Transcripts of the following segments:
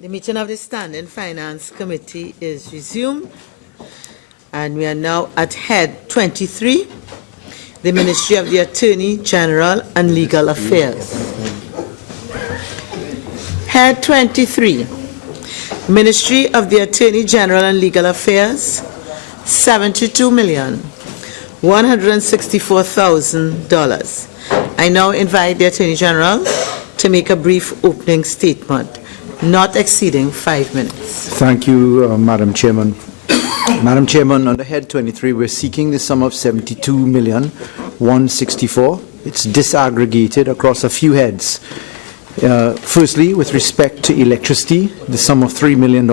The meeting of the Standing Finance Committee is resumed, and we are now at Head 23, the Ministry of the Attorney General and Legal Affairs. Head 23, Ministry of the Attorney General and Legal Affairs, $72,164,000. I now invite the Attorney General to make a brief opening statement, not exceeding 5 minutes. Thank you, Madam Chairman. Madam Chairman, under Head 23, we're seeking the sum of $72,164,000. It's disaggregated across a few heads. Firstly, with respect to electricity, the sum of $3 million,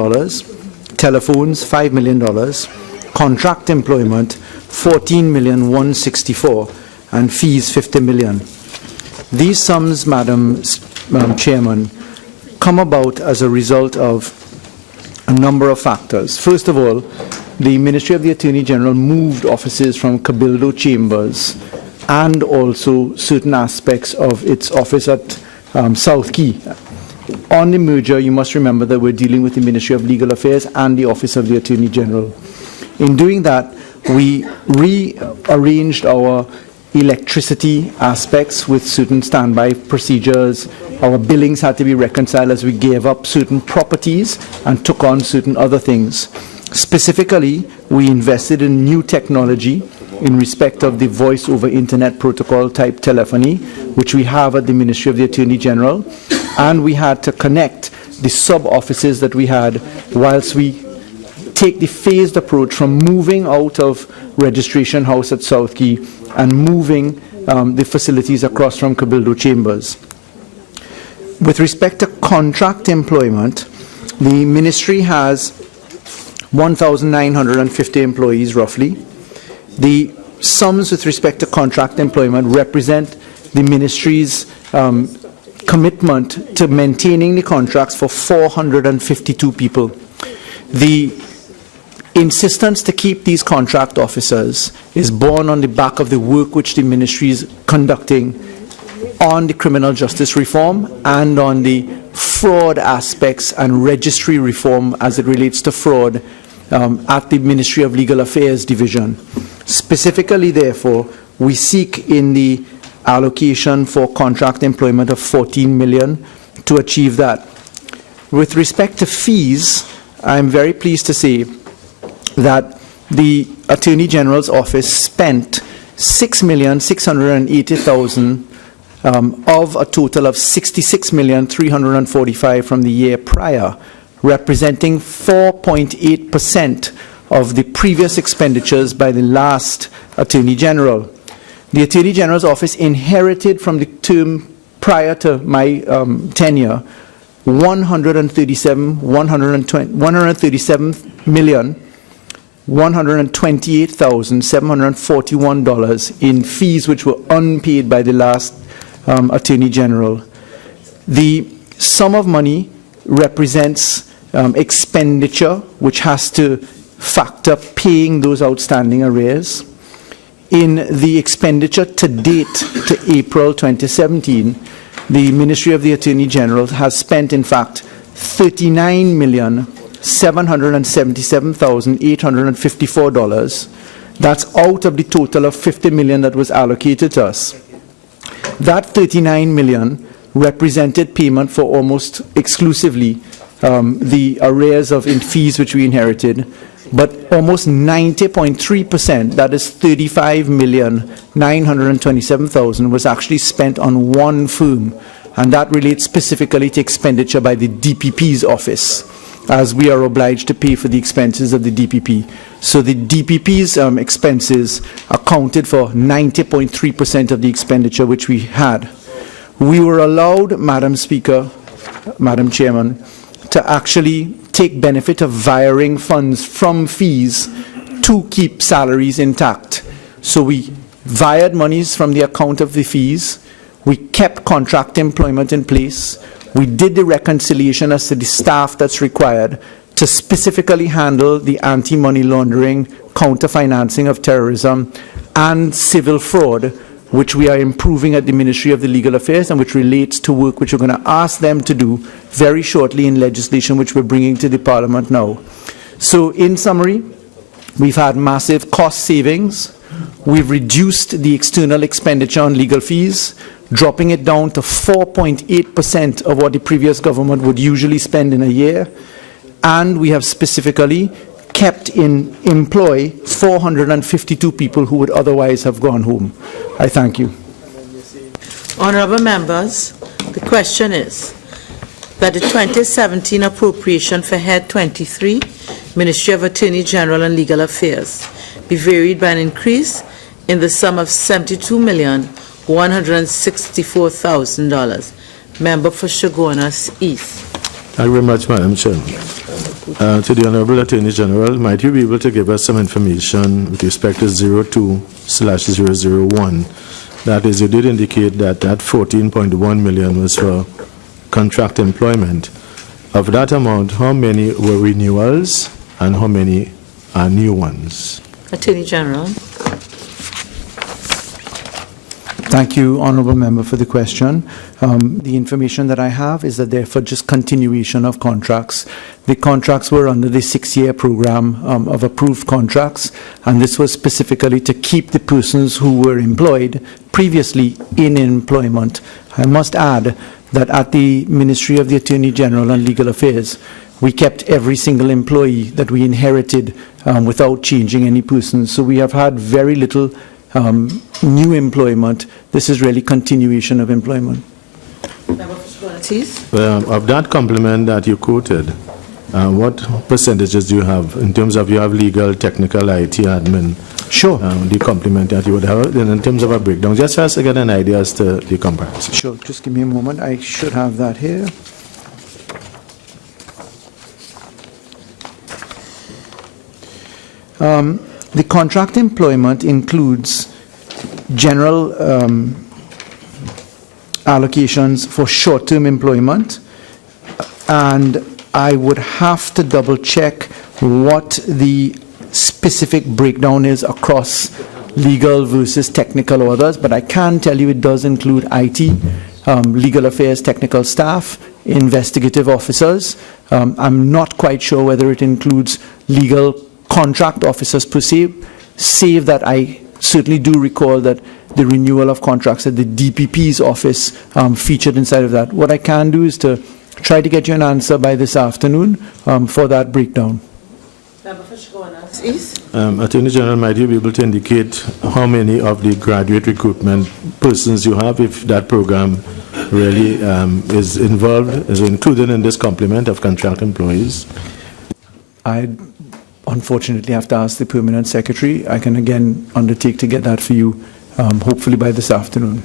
telephones, $5 million, contract employment, $14,164,000, and fees, $50 million. These sums, Madam Chairman, come about as a result of a number of factors. First of all, the Ministry of the Attorney General moved offices from Cabildo Chambers and also certain aspects of its office at South Key. On the merger, you must remember that we're dealing with the Ministry of Legal Affairs and the Office of the Attorney General. In doing that, we rearranged our electricity aspects with certain standby procedures. Our billings had to be reconciled as we gave up certain properties and took on certain other things. Specifically, we invested in new technology in respect of the voice over internet protocol type telephony, which we have at the Ministry of the Attorney General, and we had to connect the sub-offices that we had whilst we take the phased approach from moving out of Registration House at South Key and moving the facilities across from Cabildo Chambers. With respect to contract employment, the ministry has 1,950 employees roughly. The sums with respect to contract employment represent the ministry's commitment to maintaining the contracts for 452 people. The insistence to keep these contract officers is born on the back of the work which the ministry is conducting on the criminal justice reform and on the fraud aspects and registry reform as it relates to fraud at the Ministry of Legal Affairs Division. Specifically, therefore, we seek in the allocation for contract employment of $14 million to achieve that. With respect to fees, I'm very pleased to say that the Attorney General's office spent $6,680,000 of a total of $66,345,000 from the year prior, representing 4.8% of the previous expenditures by the last Attorney General. The Attorney General's office inherited from the term prior to my tenure $137,128,741 in fees which were unpaid by the last Attorney General. The sum of money represents expenditure which has to factor paying those outstanding arrears. In the expenditure to date to April 2017, the Ministry of the Attorney General has spent, in fact, $39,777,854. That's out of the total of $50 million that was allocated to us. That $39 million represented payment for almost exclusively the arrears of fees which we inherited, but almost 90.3%, that is $35,927,000, was actually spent on one firm, and that relates specifically to expenditure by the DPP's office, as we are obliged to pay for the expenses of the DPP. So the DPP's expenses accounted for 90.3% of the expenditure which we had. We were allowed, Madam Speaker, Madam Chairman, to actually take benefit of wiring funds from fees to keep salaries intact. So we wired monies from the account of the fees, we kept contract employment in place, we did the reconciliation as to the staff that's required to specifically handle the anti-money laundering, counter-financing of terrorism, and civil fraud which we are improving at the Ministry of the Legal Affairs and which relates to work which we're going to ask them to do very shortly in legislation which we're bringing to the Parliament now. So in summary, we've had massive cost savings. We've reduced the external expenditure on legal fees, dropping it down to 4.8% of what the previous government would usually spend in a year. And we have specifically kept in employ 452 people who would otherwise have gone home. I thank you. Honourable members, the question is that the 2017 appropriation for Head 23, Ministry of Attorney General and Legal Affairs, be varied by an increase in the sum of $72,164,000. Member for Chaguanas East. Thank you very much, Madam Chair. To the Honourable Attorney General, might you be able to give us some information with respect to 02/001? That is, you did indicate that that 14.1 million was for contract employment. Of that amount, how many were renewals and how many are new ones? Attorney General. Thank you, Honourable Member, for the question. The information that I have is that they're for just continuation of contracts. The contracts were under the 6-year program of approved contracts, and this was specifically to keep the persons who were employed previously in employment. I must add that at the Ministry of the Attorney General and Legal Affairs, we kept every single employee that we inherited without changing any persons. So we have had very little new employment. This is really continuation of employment. Of that complement that you quoted, what percentages do you have in terms of you have legal, technical, IT, admin? Sure. The complement that you would have, and in terms of a breakdown, just for us to get an idea as to the comparison. Sure. Just give me a moment. I should have that here. The contract employment includes general allocations for short-term employment, and I would have to double-check what the specific breakdown is across legal versus technical orders, but I can tell you it does include IT, legal affairs, technical staff, investigative officers. I'm not quite sure whether it includes legal contract officers per se, save that I certainly do recall that the renewal of contracts at the DPP's office featured inside of that. What I can do is to try to get you an answer by this afternoon for that breakdown. Attorney General, might you be able to indicate how many of the graduate recruitment persons you have, if that program really is involved, is included in this complement of contract employees? I unfortunately have to ask the Permanent Secretary. I can again undertake to get that for you, hopefully by this afternoon.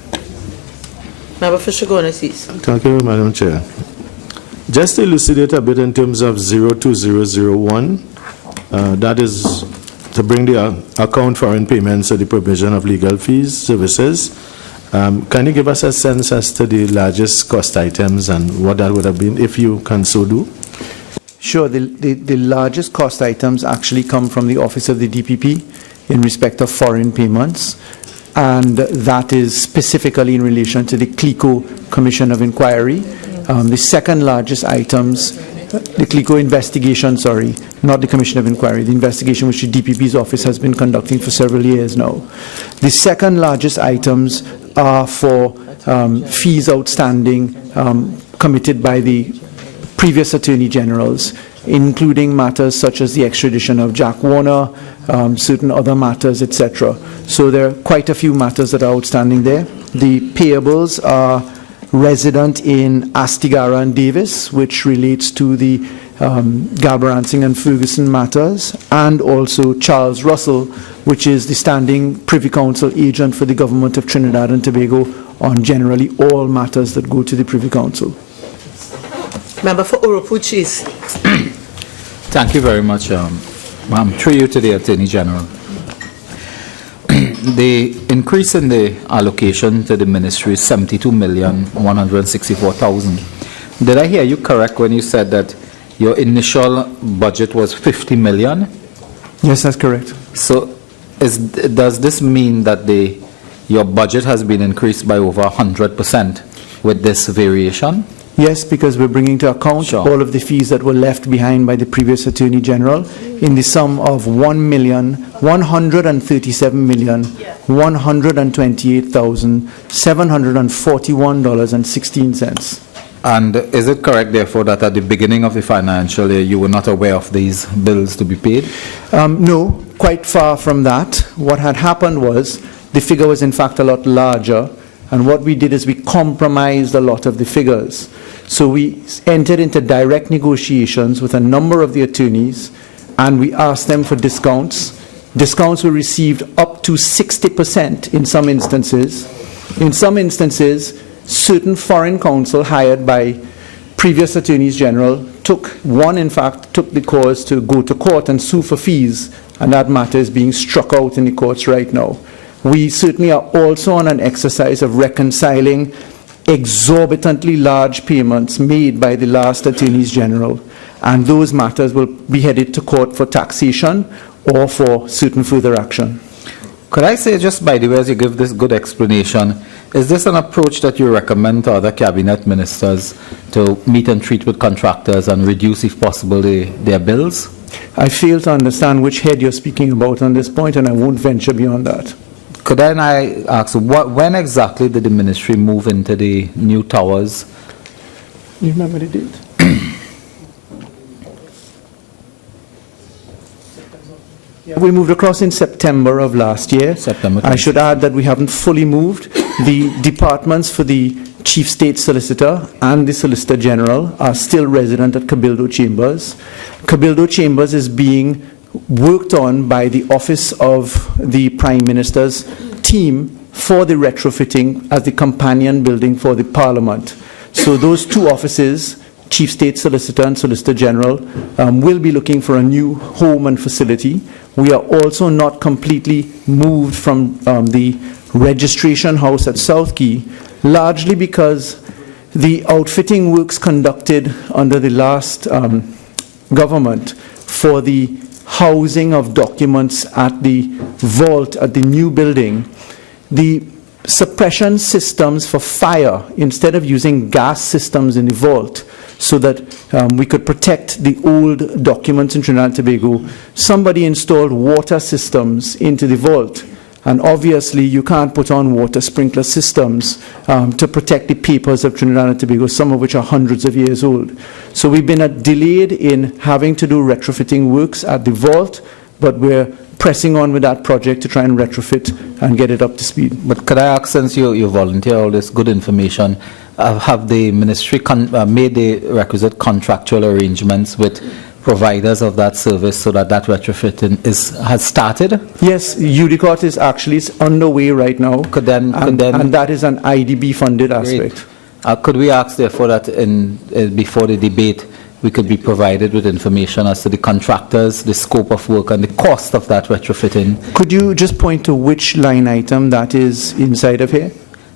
Member for Chaguanas East. Thank you, Madam Chair. Just to elucidate a bit in terms of 02001, that is to bring the account foreign payments to the provision of legal fees services. Can you give us a sense as to the largest cost items and what that would have been, if you can so do? Sure. The largest cost items actually come from the Office of the DPP in respect of foreign payments, and that is specifically in relation to the CLICO Commission of Inquiry. The second largest items, the CLICO investigation, sorry, not the Commission of Inquiry, the investigation which the DPP's office has been conducting for several years now. The second largest items are for fees outstanding committed by the previous Attorney Generals, including matters such as the extradition of Jack Warner, certain other matters, etc. So there are quite a few matters that are outstanding there. The payables are resident in Astigara and Davis, which relates to the Galbransing and Ferguson matters, and also Charles Russell, which is the standing Privy Council agent for the Government of Trinidad and Tobago on generally all matters that go to the Privy Council. Member for Oropouche. Thank you very much, ma'am. Through you to the Attorney General. The increase in the allocation to the ministry is 72,164,000. Did I hear you correct when you said that your initial budget was 50 million? Yes, that's correct. So does this mean that the your budget has been increased by over 100% with this variation? Yes, because we're bringing to account Sure. all of the fees that were left behind by the previous Attorney General in the sum of $1,137,128,741.16. And is it correct, therefore, that at the beginning of the financial year, you were not aware of these bills to be paid? No, quite far from that. What had happened was the figure was in fact a lot larger, and what we did is we compromised a lot of the figures. So we entered into direct negotiations with a number of the attorneys, and we asked them for discounts. Discounts were received up to 60% in some instances. In some instances, certain foreign counsel hired by previous attorneys general took the cause to go to court and sue for fees, and that matter is being struck out in the courts right now. We certainly are also on an exercise of reconciling exorbitantly large payments made by the last attorneys general, and those matters will be headed to court for taxation or for certain further action. Could I say, just by the way, as you give this good explanation, is this an approach that you recommend to other cabinet ministers to meet and treat with contractors and reduce, if possible, their bills? I fail to understand which head you're speaking about on this point, and I won't venture beyond that. Could I ask, when exactly did the ministry move into the new towers? You remember the date? We moved across in September of last year. September. I should add that we haven't fully moved. The departments for the Chief State Solicitor and the Solicitor General are still resident at Cabildo Chambers. Cabildo Chambers is being worked on by the Office of the Prime Minister's team for the retrofitting as the companion building for the Parliament. So those two offices, Chief State Solicitor and Solicitor General, will be looking for a new home and facility. We are also not completely moved from the registration house at South Key, largely because the outfitting works conducted under the last government for the housing of documents at the vault at the new building, the suppression systems for fire, instead of using gas systems in the vault so that we could protect the old documents in Trinidad and Tobago, somebody installed water systems into the vault. And obviously, you can't put on water sprinkler systems to protect the papers of Trinidad and Tobago, some of which are hundreds of years old. So we've been delayed in having to do retrofitting works at the vault, but we're pressing on with that project to try and retrofit and get it up to speed. But could I ask, since you volunteer all this good information, have the ministry made the requisite contractual arrangements with providers of that service so that retrofitting has started? Yes, UDICOT is actually underway right now, and that is an IDB funded aspect. Could we ask, therefore, that before the debate, we could be provided with information as to the contractors, the scope of work, and the cost of that retrofitting? Could you just point to which line item that is inside of here?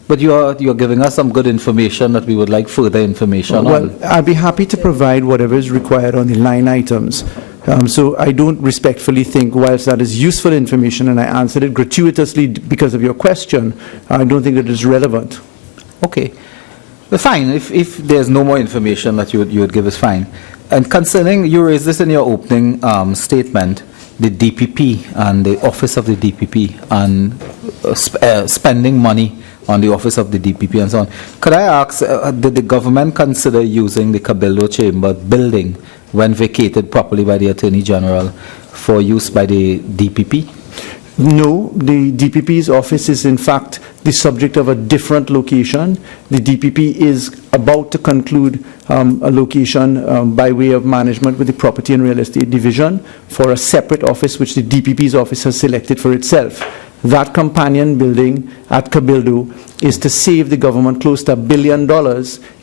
But you're giving us some good information that we would like further information on. Well, I'd be happy to provide whatever is required on the line items. So I don't respectfully think, whilst that is useful information, and I answered it gratuitously because of your question, I don't think that it is relevant. Okay. Well, fine. If there's no more information that you would give us, fine. And concerning, you raised this in your opening statement, the DPP and the office of the DPP and spending money on the office of the DPP and so on. Could I ask, did the government consider using the Cabildo Chamber building when vacated properly by the Attorney General for use by the DPP? No, the DPP's office is in fact the subject of a different location. The DPP is about to conclude a location by way of management with the Property and Real Estate Division for a separate office which the DPP's office has selected for itself. That companion building at Cabildo is to save the government close to $1 billion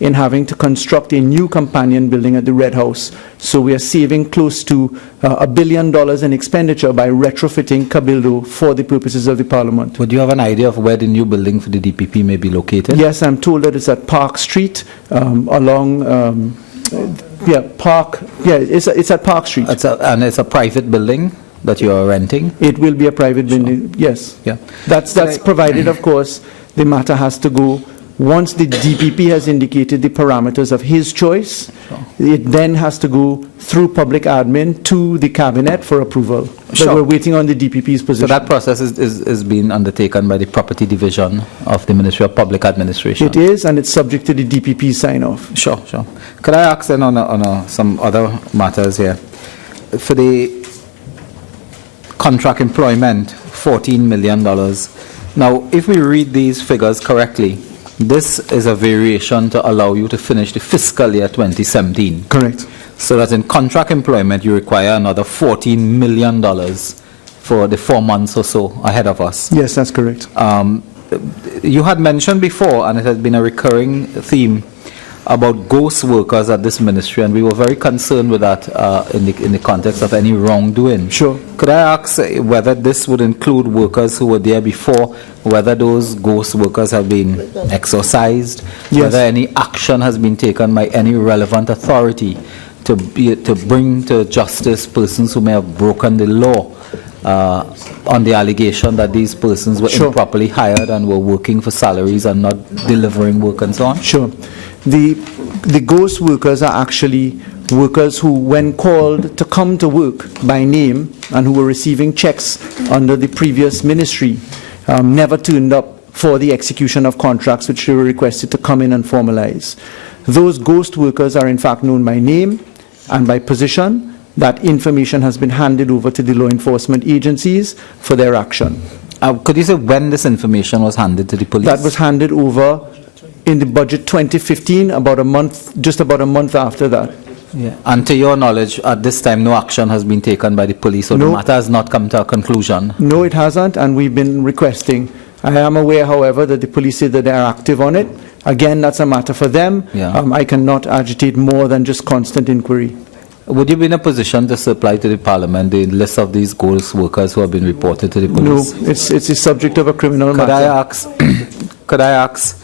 in having to construct a new companion building at the Red House. So we are saving close to $1 billion in expenditure by retrofitting Cabildo for the purposes of the Parliament. Would you have an idea of where the new building for the DPP may be located? Yes, I'm told that it's at Park Street along, it's at Park Street. And it's a private building? that you are renting? It will be a private building, yes. Yeah. That's provided, of course, the matter has to go, once the DPP has indicated the parameters of his choice, it then has to go through public admin to the cabinet for approval. Sure. But we're waiting on the DPP's position. So that process is being undertaken by the property division of the Ministry of Public Administration? It is, and it's subject to the DPP sign-off. Sure, sure. Could I ask then on some other matters here? For the contract employment, $14 million. Now, if we read these figures correctly, this is a variation to allow you to finish the fiscal year 2017. Correct. So that in contract employment, you require another $14 million for the 4 months or so ahead of us. Yes, that's correct. You had mentioned before, and it has been a recurring theme, about ghost workers at this ministry, and we were very concerned with that in the context of any wrongdoing. Sure. Could I ask whether this would include workers who were there before, whether those ghost workers have been exorcised, Yes. whether any action has been taken by any relevant authority to bring to justice persons who may have broken the law on the allegation that these persons were Sure. improperly hired and were working for salaries and not delivering work and so on? Sure. The ghost workers are actually workers who, when called to come to work by name and who were receiving checks under the previous ministry, never turned up for the execution of contracts which they were requested to come in and formalize. Those ghost workers are in fact known by name and by position. That information has been handed over to the law enforcement agencies for their action. Could you say when this information was handed to the police? That was handed over in the budget 2015, just about a month after that. Yeah. And to your knowledge, at this time, no action has been taken by the police, so No. the matter has not come to a conclusion. No, it hasn't, and we've been requesting. I am aware, however, that the police say that they are active on it. Again, that's a matter for them. Yeah. I cannot agitate more than just constant inquiry. Would you be in a position to supply to the Parliament the list of these ghost workers who have been reported to the No, police? it's the subject of a criminal Could matter. could I ask,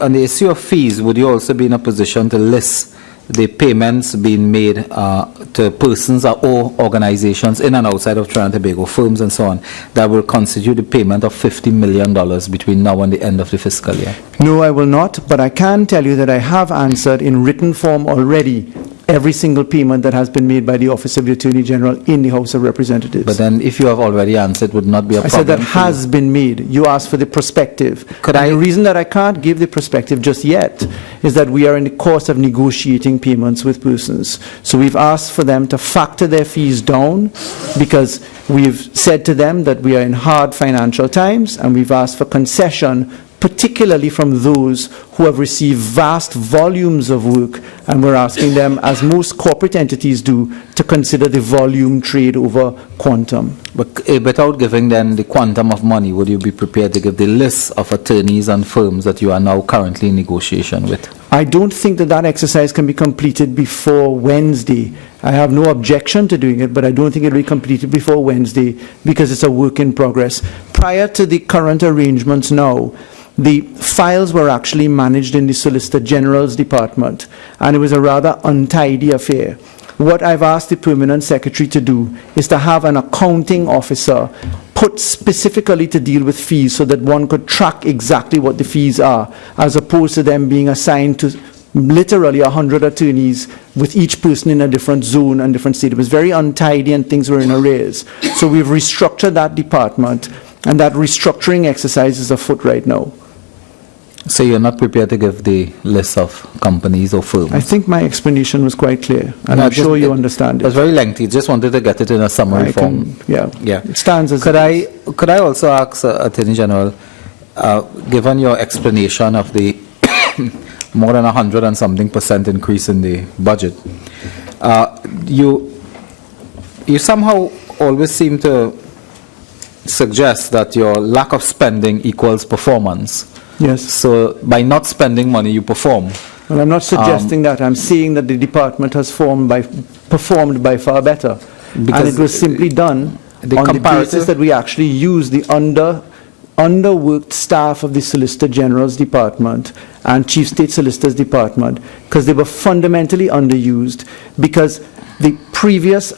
on the issue of fees, would you also be in a position to list the payments being made to persons or organizations in and outside of Trinidad and Tobago, firms and so on, that will constitute the payment of $50 million between now and the end of the fiscal year? No, I will not, but I can tell you that I have answered in written form already every single payment that has been made by the Office of the Attorney General in the House of Representatives. But then if you have already answered, would not be a I problem. said that for you? has been made. You asked for the prospective. The reason that I can't give the prospective just yet is that we are in the course of negotiating payments with persons. So we've asked for them to factor their fees down because we've said to them that we are in hard financial times, and we've asked for concession, particularly from those who have received vast volumes of work, and we're asking them, as most corporate entities do, to consider the volume trade over quantum. But without giving them the quantum of money, would you be prepared to give the list of attorneys and firms that you are now currently in negotiation with? I don't think that that exercise can be completed before Wednesday. I have no objection to doing it, but I don't think it will be completed before Wednesday because it's a work in progress. Prior to the current arrangements now, the files were actually managed in the Solicitor General's department, and it was a rather untidy affair. What I've asked the Permanent Secretary to do is to have an accounting officer put specifically to deal with fees so that one could track exactly what the fees are, as opposed to them being assigned to literally 100 attorneys with each person in a different zone and different state. It was very untidy and things were in arrears. So we've restructured that department, and that restructuring exercise is afoot right now. So you're not prepared to give the list of companies or firms? I think my explanation was quite clear, and No, I'm sure you understand It was it. very lengthy. Just wanted to get it in a summary form. Yeah, Yeah. it stands as Could I also ask Attorney General, given your explanation of the more than 100 and something % increase in the budget, you somehow always seem to suggest that your lack of spending equals performance. Yes. So by not spending money, you perform. Well, I'm not suggesting that. I'm saying that the department has performed by far better. And Because it was simply done the on the comparative- basis that we actually used the underworked staff of the Solicitor General's department and Chief State Solicitor's department, because they were fundamentally underused, because the previous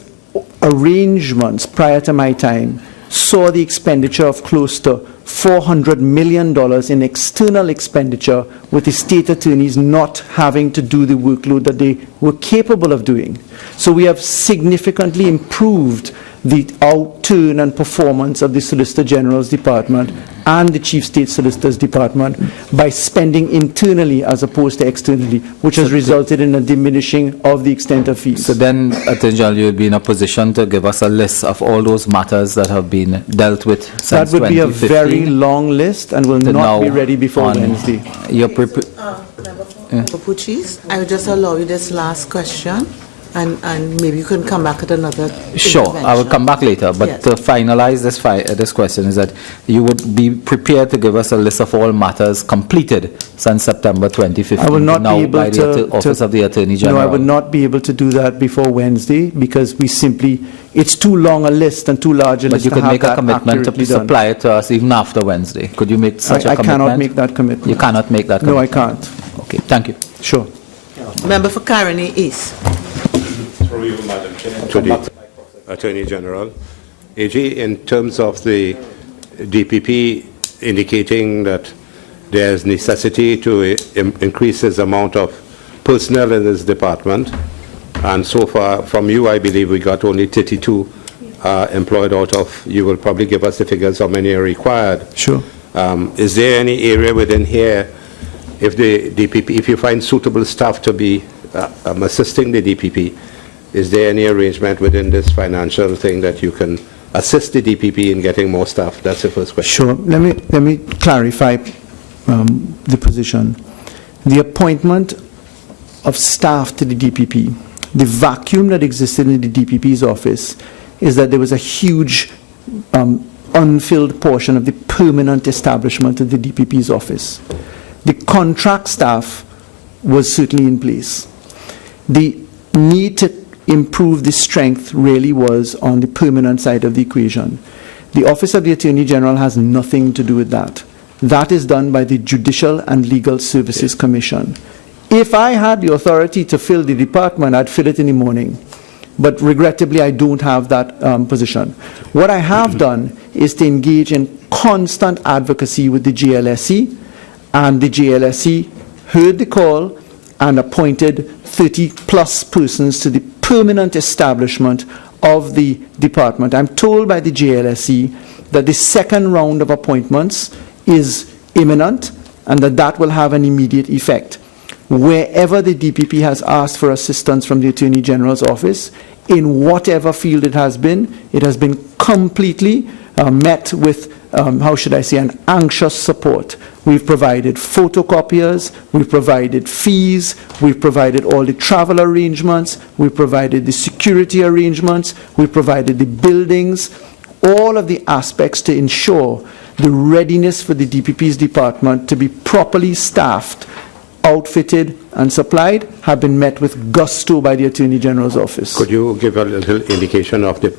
arrangements prior to my time saw the expenditure of close to $400 million in external expenditure, with the state attorneys not having to do the workload that they were capable of doing. So we have significantly improved the outturn and performance of the Solicitor General's Department and the Chief State Solicitor's Department by spending internally as opposed to externally, which has resulted in a diminishing of the extent of fees. So then, Attorney General, you would be in a position to give us a list of all those matters that have been dealt with since 2015? That would be a very long list and will not be ready before Wednesday. Your Oropouche, I will just allow you this last question, and maybe you can come back at another Sure, I will come back later, but Yes. to finalize this question is that you would be prepared to give us a list of all matters completed since September 2015. I will not now be able by the to... Office of the Attorney General. No, I would not be able to do that before Wednesday because we simply... It's too long a list and too large a But list you to could have make a that commitment to accurately done. supply it to us even after Wednesday. Could you make such a I commitment? cannot make that commitment. You cannot make that No, commitment? I can't. Okay, thank you. Sure. Member for Caroni East. Through you, Madam Chair, to the Attorney General. AG, in terms of the DPP indicating that there is necessity to increase his amount of personnel in his department, and so far from you, I believe we got only 32 employed out of, you will probably give us the figures how many are required. Sure. Is there any area within here, if the DPP, if you find suitable staff to be assisting the DPP, is there any arrangement within this financial thing that you can assist the DPP in getting more staff? That's the first question. Sure. Let me clarify the position. The appointment of staff to the DPP, the vacuum that existed in the DPP's office is that there was a huge unfilled portion of the permanent establishment of the DPP's office. The contract staff was certainly in place. The need to improve the strength really was on the permanent side of the equation. The Office of the Attorney General has nothing to do with that. That is done by the Judicial and Legal Services Commission. If I had the authority to fill the department, I'd fill it in the morning. But regrettably, I don't have that position. What I have done is to engage in constant advocacy with the JLSE, and the JLSE heard the call and appointed 30-plus persons to the permanent establishment of the department. I'm told by the JLSE that the second round of appointments is imminent and that will have an immediate effect. Wherever the DPP has asked for assistance from the Attorney General's office, in whatever field it has been completely met with, how should I say, an anxious support. We've provided photocopiers, we've provided fees, we've provided all the travel arrangements, we've provided the security arrangements, we've provided the buildings, all of the aspects to ensure the readiness for the DPP's department to be properly staffed, outfitted and supplied have been met with gusto by the Attorney General's office. Could you give a little indication of the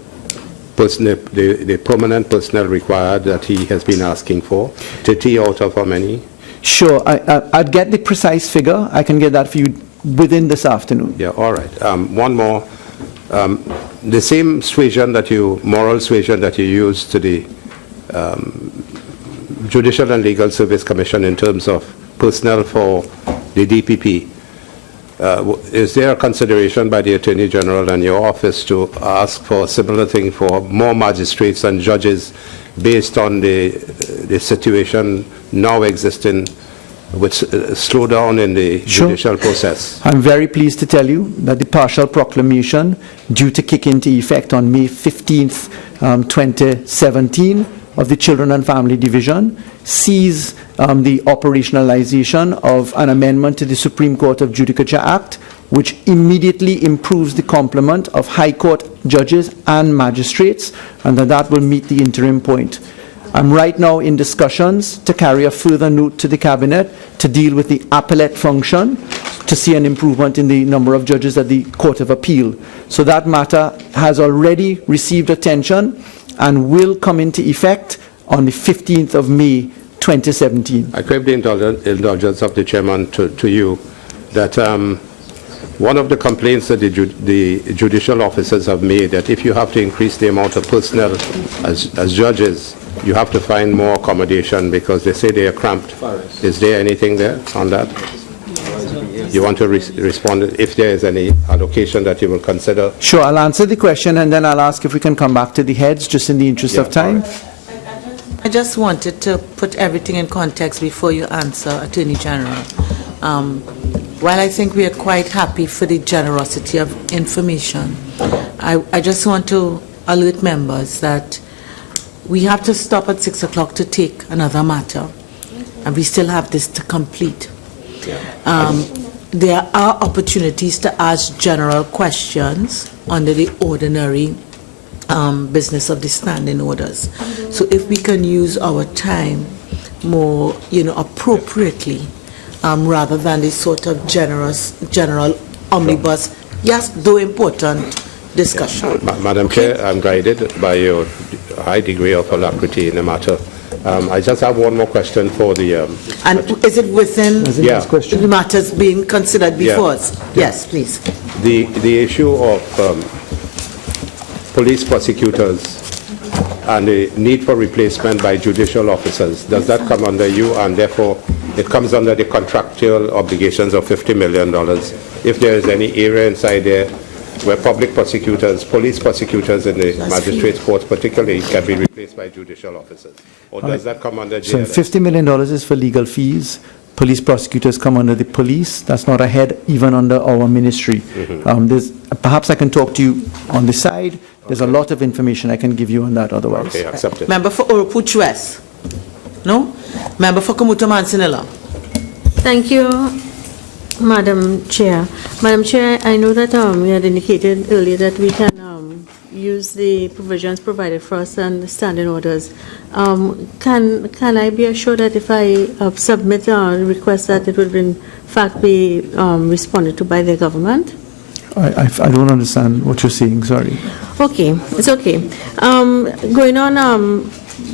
permanent personnel required that he has been asking for? 30 out of how many? Sure. I'd get the precise figure. I can get that for you within this afternoon. Yeah, all right. One more. The same moral suasion that you used to the Judicial and Legal Service Commission in terms of personnel for the DPP, is there a consideration by the Attorney General and your office to ask for a similar thing for more magistrates and judges based on the situation now existing with slowdown in the judicial process? I'm very pleased to tell you that the partial proclamation due to kick into effect on May 15th, 2017 of the Children and Family Division sees the operationalization of an amendment to the Supreme Court of Judicature Act, which immediately improves the complement of High Court judges and magistrates, and that will meet the interim point. I'm right now in discussions to carry a further note to the Cabinet to deal with the appellate function to see an improvement in the number of judges at the Court of Appeal. So that matter has already received attention and will come into effect on the 15th of May, 2017. I crave the indulgence of the chairman to you that One of the complaints that the judicial officers have made, that if you have to increase the amount of personnel as judges, you have to find more accommodation because they say they are cramped. Is there anything there on that? You want to respond if there is any allocation that you will consider? Sure, I'll answer the question, and then I'll ask if we can come back to the heads, just in the interest of time. I just wanted to put everything in context before you answer, Attorney General. While I think we are quite happy for the generosity of information, I just want to alert members that we have to stop at 6 o'clock to take another matter, and we still have this to complete. There are opportunities to ask general questions under the ordinary business of the standing orders. So if we can use our time more, appropriately, rather than this sort of general omnibus, yes, though important discussion. Madam Chair, I'm guided by your high degree of alacrity in the matter. I just have one more question for the... And is it within Yeah. the matters being considered before us? Yes, please. The issue of police prosecutors and the need for replacement by judicial officers, does that come under you, and therefore it comes under the contractual obligations of $50 million? If there is any area inside there where public prosecutors, police prosecutors in the magistrates' courts particularly, can be replaced by judicial officers? Or does that come under So JLS? $50 million is for legal fees. Police prosecutors come under the police. That's not a head even under our ministry. Perhaps I can talk to you on the side. There's a lot of information I can give you on that otherwise. Okay, accepted. Member for Oropouche West? No? Member for Cumuto Manzanilla? Thank you, Madam Chair. Madam Chair, I know that we had indicated earlier that we can use the provisions provided for us and the standing orders. Can I be assured that if I submit a request that it would in fact be responded to by the government? I don't understand what you're saying, sorry. Okay, it's okay. Going on,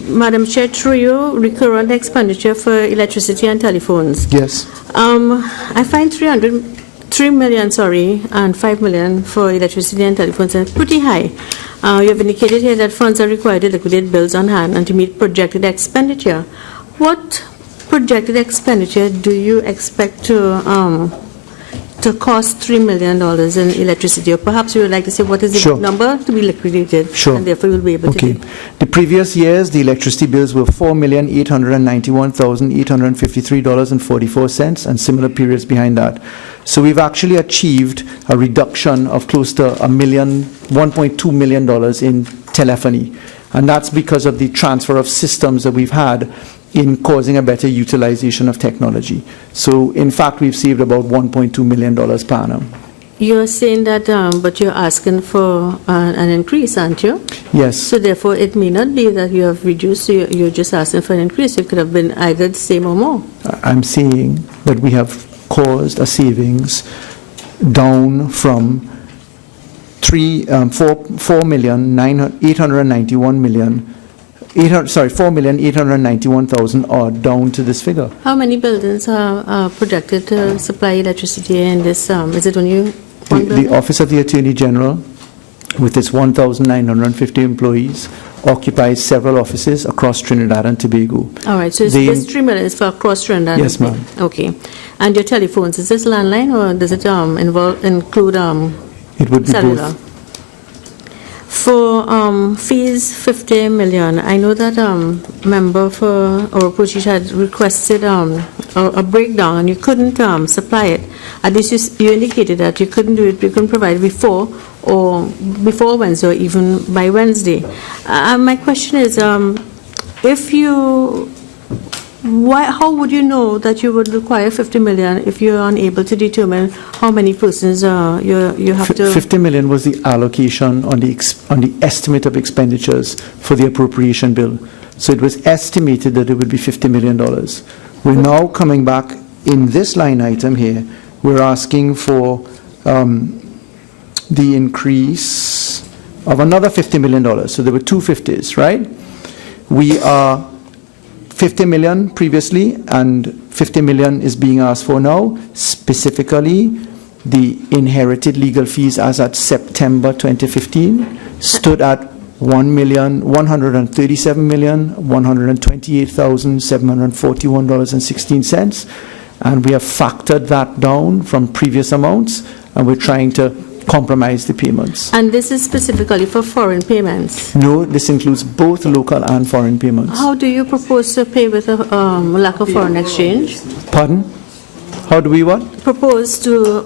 Madam Chair, through you, recurrent expenditure for electricity and telephones. Yes. I find 3 million, and 5 million for electricity and telephones are pretty high. You have indicated here that funds are required to liquidate bills on hand and to meet projected expenditure. What projected expenditure do you expect to cost $3 million in electricity? Or perhaps you would like to say what is the Sure. number to be liquidated? Sure. And therefore you'll be able to Okay. give. The previous years, the electricity bills were $4,891,853.44, and similar periods behind that. So we've actually achieved a reduction of close to $1.2 million in telephony. And that's because of the transfer of systems that we've had in causing a better utilization of technology. So in fact, we've saved about $1.2 million per annum. You're saying that, but you're asking for an increase, aren't you? Yes. So therefore, it may not be that you have reduced, you're just asking for an increase. It could have been either the same or more. I'm saying that we have caused a savings down from $4,891,000 odd down to this figure. How many buildings are projected to supply electricity in this? Is it only one The building? Office of the Attorney General, with its 1,950 employees, occupies several offices across Trinidad and Tobago. All right, so this 3 million is for across Trinidad? Yes, ma'am. Okay. And your telephones, is this landline or does it include It would be cellular? both. For fees, 50 million. I know that member for Oropouche had requested a breakdown and you couldn't supply it. At least you indicated that you couldn't do it, you couldn't provide it before Wednesday or even by Wednesday. My question is, how would you know that you would require 50 million if you're unable to determine how many persons you have to? 50 million was the allocation on the estimate of expenditures for the appropriation bill. So it was estimated that it would be $50 million. We're now coming back in this line item here. We're asking for the increase of another $50 million. So there were two 50s, right? We are 50 million previously, and 50 million is being asked for now. Specifically, the inherited legal fees as at September 2015 stood at $1,137,128,741.16, and we have factored that down from previous amounts, and we're trying to compromise the payments. And this is specifically for foreign payments? No, this includes both local and foreign payments. How do you propose to pay with a lack of foreign exchange? Pardon? How do we what? Propose to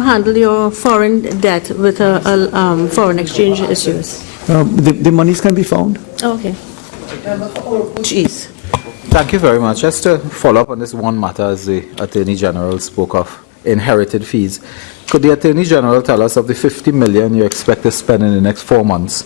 handle your foreign debt with foreign exchange issues? The monies can be found. Okay. Jeez. Thank you very much. Just to follow up on this one matter, as the Attorney General spoke of inherited fees, could the Attorney General tell us, of the $50 million you expect to spend in the next 4 months,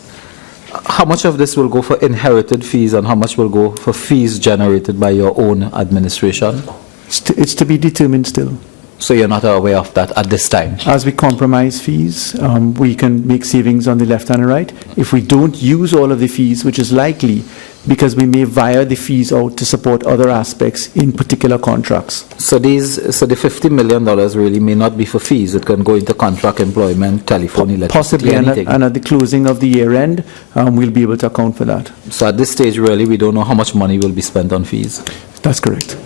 how much of this will go for inherited fees and how much will go for fees generated by your own administration? It's to be determined still. So you're not aware of that at this time? As we compromise fees, we can make savings on the left and the right. If we don't use all of the fees, which is likely, because we may via the fees out to support other aspects in particular contracts. So the $50 million really may not be for fees. It can go into contract employment, telephone, electricity, Possibly, anything. and at the closing of the year end, we'll be able to account for that. So at this stage, really, we don't know how much money will be spent on fees. That's correct.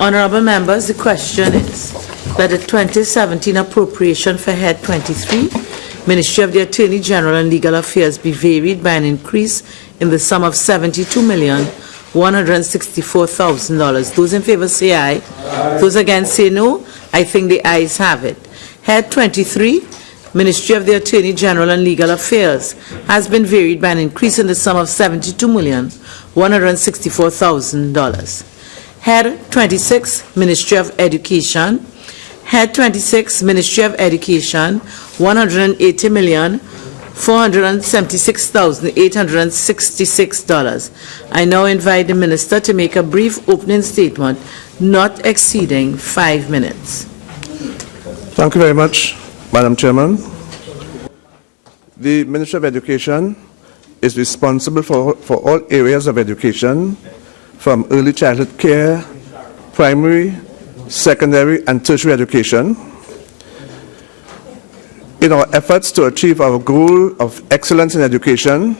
Honorable members, the question is that the 2017 appropriation for Head 23, Ministry of the Attorney General and Legal Affairs, be varied by an increase in the sum of $72,164,000. Those in favor say aye. Those against say no. I think the ayes have it. Head 23, Ministry of the Attorney General and Legal Affairs, has been varied by an increase in the sum of $72,164,000. Head 26, Ministry of Education. Head 26, Ministry of Education, $180,476,866. I now invite the Minister to make a brief opening statement, not exceeding 5 minutes. Thank you very much, Madam Chairman. The Ministry of Education is responsible for all areas of education, from early childhood care, primary, secondary, and tertiary education. In our efforts to achieve our goal of excellence in education,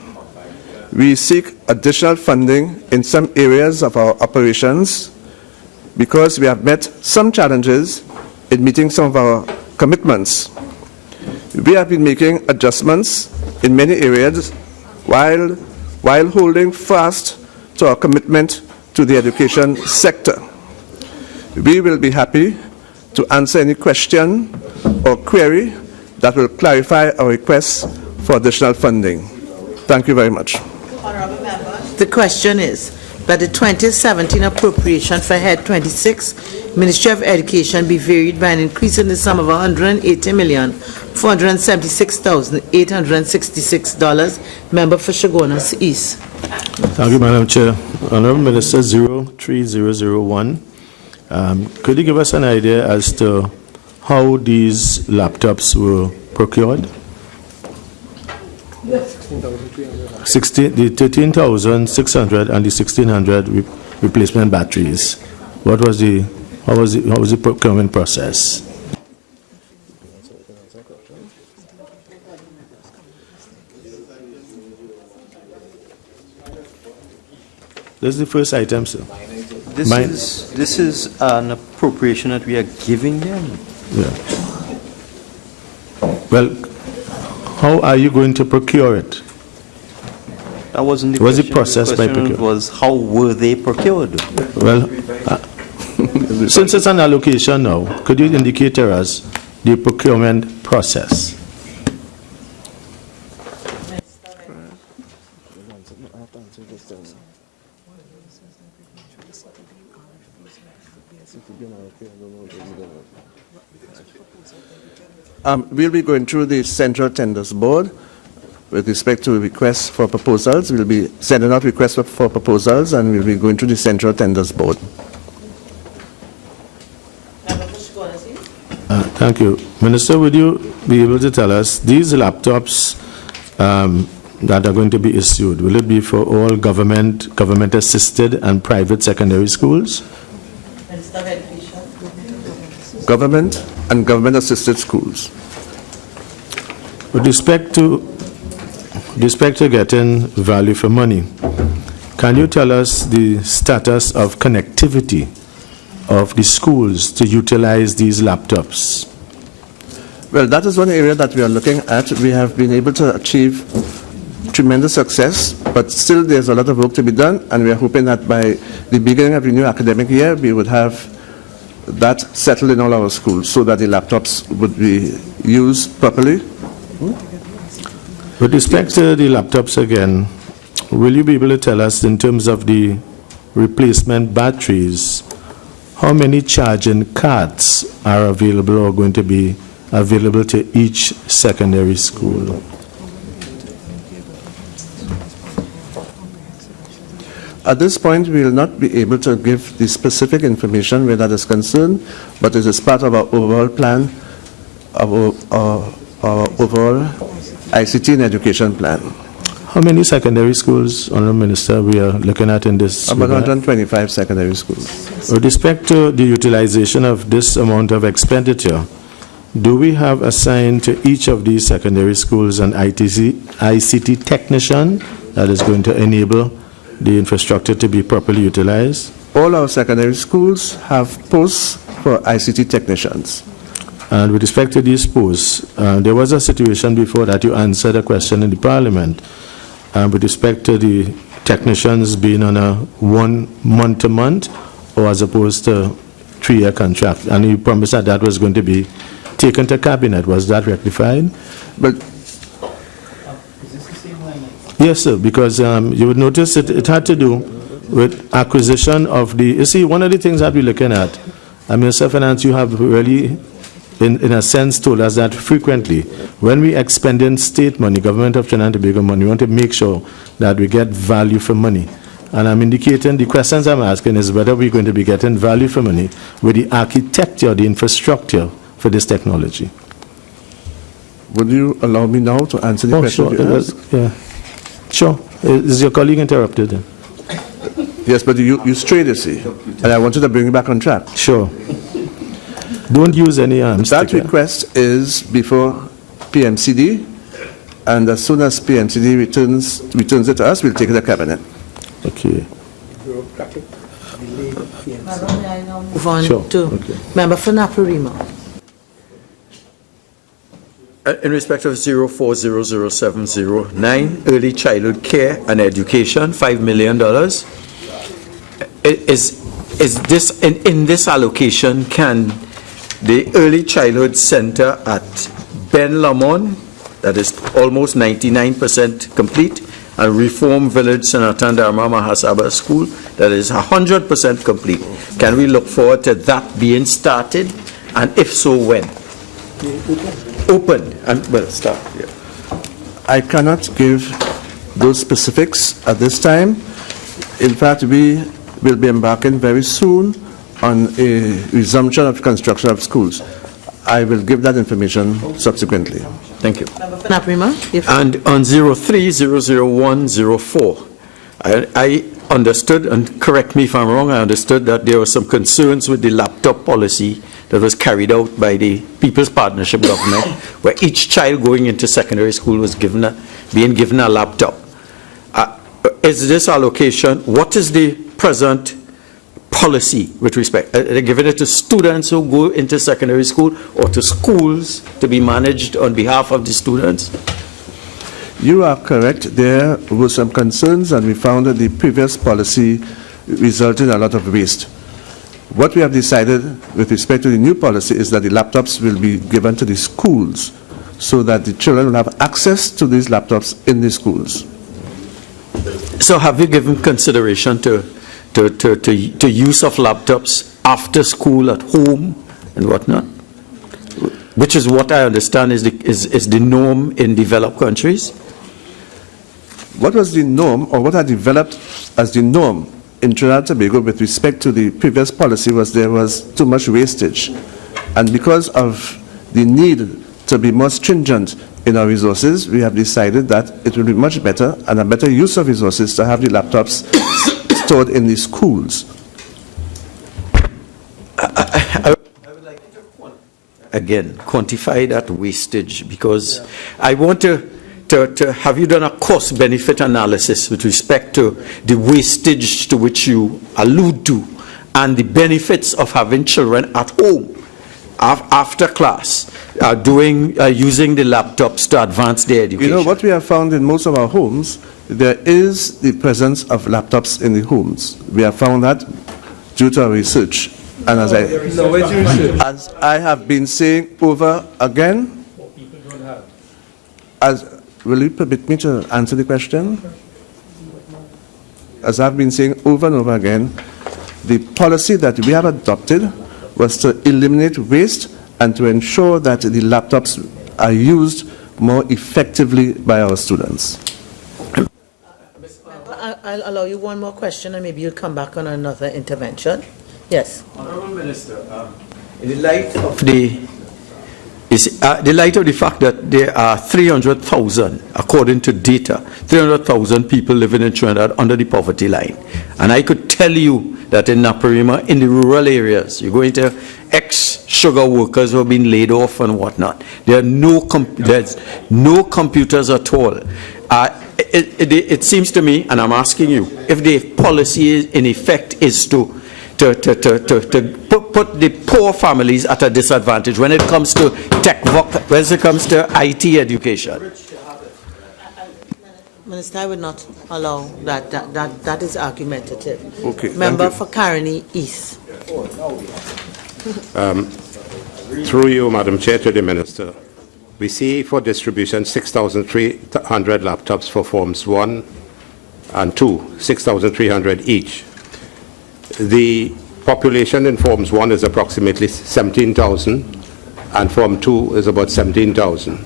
we seek additional funding in some areas of our operations because we have met some challenges in meeting some of our commitments. We have been making adjustments in many areas while holding fast to our commitment to the education sector. We will be happy to answer any question or query that will clarify our requests for additional funding. Thank you very much. The question is that the 2017 appropriation for Head 26, Ministry of Education, be varied by an increase in the sum of $180,476,866. Member for Chaguanas East. Thank you, Madam Chair. Honorable Minister, 03001. Could you give us an idea as to how these laptops were procured? The 13,600 and the 1,600 replacement batteries. How was the procurement process? This is the first item, sir. This is an appropriation that we are giving them. Yeah. Well, how are you going to procure it? That wasn't the Was question. it processed by The question procurement? was how were they procured? Well, since it's an allocation now, could you indicate to us the procurement process? We'll be going through the Central Tenders Board with respect to requests for proposals. We'll be sending out requests for proposals, and we'll be going through the Central Tenders Board. Thank you. Minister, would you be able to tell us, these laptops that are going to be issued, will it be for all government-assisted and private secondary schools? Minister of Education. government and government-assisted schools. With respect to getting value for money, can you tell us the status of connectivity of the schools to utilize these laptops? Well, that is one area that we are looking at. We have been able to achieve tremendous success, but still there's a lot of work to be done, and we are hoping that by the beginning of the new academic year, we would have that settled in all our schools so that the laptops would be used properly. With respect to the laptops again, will you be able to tell us in terms of the replacement batteries, how many charging cards are available or going to be available to each secondary school? At this point, we will not be able to give the specific information where that is concerned, but it is part of our overall plan, our overall ICT and education plan. How many secondary schools, Honourable Minister, we are looking at in this? About 125 secondary schools. With respect to the utilization of this amount of expenditure, do we have assigned to each of these secondary schools an ICT technician that is going to enable the infrastructure to be properly utilized? All our secondary schools have posts for ICT technicians. And with respect to these posts, there was a situation before that you answered a question in the Parliament with respect to the technicians being on a 1 month-to-month or as opposed to 3-year contract. And you promised that that was going to be taken to cabinet. Was that rectified? But yes, sir, because you would notice it had to do with acquisition of the, you see, one of the things that we're looking at, Minister of Finance, you have really, in a sense, told us that frequently, when we expending state money, government of Trinidad and Tobago money, we want to make sure that we get value for money. And I'm indicating, the questions I'm asking is whether we're going to be getting value for money with the architecture, the infrastructure for this technology. would you allow me now to answer the question sure. you asked? Yeah. Sure. Is your colleague interrupted then? Yes, but you strayed, you see, and I wanted to bring you back on track. Sure. Don't use any arms. That request is before PMCD, and as soon as PMCD returns it to us, we'll take it to cabinet. Okay. Move on Sure. to Member for Naparima. In respect of 04007009, early childhood care and education, $5 million. Is this in this allocation? Can the early childhood center at Ben Lamont, that is almost 99% complete, and Reform Village Sanatan Dharma Mahasabha School, that is 100% complete, can we look forward to that being started, and if so, when? Open and well, start. Yeah. I cannot give those specifics at this time. In fact, we will be embarking very soon on a resumption of construction of schools. I will give that information subsequently. Thank you. Naparima, And on 03000104, I understood, and correct me if I'm wrong, I understood that there were some concerns with the laptop policy that was carried out by the People's Partnership government, where each child going into secondary school was being given a laptop. Is this allocation, what is the present policy with respect? Are they giving it to students who go into secondary school or to schools to be managed on behalf of the students? You are correct. There were some concerns, and we found that the previous policy resulted in a lot of waste. What we have decided with respect to the new policy is that the laptops will be given to the schools so that the children will have access to these laptops in the schools. So have you given consideration to use of laptops after school, at home, and whatnot? Which is what I understand is the norm in developed countries. What was the norm, or what had developed as the norm in Trinidad and Tobago with respect to the previous policy, was there was too much wastage. And because of the need to be more stringent in our resources, we have decided that it will be much better and a better use of resources to have the laptops stored in the schools. I would like you to again, quantify that wastage, because I want to have you done a cost-benefit analysis with respect to the wastage to which you allude to and the benefits of having children at home after class, using the laptops to advance their education. You know, what we have found in most of our homes, there is the presence of laptops in the homes. We have found that due to our research. And as I have been saying over again, will you permit me to answer the question? As I've been saying over and over again, the policy that we have adopted was to eliminate waste and to ensure that the laptops are used more effectively by our students. I'll allow you one more question, and maybe you'll come back on another intervention. Yes. Honorable Minister, in the light of the fact that there are 300,000, according to data, 300,000 people living in Trinidad under the poverty line, and I could tell you that in Naparima, in the rural areas, you're going to ex-sugar workers who have been laid off and whatnot. There's no computers at all. It seems to me, and I'm asking you, if the policy in effect is to put the poor families at a disadvantage when it comes to when it comes to IT education. Minister, I would not allow that. That is argumentative. Okay. Member for Caroni East. Through you, Madam Chair, to the Minister. We see for distribution 6,300 laptops for Forms 1 and 2, 6,300 each. The population in Forms 1 is approximately 17,000, and Form 2 is about 17,000.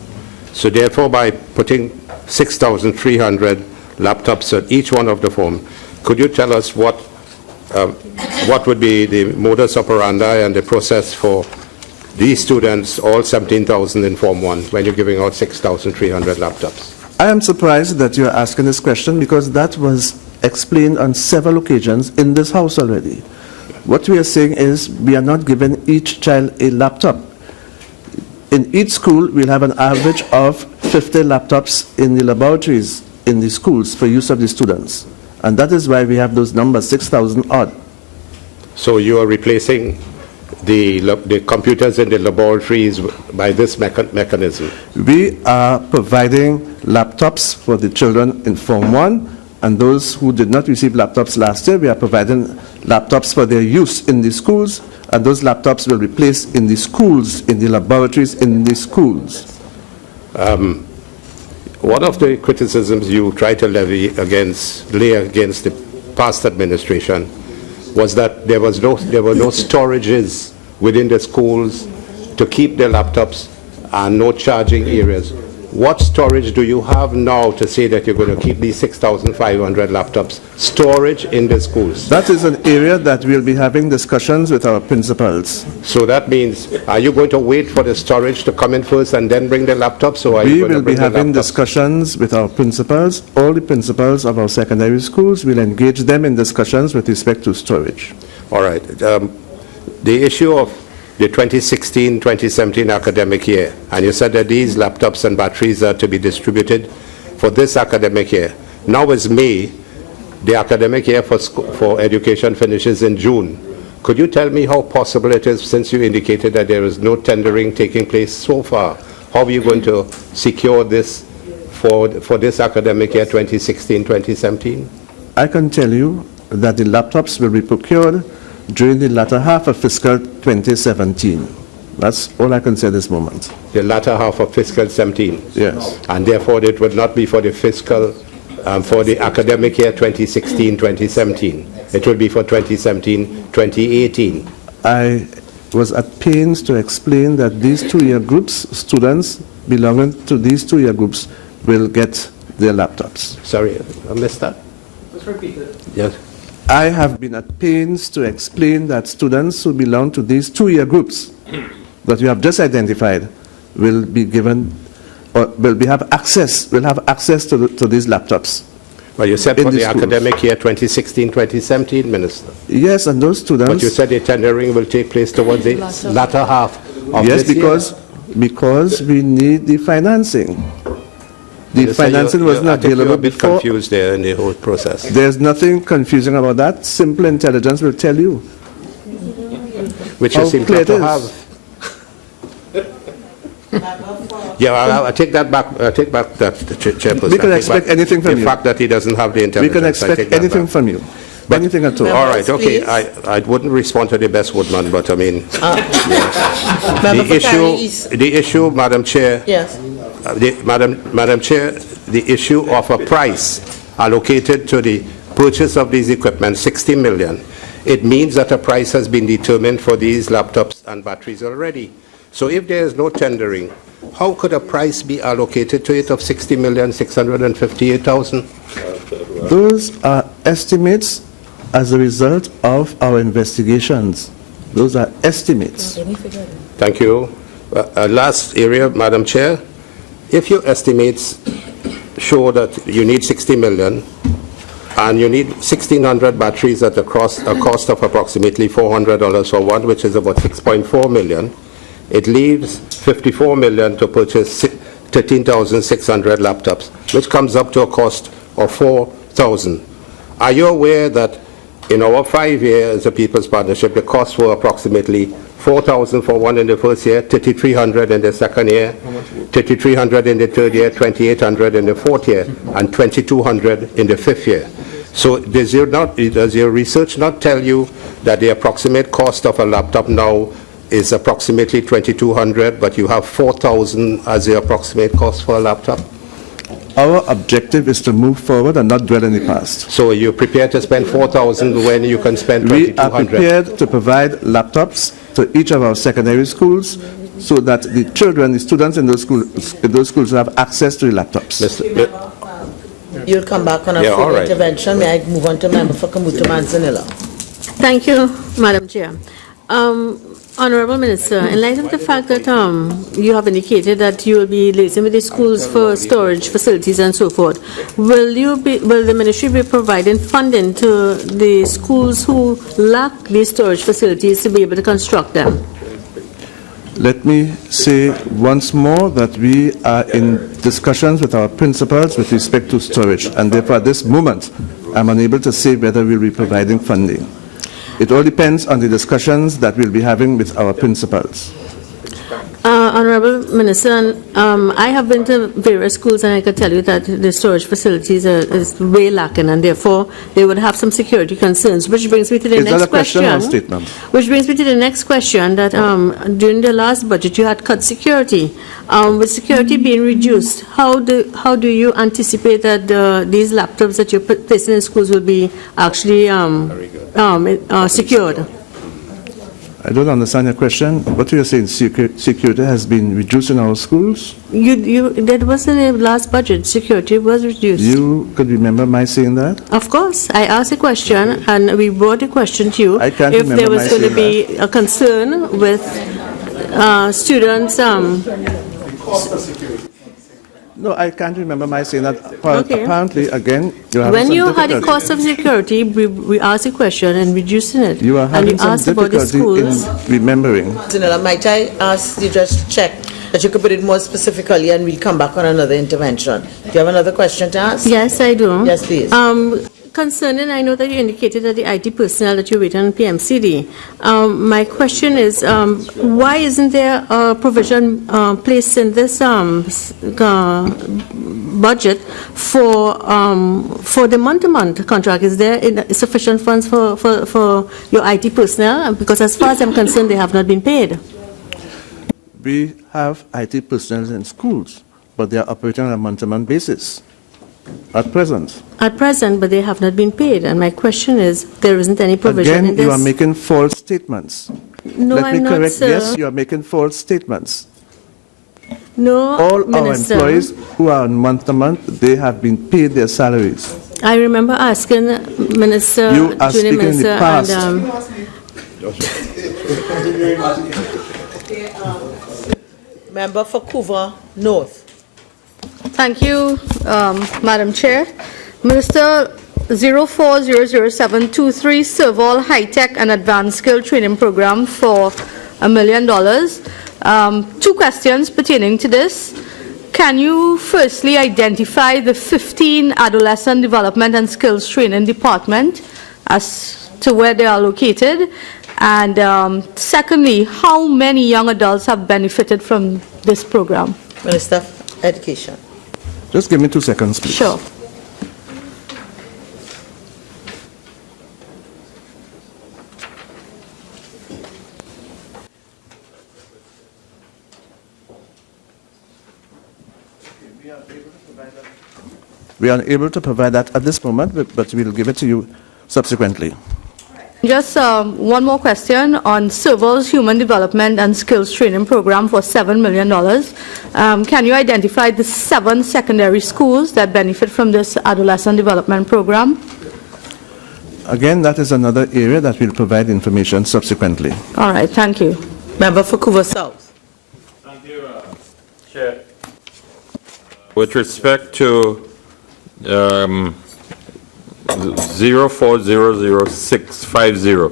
So therefore, by putting 6,300 laptops at each one of the forms, could you tell us what would be the modus operandi and the process for these students, all 17,000 in Form 1, when you're giving out 6,300 laptops? I am surprised that you're asking this question because that was explained on several occasions in this House already. What we are saying is we are not giving each child a laptop. In each school, we'll have an average of 50 laptops in the laboratories in the schools for use of the students. And that is why we have those numbers, 6,000 odd. So you are replacing the computers in the laboratories by this mechanism? We are providing laptops for the children in Form 1, and those who did not receive laptops last year, we are providing laptops for their use in the schools, and those laptops will be placed in the schools, in the laboratories, in the schools. One of the criticisms you try to lay against the past administration was that there were no storages within the schools to keep the laptops and no charging areas. What storage do you have now to say that you're going to keep these 6,500 laptops storage in the schools? That is an area that we'll be having discussions with our principals. So that means, are you going to wait for the storage to come in first and then bring the laptops, or are you going to bring the laptops? We will be having discussions with our principals. All the principals of our secondary schools will engage them in discussions with respect to storage. All right. The issue of the 2016-2017 academic year, and you said that these laptops and batteries are to be distributed for this academic year. Now is May. The academic year for education finishes in June. Could you tell me how possible it is, since you indicated that there is no tendering taking place so far? How are you going to secure this for this academic year 2016-2017? I can tell you that the laptops will be procured during the latter half of fiscal 2017. That's all I can say at this moment. The latter half of fiscal 17? Yes. And therefore it would not be for the fiscal, for the academic year 2016-2017. It will be for 2017-2018. I was at pains to explain that these two-year groups, students belonging to these two-year groups, will get their laptops. Sorry, I missed that. Let's repeat it. Yes. I have been at pains to explain that students who belong to these two-year groups that you have just identified will be given, or will have access to these laptops. Well, you said for the academic year 2016-2017, Minister. Yes, and those students. But you said the tendering will take place towards the latter half of Yes, this year. because we need the financing. The Minister, financing wasn't I think you're available a bit before. confused there in the whole process. There's nothing confusing about that. Simple intelligence will tell you. Which you How seem clear not to it is. have. Yeah, I take that back, take back that, Chairperson. We can I take expect back anything from the you. fact that he doesn't have the We intelligence. can I expect take that anything back. from you. Anything at all. All right, okay, Please. I wouldn't respond to the best woodman, but I mean, Member for Carrie the East. issue, Madam Chair, Yes. Madam Chair, the issue of a price allocated to the purchase of these equipment, 60 million, it means that a price has been determined for these laptops and batteries already. So if there is no tendering, how could a price be allocated to it of 60,658,000? Those are estimates as a result of our investigations. Those are estimates. Thank you. Last area, Madam Chair. If your estimates show that you need 60 million and you need 1,600 batteries at a cost of approximately $400 for one, which is about 6.4 million, it leaves 54 million to purchase 13,600 laptops, which comes up to a cost of 4,000. Are you aware that in our 5 years as a People's Partnership, the costs were approximately 4,000 for one in the first year, 3,300 in the second year, 3,300 in the third year, 2,800 in the fourth year, and 2,200 in the fifth year. So does your research not tell you that the approximate cost of a laptop now is approximately 2,200, but you have 4,000 as the approximate cost for a laptop? Our objective is to move forward and not dwell in the past. So you're prepared to spend 4,000 when you can spend We are 2,200? prepared to provide laptops to each of our secondary schools so that the children, the students in those schools will have access to the laptops. You'll come back on a Yeah, all full right. intervention. May I move on to member for Cumuto Manzanilla? Thank you, Madam Chair. Honorable Minister, in light of the fact that you have indicated that you will be liaising with the schools for storage facilities and so forth, will the ministry be providing funding to the schools who lack these storage facilities to be able to construct them? Let me say once more that we are in discussions with our principals with respect to storage, and therefore at this moment I'm unable to say whether we'll be providing funding. It all depends on the discussions that we'll be having with our principals. Honorable Minister, I have been to various schools and I can tell you that the storage facilities is way lacking and therefore they would have some security concerns, which brings me to the Is next that a question or a question. statement? Which brings me to the next question that during the last budget you had cut security. With security being reduced, how do you anticipate that these laptops that you're placing in schools will be actually secured? I don't understand your question. What you're saying, security has been reduced in our schools? That was in the last budget, security was reduced. You could remember my saying that? Of course, I asked a question and we brought a question to you. I can't if remember there was my going to saying be a concern with students. No, I can't remember my saying that. Okay. Apparently, again, you have When some you had the difficulty. cost of security, we asked a question and reducing it. You are and having you some asked about the difficulty schools. in remembering. Manzanilla, might I ask you just check that you could put it more specifically and we'll come back on another intervention. Do you have another question to ask? Yes, I do. Yes, please. Concerning, I know that you indicated that the IT personnel that you wait on PMCD. My question is, why isn't there a provision placed in this budget for the month-to-month contract? Is there sufficient funds for your IT personnel? Because as far as I'm concerned, they have not been paid. We have IT personnel in schools, but they are operating on a month-to-month basis at present. At present, but they have not been paid. And my question is, there isn't any provision Again, in this? you are making false statements. No, Let I'm me not, correct. sir. Yes, you are making false statements. No, All Minister. our employees who are on month-to-month, they have been paid their salaries. I remember asking Minister, You are Junior speaking in the Minister, past. Member for Couva North. Thank you, Madam Chair. Minister, 040073 Serval High Tech and Advanced Skill Training Program for $1 million. Two questions pertaining to this. Can you firstly identify the 15 adolescent development and skills training department as to where they are located? And secondly, how many young adults have benefited from this program? Minister of Education. Just give me 2 seconds, please. Sure. We are unable to provide that at this moment, but we'll give it to you subsequently. Just one more question on Serval's Human Development and Skills Training Program for $7 million. Can you identify the 7 secondary schools that benefit from this adolescent development program? Again, that is another area that we'll provide information subsequently. All right, thank you. Member for Couva South. Thank you, Chair. With respect to 04000650.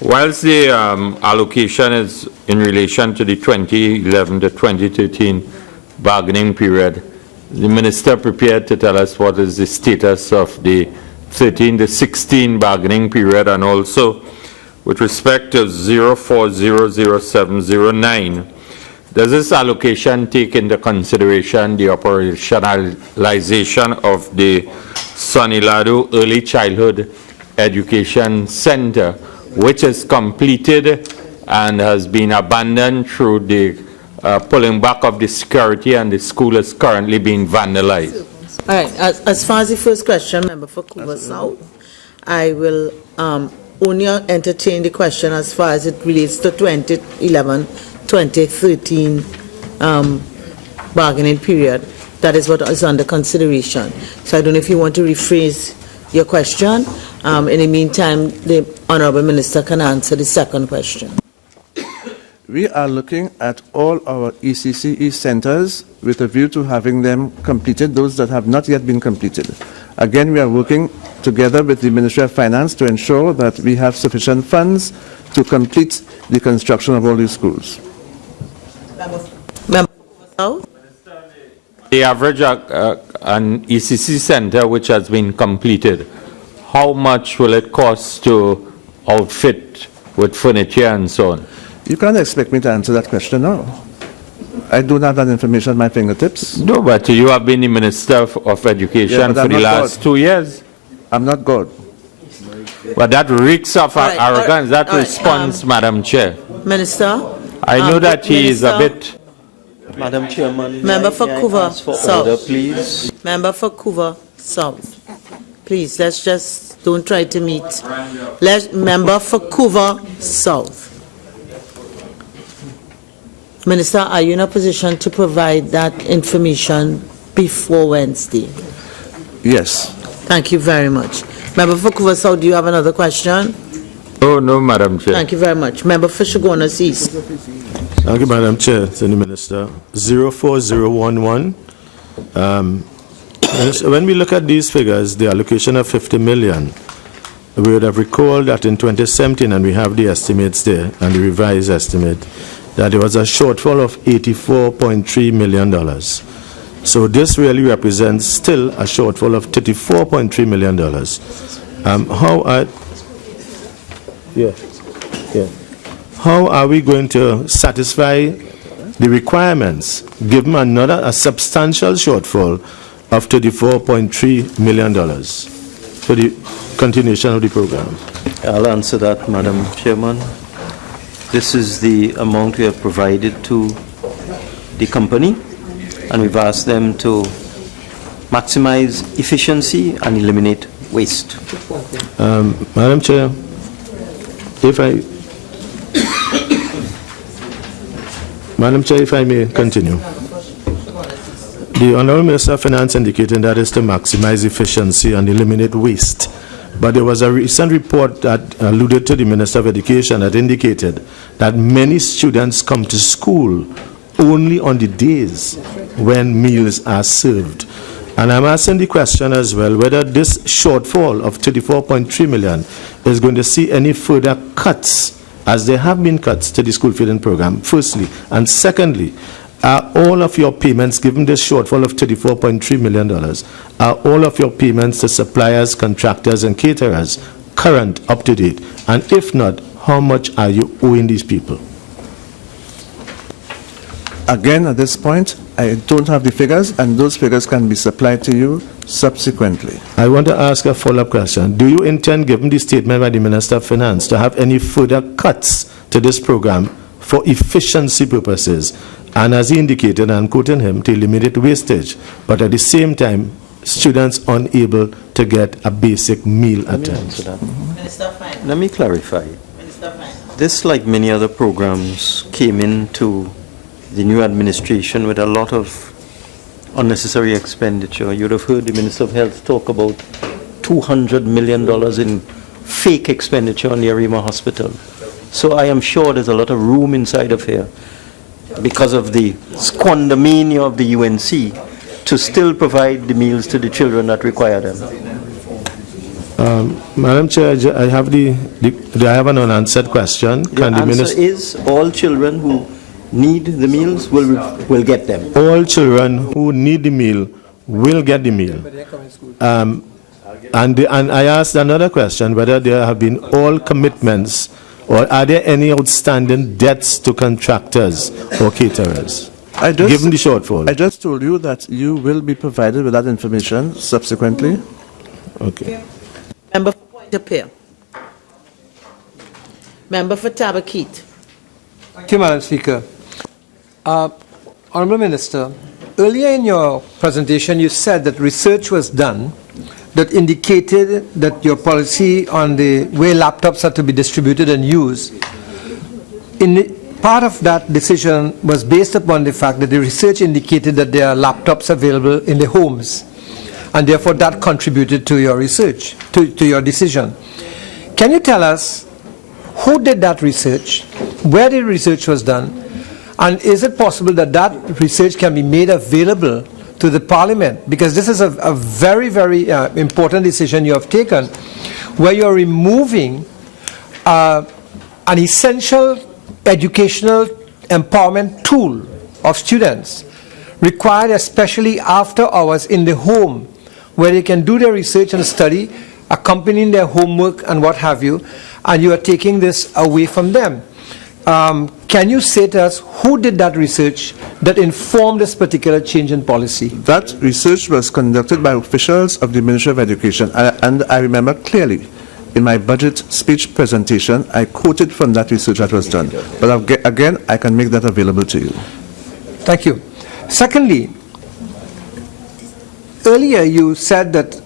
Whilst the allocation is in relation to the 2011 to 2013 bargaining period, the minister prepared to tell us what is the status of the 13 to 16 bargaining period, and also with respect to 04000709. Does this allocation take into consideration the operationalization of the Sonilado Early Childhood Education Center, which is completed and has been abandoned through the pulling back of the security, and the school is currently being vandalized? All right, as far as the first question, member for Couva South, I will only entertain the question as far as it relates to 2011-2013 bargaining period. That is what is under consideration. So I don't know if you want to rephrase your question. In the meantime, the Honorable Minister can answer the second question. We are looking at all our ECCE centers with a view to having them completed, those that have not yet been completed. Again, we are working together with the Ministry of Finance to ensure that we have sufficient funds to complete the construction of all these schools. Member for The average an ECC center which has been completed, how much will it cost to outfit with furniture and so on? You can't expect me to answer that question now. I don't have that information at my fingertips. No, but you have been the Minister of Education for the last 2 years. I'm not God. But that reeks of All right, arrogance, that all right, response, Madam Chair. Minister. I know that he is a Minister. bit... Madam Chairman, Member for may I Couva ask for South. order, please? Member for Couva South. Please, let's just don't try to meet. Member for Couva South. Minister, are you in a position to provide that information before Wednesday? Yes. Thank you very much. Member for Couva South, do you have another question? Oh, no, Madam Chair. Thank you very much. Member for Chaguanas East. Thank you, Madam Chair, to the Minister. 04011. When we look at these figures, the allocation of 50 million, we would have recalled that in 2017, and we have the estimates there, and the revised estimate, that there was a shortfall of $84.3 million. So this really represents still a shortfall of $34.3 million. How are we going to satisfy the requirements, given a substantial shortfall of $34.3 million for the continuation of the program? I'll answer that, Madam Chairman. This is the amount we have provided to the company, and we've asked them to maximize efficiency and eliminate waste. Madam Chair, if I may continue. The Honourable Minister of Finance indicated that is to maximize efficiency and eliminate waste. But there was a recent report that alluded to the Minister of Education that indicated that many students come to school only on the days when meals are served. And I'm asking the question as well whether this shortfall of 34.3 million is going to see any further cuts as there have been cuts to the school feeding program, firstly? And secondly, are all of your payments, given this shortfall of $34.3 million, are all of your payments to suppliers, contractors, and caterers current, up to date? And if not, how much are you owing these people? Again, at this point, I don't have the figures, and those figures can be supplied to you subsequently. I want to ask a follow-up question. Do you intend, given the statement by the Minister of Finance, to have any further cuts to this program for efficiency purposes? And as he indicated, and I'm quoting him, to eliminate wastage, but at the same time, students unable to get a basic meal at times? Minister of Finance. Let me clarify. Minister of Finance. This, like many other programs, came into the new administration with a lot of unnecessary expenditure. You'd have heard the Minister of Health talk about $200 million in fake expenditure on the Arima Hospital. So I am sure there's a lot of room inside of here, because of the squandermania of the UNC, to still provide the meals to the children that require them. Madam Chair, I have I have an unanswered question. The answer is all children who need the meals will get them. All children who need the meal will get the meal. And I asked another question, whether there have been all commitments, or are there any outstanding debts to contractors or caterers, given the shortfall? I just told you that you will be provided with that information subsequently. Okay. Member for Point of Peer. Member for Tabaquite. Thank you, Madam Speaker. Honourable Minister, earlier in your presentation you said that research was done that indicated that your policy on the way laptops are to be distributed and used, part of that decision was based upon the fact that the research indicated that there are laptops available in the homes, and therefore that contributed to your research, to your decision. Can you tell us who did that research, where the research was done, and is it possible that that research can be made available to the Parliament? Because this is a very, very important decision you have taken, where you're removing an essential educational empowerment tool of students, required especially after hours in the home, where they can do their research and study, accompanying their homework and what have you, and you are taking this away from them. Can you say to us who did that research that informed this particular change in policy? That research was conducted by officials of the Ministry of Education, and I remember clearly in my budget speech presentation, I quoted from that research that was done. But again, I can make that available to you. Thank you. Secondly, earlier you said that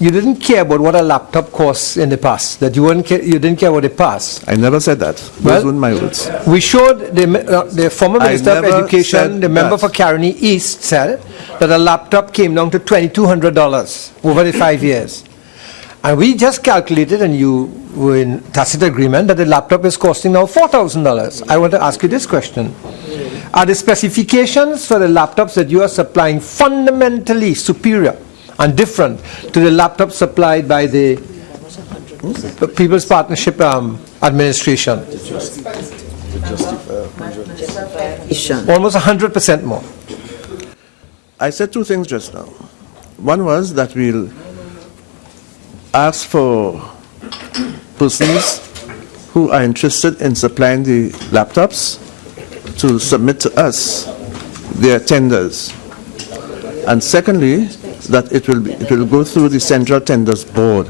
you didn't care about what a laptop costs in the past, that you didn't care about the past. I never said that. Those weren't my words. We showed the former Minister of Education, the member for Caroni East, said that a laptop came down to $2,200 over the 5 years. And we just calculated, and you were in tacit agreement, that the laptop is costing now $4,000. I want to ask you this question. Are the specifications for the laptops that you are supplying fundamentally superior and different to the laptops supplied by the People's Partnership Administration? Almost 100% more. I said two things just now. One was that we'll ask for persons who are interested in supplying the laptops to submit to us their tenders. And secondly, that it will go through the Central Tenders Board.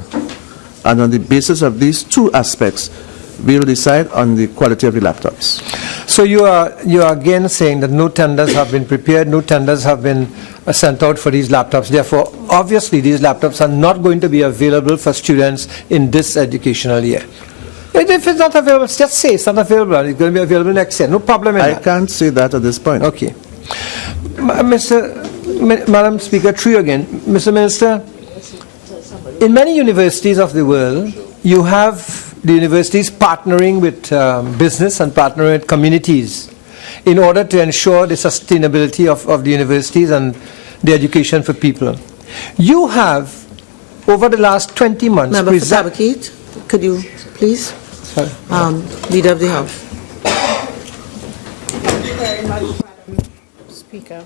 And on the basis of these two aspects, we will decide on the quality of the laptops. So you are again saying that no tenders have been prepared, no tenders have been sent out for these laptops. Therefore, obviously, these laptops are not going to be available for students in this educational year. If it's not available, just say it's not available. It's going to be available next year. No problem in that. I can't say that at this point. Okay. Madam Speaker, through you again. Mr. Minister, in many universities of the world, you have the universities partnering with business and partnering with communities in order to ensure the sustainability of the universities and the education for people. You have, over the last 20 months... Member for Tabaquite, could you please? Leader of the House. Thank you very much, Madam Speaker.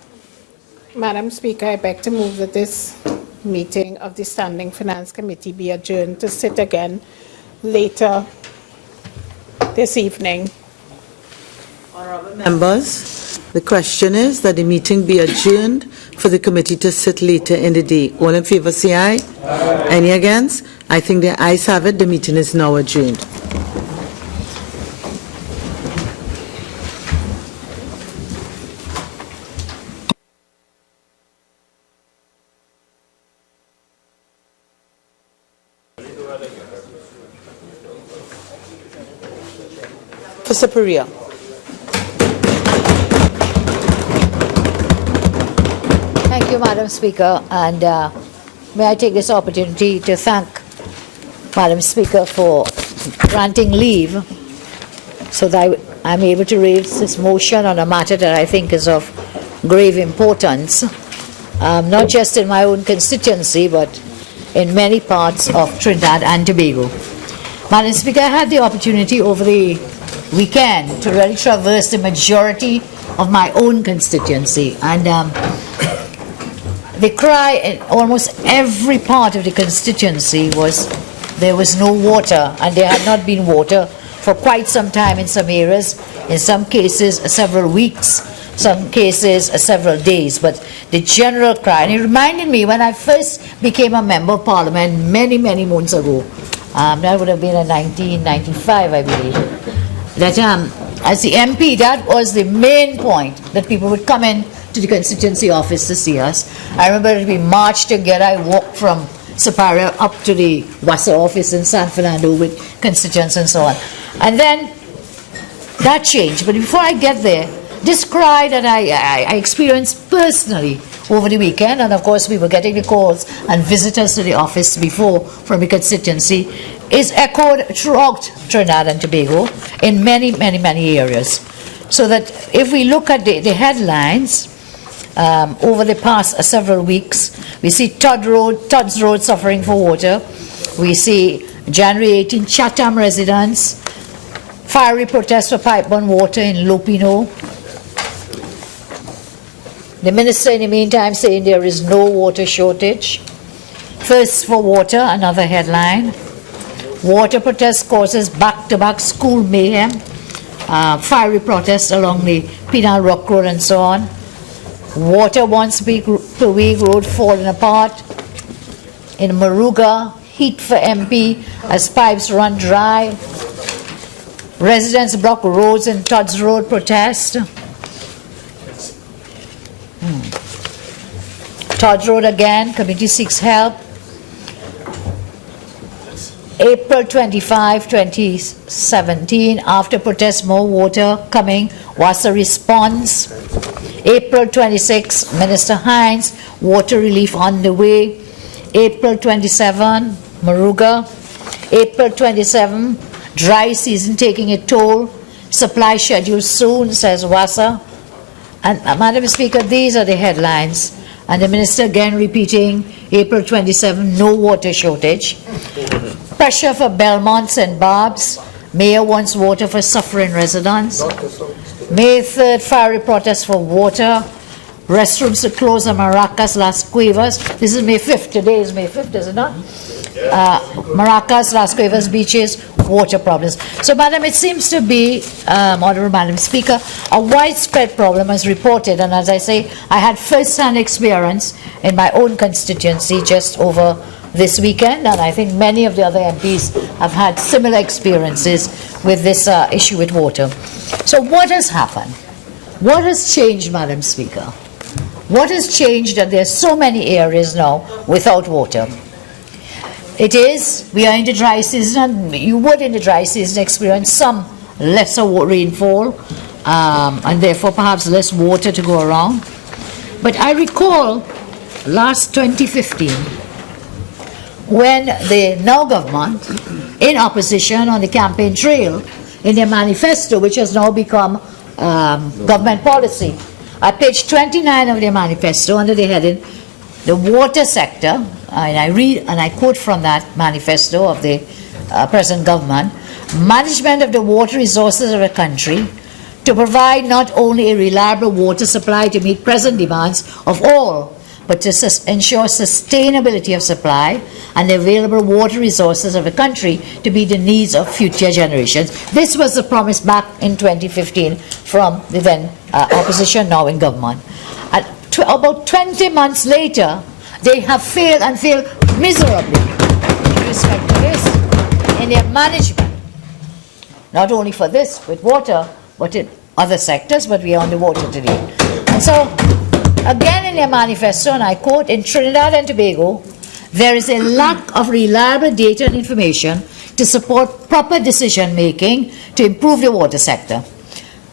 Madam Speaker, I beg to move that this meeting of the Standing Finance Committee be adjourned to sit again later this evening. Honourable members, the question is that the meeting be adjourned for the committee to sit later in the day. All in favour say aye. Aye. Any against? I think the ayes have it. The meeting is now adjourned. For Siparia. Thank you, Madam Speaker, and may I take this opportunity to thank Madam Speaker for granting leave so that I'm able to raise this motion on a matter that I think is of grave importance, not just in my own constituency, but in many parts of Trinidad and Tobago. Madam Speaker, I had the opportunity over the weekend to really traverse the majority of my own constituency, and the cry in almost every part of the constituency was there was no water, and there had not been water for quite some time in some areas, in some cases several weeks, some cases several days, but the general cry, and it reminded me when I first became a member of Parliament many moons ago, that would have been in 1995, I believe, that as the MP, that was the main point, that people would come in to the constituency office to see us. I remember we marched together. I walked from Siparia up to the WASA office in San Fernando with constituents and so on. And then that changed. But before I get there, this cry that I experienced personally over the weekend, and of course we were getting the calls and visitors to the office before from the constituency, is echoed throughout Trinidad and Tobago in many areas. So that if we look at the headlines, over the past several weeks, we see Tuds Road suffering for water. We see January 18 Chatham residents, fiery protest for pipeline water in Lopino. The minister in the meantime saying there is no water shortage. First for water, another headline. Water protest causes back-to-back school mayhem. Fiery protests along the Penal Rock Road and so on. Water once per week road falling apart. In Maruga, heat for MP as pipes run dry. Residents block roads in Tuds Road protest. Tuds Road again, committee seeks help. April 25, 2017, after protest, more water coming. WASA response. April 26, Minister Hinds, water relief on the way. April 27, Maruga. April 27, dry season taking a toll. Supply schedule soon, says WASA. And Madam Speaker, these are the headlines. And the minister again repeating, April 27, no water shortage. Pressure for Belmonts and Barbs. Mayor wants water for suffering residents. May 3rd, fiery protest for water. Restrooms to close at Maracas, Las Cuevas. This is May 5th. Today is May 5th, is it not? Maracas, Las Cuevas beaches, water problems. So, Madam, it seems to be, Honourable Madam Speaker, a widespread problem as reported. And as I say, I had first-hand experience in my own constituency just over this weekend, and I think many of the other MPs have had similar experiences with this issue with water. So what has happened? What has changed, Madam Speaker? What has changed that there are so many areas now without water? It is, we are in the dry season, and you would in the dry season experience some lesser rainfall, and therefore perhaps less water to go around. But I recall last 2015, when the now government, in opposition on the campaign trail, in their manifesto, which has now become government policy, at page 29 of their manifesto, under the heading, the water sector, and I read and I quote from that manifesto of the present government, management of the water resources of the country, to provide not only a reliable water supply to meet present demands of all, but to ensure sustainability of supply and the available water resources of the country to meet the needs of future generations. This was the promise back in 2015 from the then opposition, now in government. And about 20 months later, they have failed and failed miserably with respect to this in their management. Not only for this, with water, but in other sectors, but we are on the water today. And so, again in their manifesto, and I quote, in Trinidad and Tobago, there is a lack of reliable data and information to support proper decision-making to improve the water sector.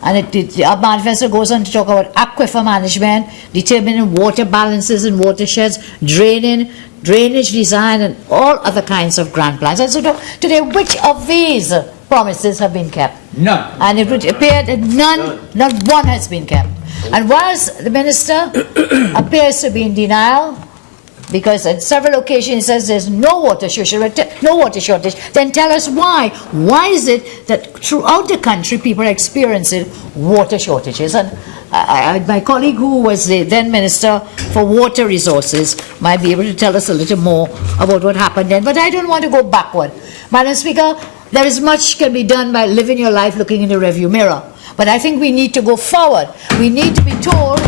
And our manifesto goes on to talk about aquifer management, determining water balances in watersheds, drainage design, and all other kinds of grand plans. And so today, which of these promises have been kept? None. And it would appear that not one has been kept. And whilst the minister appears to be in denial, because on several occasions he says there's no water shortage, then tell us why. Why is it that throughout the country people are experiencing water shortages? And my colleague who was the then Minister for Water Resources might be able to tell us a little more about what happened then. But I don't want to go backward. Madam Speaker, there is much can be done by living your life looking in the rearview mirror. But I think we need to go forward. We need to be told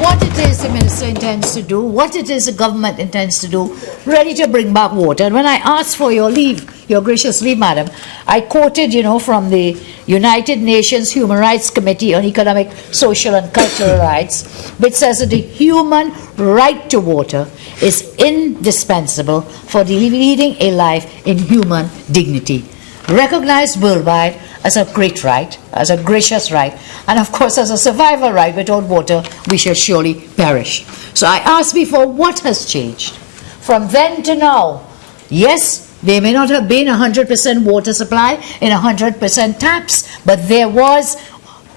what it is the minister intends to do, what it is the government intends to do, ready to bring back water. And when I asked for your leave, your gracious leave, madam, I quoted, from the United Nations Human Rights Committee on Economic, Social and Cultural Rights, which says that the human right to water is indispensable for leading a life in human dignity, recognized worldwide as a great right, as a gracious right, and of course as a survival right. Without water, we shall surely perish. So I ask before, what has changed from then to now? Yes, there may not have been 100% water supply in 100% taps, but there was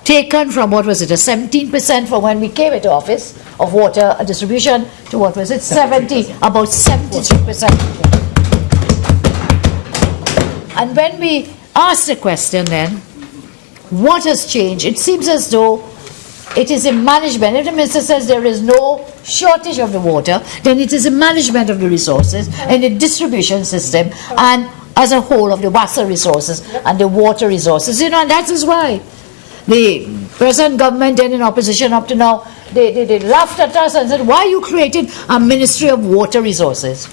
taken from, what was it, a 17% from when we came into office of water distribution to, what was it, about 73%. And when we ask the question then, what has changed? It seems as though it is a management. If the minister says there is no shortage of the water, then it is a management of the resources and the distribution system and as a whole of the water resources and the water resources. And that is why the present government and in opposition up to now, they laughed at us and said, why you created a Ministry of Water Resources?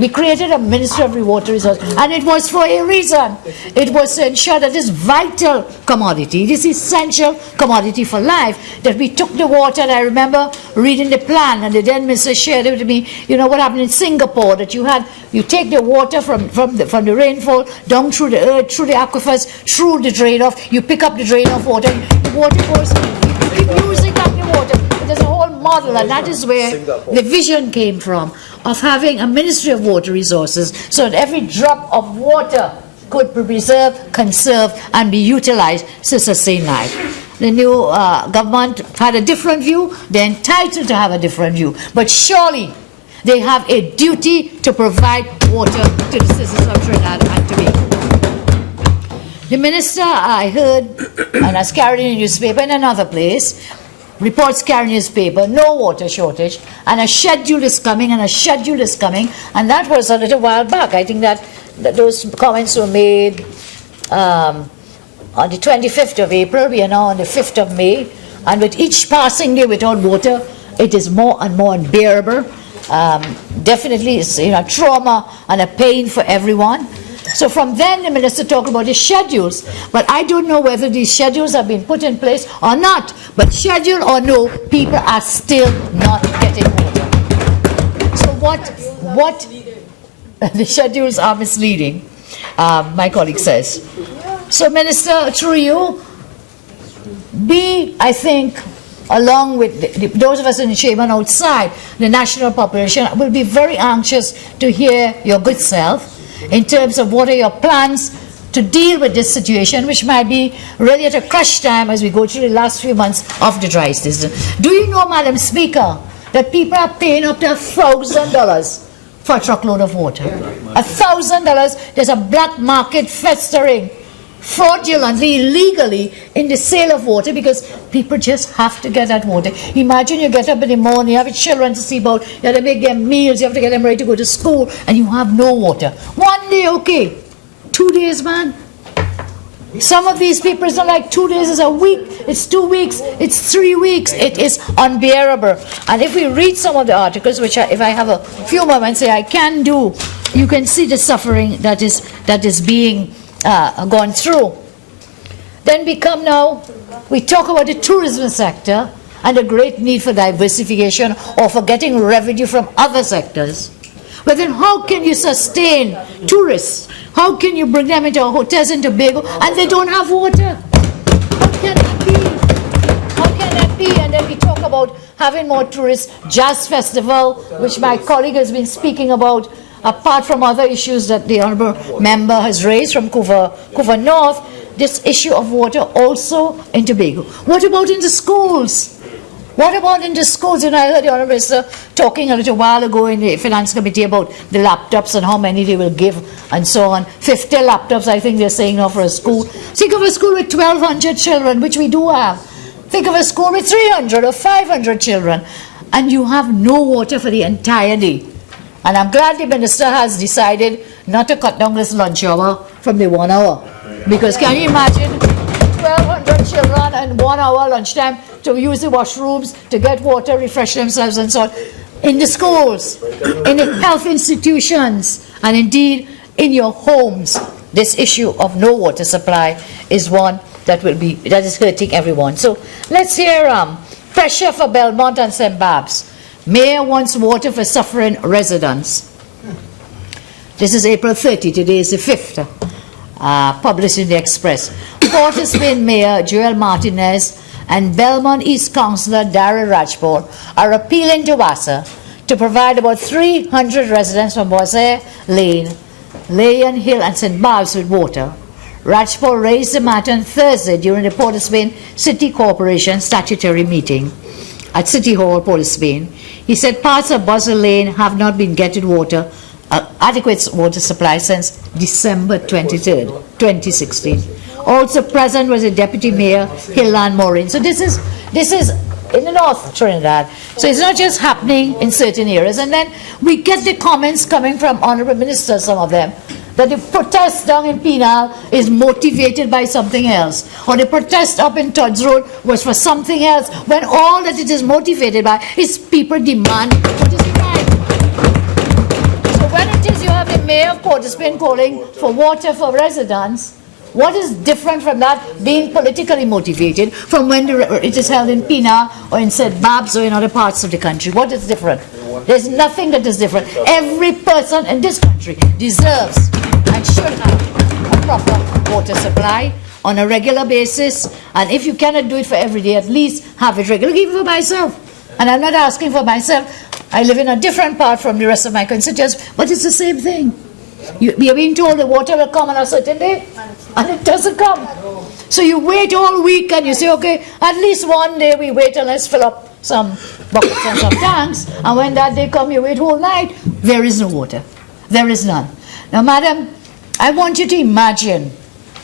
We created a Ministry of Water Resources, and it was for a reason. It was to ensure that this vital commodity, this essential commodity for life, that we took the water. And I remember reading the plan, and the then minister shared it with me, what happened in Singapore, that you take the water from the rainfall down through the earth, through the aquifers, through the drain off, you pick up the drain off water, the water goes, you keep using up the water. There's a whole model, and that is where the vision came from, of having a Ministry of Water Resources, so that every drop of water could be preserved, conserved, and be utilized to sustain life. The new government had a different view. They're entitled to have a different view. But surely they have a duty to provide water to the citizens of Trinidad and Tobago. The minister, I heard, and as carried in the newspaper in another place, reports carry newspaper, no water shortage, and a schedule is coming, and that was a little while back. I think that those comments were made on the 25th of April. We are now on the 5th of May, and with each passing day without water, it is more and more unbearable. Definitely, it's a trauma and a pain for everyone. So from then, the minister talked about the schedules, but I don't know whether these schedules have been put in place or not. But schedule or no, people are still not getting water. So what the schedules are misleading, my colleague says. So Minister, through you, I think, along with those of us in the chamber and outside, the national population will be very anxious to hear your good self in terms of what are your plans to deal with this situation, which might be really at a crush time as we go through the last few months of the dry season. Do you know, Madam Speaker, that people are paying up to $1,000 for a truckload of water. $1,000. There's a black market festering fraudulently, illegally in the sale of water because people just have to get that water. Imagine you get up in the morning, you have your children to see about, you have to make them meals, you have to get them ready to go to school, and you have no water. 1 day, okay. 2 days, man. Some of these people, it's not like 2 days, it's a week, it's 2 weeks, it's 3 weeks. It is unbearable. And if we read some of the articles, which if I have a few moments I can do, you can see the suffering that is being gone through. Then we come now, we talk about the tourism sector and the great need for diversification or for getting revenue from other sectors. But then how can you sustain tourists? How can you bring them into hotels in Tobago and they don't have water? How can that be? How can that be? And then we talk about having more tourists, jazz festival, which my colleague has been speaking about, apart from other issues that the honourable member has raised from Couva North, this issue of water also in Tobago. What about in the schools? What about in the schools? And I heard the Honourable Minister talking a little while ago in the Finance Committee about the laptops and how many they will give and so on. 50 laptops, I think they're saying now for a school. Think of a school with 1,200 children, which we do have. Think of a school with 300 or 500 children, and you have no water for the entire day. And I'm glad the Minister has decided not to cut down this lunch hour from the 1 hour. Because can you imagine 1,200 children and 1 hour lunchtime to use the washrooms, to get water, refresh themselves and so on, in the schools, in the health institutions, and indeed in your homes. This issue of no water supply is one that is hurting everyone. So let's hear pressure for Belmont and St. Babs. Mayor wants water for suffering residents. This is April 30, today is the 5th, published in the Express. Port of Spain Mayor Joel Martinez and Belmont East Councillor Darrell Rajpal are appealing to WASA to provide about 300 residents from Boise Lane, Layan Hill and St. Barb's with water. Rajpal raised the matter on Thursday during the Port of Spain City Corporation statutory meeting at City Hall, Port of Spain. He said parts of Boise Lane have not been getting water, adequate water supply since December 23rd, 2016. Also present was the Deputy Mayor, Hillan Morin. So this is in the North Trinidad. So it's not just happening in certain areas. And then we get the comments coming from Honourable Ministers, some of them, that the protest down in Penal is motivated by something else. Or the protest up in Tudds Road was for something else, when all that it is motivated by is people demand what is right. So when it is you have the Mayor of Port of Spain calling for water for residents, what is different from that being politically motivated from when it is held in Pina or in St. Babs or in other parts of the country? What is different? There's nothing that is different. Every person in this country deserves and should have a proper water supply on a regular basis. And if you cannot do it for every day, at least have it regular. Even for myself. And I'm not asking for myself. I live in a different part from the rest of my constituents, but it's the same thing. We are being told the water will come on a certain day, and it doesn't come. So you wait all week and you say, okay, at least one day we wait and let's fill up some buckets and some tanks, and when that day comes, you wait whole night. There is no water. There is none. Now, madam, I want you to imagine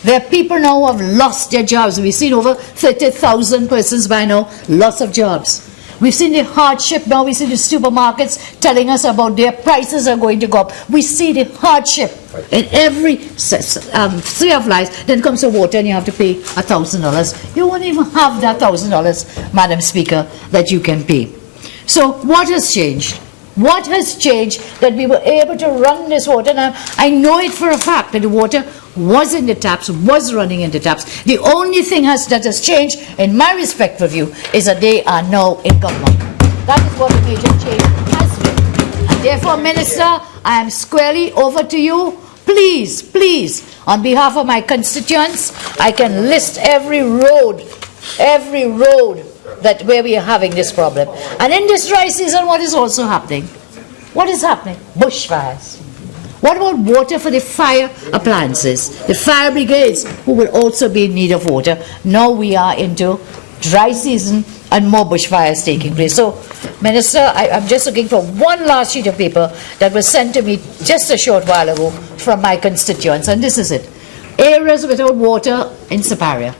there are people now who have lost their jobs. We've seen over 30,000 persons by now, lots of jobs. We've seen the hardship now. We see the supermarkets telling us about their prices are going to go up. We see the hardship in every sphere of life. Then comes the water and you have to pay $1,000. You won't even have that $1,000, Madam Speaker, that you can pay. So what has changed? What has changed that we were able to run this water? Now, I know it for a fact that the water was in the taps, was running in the taps. The only thing that has changed, in my respectful view, is that they are now in government. That is what the major change has been. And therefore, Minister, I am squarely over to you. Please, please, on behalf of my constituents, I can list every road that where we are having this problem. And in this dry season, what is also happening? What is happening? Bushfires. What about water for the fire appliances? The fire brigades, who will also be in need of water. Now we are into dry season and more bushfires taking place. So, Minister, I'm just looking for one last sheet of paper that was sent to me just a short while ago from my constituents, and this is it. Areas without water in Siparia.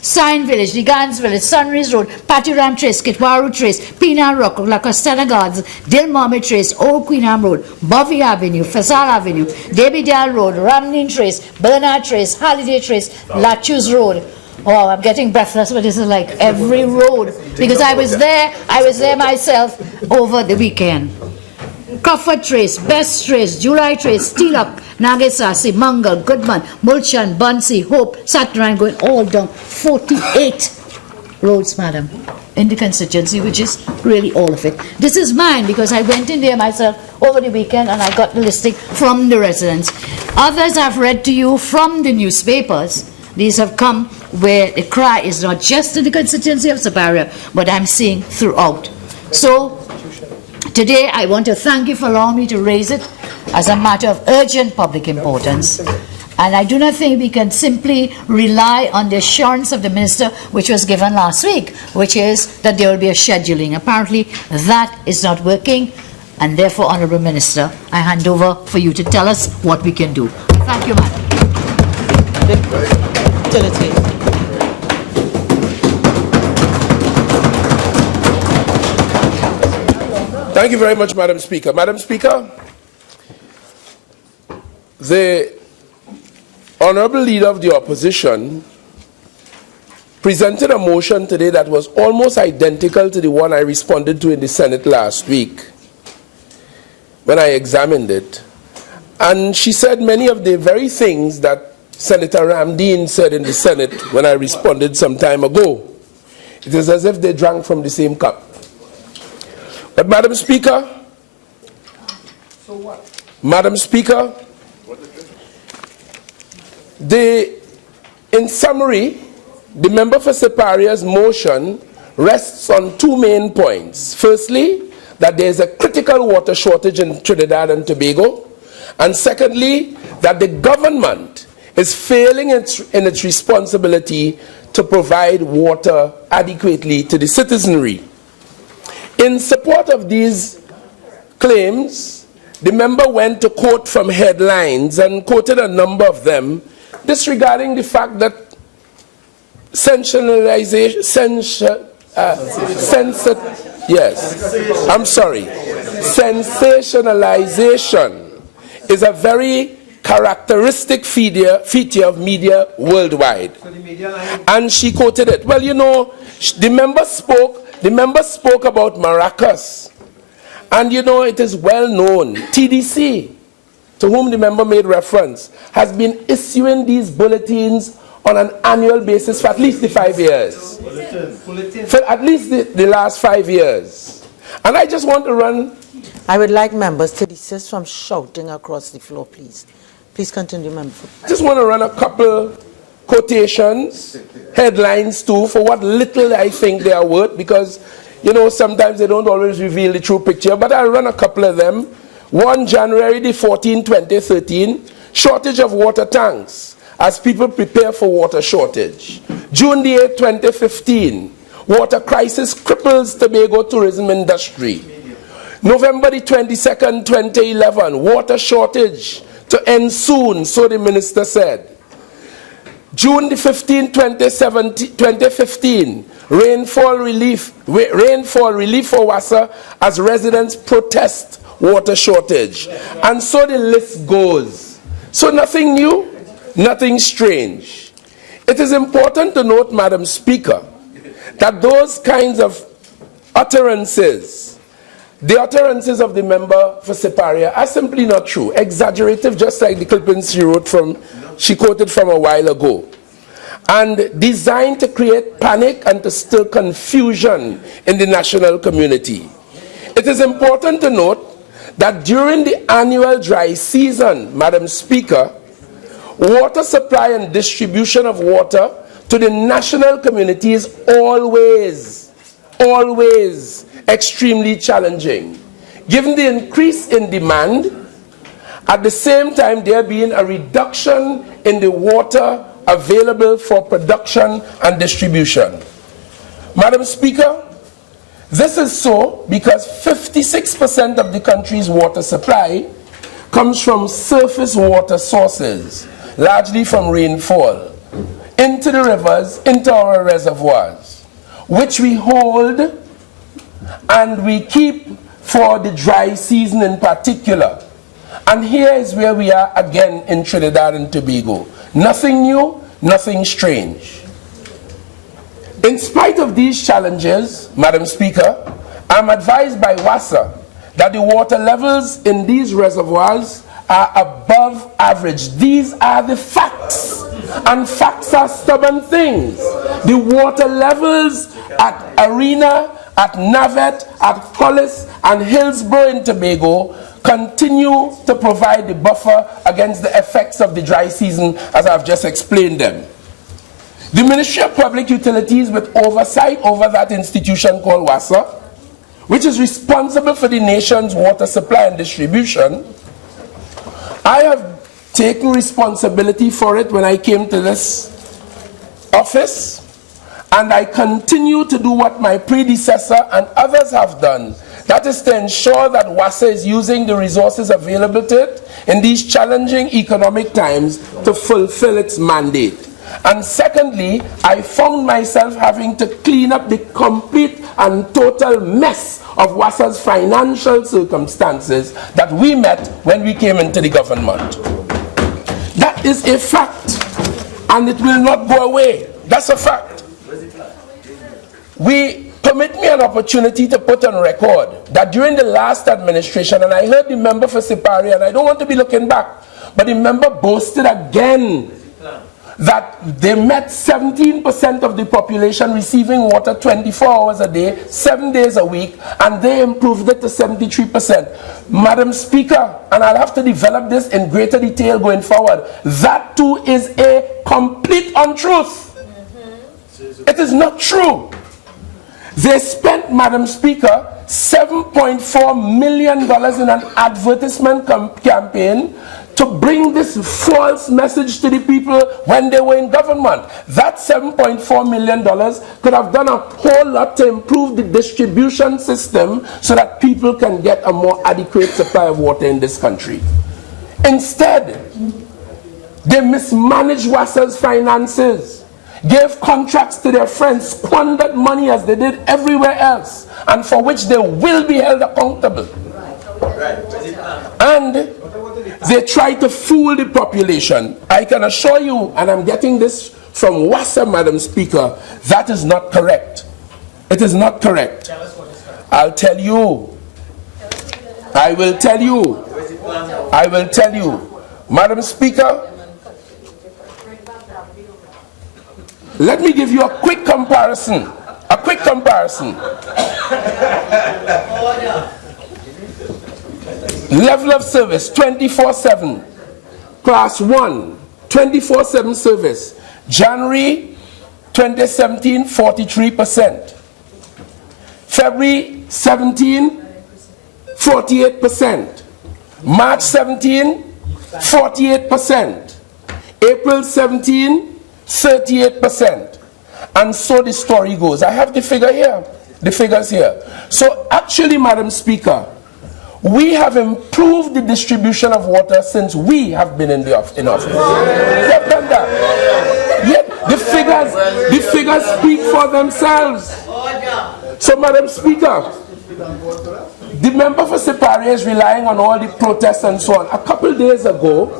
Sign Village, Ligans Village, Sunrise Road, Patiram Trace, Kitwaru Trace, Pina Rock, La Costana Gardens, Dilmame Trace, Old Queen Anne Road, Buffy Avenue, Fasal Avenue, Debidal Road, Ramlin Trace, Bernard Trace, Holiday Trace, Lachus Road. Oh, I'm getting breathless, but this is like every road, because I was there myself over the weekend. Crawford Trace, Best Trace, July Trace, Steeluk, Nagasasi, Mangal, Goodman, Mulchan, Bunsey, Hope, Satnarine, going all down. 48 roads, madam, in the constituency, which is really all of it. This is mine because I went in there myself over the weekend and I got the listing from the residents. Others I've read to you from the newspapers. These have come where the cry is not just in the constituency of Siparia, but I'm seeing throughout. So, today I want to thank you for allowing me to raise it as a matter of urgent public importance. And I do not think we can simply rely on the assurance of the minister which was given last week, which is that there will be a scheduling. Apparently that is not working, and therefore, Honourable Minister, I hand over for you to tell us what we can do. Thank you, Madam. Thank you very much, Madam Speaker. Madam Speaker, the Honourable Leader of the Opposition presented a motion today that was almost identical to the one I responded to in the Senate last week when I examined it. And she said many of the very things that Senator Ramdeen said in the Senate when I responded some time ago. It is as if they drank from the same cup. But Madam Speaker, Madam Speaker, in summary, the member for Siparia's motion rests on two main points. Firstly, that there is a critical water shortage in Trinidad and Tobago, and secondly, that the government is failing in its responsibility to provide water adequately to the citizenry. In support of these claims, the member went to quote from headlines and quoted a number of them, disregarding the fact that sensationalization is a very characteristic feature of media worldwide. And she quoted it. Well, you know, the member spoke about maracas. And you know, it is well known, TDC, to whom the member made reference, has been issuing these bulletins on an annual basis for at least the 5 years. For at least the last 5 years. And I just want to run... I would like members to desist from shouting across the floor, please. Please continue, member. I just want to run a couple quotations, headlines too, for what little I think they are worth, because, you know, sometimes they don't always reveal the true picture, but I'll run a couple of them. 1 January the 14th, 2013, shortage of water tanks as people prepare for water shortage. June the 8th, 2015, water crisis cripples Tobago tourism industry. November the 22nd, 2011, water shortage to end soon, so the minister said. June the 15th, 2015, rainfall relief for Wassa as residents protest water shortage. And so the list goes. So nothing new, nothing strange. It is important to note, Madam Speaker, that those kinds of utterances, the utterances of the member for Siparia, are simply not true, exaggerative, just like the clippings she quoted from a while ago, and designed to create panic and to stir confusion in the national community. It is important to note that during the annual dry season, Madam Speaker, water supply and distribution of water to the national community is always extremely challenging. Given the increase in demand, at the same time there being a reduction in the water available for production and distribution. Madam Speaker, this is so because 56% of the country's water supply comes from surface water sources, largely from rainfall, into the rivers, into our reservoirs, which we hold and we keep for the dry season in particular. And here is where we are again in Trinidad and Tobago. Nothing new, nothing strange. In spite of these challenges, Madam Speaker, I'm advised by WASA that the water levels in these reservoirs are above average. These are the facts, and facts are stubborn things. The water levels at Arena, at Navet, at Hollis, and Hillsborough in Tobago continue to provide the buffer against the effects of the dry season, as I've just explained them. The Ministry of Public Utilities, with oversight over that institution called WASA, which is responsible for the nation's water supply and distribution, I have taken responsibility for it when I came to this office, and I continue to do what my predecessor and others have done. That is to ensure that WASA is using the resources available to it in these challenging economic times to fulfill its mandate. And secondly, I found myself having to clean up the complete and total mess of WASA's financial circumstances that we met when we came into the government. That is a fact, and it will not go away. That's a fact. Permit me an opportunity to put on record that during the last administration, and I heard the member for Siparia, and I don't want to be looking back, but the member boasted again that they met 17% of the population receiving water 24 hours a day, 7 days a week, and they improved it to 73%. Madam Speaker, and I'll have to develop this in greater detail going forward, that too is a complete untruth. It is not true. They spent, Madam Speaker, $7.4 million in an advertisement campaign to bring this false message to the people when they were in government. That $7.4 million could have done a whole lot to improve the distribution system so that people can get a more adequate supply of water in this country. Instead, they mismanaged WASA's finances, gave contracts to their friends, squandered money as they did everywhere else, and for which they will be held accountable. And they try to fool the population. I can assure you, and I'm getting this from WASA, Madam Speaker, that is not correct. It is not correct. I'll tell you. I will tell you. I will tell you. Madam Speaker, let me give you a quick comparison. A quick comparison. Level of service, 24/7. Class 1, 24/7 service. January 2017, 43%. February 17, 48%. March 17, 48%. April 17, 38%. And so the story goes. I have the figure here, the figures here. So actually, Madam Speaker, we have improved the distribution of water since we have been in office. We have done that. Yet the figures speak for themselves. So, Madam Speaker, the member for Siparia is relying on all the protests and so on. A couple days ago,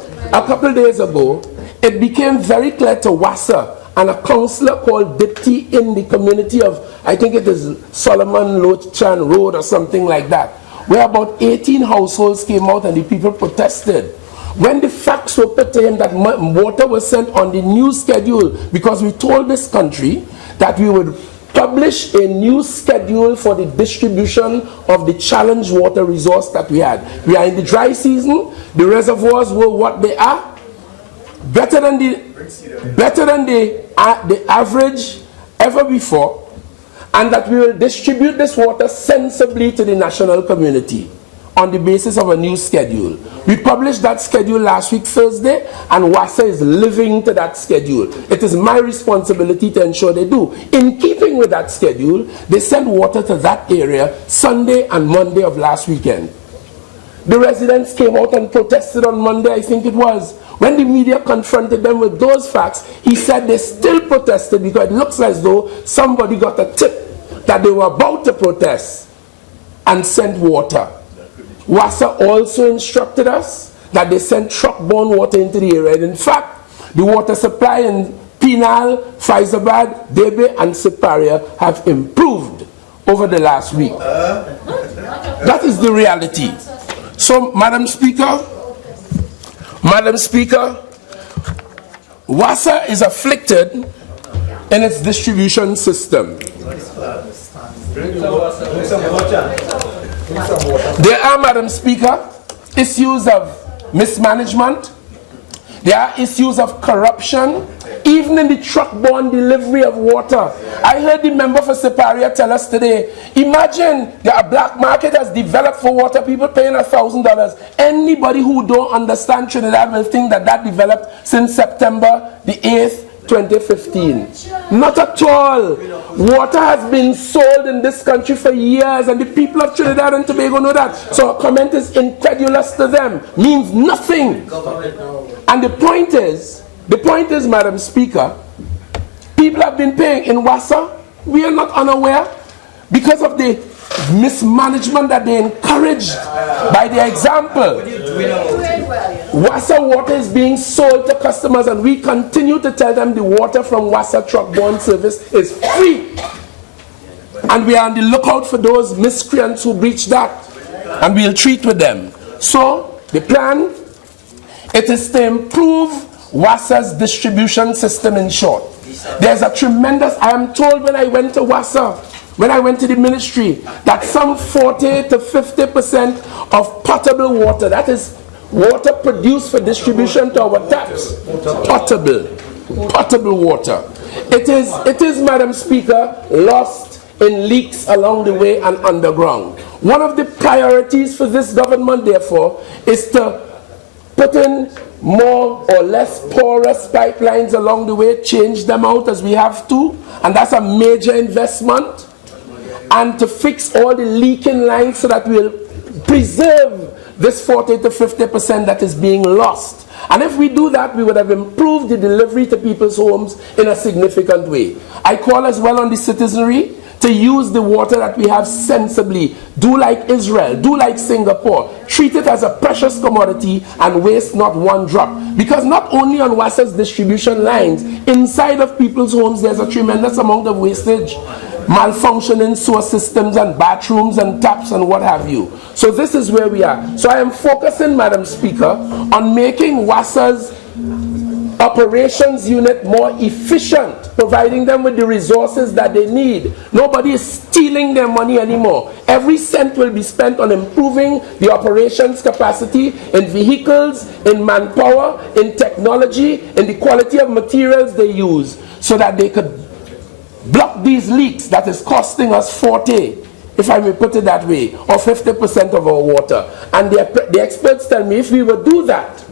it became very clear to WASA and a councillor called Dipti in the community of, I think it is Solomon Lochan Road or something like that, where about 18 households came out and the people protested. When the facts were put to him that water was sent on the new schedule, because we told this country that we would publish a new schedule for the distribution of the challenged water resource that we had. We are in the dry season, the reservoirs were what they are, better than the average ever before, and that we will distribute this water sensibly to the national community. on the basis of a new schedule. We published that schedule last week, Thursday, and WASA is living to that schedule. It is my responsibility to ensure they do. In keeping with that schedule, they sent water to that area Sunday and Monday of last weekend. The residents came out and protested on Monday, I think it was. When the media confronted them with those facts, he said they still protested because it looks as though somebody got a tip that they were about to protest and sent water. WASA also instructed us that they sent truck-borne water into the area. And in fact, the water supply in Penal, Faizabad, Debe, and Siparia have improved over the last week. That is the reality. So, Madam Speaker, WASA is afflicted in its distribution system. There are, Madam Speaker, issues of mismanagement. There are issues of corruption, even in the truck-borne delivery of water. I heard the member for Siparia tell us today, imagine that a black market has developed for water, people paying $1,000. Anybody who don't understand Trinidad will think that that developed since September the 8th, 2015. Not at all. Water has been sold in this country for years, and the people of Trinidad and Tobago know that. So a comment is incredulous to them, means nothing. And the point is, Madam Speaker, people have been paying in WASA. We are not unaware because of the mismanagement that they encouraged by their example. WASA water is being sold to customers, and we continue to tell them the water from WASA truck-borne service is free. And we are on the lookout for those miscreants who breach that, and we'll treat with them. So, the plan, it is to improve WASA's distribution system in short. There's a tremendous, I am told when I went to WASA, when I went to the ministry, that some 40 to 50% of potable water, that is water produced for distribution to our taps, potable water. It is, Madam Speaker, lost in leaks along the way and underground. One of the priorities for this government, therefore, is to put in more or less porous pipelines along the way, change them out as we have to, and that's a major investment, and to fix all the leaking lines so that we'll preserve this 40 to 50% that is being lost. And if we do that, we would have improved the delivery to people's homes in a significant way. I call as well on the citizenry to use the water that we have sensibly. Do like Israel, do like Singapore. Treat it as a precious commodity and waste not one drop. Because not only on WASA's distribution lines, inside of people's homes there's a tremendous amount of wastage. Malfunctioning sewer systems and bathrooms and taps and what have you. So this is where we are. So I am focusing, Madam Speaker, on making WASA's operations unit more efficient, providing them with the resources that they need. Nobody is stealing their money anymore. Every cent will be spent on improving the operations capacity in vehicles, in manpower, in technology, in the quality of materials they use, so that they could block these leaks that is costing us 40, if I may put it that way, or 50% of our water. And the experts tell me if we would do that,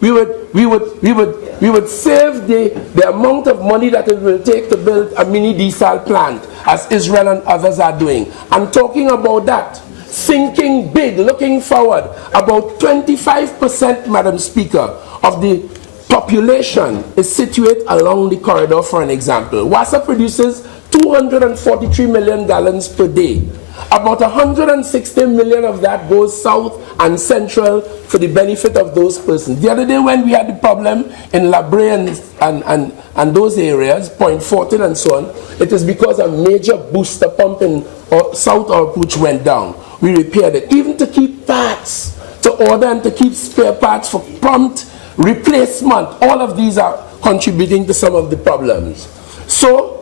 we would save the amount of money that it will take to build a mini desal plant, as Israel and others are doing. I'm talking about that. Thinking big, looking forward. About 25%, Madam Speaker, of the population is situated along the corridor, for an example. WASA produces 243 million gallons per day. About 160 million of that goes south and central for the benefit of those persons. The other day when we had the problem in Brea and those areas, Point 14 and so on, it is because a major booster pump in South Oropouche went down. We repaired it. Even to keep parts, to order and to keep spare parts for prompt replacement, all of these are contributing to some of the problems. So,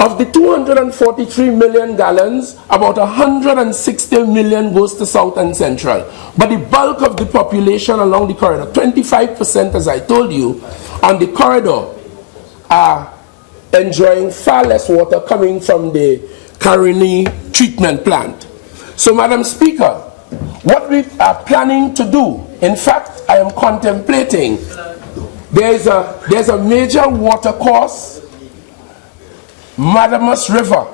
of the 243 million gallons, about 160 million goes to South and Central. But the bulk of the population along the corridor, 25%, as I told you, on the corridor are enjoying far less water coming from the Karini treatment plant. So, Madam Speaker, What we are planning to do, in fact, I am contemplating, there's a major water course, Madamus River,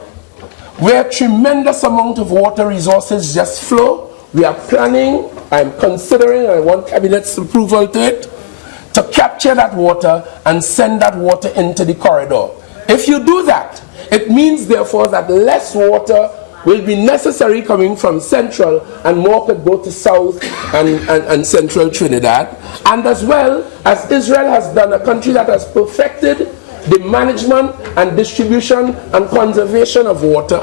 where tremendous amount of water resources just flow. We are planning, I'm considering, I want Cabinet's approval to it, to capture that water and send that water into the corridor. If you do that, it means therefore that less water will be necessary coming from central and more could go to south and central Trinidad. And as well as Israel has done, a country that has perfected the management and distribution and conservation of water,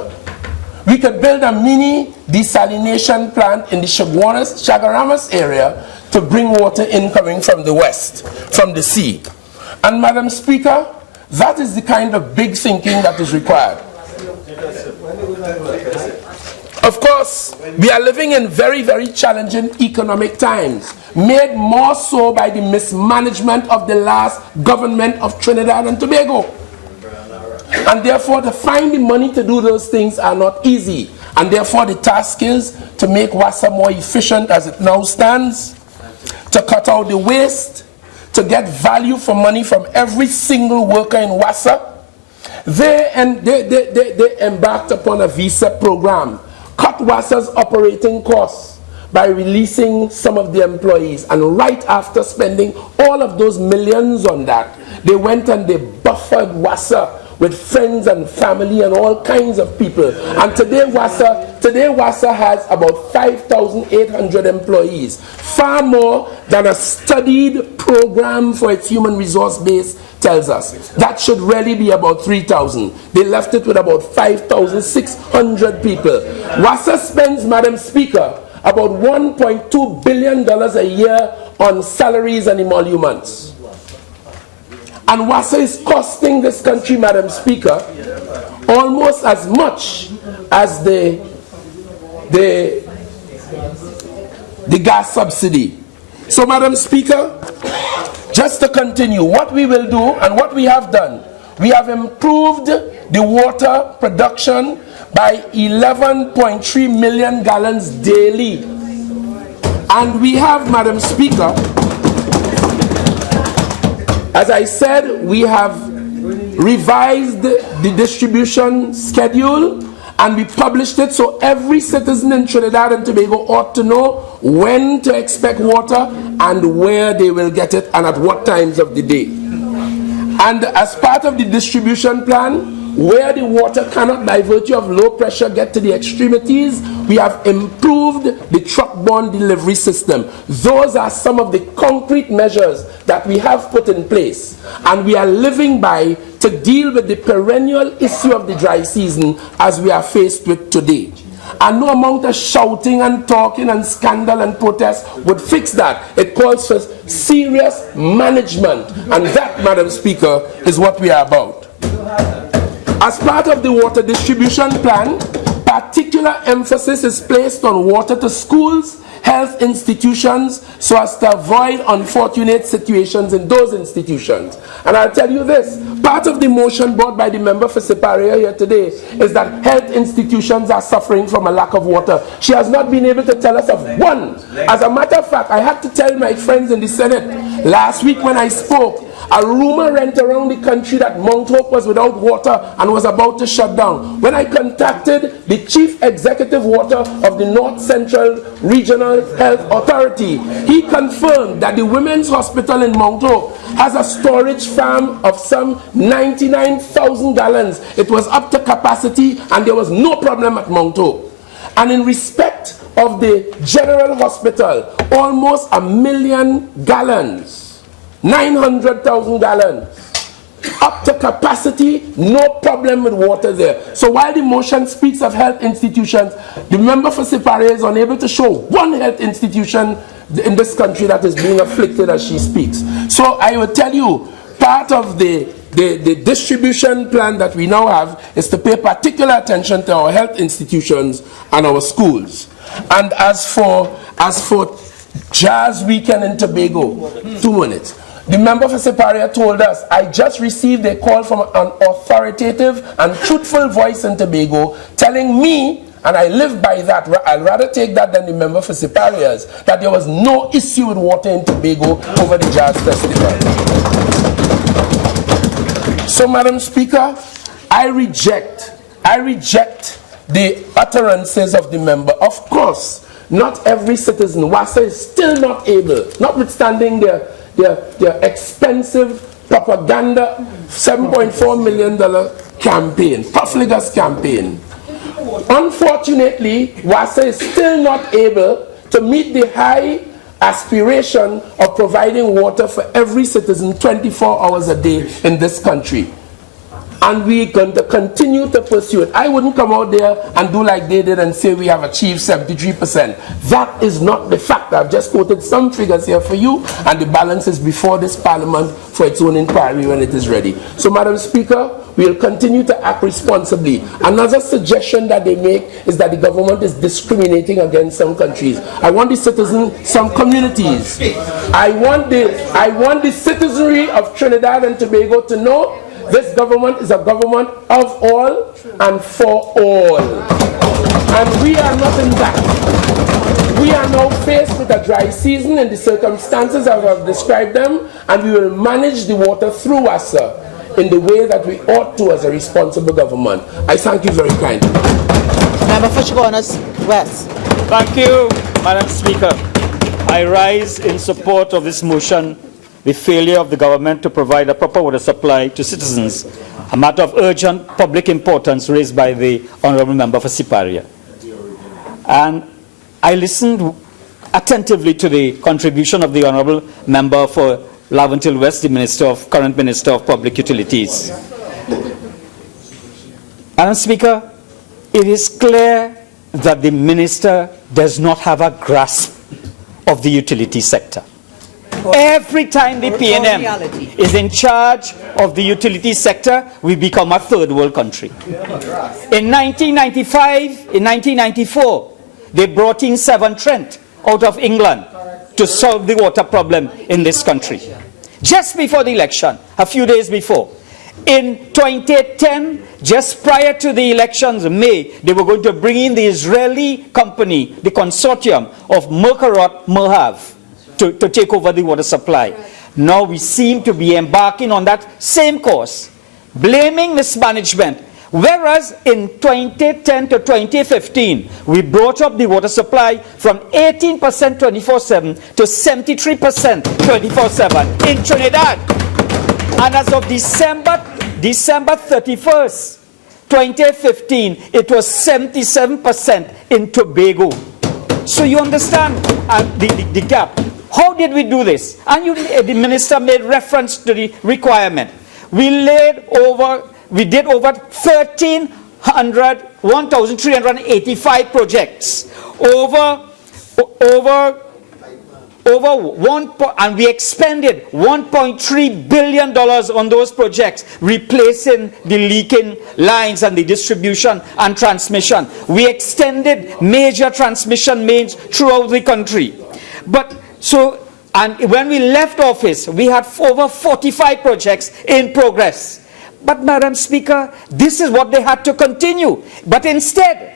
we could build a mini desalination plant in the Chaguanas area to bring water in coming from the west, from the sea. And Madam Speaker, that is the kind of big thinking that is required. Of course, we are living in very, very challenging economic times, made more so by the mismanagement of the last government of Trinidad and Tobago. And therefore, to find the money to do those things are not easy. And therefore, the task is to make WASA more efficient as it now stands, to cut out the waste, to get value for money from every single worker in WASA. They embarked upon a visa program, cut WASA's operating costs by releasing some of the employees. And right after spending all of those millions on that, they went and they buffered WASA with friends and family and all kinds of people. And today WASA has about 5,800 employees, far more than a studied program for its human resource base tells us. That should really be about 3,000. They left it with about 5,600 people. WASA spends, Madam Speaker, about $1.2 billion a year on salaries and emoluments. And WASA is costing this country, Madam Speaker, almost as much as the gas subsidy. So, Madam Speaker, just to continue, what we will do and what we have done, we have improved the water production by 11.3 million gallons daily. And we have, Madam Speaker, as I said, we have revised the distribution schedule and we published it so every citizen in Trinidad and Tobago ought to know when to expect water and where they will get it and at what times of the day. And as part of the distribution plan, where the water cannot by virtue of low pressure get to the extremities, we have improved the truck-borne delivery system. Those are some of the concrete measures that we have put in place and we are living by to deal with the perennial issue of the dry season as we are faced with today. And no amount of shouting and talking and scandal and protest would fix that. It calls for serious management, and that, Madam Speaker, is what we are about. As part of the water distribution plan, particular emphasis is placed on water to schools, health institutions, so as to avoid unfortunate situations in those institutions. And I'll tell you this, part of the motion brought by the member for Siparia here today is that health institutions are suffering from a lack of water. She has not been able to tell us of one. As a matter of fact, I had to tell my friends in the Senate last week when I spoke, a rumor went around the country that Mount Hope was without water and was about to shut down. When I contacted the Chief Executive Water of the North Central Regional Health Authority, he confirmed that the Women's Hospital in Mount Hope has a storage farm of some 99,000 gallons. It was up to capacity and there was no problem at Mount Hope. And in respect of the General Hospital, almost 1 million gallons. 900,000 gallons. Up to capacity, no problem with water there. So while the motion speaks of health institutions, the member for Siparia is unable to show one health institution in this country that is being afflicted as she speaks. So I will tell you, part of the distribution plan that we now have is to pay particular attention to our health institutions and our schools. And as for Jazz Weekend in Tobago, 2 minutes. The member for Siparia told us, I just received a call from an authoritative and truthful voice in Tobago telling me and I live by that. I'd rather take that than the member for Siparia's, that there was no issue with water in Tobago over the Jazz Festival. So, Madam Speaker, I reject the utterances of the member. Of course, not every citizen, WASA is still not able, notwithstanding their expensive propaganda $7.4 million campaign, profligate campaign. Unfortunately, WASA is still not able to meet the high aspiration of providing water for every citizen 24 hours a day in this country. And we're going to continue to pursue it. I wouldn't come out there and do like they did and say we have achieved 73%. That is not the fact. I've just quoted some figures here for you, and the balance is before this Parliament for its own inquiry when it is ready. So, Madam Speaker, we'll continue to act responsibly. Another suggestion that they make is that the government is discriminating against some countries. I want the citizens, some communities. I want the citizenry of Trinidad and Tobago to know this government is a government of all and for all. And we are not in that. We are now faced with a dry season in the circumstances as I've described them, and we will manage the water through WASA in the way that we ought to as a responsible government. I thank you very kindly. Member for Chaguanas West. Thank you, Madam Speaker. I rise in support of this motion, the failure of the government to provide a proper water supply to citizens, a matter of urgent public importance raised by the Honourable Member for Siparia. And I listened attentively to the contribution of the Honourable Member for Laventille West, the current Minister of Public Utilities. Madam Speaker, it is clear that the Minister does not have a grasp of the utility sector. Every time the PNM is in charge of the utility sector, we become a third world country. In 1994, they brought in Severn Trent out of England to solve the water problem in this country. Just before the election, a few days before, in 2010, just prior to the elections in May, they were going to bring in the Israeli company, the consortium of Merkarot Merhav, to take over the water supply. Now we seem to be embarking on that same course, blaming mismanagement. Whereas in 2010 to 2015, we brought up the water supply from 18% 24/7 to 73% 24/7 in Trinidad. And as of December 31st, 2015, it was 77% in Tobago. So you understand the gap. How did we do this? And the minister made reference to the requirement. We did over 1,385 projects, and we expended $1.3 billion on those projects, replacing the leaking lines and the distribution and transmission. We extended major transmission mains throughout the country. And when we left office, we had over 45 projects in progress. But, Madam Speaker, this is what they had to continue. But instead,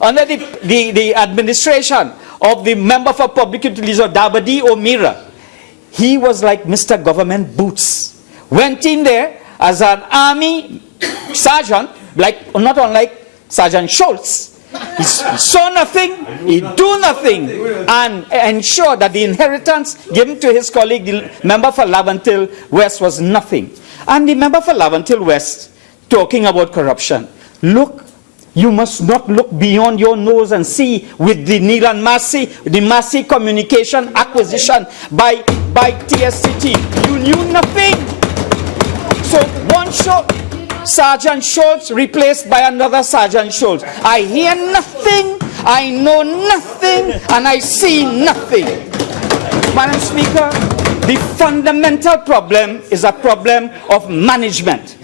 under the administration of the Member for Public Utilities, Dabadi O'Meara, he was like Mr. Government Boots. Went in there as an army sergeant, not unlike Sergeant Schultz. He saw nothing, he do nothing, and ensured that the inheritance given to his colleague, the member for Laventille West, was nothing. And the member for Laventille West, talking about corruption, look, you must not look beyond your nose and see with the Neil and Maxie, the Maxie communication acquisition by TSCT. You knew nothing. So one shot, Sergeant Schultz replaced by another Sergeant Schultz. I hear nothing, I know nothing, and I see nothing. Madam Speaker, the fundamental problem is a problem of management.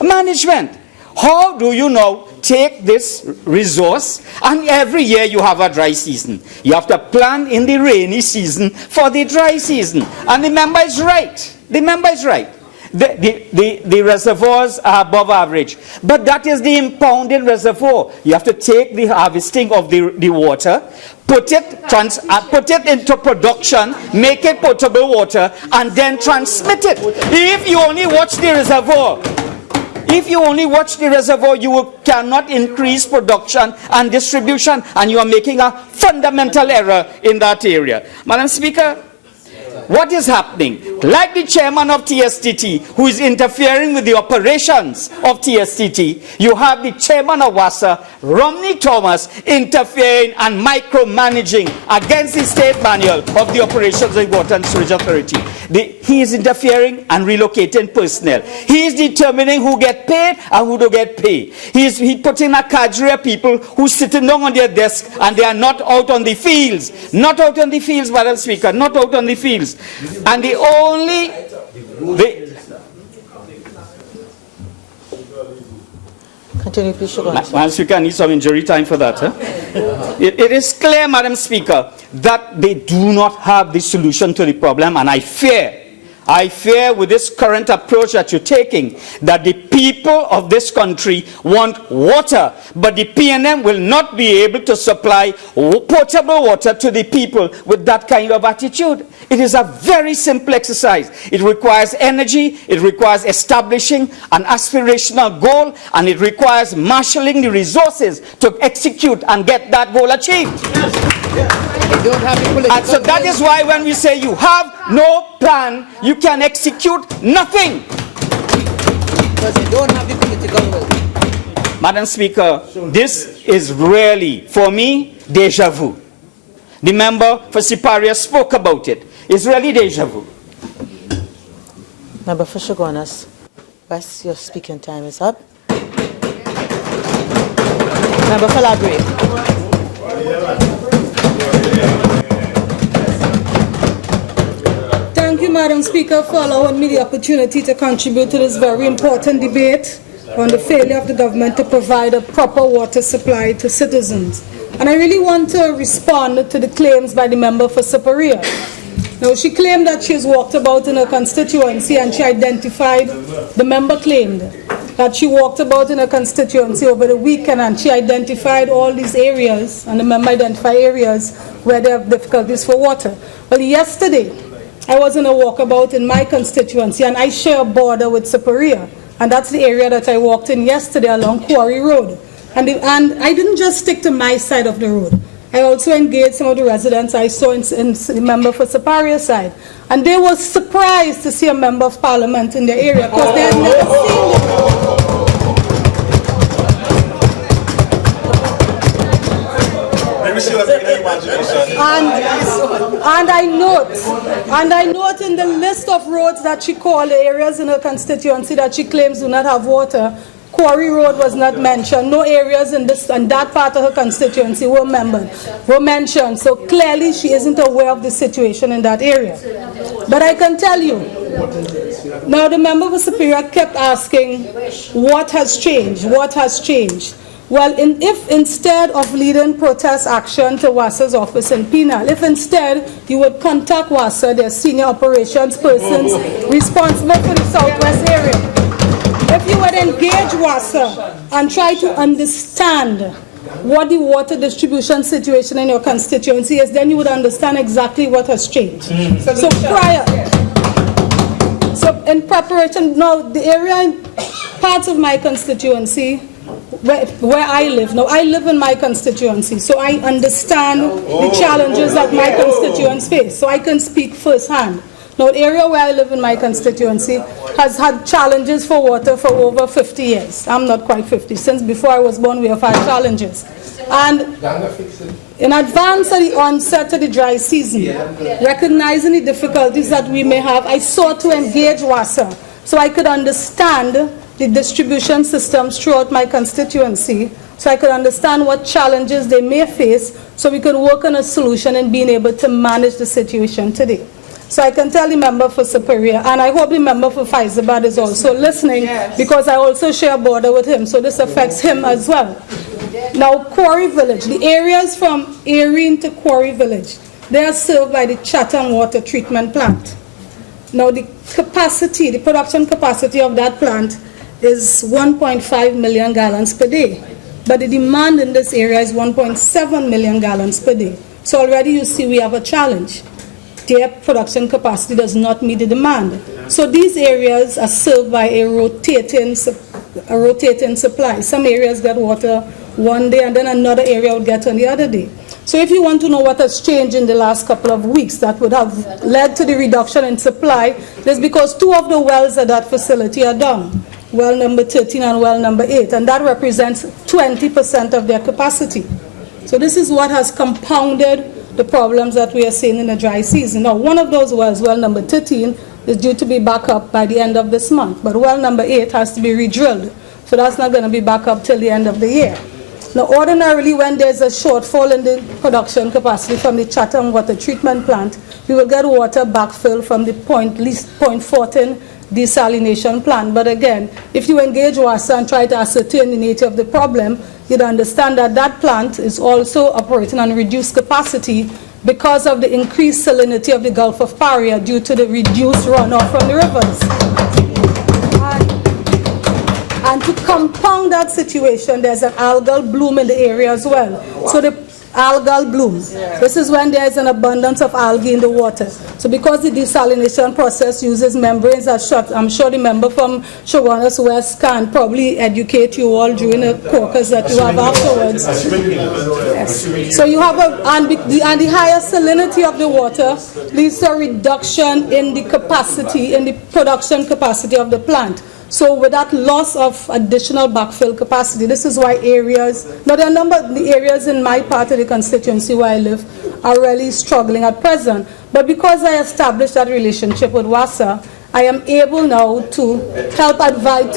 Management. How do you now take this resource, and every year you have a dry season. You have to plan in the rainy season for the dry season. And the member is right. The member is right. the reservoirs are above average. But that is the impounding reservoir. You have to take the harvesting of the water, put it into production, make it potable water, and then transmit it. If you only watch the reservoir, you cannot increase production and distribution, and you are making a fundamental error in that area. Madam Speaker, what is happening? Like the chairman of TSTT, who is interfering with the operations of TSTT, you have the chairman of WASA, Romney Thomas, interfering and micromanaging against the state manual of the operations of the Water and Sewage Authority. He is interfering and relocating personnel. He is determining who get paid and who don't get paid. He put in a cadre of people who sitting down on their desk and they are not out on the fields. Not out on the fields, Madam Speaker, not out on the fields. And the only... Continue, please, Madam Speaker, I need some injury time for that. Huh? It is clear, Madam Speaker, that they do not have the solution to the problem, and I fear with this current approach that you're taking, that the people of this country want water, but the PNM will not be able to supply potable water to the people with that kind of attitude. It is a very simple exercise. It requires energy, it requires establishing an aspirational goal, and it requires marshalling the resources to execute and get that goal achieved. And so that is why when we say you have no plan, you can execute nothing. Because they don't have the political will. Madam Speaker, this is really, for me, deja vu. The member for Siparia spoke about it. It's really deja vu. Member for Chaguanas, West, your speaking time is up. Member for Laventille. Thank you, Madam Speaker, for allowing me the opportunity to contribute to this very important debate on the failure of the government to provide a proper water supply to citizens. And I really want to respond to the claims by the member for Siparia. Now, she claimed that she has walked about in her constituency, and she identified, the member claimed that she walked about in her constituency over the weekend and she identified all these areas, and the member identified areas where there are difficulties for water. Well, yesterday, I was in a walkabout in my constituency, and I share a border with Siparia, and that's the area that I walked in yesterday along Quarry Road. And I didn't just stick to my side of the road. I also engaged some of the residents I saw in the member for Siparia's side. And they were surprised to see a member of parliament in their area because they had never seen it. And I note in the list of roads that she called, the areas in her constituency that she claims do not have water, Quarry Road was not mentioned. No areas in this and that part of her constituency were mentioned. So clearly she isn't aware of the situation in that area. But I can tell you, now the member for Siparia kept asking, what has changed? What has changed? Well, if instead of leading protest action to WASA's office in Penal, if instead you would contact WASA, their senior operations persons responsible for the southwest area, if you would engage WASA and try to understand what the water distribution situation in your constituency is, then you would understand exactly what has changed. So in preparation, now the area, parts of my constituency, where I live. Now, I live in my constituency, so I understand the challenges that my constituents face, so I can speak firsthand. Now, the area where I live in my constituency has had challenges for water for over 50 years. I'm not quite 50. Since before I was born, we have had challenges. And in advance of the onset of the dry season, recognizing the difficulties that we may have, I sought to engage WASA so I could understand the distribution systems throughout my constituency, so I could understand what challenges they may face, so we could work on a solution and being able to manage the situation today. So I can tell the member for Siparia, and I hope the member for Fyzabad is also listening, because I also share a border with him, so this affects him as well. Now, Quarry Village, the areas from Erin to Quarry Village, they are served by the Chatham Water Treatment Plant. Now, the capacity, the production capacity of that plant is 1.5 million gallons per day. But the demand in this area is 1.7 million gallons per day. So already you see we have a challenge. Their production capacity does not meet the demand. So these areas are served by a rotating supply. Some areas get water one day and then another area would get on the other day. So if you want to know what has changed in the last couple of weeks that would have led to the reduction in supply, that's because 2 of the wells at that facility are down. Well number 13 and well number 8, and that represents 20% of their capacity. So this is what has compounded the problems that we are seeing in the dry season. Now, one of those wells, well number 13, is due to be back up by the end of this month, but well number 8 has to be re-drilled, so that's not going to be back up till the end of the year. Now, ordinarily, when there's a shortfall in the production capacity from the Chatham water treatment plant, we will get water backfill from the point 14 desalination plant. But again, if you engage WASA and try to ascertain the nature of the problem, you'd understand that that plant is also operating on reduced capacity because of the increased salinity of the Gulf of Paria due to the reduced runoff from the rivers. And to compound that situation, there's an algal bloom in the area as well. So the algal bloom, this is when there is an abundance of algae in the water. So because the desalination process uses membranes that shut, I'm sure the member from Chaguanas West can probably educate you all during the caucus that you have afterwards. Yes. So you have and the higher salinity of the water leads to a reduction in the capacity, in the production capacity of the plant. So with that loss of additional backfill capacity, this is why areas, now there are a number of the areas in my part of the constituency where I live are really struggling at present. But because I established that relationship with WASA, I am able now to help advise,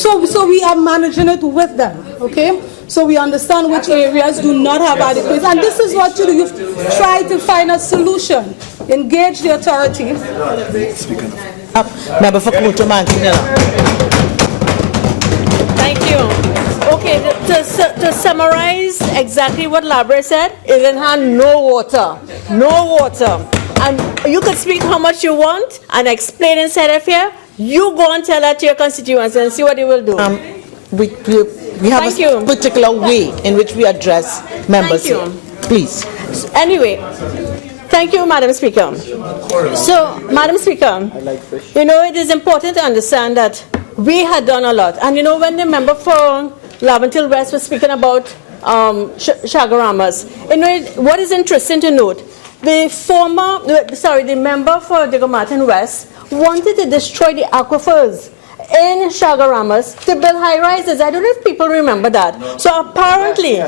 so we are managing it with them, okay? So we understand which areas do not have adequate, and this is what you do, you try to find a solution, engage the authority. Member for Cumuto, Manzanilla. Thank you. Okay, to summarize exactly what Labra said, it had no water. No water. And you could speak how much you want and explain inside of here. You go and tell that to your constituents and see what they will do. We have a particular way in which we address members. Thank you. Please. Anyway, thank you, Madam Speaker. So, Madam Speaker, you know, it is important to understand that we had done a lot. And you know, when the member for Laventille West was speaking about Chaguanas, you know, what is interesting to note, the member for Diego Martin West wanted to destroy the aquifers in Chaguanas to build high-rises. I don't know if people remember that. So apparently,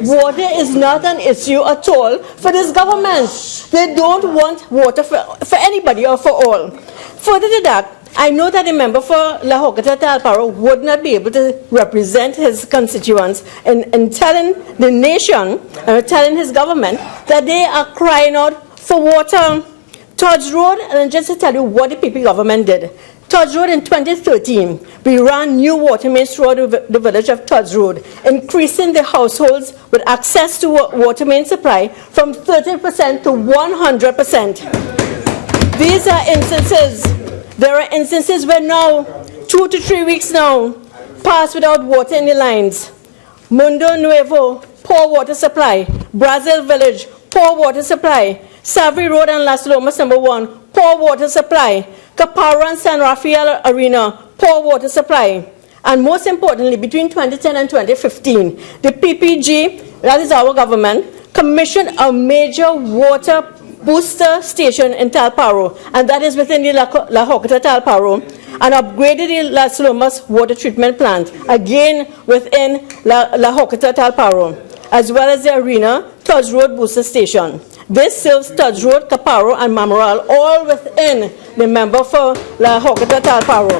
water is not an issue at all for this government. They don't want water for anybody or for all. Further to that, I know that the member for Horquetta Talparo would not be able to represent his constituents in telling the nation, telling his government that they are crying out for water. Tudge Road, and just to tell you what the PP government did. Tudge Road in 2013, we ran new water mains throughout the village of Tudge Road, increasing the households with access to water main supply from 30% to 100%. These are instances, there are instances where now, 2 to 3 weeks now, pass without water in the lines. Mundo Nuevo, poor water supply. Brazil Village, poor water supply. Savvy Road and Las Lomas number 1, poor water supply. Capara and San Rafael Arena, poor water supply. And most importantly, between 2010 and 2015, the PPG, that is our government, commissioned a major water booster station in Talparo, and that is within the La Horquetta Talparo, and upgraded the Las Lomas water treatment plant, again within La Horquetta Talparo, as well as the arena Tudge Road booster station. This serves Tudge Road, Caparo, and Mamoral, all within the member for La Horquetta Talparo.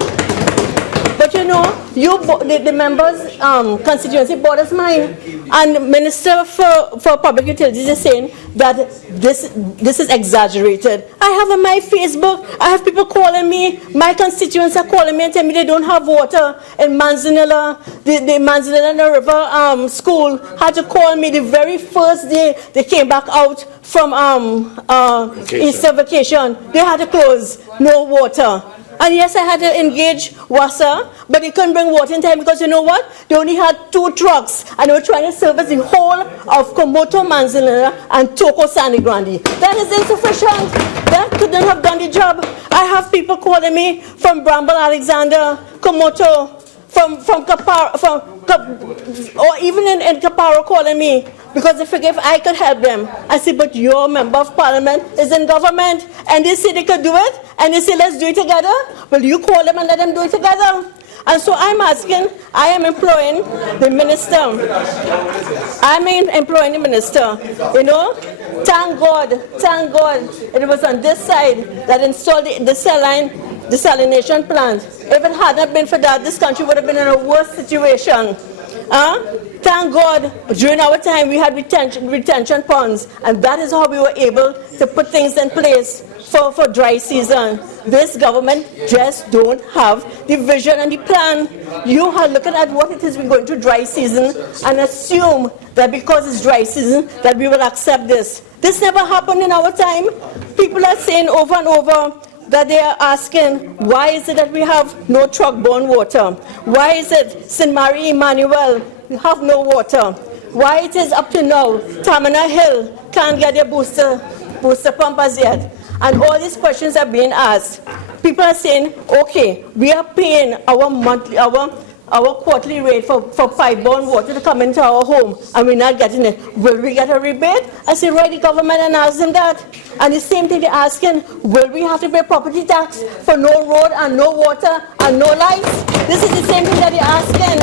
But But you know, the members' constituency borders mine, and the Minister for Public Utilities is saying that this is exaggerated. I have on my Facebook, I have people calling me, my constituents are calling me and telling me they don't have water in Manzanilla. The Manzanilla River school had to call me the very first day they came back out from Easter vacation. They had to close, no water. And yes, I had to engage WASA, but they couldn't bring water in time because you know what? They only had 2 trucks, and they were trying to service the whole of Cumuto, Manzanilla, and Toko Sangre Grande. That is insufficient. That couldn't have done the job. I have people calling me from Bramble, Alexander, Cumuto, from Caparo, or even in Caparo calling me because they figure if I could help them. I say, but your member of parliament is in government, and they say they could do it, and they say let's do it together. Well, you call them and let them do it together. And so I'm asking, I am employing the minister. You know, thank God, it was on this side that installed the desalination plant. If it hadn't been for that, this country would have been in a worse situation. Thank God, during our time we had retention ponds, and that is how we were able to put things in place for dry season. This government just don't have the vision and the plan. You are looking at what it is we're going to dry season and assume that because it's dry season that we will accept this. This never happened in our time. People are saying over and over that they are asking, why is it that we have no truck-borne water? Why is it St. Mary Emmanuel, we have no water? Why it is up to now, Tamina Hill can't get their booster pump as yet? And all these questions are being asked. People are saying, okay, we are paying our quarterly rate for pipe-borne water to come into our home, and we're not getting it. Will we get a rebate? I say, write the government and ask them that. And the same thing they're asking, will we have to pay property tax for no road and no water and no lights? This is the same thing that they're asking.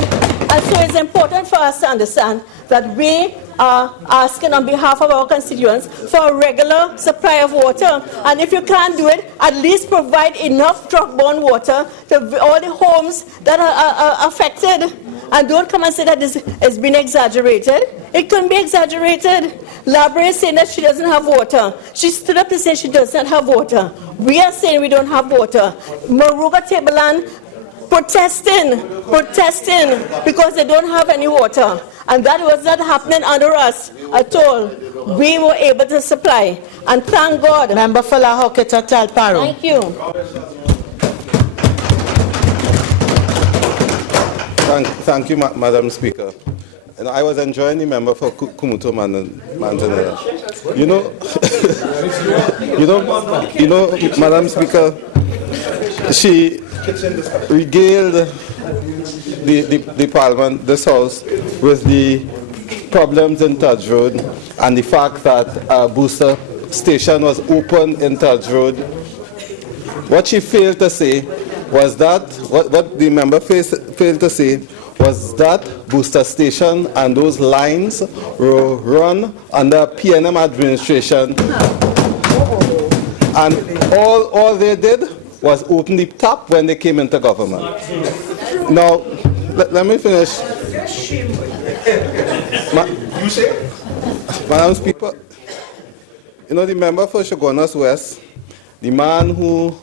And so it's important for us to understand that we are asking on behalf of our constituents for a regular supply of water. And if you can't do it, at least provide enough truck-borne water to all the homes that are affected. And don't come and say that this has been exaggerated. It couldn't be exaggerated. Brea is saying that she doesn't have water. She stood up to say she does not have water. We are saying we don't have water. Maruga Tableland protesting because they don't have any water. And that was not happening under us at all. We were able to supply. And thank God. Member for Horquetta, Talparo. Thank you. Thank you, Madam Speaker. And I was enjoying the member for Cumuto, Manzanilla. You know, Madam Speaker, she regaled the Parliament, this House, with the problems in Tudge Road and the fact that a booster station was opened in Tudge Road. What she failed to say was that, what the member failed to say was that booster station and those lines were run under PNM administration. And all they did was open the tap when they came into government. Now, let me finish. Madam Speaker, you know the member for Chaguanas West, the man who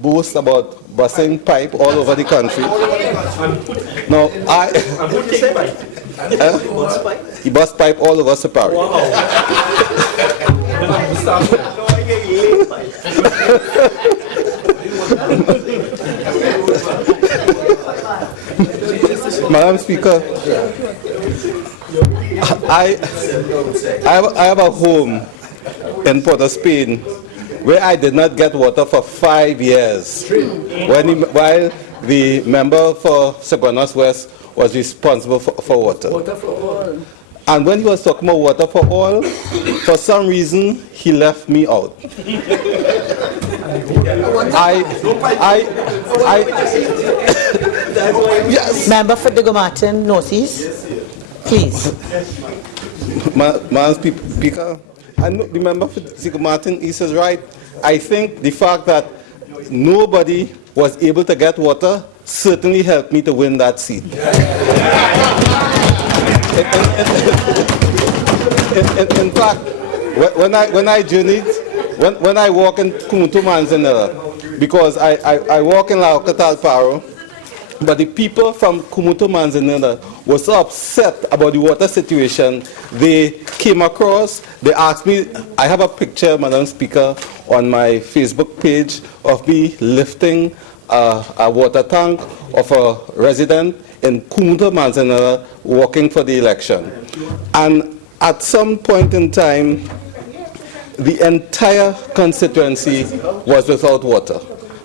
boasts about busting pipe all over the country. Now, he bust pipe all over Siparia. Madam Speaker, I have a home in Port of Spain where I did not get water for 5 years while the member for Chaguanas West was responsible for water. Water for all. And when he was talking about water for all, for some reason, he left me out. Yes. Member for Diego Martin, Northeast, please. Madam Speaker, I know the member for Diego Martin East is right. I think the fact that nobody was able to get water certainly helped me to win that seat. In fact, when I journeyed, when I walk in Cumuto, Manzanilla, because I walk in Talparo, but the people from Cumuto, Manzanilla were so upset about the water situation. They came across, they asked me, I have a picture, Madam Speaker, on my Facebook page of me lifting a water tank of a resident in Cumuto, Manzanilla, walking for the election. And at some point in time, the entire constituency was without water.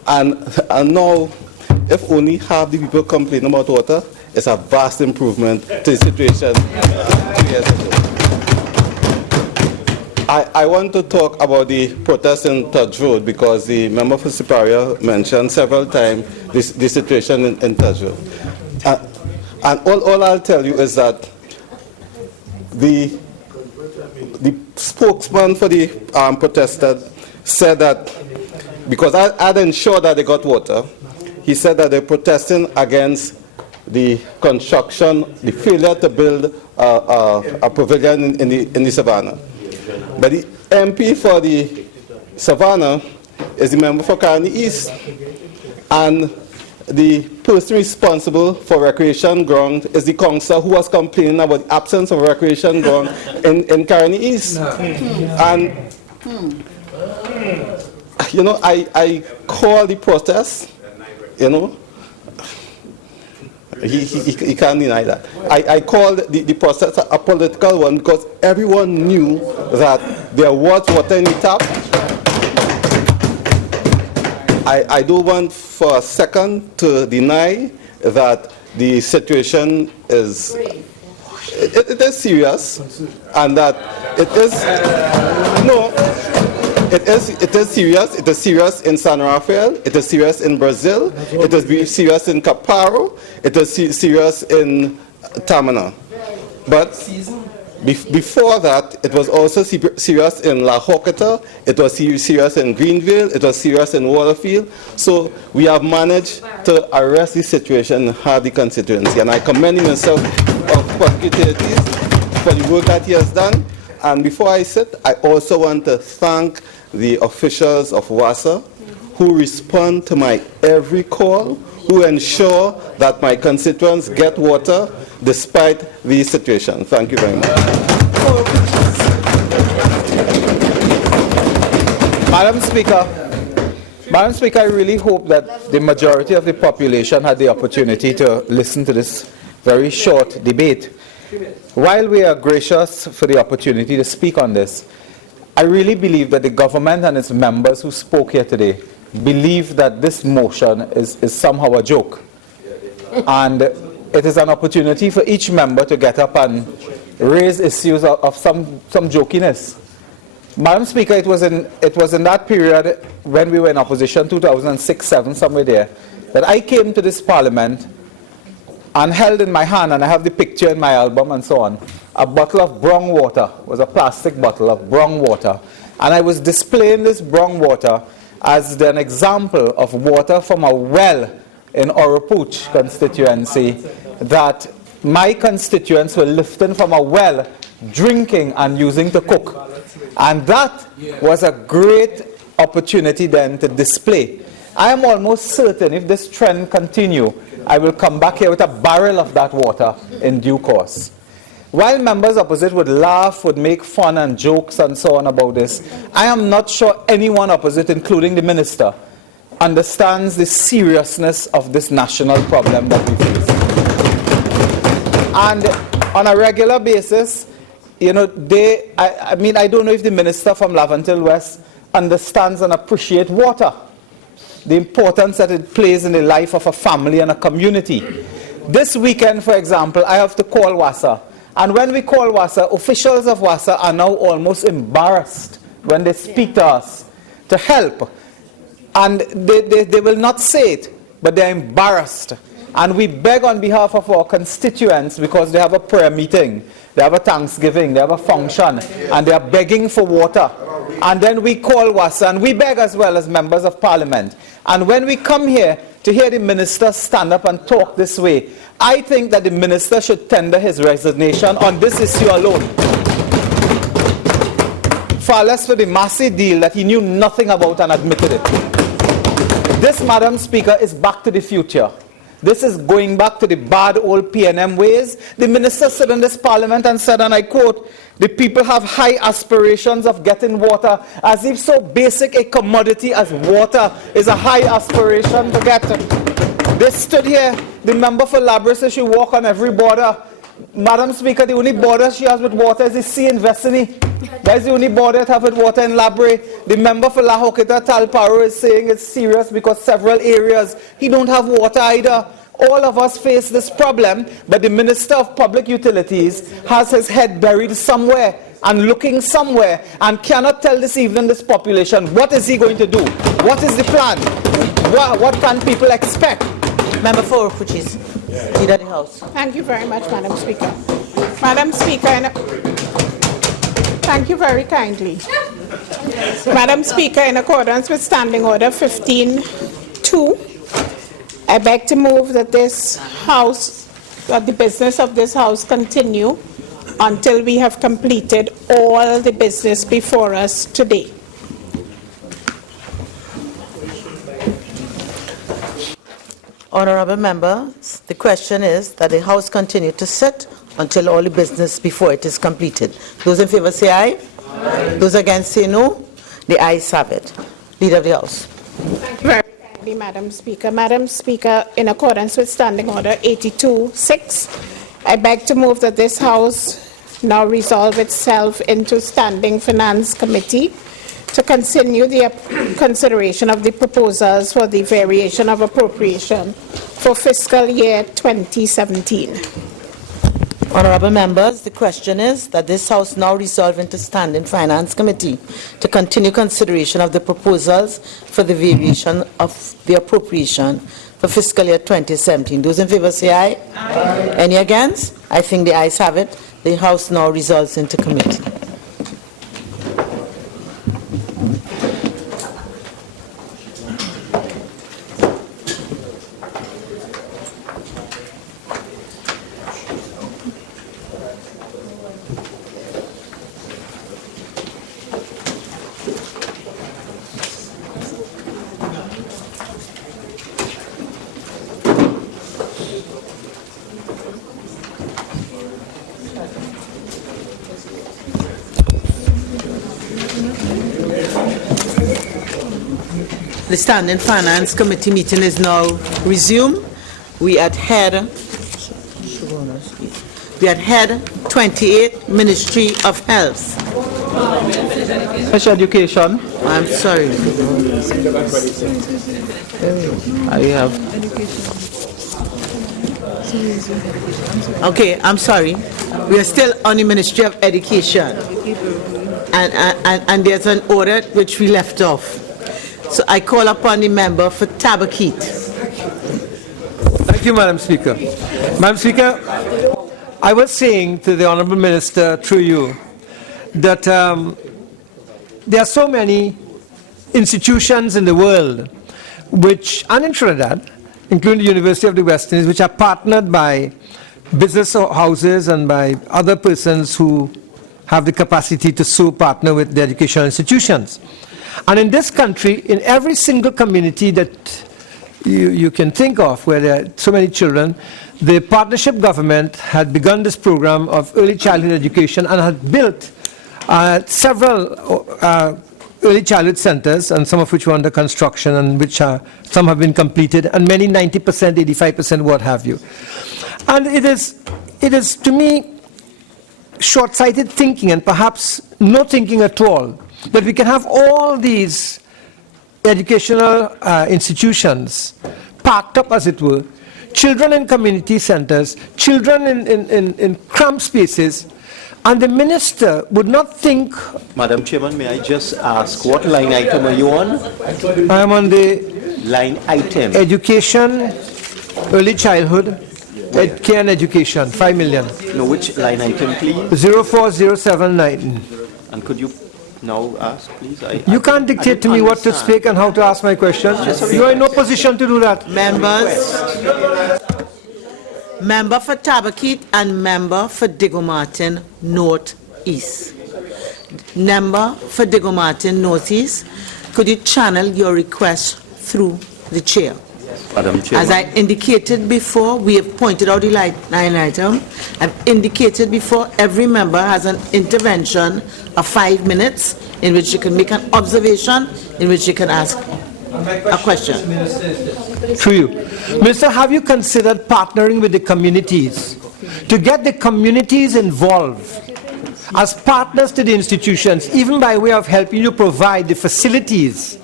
And now, if only half the people complain about water, it's a vast improvement to the situation 2 years ago. I want to talk about the protest in Tudge Road because the member for Siparia mentioned several times the situation in Tudge Road. And all I'll tell you is that the spokesman for the protesters said that because I'd ensure that they got water, he said that they're protesting against the construction, the failure to build a pavilion in the savannah. But the MP for the savannah is the member for Caroni East. And the person responsible for recreation ground is the councillor who was complaining about the absence of recreation ground in Caroni East. And, you know, I call the protest, you know, he can't deny that. I called the process a political one because everyone knew that there was water in the tap. I don't want for a second to deny that the situation is it is serious and that it is it is serious. It is serious in San Rafael. It is serious in Brazil. It is serious in Talparo. It is serious in Tamana. But before that, it was also serious in Horquetta. It was serious in Greenville. It was serious in Waterfield. So we have managed to arrest the situation in Hardy constituency. And I commend the Minister of Public Utilities for the work that he has done. And before I sit, I also want to thank the officials of WASA who respond to my every call, who ensure that my constituents get water despite the situation. Thank you very much. Madam Speaker, I really hope that the majority of the population had the opportunity to listen to this very short debate. While we are gracious for the opportunity to speak on this, I really believe that the government and its members who spoke here today believe that this motion is somehow a joke. And it is an opportunity for each member to get up and raise issues of some jokiness. Madam Speaker, it was in that period when we were in opposition, 2006-07, somewhere there, that I came to this parliament and held in my hand, and I have the picture in my album and so on, a bottle of brown water. It was a plastic bottle of brown water. And I was displaying this brown water as an example of water from a well in Oropouche constituency that my constituents were lifting from a well, drinking and using to cook. And that was a great opportunity then to display. I am almost certain if this trend continue, I will come back here with a barrel of that water in due course. While members opposite would laugh, would make fun and jokes and so on about this, I am not sure anyone opposite, including the minister, understands the seriousness of this national problem that we face. And on a regular basis, you know, I mean, I don't know if the minister from Laventille West understands and appreciates water, the importance that it plays in the life of a family and a community. This weekend, for example, I have to call WASA. And when we call WASA, officials of WASA are now almost embarrassed when they speak to us to help. And they will not say it, but they're embarrassed. And we beg on behalf of our constituents, because they have a prayer meeting, they have a Thanksgiving, they have a function, and they are begging for water. And then we call WASA, and we beg as well as members of parliament. And when we come here, to hear the minister stand up and talk this way. I think that the minister should tender his resignation on this issue alone. Far less for the Maxie deal that he knew nothing about and admitted it. This, Madam Speaker, is back to the future. This is going back to the bad old PNM ways. The minister stood in this parliament and said, and I quote, "The people have high aspirations of getting water," as if so basic a commodity as water is a high aspiration to get. They stood here, the member for Labrador says she walk on every border. Madam Speaker, the only border she has with water is the sea in Destiny. That is the only border that have with water in Labrador. The member for Horquetta, Talparo, is saying it's serious because several areas he don't have water either. All of us face this problem, but the Minister of Public Utilities has his head buried somewhere and looking somewhere and cannot tell this evening this population what is he going to do? What is the plan? What can people expect? Member for Oropouche, Leader of the House. Thank you very much, Madam Speaker. Madam Speaker, thank you very kindly. Madam Speaker, in accordance with Standing Order 15.2, I beg to move that this House, that the business of this House continue until we have completed all the business before us today. Honorable members, the question is that the House continue to sit until all the business before it is completed. Those in favor say aye. Aye. Those against say no. The ayes have it. Leader of the House. Thank you very kindly, Madam Speaker. Madam Speaker, in accordance with Standing Order 82.6, I beg to move that this House now resolve itself into Standing Finance Committee to continue the consideration of the proposals for the variation of appropriation for fiscal year 2017. Honorable members, the question is that this House now resolve into Standing Finance Committee to continue consideration of the proposals for the variation of the appropriation for fiscal year 2017. Those in favor say aye. Aye. Any against? I think the ayes have it. The House now resolves into committee. The Standing Finance Committee meeting is now resumed. We at head 28, Ministry of Health. Special education. I'm sorry. I have. Okay, I'm sorry. We are still on the Ministry of Education. And there's an order which we left off. So I call upon the member for Tabakit. Thank you, Madam Speaker. Madam Speaker, I was saying to the Honourable Minister, through you, that there are so many institutions in the world which, and in Trinidad, including the University of the West Indies, which are partnered by business houses and by other persons who have the capacity to so partner with the educational institutions. And in this country, in every single community that you can think of where there are so many children, the partnership government had begun this program of early childhood education and had built several early childhood centers, and some of which were under construction and which some have been completed, and many 90%, 85%, what have you. And it is to me short-sighted thinking, and perhaps no thinking at all, that we can have all these educational institutions parked up, as it were, children in community centers, children in cramped spaces, and the minister would not think... Madam Chairman, may I just ask, what line item are you on? I am on the... Line item. Education, early childhood, care and education, 5 million. No, which line item, please? 040719. And could you now ask, please? You can't dictate to me what to speak and how to ask my question. You are in no position to do that. Members, member for Tabakit and member for Digo Martin North East. Member for Digo Martin North East, could you channel your request through the chair? Madam Chairman. As I indicated before, we have pointed out the line item. I've indicated before, every member has an intervention of 5 minutes in which you can make an observation, in which you can ask a question. Through you. Minister, have you considered partnering with the communities to get the communities involved as partners to the institutions, even by way of helping you provide the facilities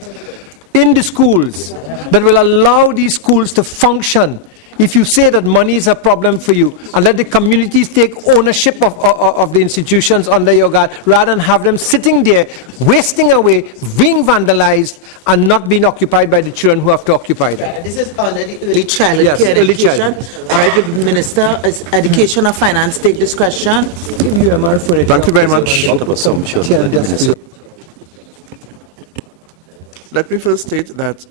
in the schools that will allow these schools to function? If you say that money is a problem for you, and let the communities take ownership of the institutions under your guard, rather than have them sitting there, wasting away, being vandalized, and not being occupied by the children who have to occupy them. This is under the early childhood Yes, care early education. childhood. All right, the Minister of Education or Finance take this question. Thank you very much. Lot of assumptions, Minister. Let me first state that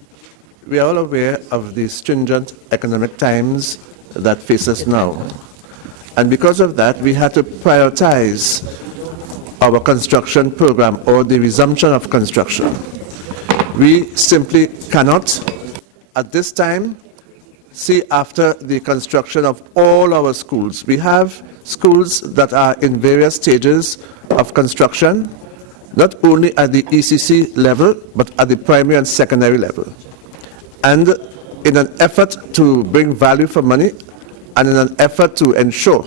we are all aware of the stringent economic times that face us now. And because of that, we had to prioritize our construction program, or the resumption of construction. We simply cannot, at this time, see after the construction of all our schools. We have schools that are in various stages of construction, not only at the ECC level, but at the primary and secondary level. And in an effort to bring value for money, and in an effort to ensure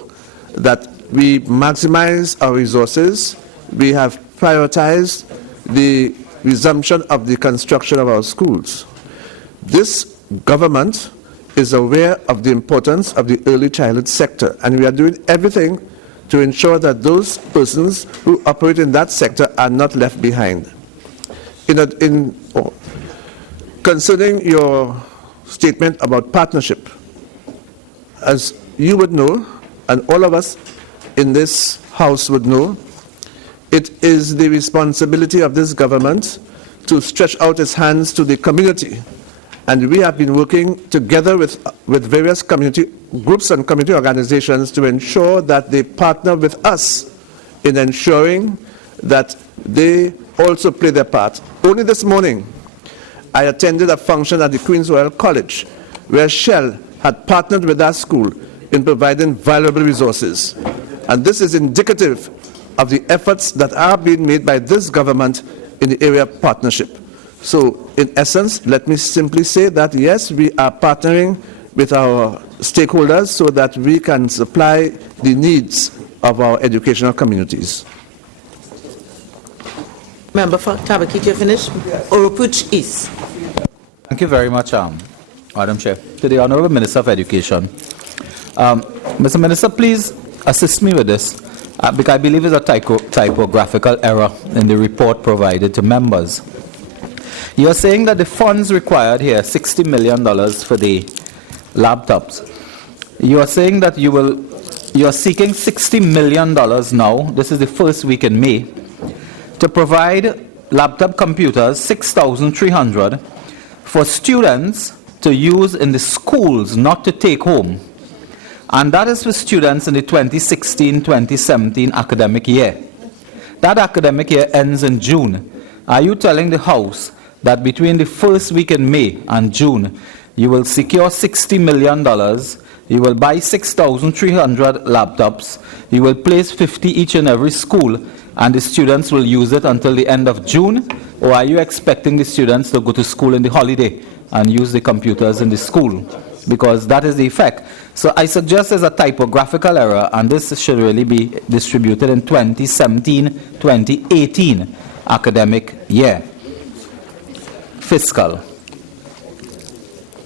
that we maximize our resources, we have prioritized the resumption of the construction of our schools. This government is aware of the importance of the early childhood sector, and we are doing everything to ensure that those persons who operate in that sector are not left behind. Concerning your statement about partnership, as you would know, and all of us in this House would know, it is the responsibility of this government to stretch out its hands to the community. And we have been working together with various community groups and community organizations to ensure that they partner with us in ensuring that they also play their part. Only this morning, I attended a function at the Queen's Royal College where Shell had partnered with our school in providing valuable resources. And this is indicative of the efforts that are being made by this government in the area of partnership. So, in essence, let me simply say that, yes, we are partnering with our stakeholders so that we can supply the needs of our educational communities. Member for Tabakit, you finished? Oropouche East. Thank you very much, Madam Chair. To the Honourable Minister of Education. Mr. Minister, please assist me with this, because I believe it's a typographical error in the report provided to members. You are saying that the funds required here, $60 million for the laptops. You are saying that you are seeking $60 million now, this is the first week in May, to provide laptop computers, 6,300, for students to use in the schools, not to take home. And that is for students in the 2016-2017 academic year. That academic year ends in June. Are you telling the House that between the first week in May and June, you will secure $60 million, you will buy 6,300 laptops, you will place 50 each in every school, and the students will use it until the end of June? Or are you expecting the students to go to school in the holiday and use the computers in the school? Because that is the effect. So I suggest there's a typographical error, and this should really be distributed in 2017-2018 academic year. Fiscal.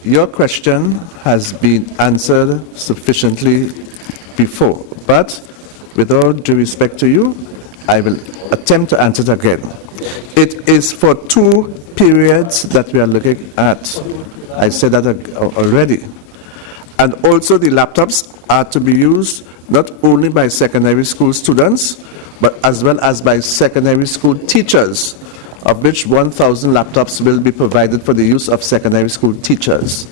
Your question has been answered sufficiently before, but with all due respect to you, I will attempt to answer it again. It is for 2 periods that we are looking at. I said that already. And also the laptops are to be used not only by secondary school students, but as well as by secondary school teachers, of which 1,000 laptops will be provided for the use of secondary school teachers.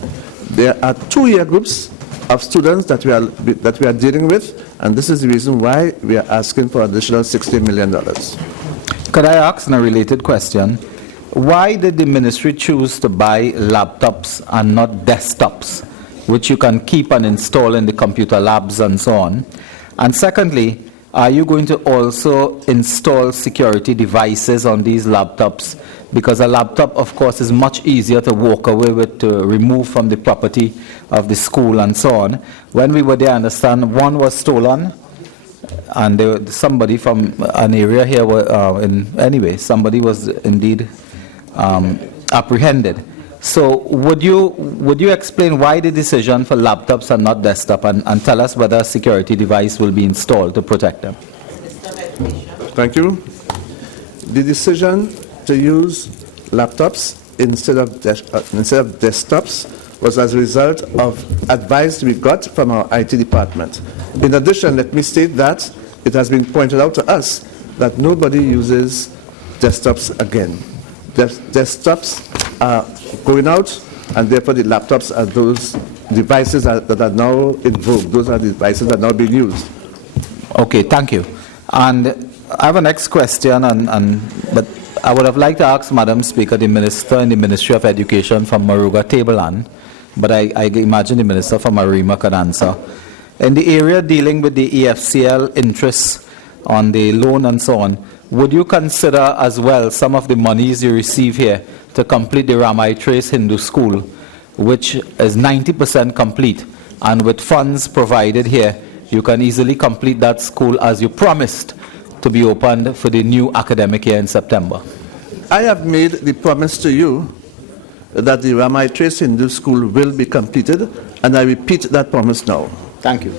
There are 2-year groups of students that we are dealing with, and this is the reason why we are asking for additional $60 million. Could I ask a related question? Why did the ministry choose to buy laptops and not desktops, which you can keep and install in the computer labs and so on? And secondly, are you going to also install security devices on these laptops? Because a laptop, of course, is much easier to walk away with, to remove from the property of the school and so on. When we were there, I understand one was stolen, and somebody from an area here, somebody was indeed apprehended. So would you explain why the decision for laptops and not desktop, and tell us whether a security device will be installed to protect them? Thank you. The decision to use laptops instead of desktops was as a result of advice we got from our IT department. In addition, let me state that it has been pointed out to us that nobody uses desktops again. Desktops are going out, and therefore the laptops are those devices that are now in vogue. Those are the devices that are now being used. Okay, thank you. And I have a next question, but I would have liked to ask Madam Speaker, the Minister in the Ministry of Education from Maruga Tableland, but I imagine the Minister from Arima could answer. In the area dealing with the EFCL interests on the loan and so on, would you consider as well some of the monies you receive here to complete the Ramai Trace Hindu School, which is 90% complete, and with funds provided here, you can easily complete that school as you promised to be opened for the new academic year in September? I have made the promise to you that the Ramai Trace Hindu School will be completed, and I repeat that promise now. Thank you.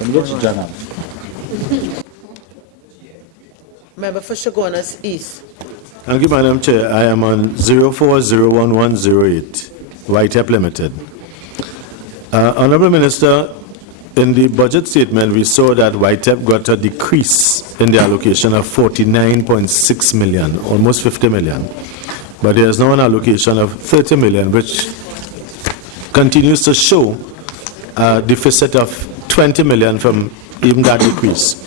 In which journal? Member for Chaguanas East. Thank you, Madam Chair. I am on 04-01108, Whitehap Limited. Honourable Minister, in the budget statement, we saw that Whitehap got a decrease in the allocation of 49.6 million, almost 50 million. But there is now an allocation of 30 million, which continues to show a deficit of 20 million from even that decrease.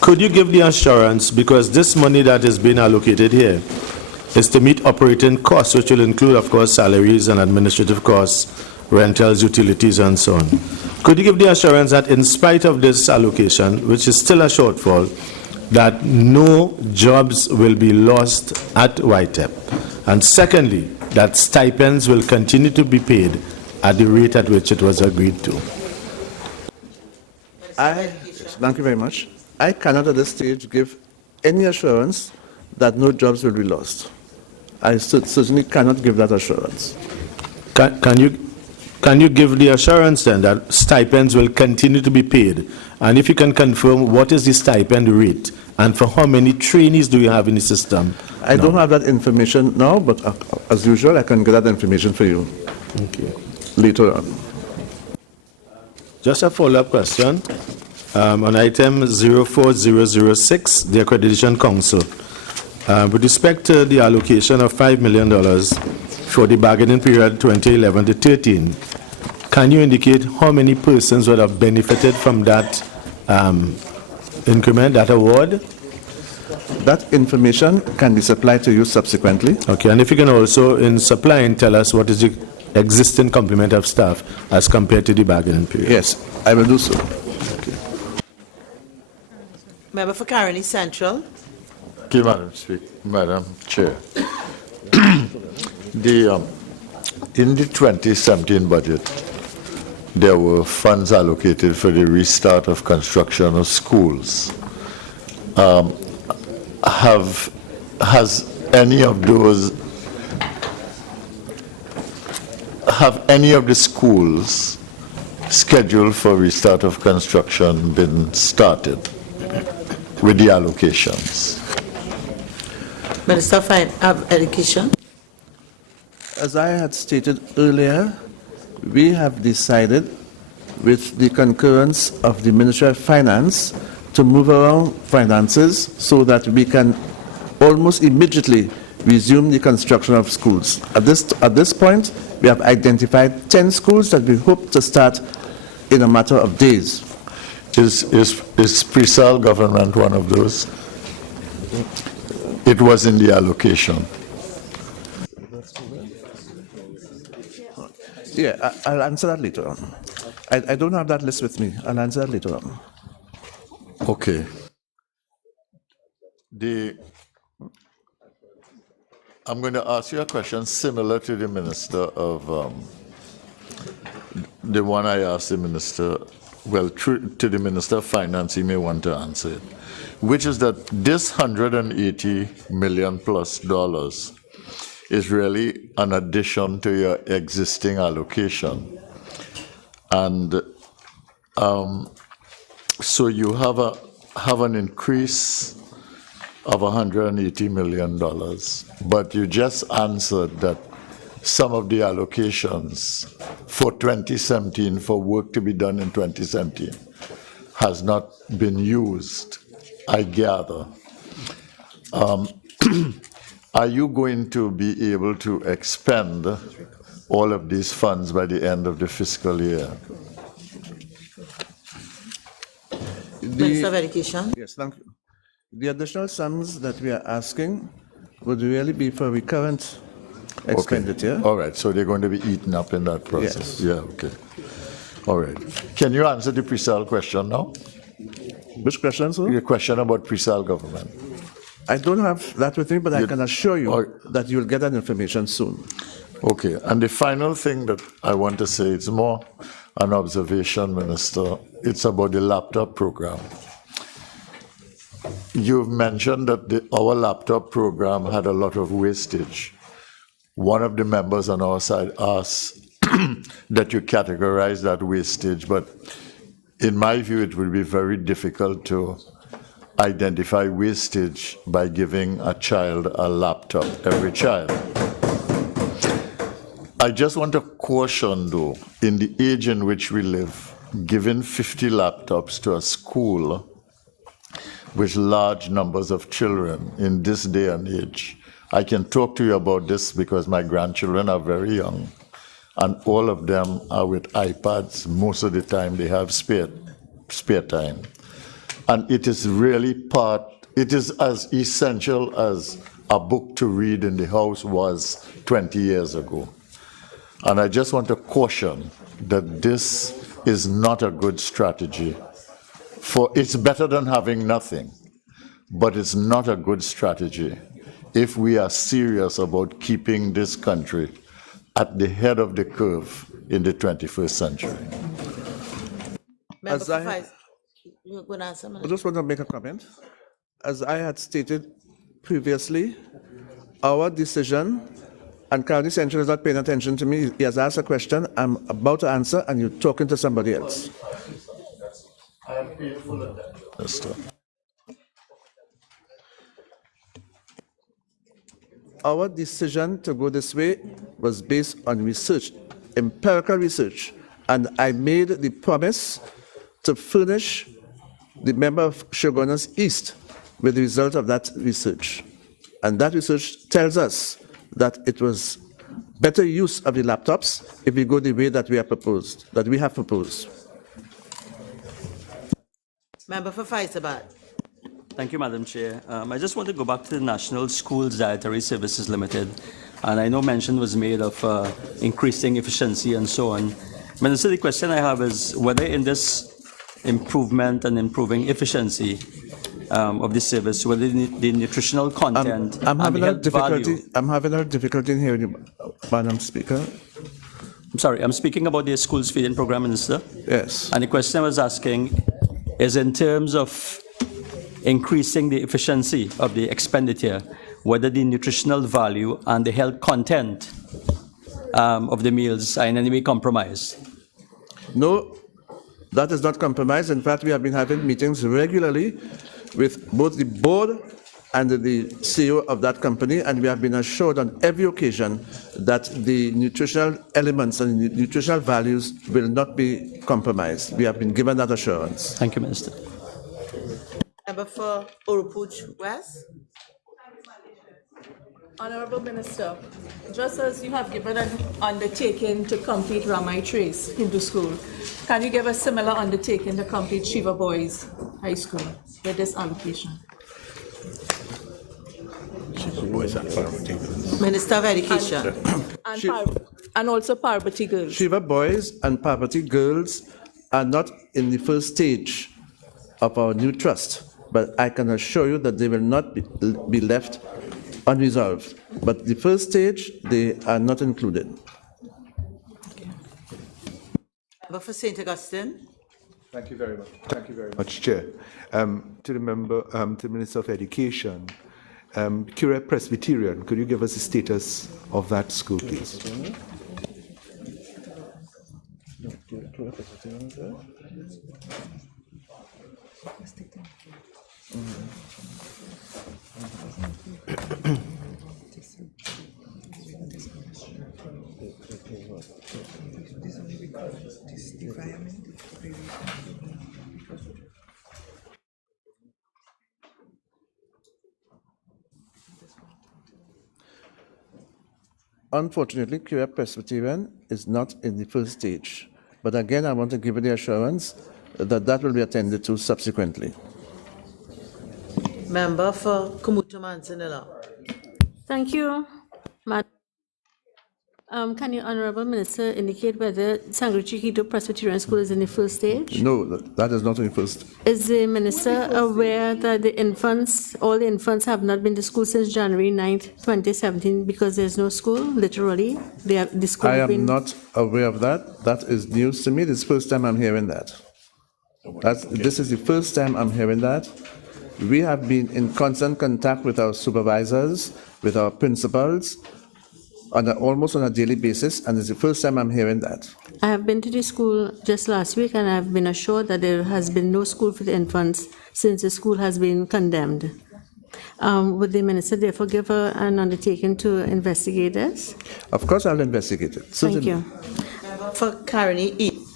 Could you give the assurance, because this money that is being allocated here is to meet operating costs, which will include, of course, salaries and administrative costs, rentals, utilities, and so on. Could you give the assurance that in spite of this allocation, which is still a shortfall, that no jobs will be lost at Whitehap? And secondly, that stipends will continue to be paid at the rate at which it was agreed to? Thank you very much. I cannot at this stage give any assurance that no jobs will be lost. I certainly cannot give that assurance. Can you give the assurance then that stipends will continue to be paid? And if you can confirm, what is the stipend rate? And for how many trainees do you have in the system? I don't have that information now, but as usual, I can get that information for you. Okay. Later on. Just a follow-up question. On item 04006, the Accreditation Council. With respect to the allocation of $5 million for the bargaining period 2011 to 13, can you indicate how many persons would have benefited from that increment, that award? That information can be supplied to you subsequently. Okay, and if you can also, in supplying, tell us what is the existing complement of staff as compared to the bargaining period. Yes, I will do so. Okay. Member for Caroni Central. Thank you, Madam Chair. In the 2017 budget, there were funds allocated for the restart of construction of schools. Have any of the schools scheduled for restart of construction been started with the allocations? Minister of Education. As I had stated earlier, we have decided, with the concurrence of the Ministry of Finance, to move around finances so that we can almost immediately resume the construction of schools. At this point, we have identified 10 schools that we hope to start in a matter of days. Is Persad government one of those? It was in the allocation. Yeah, I'll answer that later on. I don't have that list with me. I'll answer that later on. Okay. I'm going to ask you a question similar to the Minister of, the one I asked the Minister, well, to the Minister of Finance, he may want to answer it, which is that this $180 million plus is really an addition to your existing allocation. And so you have an increase of $180 million, but you just answered that some of the allocations for 2017, for work to be done in 2017, has not been used, I gather. Are you going to be able to expend all of these funds by the end of the fiscal year? Minister of Education. Yes, thank you. The additional sums that we are asking would really be for recurrent expenditure. Okay. All right, so they're going to be eaten up in that process? Yes. Yeah, okay. All right. Can you answer the Persad question now? Which question, sir? The question about Persad government. I don't have that with me, but I can assure you that you will get that information soon. Okay, and the final thing that I want to say, it's more an observation, Minister. It's about the laptop program. You've mentioned that our laptop program had a lot of wastage. One of the members on our side asked that you categorize that wastage, but in my view, it will be very difficult to identify wastage by giving a child a laptop, every child. I just want to caution, though, in the age in which we live, giving 50 laptops to a school with large numbers of children in this day and age. I can talk to you about this because my grandchildren are very young, and all of them are with iPads. Most of the time they have spare time. And it is really it is as essential as a book to read in the house was 20 years ago. And I just want to caution that this is not a good strategy. It's better than having nothing, but it's not a good strategy if we are serious about keeping this country at the head of the curve in the 21st century. I just want to make a comment. As I had stated previously, our decision, and County Central is not paying attention to me. He has asked a question, I'm about to answer, and you're talking to somebody else. I am painful at that, Minister. Our decision to go this way was based on research, empirical research, and I made the promise to furnish the member of Chaguanas East with the result of that research. And that research tells us that it was better use of the laptops if we go the way that we have proposed. Member for Fitzgerald. Thank you, Madam Chair. I just want to go back to the National Schools Dietary Services Limited. And I know mention was made of increasing efficiency and so on. Minister, the question I have is whether in this improvement and improving efficiency of the service, whether the nutritional content I'm having and the health value. I'm having a difficulty in hearing you, Madam Speaker. I'm sorry, I'm speaking about the schools feeding program, Minister. Yes. And the question I was asking is in terms of increasing the efficiency of the expenditure, whether the nutritional value and the health content of the meals are in any way compromised. No, that is not compromised. In fact, we have been having meetings regularly with both the board and the CEO of that company, and we have been assured on every occasion that the nutritional elements and the nutritional values will not be compromised. We have been given that assurance. Thank you, Minister. Member for Oropouche West. Honorable Minister, just as you have given an undertaking to complete Ramai Trace Hindu School, can you give a similar undertaking to complete Shiva Boys High School with this allocation? Minister of Education. And also Parvati Girls. Shiva Boys and Parvati Girls are not in the first stage of our new trust, but I can assure you that they will not be left unresolved. But the first stage, they are not included. Member for St. Augustine. Thank you very much. Thank you very much, Chair. To the member, to the Minister of Education, Curia Presbyterian, could you give us the status of that school, please? Unfortunately, Curia Presbyterian is not in the first stage. But again, I want to give you the assurance that that will be attended to subsequently. Member for Cumuto Manzanilla. Thank you, Madam. Can you, Honorable Minister, indicate whether Sangre Chiquito Presbyterian School is in the first stage? No, that is not in the first. Is the Minister aware that the infants, all the infants have not been to school since January 9th, 2017 because there's no school, literally? The school I has am been... not aware of that. That is news to me. This is the first time I'm hearing that. This is the first time I'm hearing that. We have been in constant contact with our supervisors, with our principals, almost on a daily basis, and it's the first time I'm hearing that. I have been to the school just last week, and I have been assured that there has been no school for the infants since the school has been condemned. Would the Minister therefore give her an undertaking to investigate this? Of course, I'll investigate it. Thank you. For Carney East.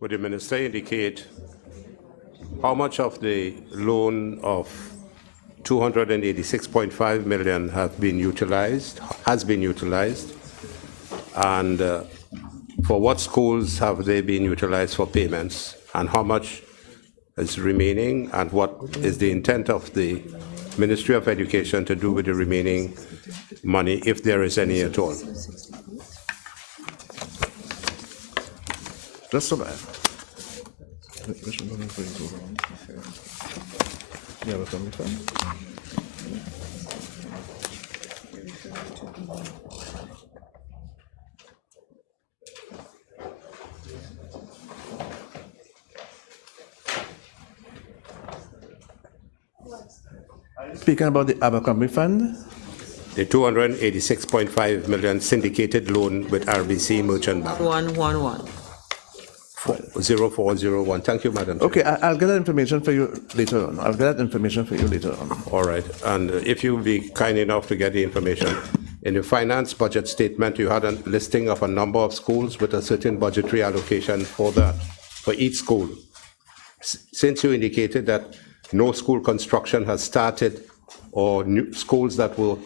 Would the Minister indicate how much of the loan of 286.5 million has been utilized, and for what schools have they been utilized for payments, and how much is remaining, and what is the intent of the Ministry of Education to do with the remaining money, if there is any at all? Just so bad. Speaking about the Abercrombie Fund, the 286.5 million syndicated loan with RBC Merchant Bank. 111. 0401. Thank you, Madam Chair. Okay, I'll get that information for you later on. All right. And if you'll be kind enough to get the information, in your finance budget statement, you had a listing of a number of schools with a certain budgetary allocation for that, for each school. Since you indicated that no school construction has started, or new schools that were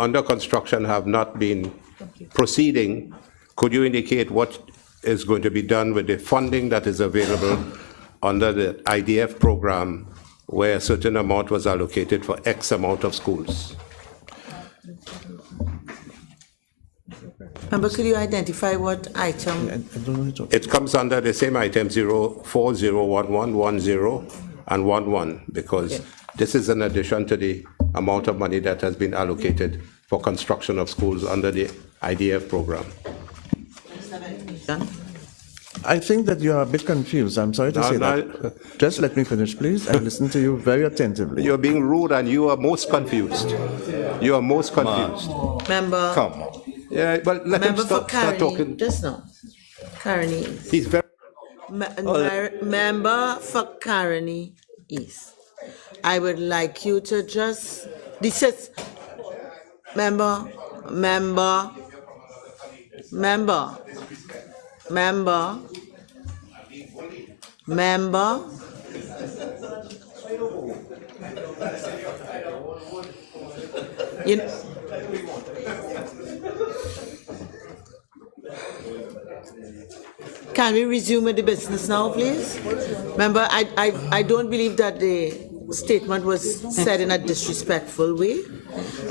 under construction have not been proceeding, could you indicate what is going to be done with the funding that is available under the IDF program, where a certain amount was allocated for X amount of schools? Member, could you identify what item? It comes under the same item, 04011110 and 11, because this is in addition to the amount of money that has been allocated for construction of schools under the IDF program. I think that you are a bit confused. I'm sorry to say that. Just let me finish, please. I listened to you very attentively. You're being rude, and you are most confused. You are most confused. Member. Come on. Yeah, but let him start talking. Just now. Carney. He's very. Member for Carney East. I would like you to just. This is. Member. Member. Can we resume with the business now, please? Remember, I don't believe that the statement was said in a disrespectful way.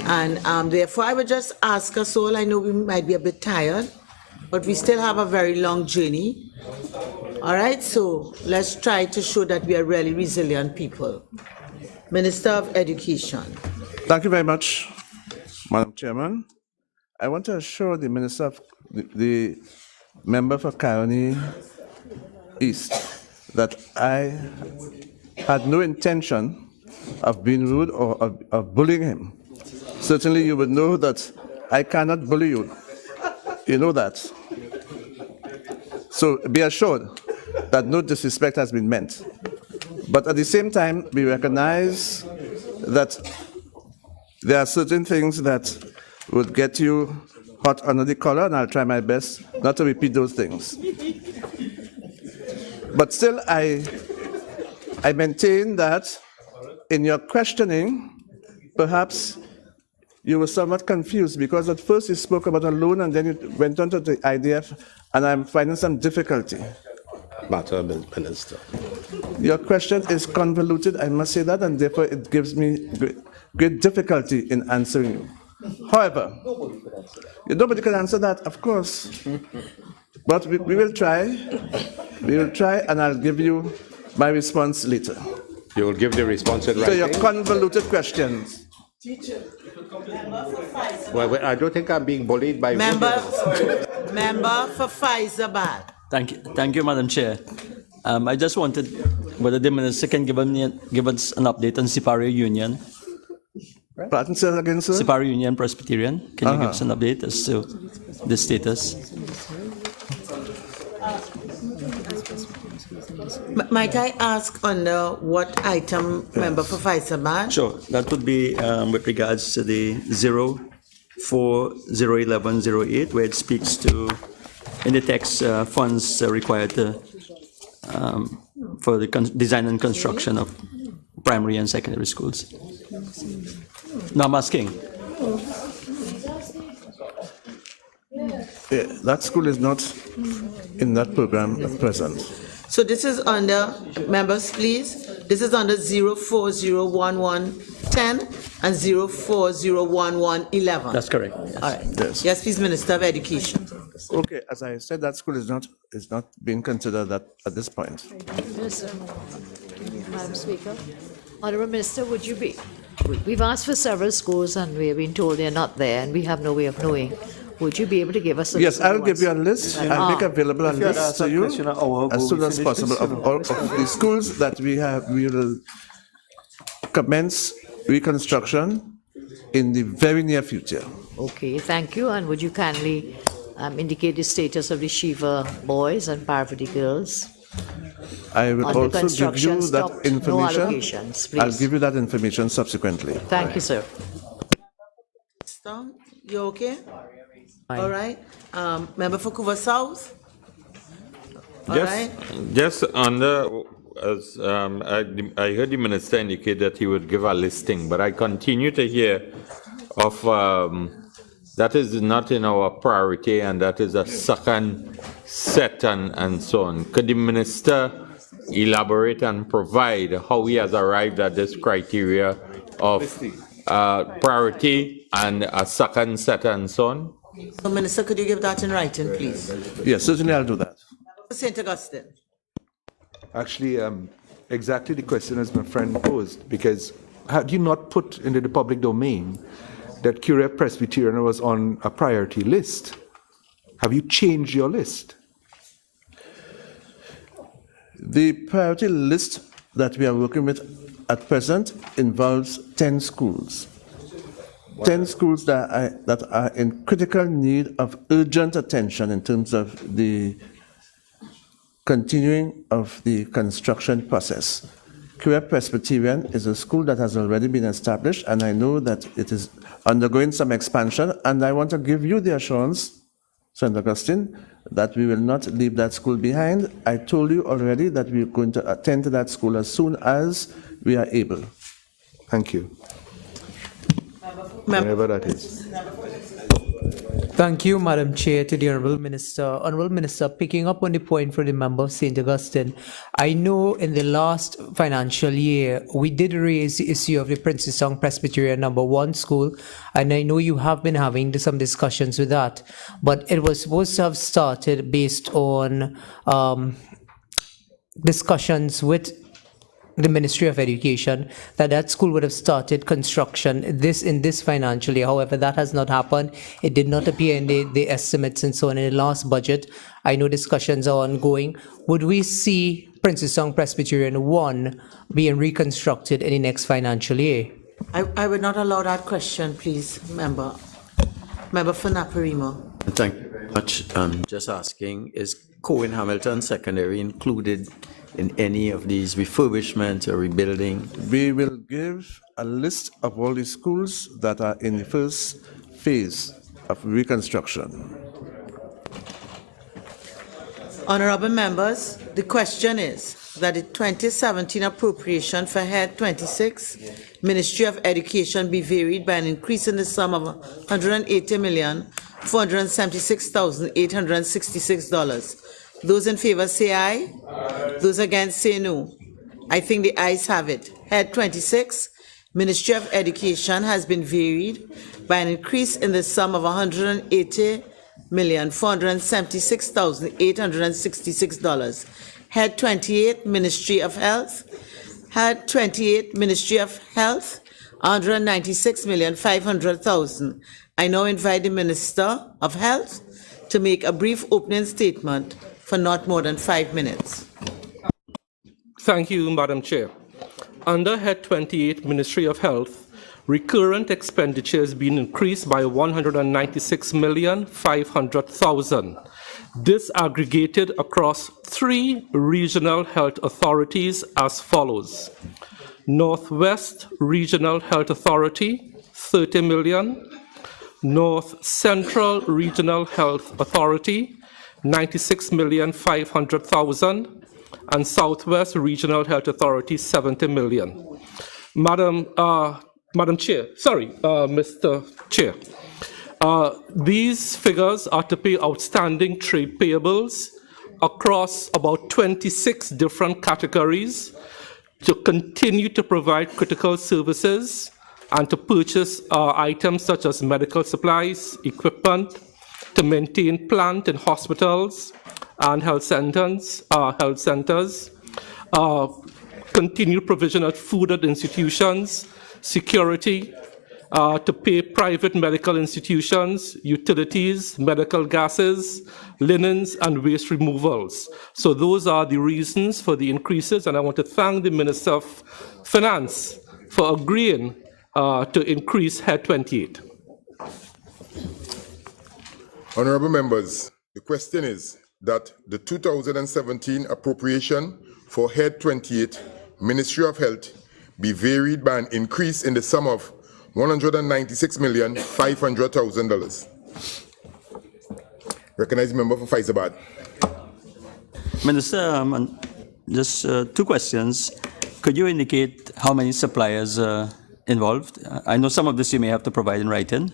And therefore, I would just ask us all, I know we might be a bit tired, but we still have a very long journey. All right, so let's try to show that we are really resilient people. Minister of Education. Thank you very much, Madam Chairman. I want to assure the Minister of the member for Caroni East that I had no intention of being rude or of bullying him. Certainly you would know that I cannot bully you. You know that. So be assured that no disrespect has been meant. But at the same time, we recognize that there are certain things that would get you hot under the collar, and I'll try my best not to repeat those things. But still, I maintain that in your questioning, perhaps you were somewhat confused, because at first you spoke about a loan and then you went on to the IDF, and I'm finding some difficulty. Matter, Minister. Your question is convoluted, I must say that, and therefore it gives me great difficulty in answering you. However, nobody can answer that, of course, but we will try. We will try, and I'll give you my response later. You will give the response in To writing? your convoluted questions. Well, I don't think I'm being bullied by Member for Faizabad. Thank you, Madam Chair. I just wanted whether the minister can give us an update on Siparia Union. Pardon, sir, again, sir? Siparia Union Presbyterian. Can you give us an update as to the status? Might I ask under what item, member for Faizabad? Sure, that would be with regards to the 04-011-08, where it speaks to, in the text, funds required to, for the design and construction of primary and secondary schools. No, I'm asking. Yeah, that school is not in that program at present. So this is under, members please, this is under 04-011-10 and 04-011-11. That's correct. All right. Yes. Yes, please, Minister of Education. Okay, as I said, that school is not being considered that at this point. Madam Speaker. Honourable Minister, would you be, we've asked for several schools and we've been told they're not there and we have no way of knowing. Would you be able to give us a Yes, I'll give you a list. I'll make available a list to you as soon as possible of all of the schools that we will commence reconstruction in the very near future. Okay, thank you. And would you kindly indicate the status of the Shiva boys and Parvati girls? I will On the also give construction you that stopped, no information. allocations, I'll please. give you that information subsequently. Thank you, sir. You okay? All right. Member for Couva South? All right. Just under, as I heard the minister indicate that he would give a listing, but I continue to hear of that is not in our priority, and that is a second set and so on. Could the minister elaborate and provide how he has arrived at this criteria of priority and a second set and so on? So, Minister, could you give that in writing, please? Yes, certainly I'll do that. St. Augustine. Actually, exactly the question as my friend posed, because had you not put into the public domain that Curia Presbyterian was on a priority list? Have you changed your list? The priority list that we are working with at present involves 10 schools. 10 schools that are in critical need of urgent attention in terms of the continuing of the construction process. Curia Presbyterian is a school that has already been established, and I know that it is undergoing some expansion, and I want to give you the assurance, St. Augustine, that we will not leave that school behind. I told you already that we're going to attend to that school as soon as we are able. Thank you. Whenever that is. Thank you, Madam Chair, to the Honourable Minister. Honourable Minister, picking up on the point for the member of St. Augustine, I know in the last financial year, we did raise the issue of the Princess Song Presbyterian #1 school, and I know you have been having some discussions with that, but it was supposed to have started based on discussions with the Ministry of Education, that school would have started construction in this financial year. However, that has not happened. It did not appear in the estimates and so on in the last budget. I know discussions are ongoing. Would we see Princess Song Presbyterian 1 being reconstructed in the next financial year? I would not allow that question, please, Member. Member for Naparimo. Thank you very much. Just asking, is Cohen Hamilton Secondary included in any of these refurbishments or rebuilding? We will give a list of all the schools that are in the first phase of reconstruction. Honourable members, the question is that the 2017 appropriation for Head 26, Ministry of Education, be varied by an increase in the sum of $180,476,866. Those in favor say aye. Those against say no. I think the ayes have it. Head 26, Ministry of Education, has been varied by an increase in the sum of $180,476,866. Head 28, Ministry of Health. Head 28, Ministry of Health, $196,500,000. I now invite the Minister of Health to make a brief opening statement for not more than 5 minutes. Thank you, Madam Chair. Under Head 28, Ministry of Health, recurrent expenditures being increased by $196,500,000. This aggregated across 3 regional health authorities as follows. Northwest Regional Health Authority, $30 million. North Central Regional Health Authority, $96,500,000, and Southwest Regional Health Authority, $70 million. Madam Chair, Mr. Chair, these figures are to pay outstanding trade payables across about 26 different categories, to continue to provide critical services and to purchase items such as medical supplies, equipment, to maintain plant in hospitals and health centers, continue provision of food at institutions, security, to pay private medical institutions, utilities, medical gases, linens, and waste removals. So those are the reasons for the increases, and I want to thank the Minister of Finance for agreeing to increase Head 28. Honourable members, the question is that the 2017 appropriation for Head 28, Ministry of Health, be varied by an increase in the sum of $196,500,000. Recognize the member for Faizabad. Minister, just 2 questions. Could you indicate how many suppliers involved? I know some of this you may have to provide in writing.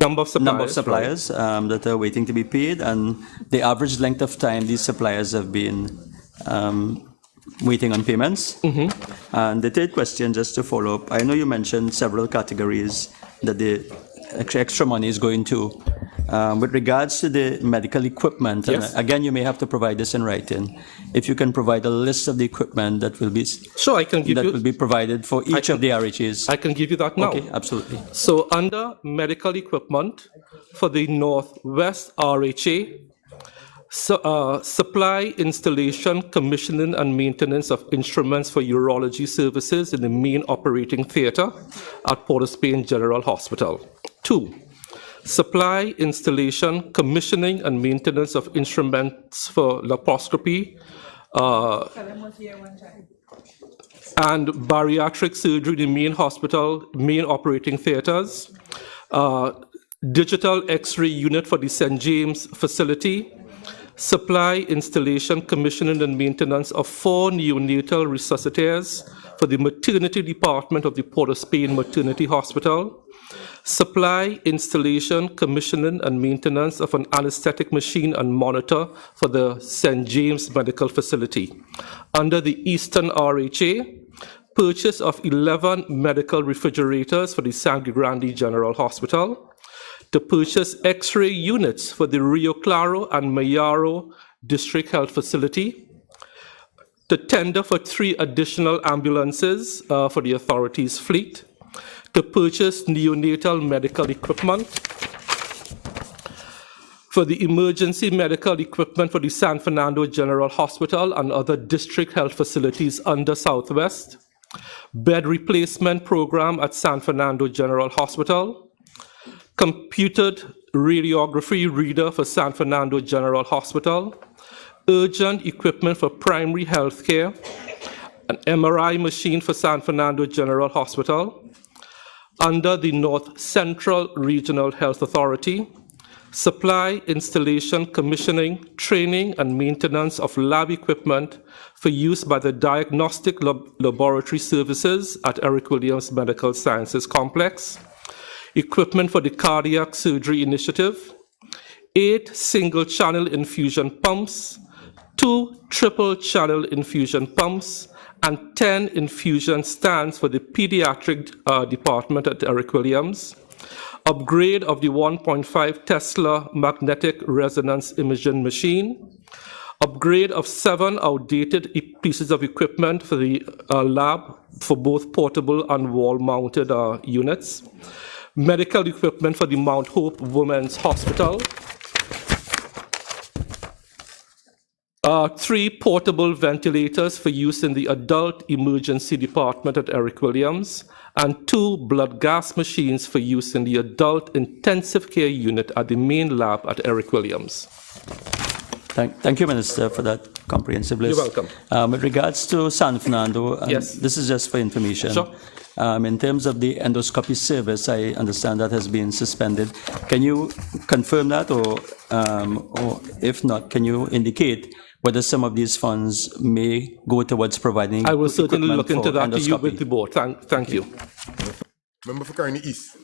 Number of suppliers that are waiting to be paid, and the average length of time these suppliers have been waiting on payments. And the third question, just to follow up, I know you mentioned several categories that the extra money is going to. With regards to the medical equipment, yes. Again, you may have to provide this in writing. If you can provide a list of the equipment that will be will be provided for each of the RHAs. I can give you that now. Okay, absolutely. So under medical equipment for the Northwest RHA, supply, installation, commissioning, and maintenance of instruments for urology services in the main operating theatre at Port of Spain General Hospital. 2. Supply, installation, commissioning, and maintenance of instruments for laparoscopy and bariatric surgery in the main hospital, main operating theatres, digital X-ray unit for the St. James facility, supply, installation, commissioning, and maintenance of 4 neonatal resuscitators for the maternity department of the Port of Spain Maternity Hospital, supply, installation, commissioning, and maintenance of an anesthetic machine and monitor for the St. James Medical Facility. Under the Eastern RHA, purchase of 11 medical refrigerators for the Sangre Grande General Hospital, to purchase X-ray units for the Rio Claro and Mayaro District Health Facility, to tender for 3 additional ambulances for the authority's fleet, to purchase neonatal medical equipment, for the emergency medical equipment for the San Fernando General Hospital and other district health facilities under Southwest, bed replacement program at San Fernando General Hospital, computed radiography reader for San Fernando General Hospital, urgent equipment for primary health care, an MRI machine for San Fernando General Hospital. Under the North Central Regional Health Authority, supply, installation, commissioning, training, and maintenance of lab equipment for use by the Diagnostic Laboratory Services at Eric Williams Medical Sciences Complex, equipment for the Cardiac Surgery Initiative, 8 single-channel infusion pumps, 2 triple-channel infusion pumps, and 10 infusion stands for the pediatric department at Eric Williams, upgrade of the 1.5 Tesla magnetic resonance imaging machine, upgrade of 7 outdated pieces of equipment for the lab for both portable and wall-mounted units, medical equipment for the Mount Hope Women's Hospital, 3 portable ventilators for use in the adult emergency department at Eric Williams, and 2 blood gas machines for use in the adult intensive care unit at the main lab at Eric Williams. Thank you, Minister, for that comprehensive list. You're welcome. With regards to San Fernando, yes, this is just for information. Sure. In terms of the endoscopy service, I understand that has been suspended. Can you confirm that, or if not, can you indicate whether some of these funds may go towards providing? I will certainly look into that to you endoscopy? with the board. Thank you. Member for Carney East.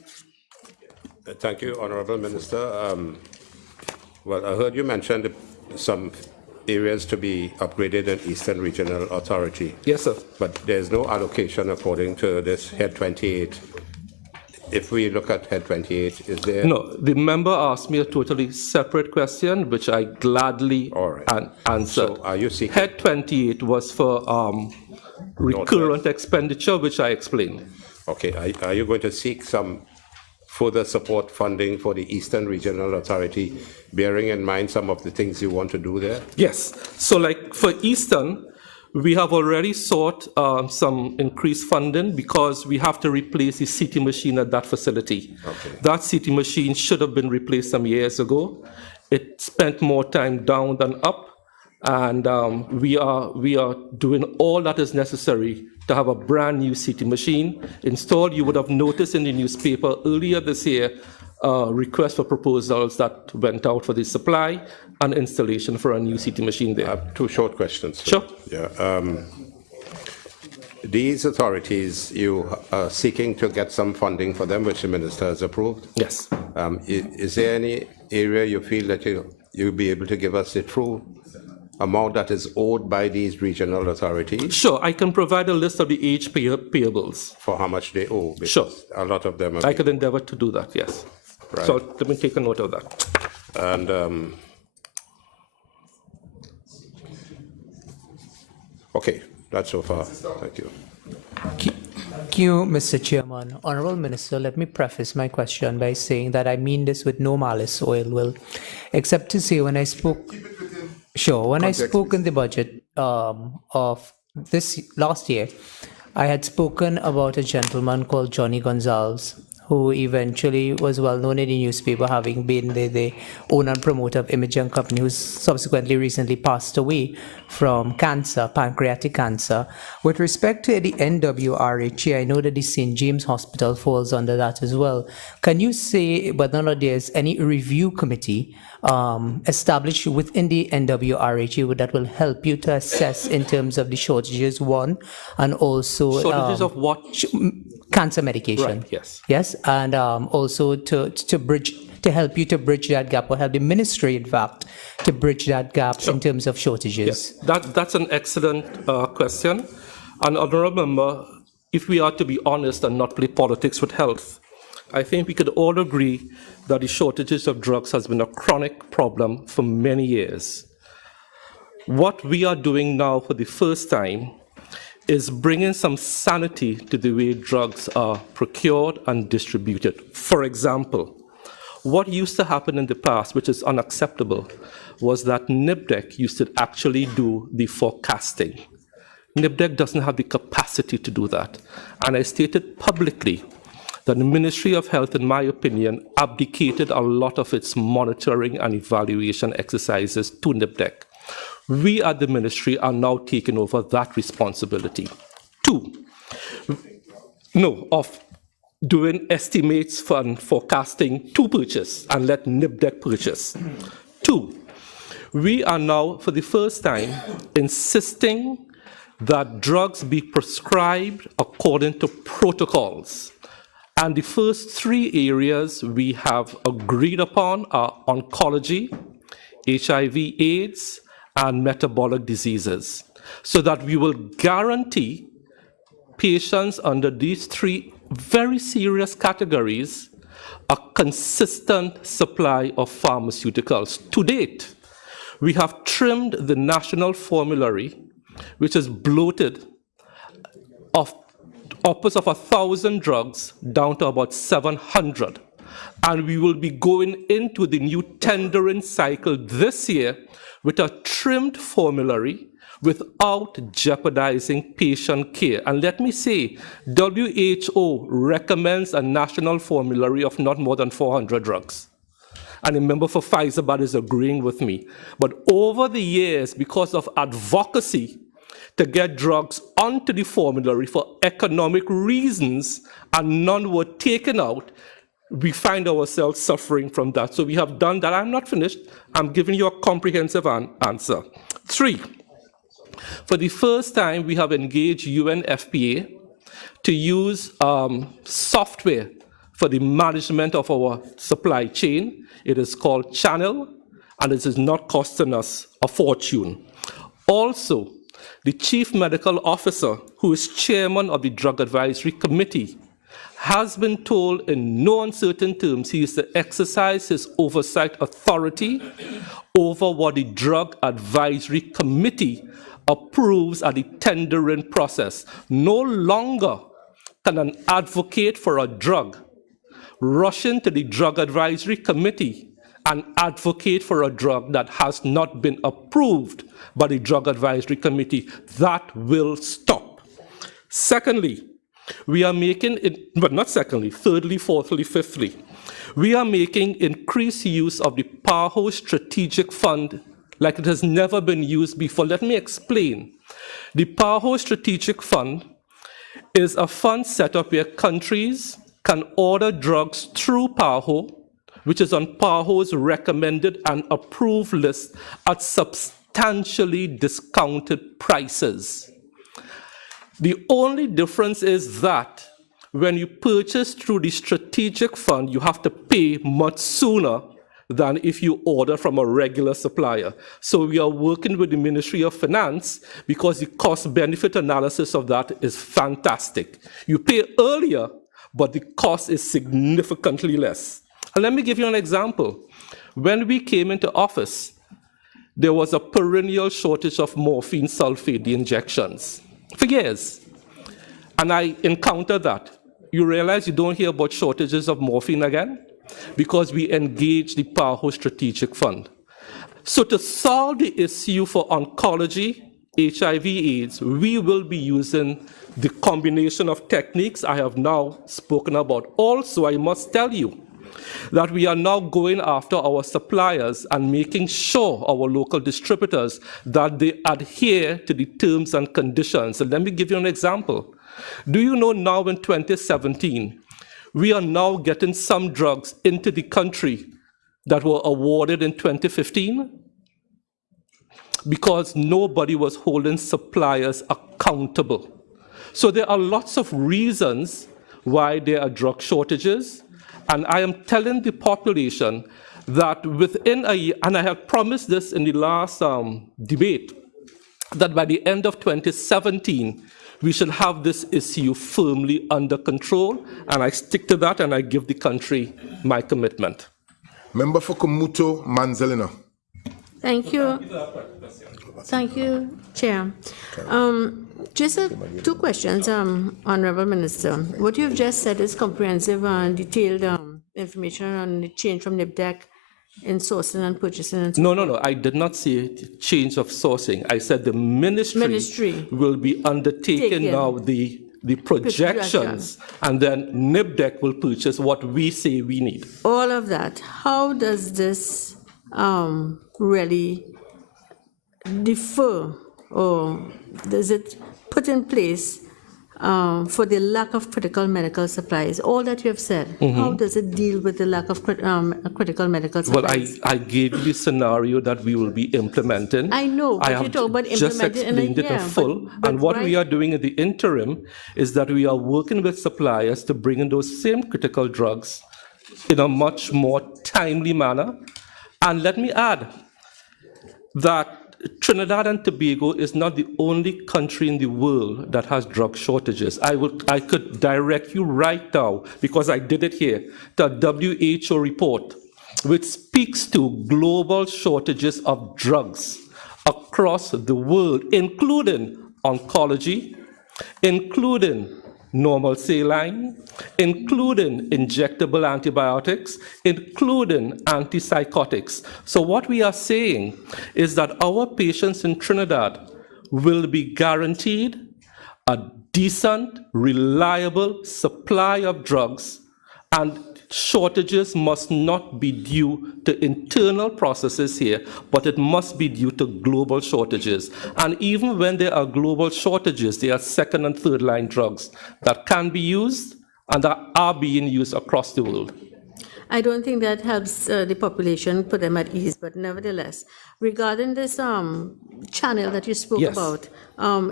Thank you, Honorable Minister. Well, I heard you mention some areas to be upgraded in Eastern Regional Authority. Yes, sir. But there's no allocation according to this Head 28. If we look at Head 28, is there? No, the member asked me a totally separate question, which I gladly answered. So are you seeking? Head 28 was for recurrent expenditure, which I explained. Okay, are you going to seek some further support funding for the Eastern Regional Authority, bearing in mind some of the things you want to do there? Yes. So like for Eastern, we have already sought some increased funding because we have to replace the CT machine at that facility. Okay. That CT machine should have been replaced some years ago. It spent more time down than up, and we are doing all that is necessary to have a brand new CT machine installed. You would have noticed in the newspaper earlier this year request for proposals that went out for the supply and installation for a new CT machine there. I have 2 short questions. Sure. Yeah. These authorities, you are seeking to get some funding for them, which the minister has approved? Yes. Is there any area you feel that you'll be able to give us the true amount that is owed by these regional authorities? Sure, I can provide a list of the age payables. For how much they owe? Sure. A lot of them are I could endeavor to do that, yes. Right. So let me take a note of that. And, okay, that's so far. Thank you. Thank you, Mr. Chairman. Honorable Minister, let me preface my question by saying that I mean this with no malice or ill will, except to say when I spoke, I spoke in the budget of this last year, I had spoken about a gentleman called Johnny Gonzalez, who eventually was well known in the newspaper, having been the owner and promoter of Imaging Company, who's subsequently recently passed away from cancer, pancreatic cancer. With respect to the NWRHA, I know that the St. James Hospital falls under that as well. Can you say whether or not there's any review committee established within the NWRHA that will help you to assess in terms of the shortages, one, and also Shortages of what? Cancer medication. Right, yes. Yes, and also to help you to bridge that gap, or help the ministry, in fact, to bridge that gap in terms of shortages. Yes, that's an excellent question. And honourable member, if we are to be honest and not play politics with health, I think we could all agree that the shortages of drugs has been a chronic problem for many years. What we are doing now for the first time is bringing some sanity to the way drugs are procured and distributed. For example, what used to happen in the past, which is unacceptable, was that NIBDEC used to actually do the forecasting. NIBDEC doesn't have the capacity to do that. And I stated publicly that the Ministry of Health, in my opinion, abdicated a lot of its monitoring and evaluation exercises to NIBDEC. We at the ministry are now taking over that responsibility. Of doing estimates and forecasting to purchase and let NIBDEC purchase. 2, we are now, for the first time, insisting that drugs be prescribed according to protocols. And the first 3 areas we have agreed upon are oncology, HIV/AIDS, and metabolic diseases, so that we will guarantee patients under these 3 very serious categories a consistent supply of pharmaceuticals. To date, we have trimmed the national formulary, which is bloated, of upwards of 1,000 drugs down to about 700. And we will be going into the new tendering cycle this year with a trimmed formulary without jeopardizing patient care. And let me say, WHO recommends a national formulary of not more than 400 drugs. And a member for Pfizer is agreeing with me. But over the years, because of advocacy to get drugs onto the formulary for economic reasons, and none were taken out, we find ourselves suffering from that. So we have done that. I'm not finished. I'm giving you a comprehensive answer. 3, for the first time, we have engaged UNFPA to use software for the management of our supply chain. It is called Channel, and it is not costing us a fortune. Also, the Chief Medical Officer, who is chairman of the Drug Advisory Committee, has been told in no uncertain terms he is to exercise his oversight authority over what the Drug Advisory Committee approves at the tendering process. No longer can an advocate for a drug rush into the Drug Advisory Committee and advocate for a drug that has not been approved by the Drug Advisory Committee. That will stop. Secondly, we are making it, but not secondly, thirdly, fourthly, fifthly, we are making increased use of the PAHO Strategic Fund like it has never been used before. Let me explain. The PAHO Strategic Fund is a fund set up where countries can order drugs through PAHO, which is on PAHO's recommended and approved list at substantially discounted prices. The only difference is that when you purchase through the strategic fund, you have to pay much sooner than if you order from a regular supplier. So we are working with the Ministry of Finance because the cost-benefit analysis of that is fantastic. You pay earlier, but the cost is significantly less. And let me give you an example. When we came into office, there was a perennial shortage of morphine sulfate, the injections, for years. And I encountered that. You realize you don't hear about shortages of morphine again? Because we engage the PAHO Strategic Fund. So to solve the issue for oncology, HIV/AIDS, we will be using The combination of techniques I have now spoken about. Also, I must tell you that we are now going after our suppliers and making sure our local distributors that they adhere to the terms and conditions. And let me give you an example. Do you know now in 2017, we are now getting some drugs into the country that were awarded in 2015? Because nobody was holding suppliers accountable. So there are lots of reasons why there are drug shortages, and I am telling the population that within a year, and I have promised this in the last debate, that by the end of 2017, we should have this issue firmly under control, and I stick to that, and I give the country my commitment. Member for Cumuto, Manzanilla. Thank you. Thank you, Chair. Just two questions, Honorable Minister. What you've just said is comprehensive and detailed information on the change from NIBDEC in sourcing and purchasing. And No, I did not say change of sourcing. I said the ministry will be undertaking now the projections, and then NIBDEC will purchase what we say we need. All of that. How does this really differ, or does it put in place for the lack of critical medical supplies? All that you have said, how does it deal with the lack of critical medical supplies? Well, I gave you the scenario that we will be implementing. I know, but I you have talk about just implementing explained it in full. And what we are doing in the interim is that we are working with suppliers to bring in those same critical drugs in a much more timely manner. And let me add that Trinidad and Tobago is not the only country in the world that has drug shortages. I could direct you right now, because I did it here, to a WHO report which speaks to global shortages of drugs across the world, including oncology, including normal saline, including injectable antibiotics, including antipsychotics. So what we are saying is that our patients in Trinidad will be guaranteed a decent, reliable supply of drugs, and shortages must not be due to internal processes here, but it must be due to global shortages. And even when there are global shortages, there are second and third line drugs that can be used and that are being used across the world. I don't think that helps the population, put them at ease, but nevertheless, regarding this channel that you spoke about,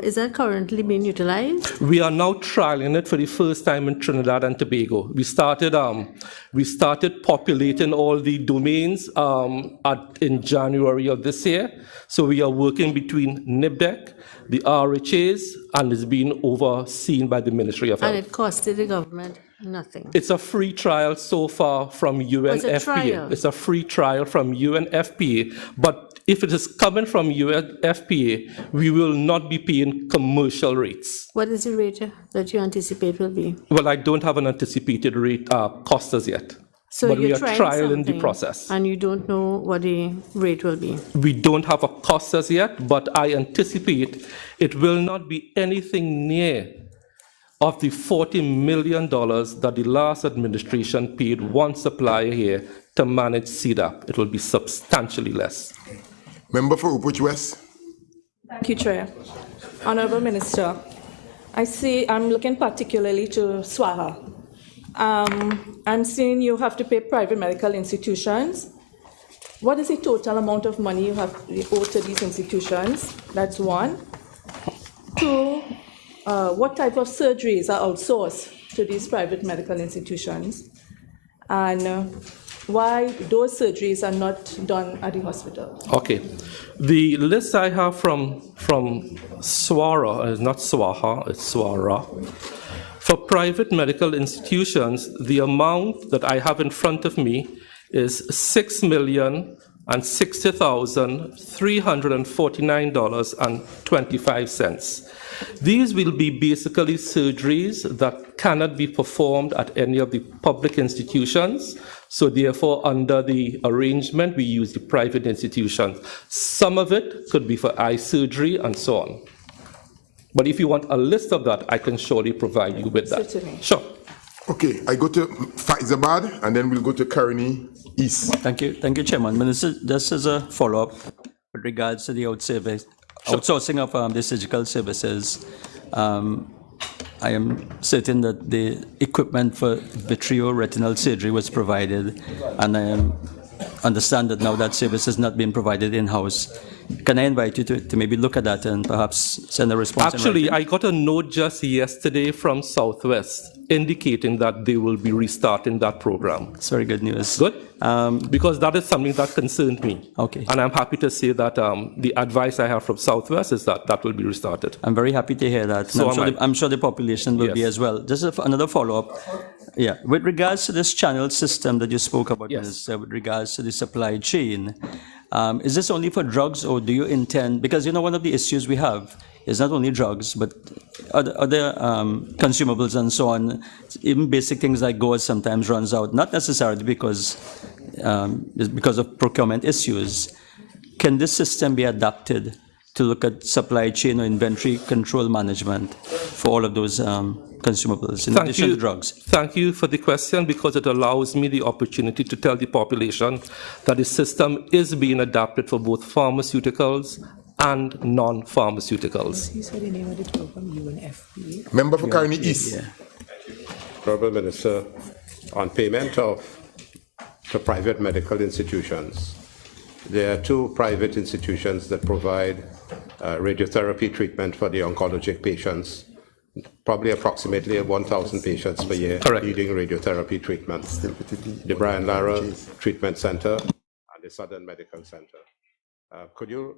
is that currently being utilized? We are now trialing it for the first time in Trinidad and Tobago. We started populating all the domains in January of this year. So we are working between NIBDEC, the RHAs, and it's being overseen by the Ministry of Health. And it costed the government nothing. It's a free trial so far from UNFPA. It's a free trial from UNFPA, but if it is coming from UNFPA, we will not be paying commercial rates. What is the rate that you anticipate will be? Well, I don't have an anticipated rate cost as yet. So but we you're are trying trialing the process. And you don't know what the rate will be? We don't have a cost as yet, but I anticipate it will not be anything near of the $40 million that the last administration paid one supplier here to manage CDAP. It will be substantially less. Member for Oropouche West. Thank you, Chair. Honorable Minister, I'm looking particularly to Swaha. I'm seeing you have to pay private medical institutions. What is the total amount of money you owe to these institutions? That's one. Two, what type of surgeries are outsourced to these private medical institutions? And why those surgeries are not done at the hospital? Okay. The list I have from SWARA, is not SWAHA, it's SWARA. For private medical institutions, the amount that I have in front of me is $6,060,349.25. These will be basically surgeries that cannot be performed at any of the public institutions. So therefore, under the arrangement, we use the private institutions. Some of it could be for eye surgery and so on. But if you want a list of that, I can surely provide you with that. Certainly. Sure. Okay, I go to Faizabad and then we'll go to Karani East. Thank you, Chairman. Minister, just as a follow-up with regards to the outsourcing of the surgical services, I am certain that the equipment for vitreoretinal surgery was provided, and I understand that now that service is not being provided in-house. Can I invite you to maybe look at that and perhaps send a response? Actually, I got a note just yesterday from Southwest indicating that they will be restarting that program. It's very good news. Good, because that is something that concerned me. Okay. And I'm happy to say that the advice I have from Southwest is that that will be restarted. I'm very happy to hear that. So I'm sure the population will be Yes. as well. Just another follow-up. Yeah, with regards to this channel system that you spoke about, Minister, with regards to the supply chain, is this only for drugs, or do you intend, because one of the issues we have is not only drugs, but other consumables and so on. Even basic things like gauze sometimes runs out, not necessarily because of procurement issues. Can this system be adapted to look at supply chain or inventory control management for all of those consumables, in addition to drugs? Thank you for the question, because it allows me the opportunity to tell the population that the system is being adapted for both pharmaceuticals and non-pharmaceuticals. He said the name of the program, UNFPA. Member for Karani East. Honourable Minister, on payment to private medical institutions, there are two private institutions that provide radiotherapy treatment for the oncologic patients, probably approximately 1,000 patients per year needing radiotherapy treatment. The Brea and Lara Treatment Center and the Southern Medical Center. Could you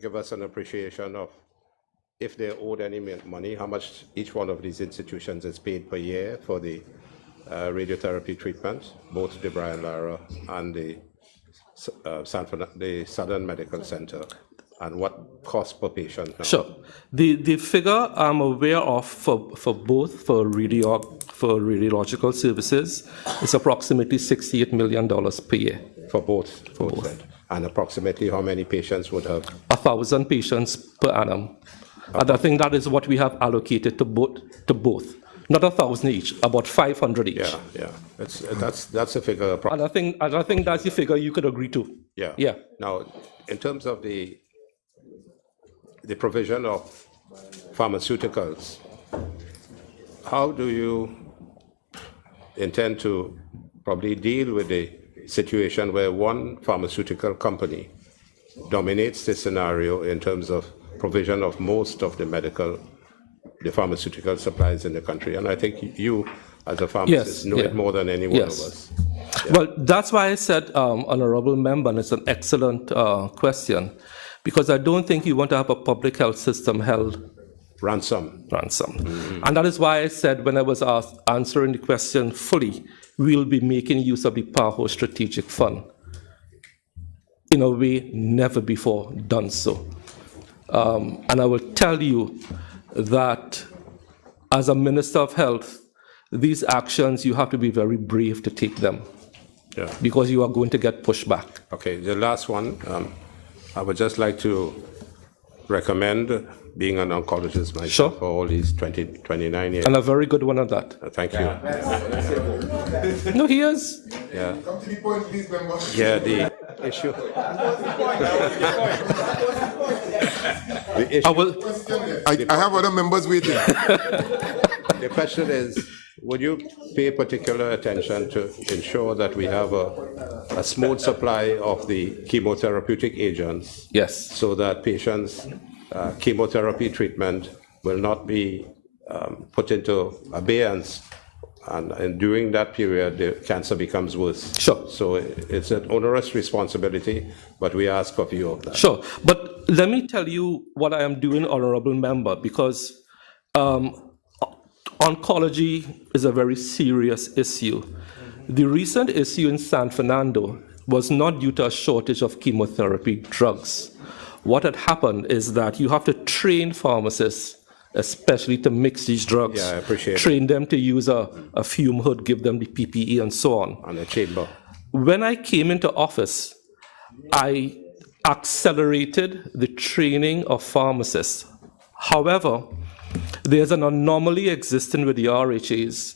give us an appreciation of, if they're owed any money, how much each one of these institutions is paid per year for the radiotherapy treatment, both the Brea and Lara and the Southern Medical Center, and what cost per patient now? Sure. The figure I'm aware of for both, for radiological services, is approximately $68 million per year. For both? For both. And approximately how many patients would have? 1,000 patients per annum. And I think that is what we have allocated to both. Not 1,000 each, about 500 each. Yeah. That's a figure. And I think that's the figure you could agree to. Yeah. Now, in terms of the provision of pharmaceuticals, how do you intend to probably deal with the situation where one pharmaceutical company dominates the scenario in terms of provision of most of the pharmaceutical supplies in the country? And I think you, as a pharmacist, know it more than any one of us. Well, that's why I said, Honorable Member, and it's an excellent question, because I don't think you want to have a public health system held ransom. Mm-hmm. And that is why I said, when I was answering the question fully, we'll be making use of the ParlView Strategic Fund in a way never before done so. And I will tell you that as a Minister of Health, these actions, you have to be very brave to take them, because you are going to get pushback. Okay, the last one, I would just like to recommend being an oncologist myself for all these 29 years. And a very good one at that. Thank you. No, he is. Yeah. Come to the point, please, member. Yeah, the issue. I have other members waiting. The question is, would you pay particular attention to ensure that we have a smooth supply of the chemotherapeutic agents? Yes. So that patients' chemotherapy treatment will not be put into abeyance, and during that period, the cancer becomes worse. Sure. So it's an onerous responsibility, but we ask of you of that. Sure. But let me tell you what I am doing, Honorable Member, because oncology is a very serious issue. The recent issue in San Fernando was not due to a shortage of chemotherapy drugs. What had happened is that you have to train pharmacists, especially to mix these drugs. Yeah, I appreciate it. Train them to use a fume hood, give them the PPE and so on. And a chamber. When I came into office, I accelerated the training of pharmacists However, there's an anomaly existing with the RHAs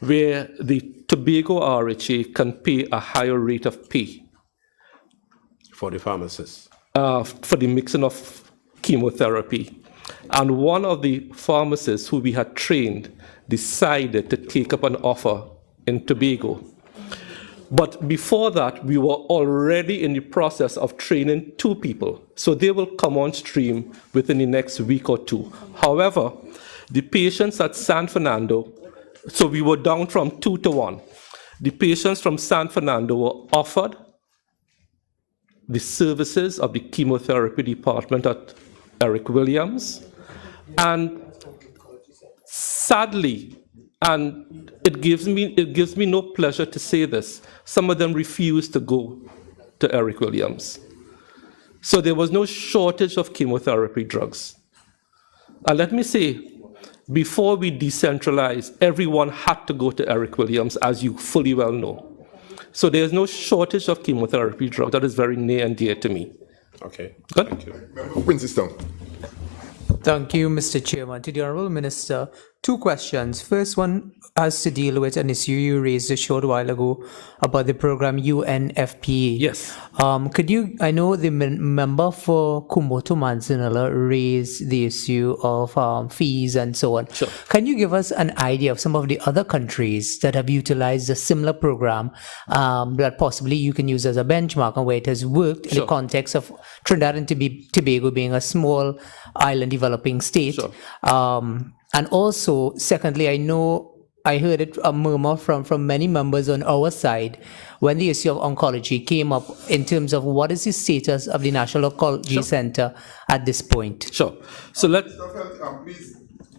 where the Tobago RHA can pay a higher rate of pay For the pharmacists. for the mixing of chemotherapy. And one of the pharmacists who we had trained decided to take up an offer in Tobago. But before that, we were already in the process of training 2 people. So they will come on stream within the next week or 2. However, the patients at San Fernando, so we were down from 2 to 1. The patients from San Fernando were offered the services of the chemotherapy department at Eric Williams. And sadly, and it gives me no pleasure to say this, some of them refused to go to Eric Williams. So there was no shortage of chemotherapy drugs. And let me say, before we decentralized, everyone had to go to Eric Williams, as you fully well know. So there's no shortage of chemotherapy drug. That is very near and dear to me. Okay. Good? Thank you. Member Quincy-Stone. Thank you, Mr. Chairman. To the Honourable Minister, 2 questions. First one has to deal with an issue you raised a short while ago about the program UNFPA. Yes. Could you, I know the member for Cumuto Manzanilla raised the issue of fees and so on. Sure. Can you give us an idea of some of the other countries that have utilized a similar program that possibly you can use as a benchmark and where it has worked in the context of Trinidad and Tobago being a small island developing state? Sure. And also, secondly, I know I heard it a murmur from many members on our side when the issue of oncology came up in terms of what is the status of the National Oncology Center at this point. Sure. So Please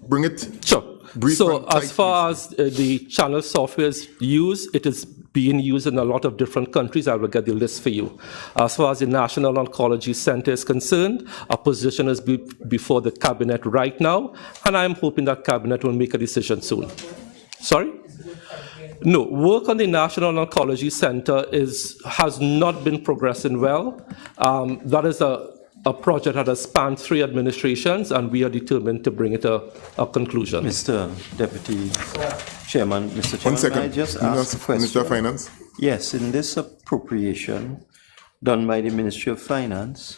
bring it. Sure. Brief So and tight, as far as the channel software is used, it is being used in a lot of different countries. I will get the list for you. As far as the National Oncology Center is concerned, a position is before the Cabinet right now, and I'm hoping that Cabinet will make a decision soon. Sorry? No, work on the National Oncology Center has not been progressing well. That is a project that has spanned 3 administrations, and we are determined to bring it a conclusion. Mr. Deputy Chairman, Mr. Chairman, 1 second. may I just ask a question? Minister of Finance. Yes, in this appropriation done by the Ministry of Finance,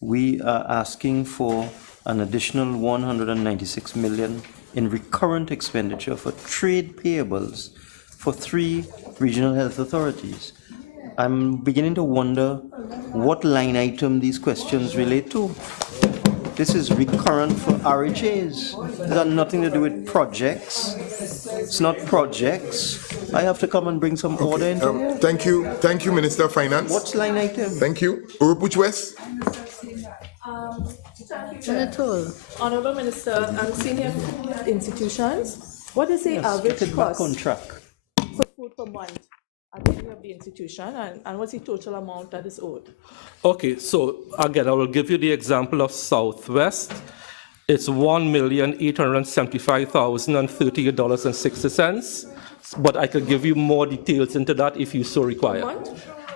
we are asking for an additional 196 million in recurrent expenditure for trade payables for 3 regional health authorities. I'm beginning to wonder what line item these questions relate to. This is recurrent for RHAs. It's got nothing to do with projects. It's not projects. I have to come and bring some order into here. Thank you, Minister of Finance. What's line item? Thank you. Oropouche West. Honourable Minister, senior institutions, what is the average Get it back cost on track. for food per month at any of the institution, and what's the total amount that is owed? Okay, so again, I will give you the example of Southwest. It's $1,875,038.60, but I could give you more details into that if you so require.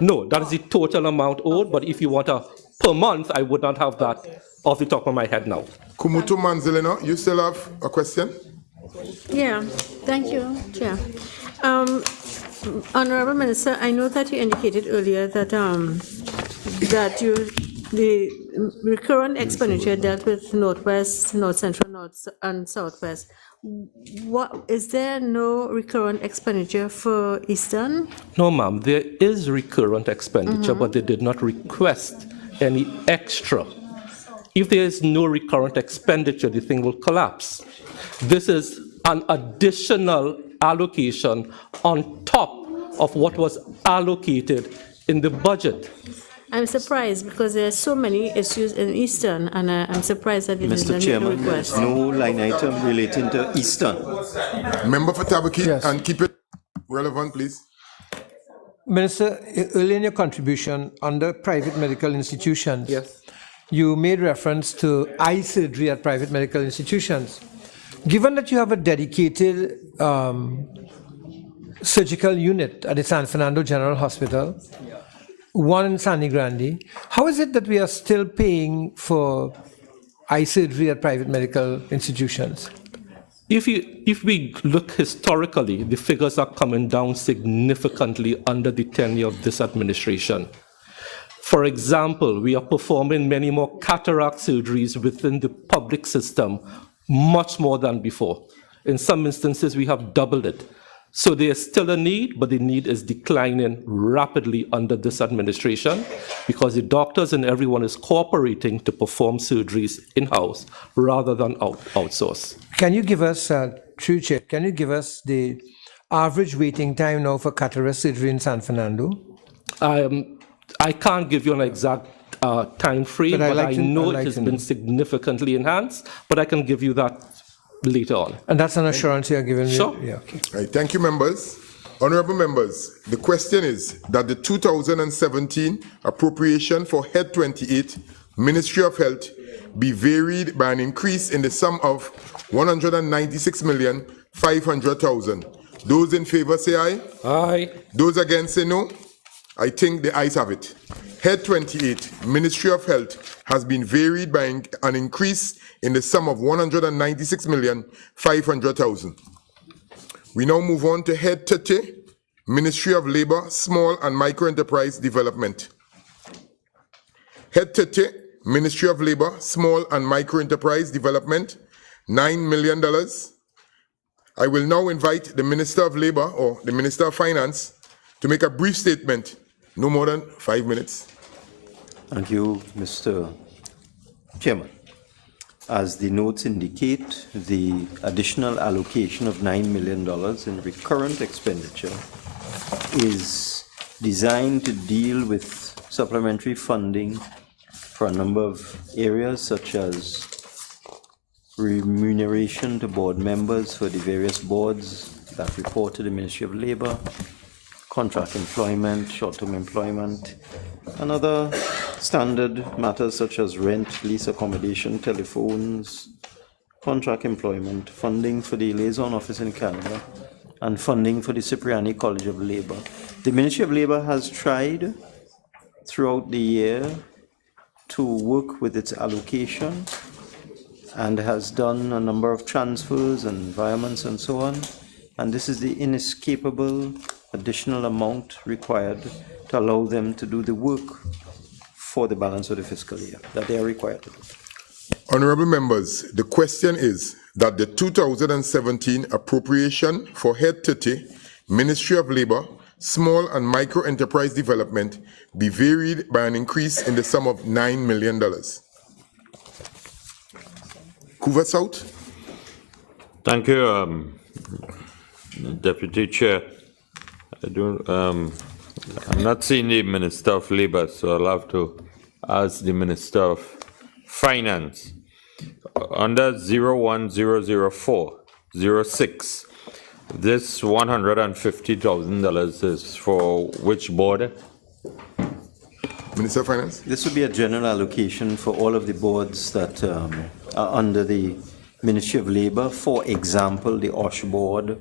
No, that is the total amount owed, but if you want a per month, I would not have that off the top of my head now. Cumuto Manzanilla, you still have a question? Yeah, thank you, Chair. Honorable Minister, I know that you indicated earlier that the recurrent expenditure dealt with Northwest, North Central, North and Southwest. Is there no recurrent expenditure for Eastern? No, ma'am, there is recurrent expenditure, but they did not request any extra. If there is no recurrent expenditure, the thing will collapse. This is an additional allocation on top of what was allocated in the budget. I'm surprised because there are so many issues in Eastern, and I'm surprised that there is Mr. no Chairman, request. no line item relating to Eastern. Member for Tabaki, and keep it relevant, please. Minister, earlier in your contribution, under private medical institutions, you made reference to eye surgery at private medical institutions. Given that you have a dedicated surgical unit at the San Fernando General Hospital, one in Sangre Grande, how is it that we are still paying for eye surgery at private medical institutions? If we look historically, the figures are coming down significantly under the tenure of this administration. For example, we are performing many more cataract surgeries within the public system, much more than before. In some instances, we have doubled it. So there is still a need, but the need is declining rapidly under this administration because the doctors and everyone is cooperating to perform surgeries in-house rather than outsource. Can you give us, through Chair, can you give us the average waiting time now for cataract surgery in San Fernando? I can't give you an exact time frame, but I know it has been significantly enhanced, but I can give you that later on. And that's an assurance you are giving me? Sure. Yeah, okay. Right, thank you, members. Honorable members, the question is that the 2017 appropriation for Head 28, Ministry of Health, be varied by an increase in the sum of 196,500,000. Those in favor say aye. Aye. Those against say no. I think the ayes have it. Head 28, Ministry of Health, has been varied by an increase in the sum of 196,500,000. We now move on to Head 30, Ministry of Labor, Small and Micro Enterprise Development. Head 30, Ministry of Labor, Small and Micro Enterprise Development, $9 million. I will now invite the Minister of Labor or the Minister of Finance to make a brief statement, no more than 5 minutes. Thank you, Mr. Chairman. As the notes indicate, the additional allocation of $9 million in recurrent expenditure is designed to deal with supplementary funding for a number of areas, such as remuneration to board members for the various boards that report to the Ministry of Labor, contract employment, short-term employment, and other standard matters such as rent, lease accommodation, telephones, contract employment, funding for the liaison office in Canada, and funding for the Cipriani College of Labor. The Ministry of Labor has tried throughout the year to work with its allocation and has done a number of transfers and environments and so on. And this is the inescapable additional amount required to allow them to do the work for the balance of the fiscal year that they are required to do. Honorable members, the question is that the 2017 appropriation for Head 30, Ministry of Labor, Small and Micro Enterprise Development be varied by an increase in the sum of $9 million. Couva South. Thank you, Deputy Chair. I'm not seeing the Minister of Labor, so I'll have to ask the Minister of Finance. Under 01004006, this $150,000 is for which board? Minister of Finance? This would be a general allocation for all of the boards that are under the Ministry of Labor. For example, the OSH board,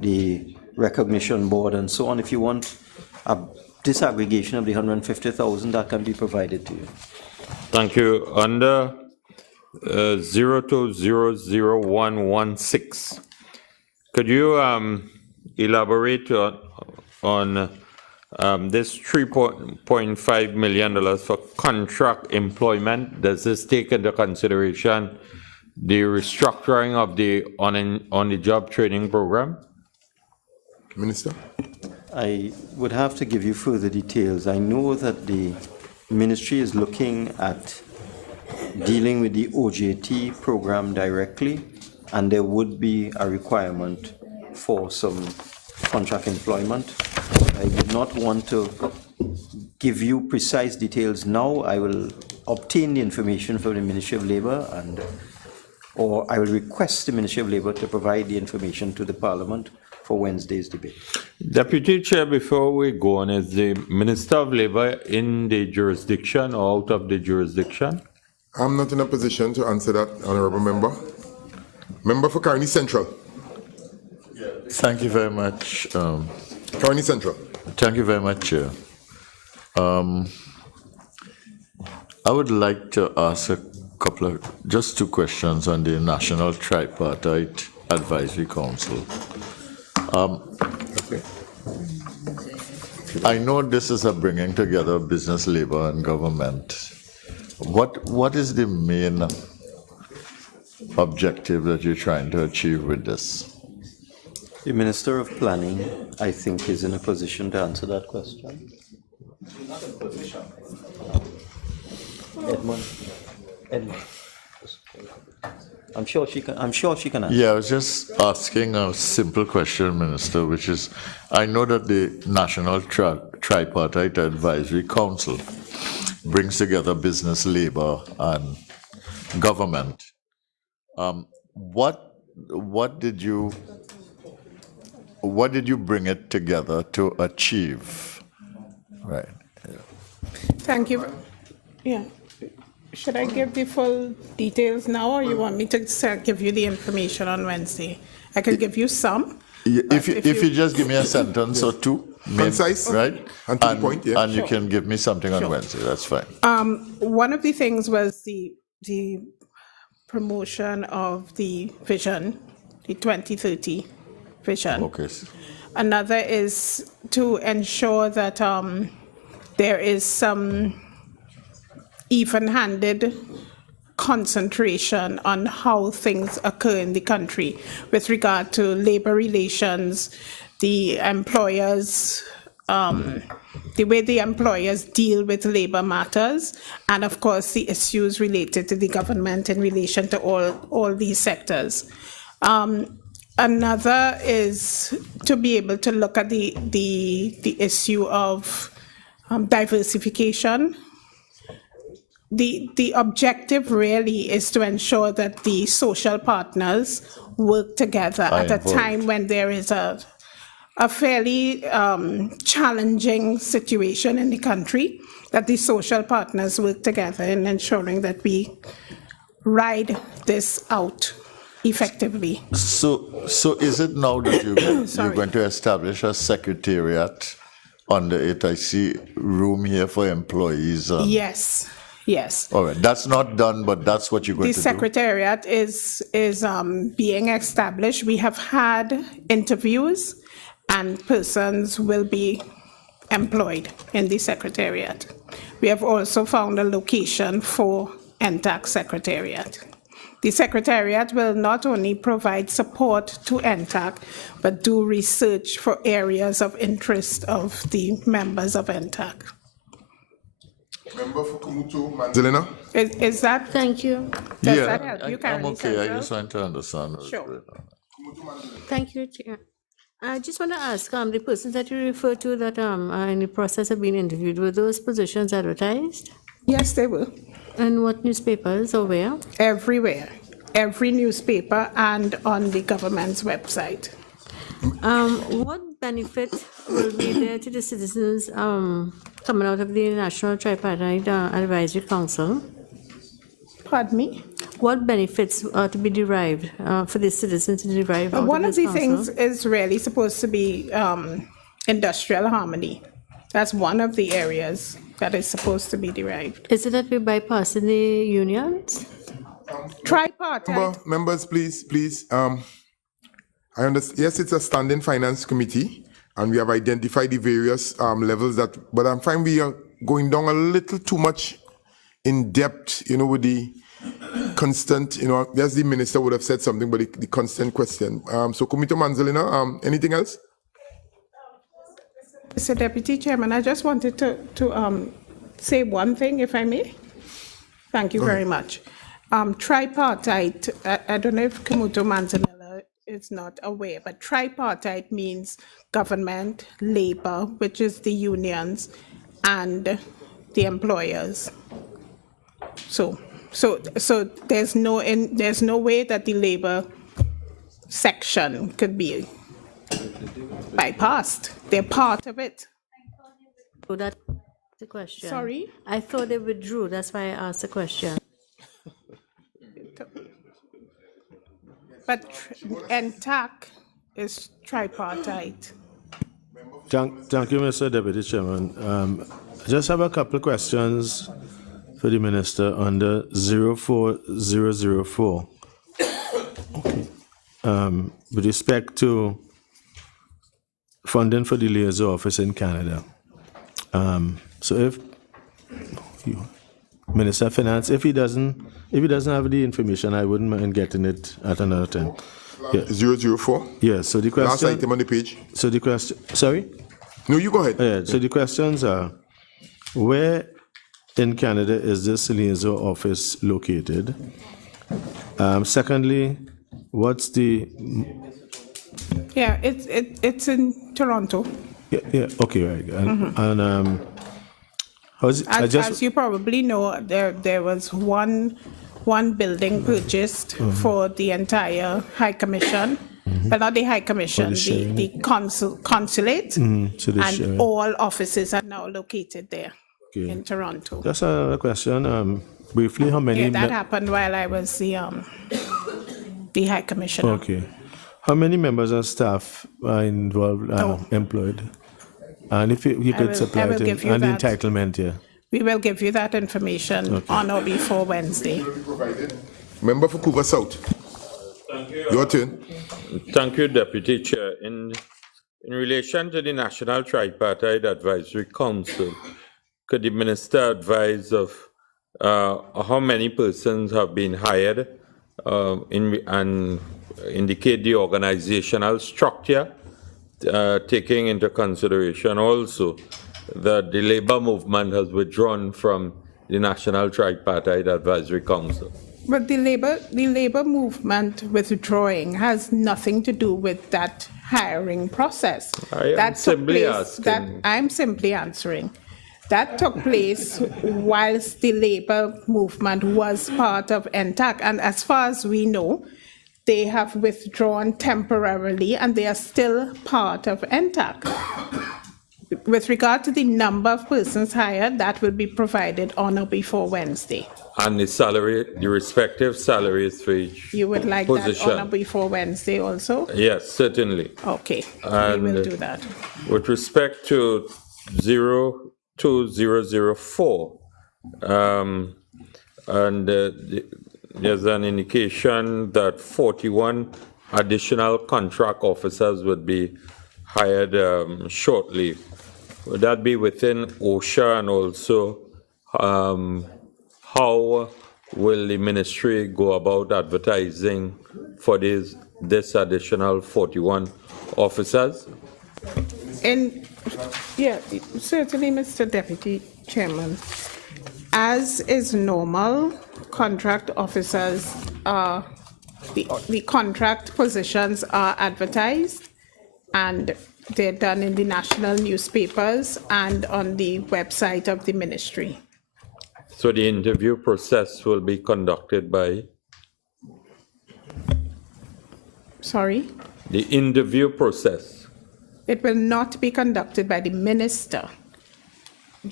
the recognition board, and so on. If you want a disaggregation of the 150,000, that can be provided to you. Thank you. Under 02000116, could you elaborate on this $3.5 million for contract employment? Does this take into consideration the restructuring of the on-the-job training program? Minister? I would have to give you further details. I know that the ministry is looking at dealing with the OJT program directly, and there would be a requirement for some contract employment. I would not want to give you precise details now. I will obtain the information from the Ministry of Labor, or I will request the Ministry of Labor to provide the information to the Parliament for Wednesday's debate. Deputy Chair, before we go on, is the Minister of Labor in the jurisdiction or out of the jurisdiction? I'm not in a position to answer that, Honorable Member. Member for Carney Central. Thank you very much. Carney Central. Thank you very much, Chair. I would like to ask a just two questions on the National Tripartite Advisory Council. I know this is a bringing together of business, labor, and government. What is the main objective that you're trying to achieve with this? The Minister of Planning, I think, is in a position to answer that question. Not in position. Edmund. I'm sure she can answer. Yeah, I was just asking a simple question, Minister, which is, I know that the National Tripartite Advisory Council brings together business, labor, and government. What did you bring it together to achieve? Right. Thank you. Yeah. Should I give the full details now, or you want me to give you the information on Wednesday? I can give you some. If you just give me a sentence or two, concise, right? And to the point, yeah. And you can give me something on Wednesday, that's fine. One of the things was the promotion of the vision, the 2030 vision. Okay. Another is to ensure that there is some even-handed concentration on how things occur in the country with regard to labor relations, the employers, the way the employers deal with labor matters, and of course the issues related to the government in relation to all these sectors. Another is to be able to look at the issue of diversification. The objective really is to ensure that the social partners work together at a time when there is a fairly challenging situation in the country, that the social partners work together in ensuring that we ride this out effectively. So is it now that you're going to establish a secretariat under it? I see room here for employees. Yes. Yes. All right. That's not done, but that's what you're going The to do. secretariat is being established. We have had interviews, and persons will be employed in the secretariat. We have also found a location for NTAC secretariat. The secretariat will not only provide support to NTAC, but do research for areas of interest of the members of NTAC. Member for Cumuto, Manzanilla. Is that? Thank you. Does that help you, I'm Caroline okay. I Central? just want to understand. Sure. Thank you, Chair. I just want to ask, the persons that you refer to that are in the process of being interviewed, were those positions advertised? Yes, they were. And what newspapers or where? Everywhere. Every newspaper and on the government's website. What benefit will be there to the citizens coming out of the National Tripartite Advisory Council? Pardon me? What benefits are to be derived for the citizens to derive out One of of this the things council? is really supposed to be industrial harmony. That's one of the areas that is supposed to be derived. Is it that we're bypassing the unions? Tripartite. Members, please. I understand. Yes, it's a standing finance committee, and we have identified the various levels that. But I'm finding we are going down a little too much in depth, with the constant, yes, the minister would have said something, but the constant question. So, Cumuto Manzanilla, anything else? Mr. Deputy Chairman, I just wanted to say one thing, if I may. Thank you very much. Tripartite, I don't know if Cumuto Manzanilla is not aware, but tripartite means government, labor, which is the unions, and the employers. So there's no way that the labor section could be bypassed. They're part of it. So that's the question. Sorry? I thought they withdrew, that's why I asked the question. But NTAC is tripartite. Thank you, Mr. Deputy Chairman. I just have a couple of questions for the minister under 04004. Okay. With respect to funding for the liaison office in Canada. So if Minister of Finance, if he doesn't have the information, I wouldn't mind getting it at another time. Yeah. 004? Yes, so the question... Last item on the page. So the question... Sorry? No, you go ahead. Yeah, so the questions are, where in Canada is this liaison office located? Secondly, what's the... Yeah, it's in Toronto. Yeah, okay, right. And As you probably know, there was one building purchased for the entire High Commission, but not the High Commission, the consulate, and all offices are now located there in Toronto. Just a question, briefly, how many... Yeah, that happened while I was the High Commissioner. Okay. How many members of staff are involved, employed? And if you could supply it, and the entitlement here. We will give you that information on or before Wednesday. Member for Couva South. Your turn. Thank you, Deputy Chair. In relation to the National Tripartite Advisory Council, could the Minister advise of how many persons have been hired and indicate the organizational structure, taking into consideration also that the labor movement has withdrawn from the National Tripartite Advisory Council? But the labor movement withdrawing has nothing to do with that hiring process. I'm simply answering. That took place whilst the labor movement was part of NTAC, and as far as we know, they have withdrawn temporarily and they are still part of NTAC. With regard to the number of persons hired, that will be provided on or before Wednesday. And the salary, the respective salaries for each You would like position. that on or before Wednesday also? Yes, certainly. Okay, And we will do that. With respect to 02004, there's an indication that 41 additional contract officers would be hired shortly. Would that be within OSHA, and also how will the ministry go about advertising for this additional 41 officers? Yeah, certainly, Mr. Deputy Chairman. As is normal, contract officers are, the contract positions are advertised, and they're done in the national newspapers and on the website of the ministry. So the interview process will be conducted by? Sorry? The interview process. It will not be conducted by the minister,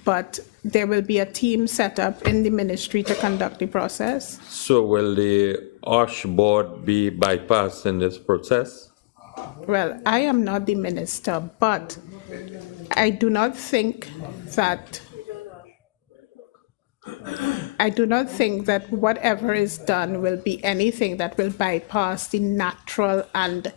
but there will be a team set up in the ministry to conduct the process. So will the OSH board be bypassed in this process? Well, I am not the minister, but I do not think that whatever is done will be anything that will bypass the natural and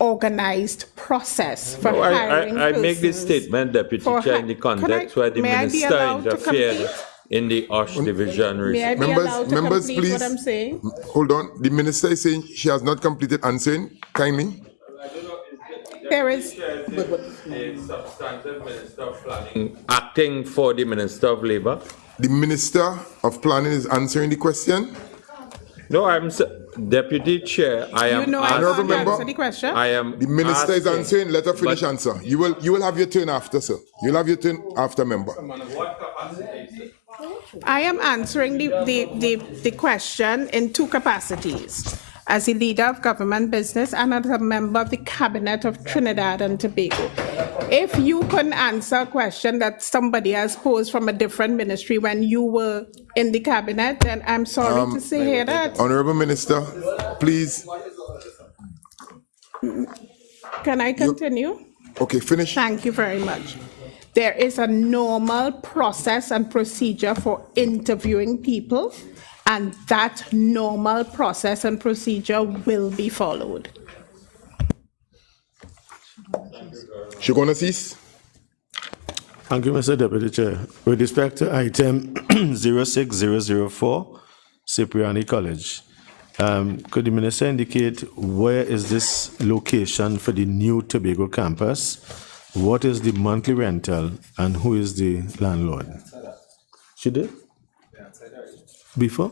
organized process for hiring I make this statement, Deputy Chair, in the context where the minister interfered in the OSH division recently. Members, please. What I'm saying? Hold on. The minister is saying she has not completed answering. Kindly. There is a substantive minister of planning acting for the Minister of Labor. The Minister of Planning is answering the question. No, I'm Deputy Chair. I am. Honourable member. The question. I am. The minister is answering. Let her finish answer. You will have your turn after, sir. You'll have your turn after, member. I am answering the question in two capacities: as a leader of government business and as a member of the cabinet of Trinidad and Tobago. If you couldn't answer a question that somebody has posed from a different ministry when you were in the cabinet, then I'm sorry to say that. Honourable Minister, please. Can I continue? Okay, finish. Thank you very much. there is a normal process and procedure for interviewing people, and that normal process and procedure will be followed. Chaguanas. Thank you, Mr. Deputy Chair. With respect to item 06004, Siparia College, could the minister indicate where is this location for the new Tobago campus? What is the monthly rental and who is the landlord? She did? Before?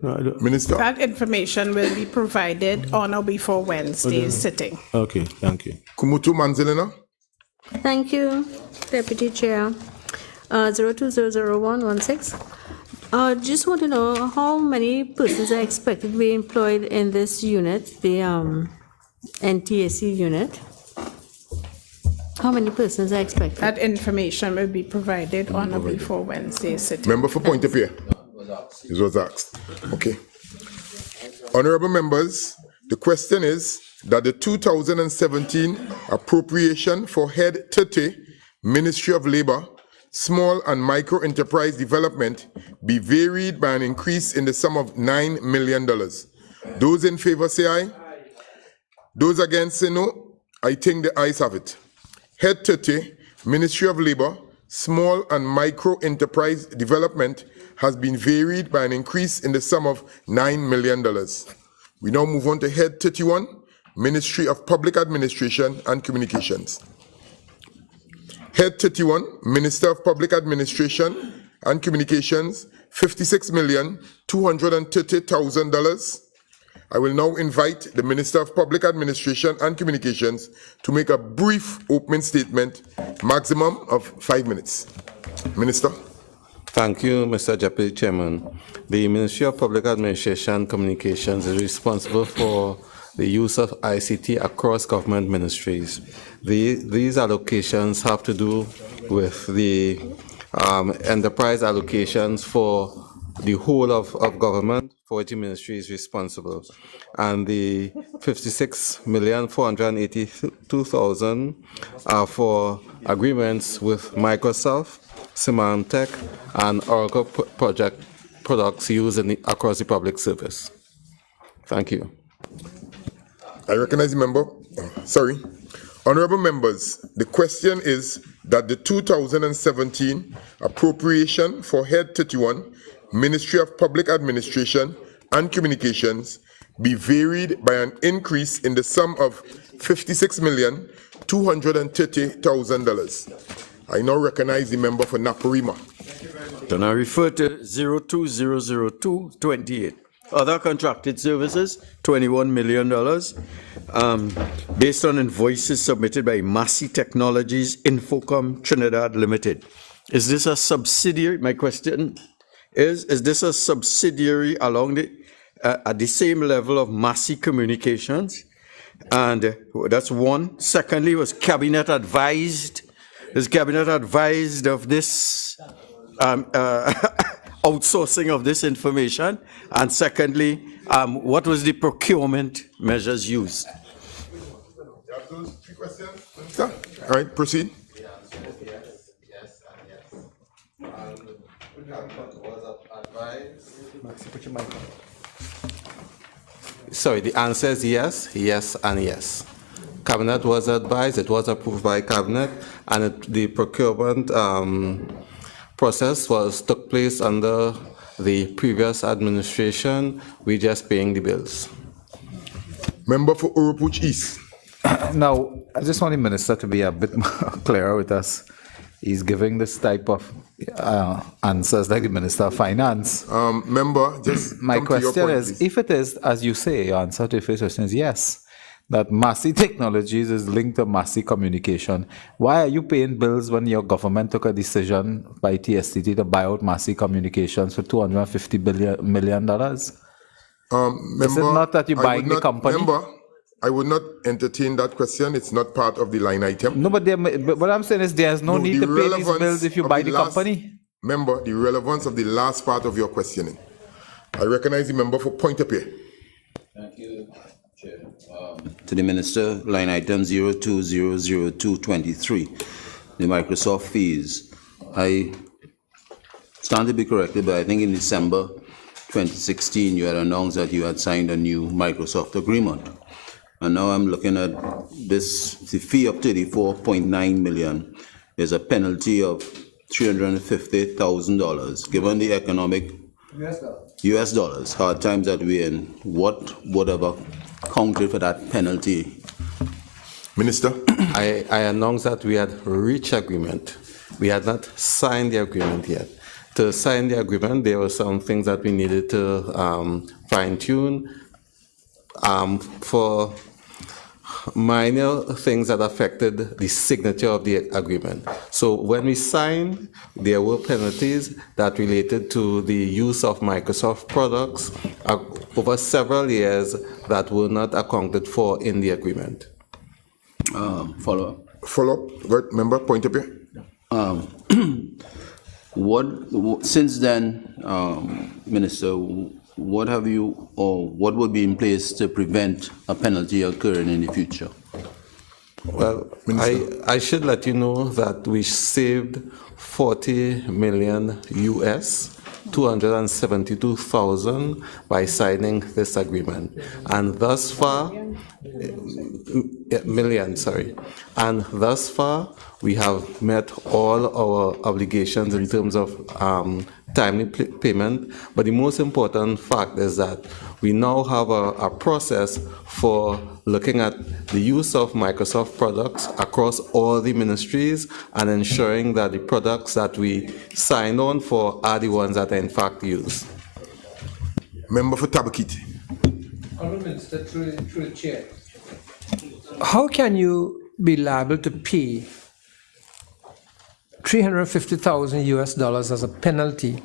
No, I don't. Minister. That information will be provided on or before Wednesday's sitting. Okay, thank you. Cumuto, Manzanilla. Thank you, Deputy Chair. 02000116. Just want to know how many persons are expected to be employed in this unit, the NTAC unit? How many persons are expected? That information will be provided on or before Wednesday's sitting. Member for Point of View. This was asked. Okay. Honorable members, the question is that the 2017 appropriation for Head 30, Ministry of Labor, Small and Micro Enterprise Development be varied by an increase in the sum of $9 million. Those in favor say aye. Those against say no. I think the ayes have it. Head 30, Ministry of Labor, Small and Micro Enterprise Development has been varied by an increase in the sum of $9 million. We now move on to Head 31, Ministry of Public Administration and Communications. Head 31, Minister of Public Administration and Communications, $56,230,000. I will now invite the Minister of Public Administration and Communications to make a brief opening statement, maximum of 5 minutes. Minister. Thank you, Mr. Deputy Chairman. The Ministry of Public Administration and Communications is responsible for the use of ICT across government ministries. These allocations have to do with the enterprise allocations for the whole of government, for which the ministry is responsible. And the $56,482,000 are for agreements with Microsoft, Symantec, and Oracle products used across the public service. Thank you. I recognize the member. Sorry. Honorable members, the question is that the 2017 appropriation for Head 31, Ministry of Public Administration and Communications, be varied by an increase in the sum of $56,230,000. I now recognize the member for Naparima. Then I refer to 02000228. Other contracted services, $21 million, based on invoices submitted by Maxie Technologies Infocom Trinidad Limited. Is this a subsidiary? My question is this a subsidiary along the at the same level of Maxie Communications? And that's one. Secondly, was Cabinet advised? Is Cabinet advised of this outsourcing of this information? And secondly, what was the procurement measures used? Those 3 questions, Minister? All right, proceed. Sorry, the answer is yes, yes, and yes. Cabinet was advised, it was approved by Cabinet, and the procurement process took place under the previous administration. We're just paying the bills. Member for Oropouche East. Now, I just want the minister to be a bit more clearer with us. He's giving this type of answers like the Minister of Finance. Member, just my come to your question point, is, please. if it is, as you say, your answer to the first question is yes, that Maxie Technologies is linked to Maxie Communication. Why are you paying bills when your government took a decision by TSTT to buy out Maxie Communications for $250 million? Is it not that you're buying the company? Member, I would not entertain that question. It's not part of the line item. No, but what I'm saying is there's no need to pay these bills if you buy the company. Member, the relevance of the last part of your questioning. I recognize the member for Point of View. Thank you, Chair. To the Minister, line item 02000223. the Microsoft fees. I stand to be corrected, but I think in December 2016, you had announced that you had signed a new Microsoft agreement. And now I'm looking at this, the fee of $34.9 million is a penalty of $350,000. Given the economic US dollars, hard times that we're in, what would have accounted for that penalty? Minister? I announced that we had reached agreement. We had not signed the agreement yet. To sign the agreement, there were some things that we needed to fine-tune for minor things that affected the signature of the agreement. So when we signed, there were penalties that related to the use of Microsoft products over several years that were not accounted for in the agreement. Follow-up. Follow-up, right, member, point of view. Since then, Minister, what have you, or what would be in place to prevent a penalty occurring in the future? Well, I should let you know that we saved 40 million US, 272,000 by signing this agreement. And thus far, and thus far, we have met all our obligations in terms of timely payment. But the most important fact is that we now have a process for looking at the use of Microsoft products across all the ministries and ensuring that the products that we signed on for are the ones that are in fact used. Member for Tabakiti. Honourable Minister, through the chair. How can you be liable to pay $350,000 US as a penalty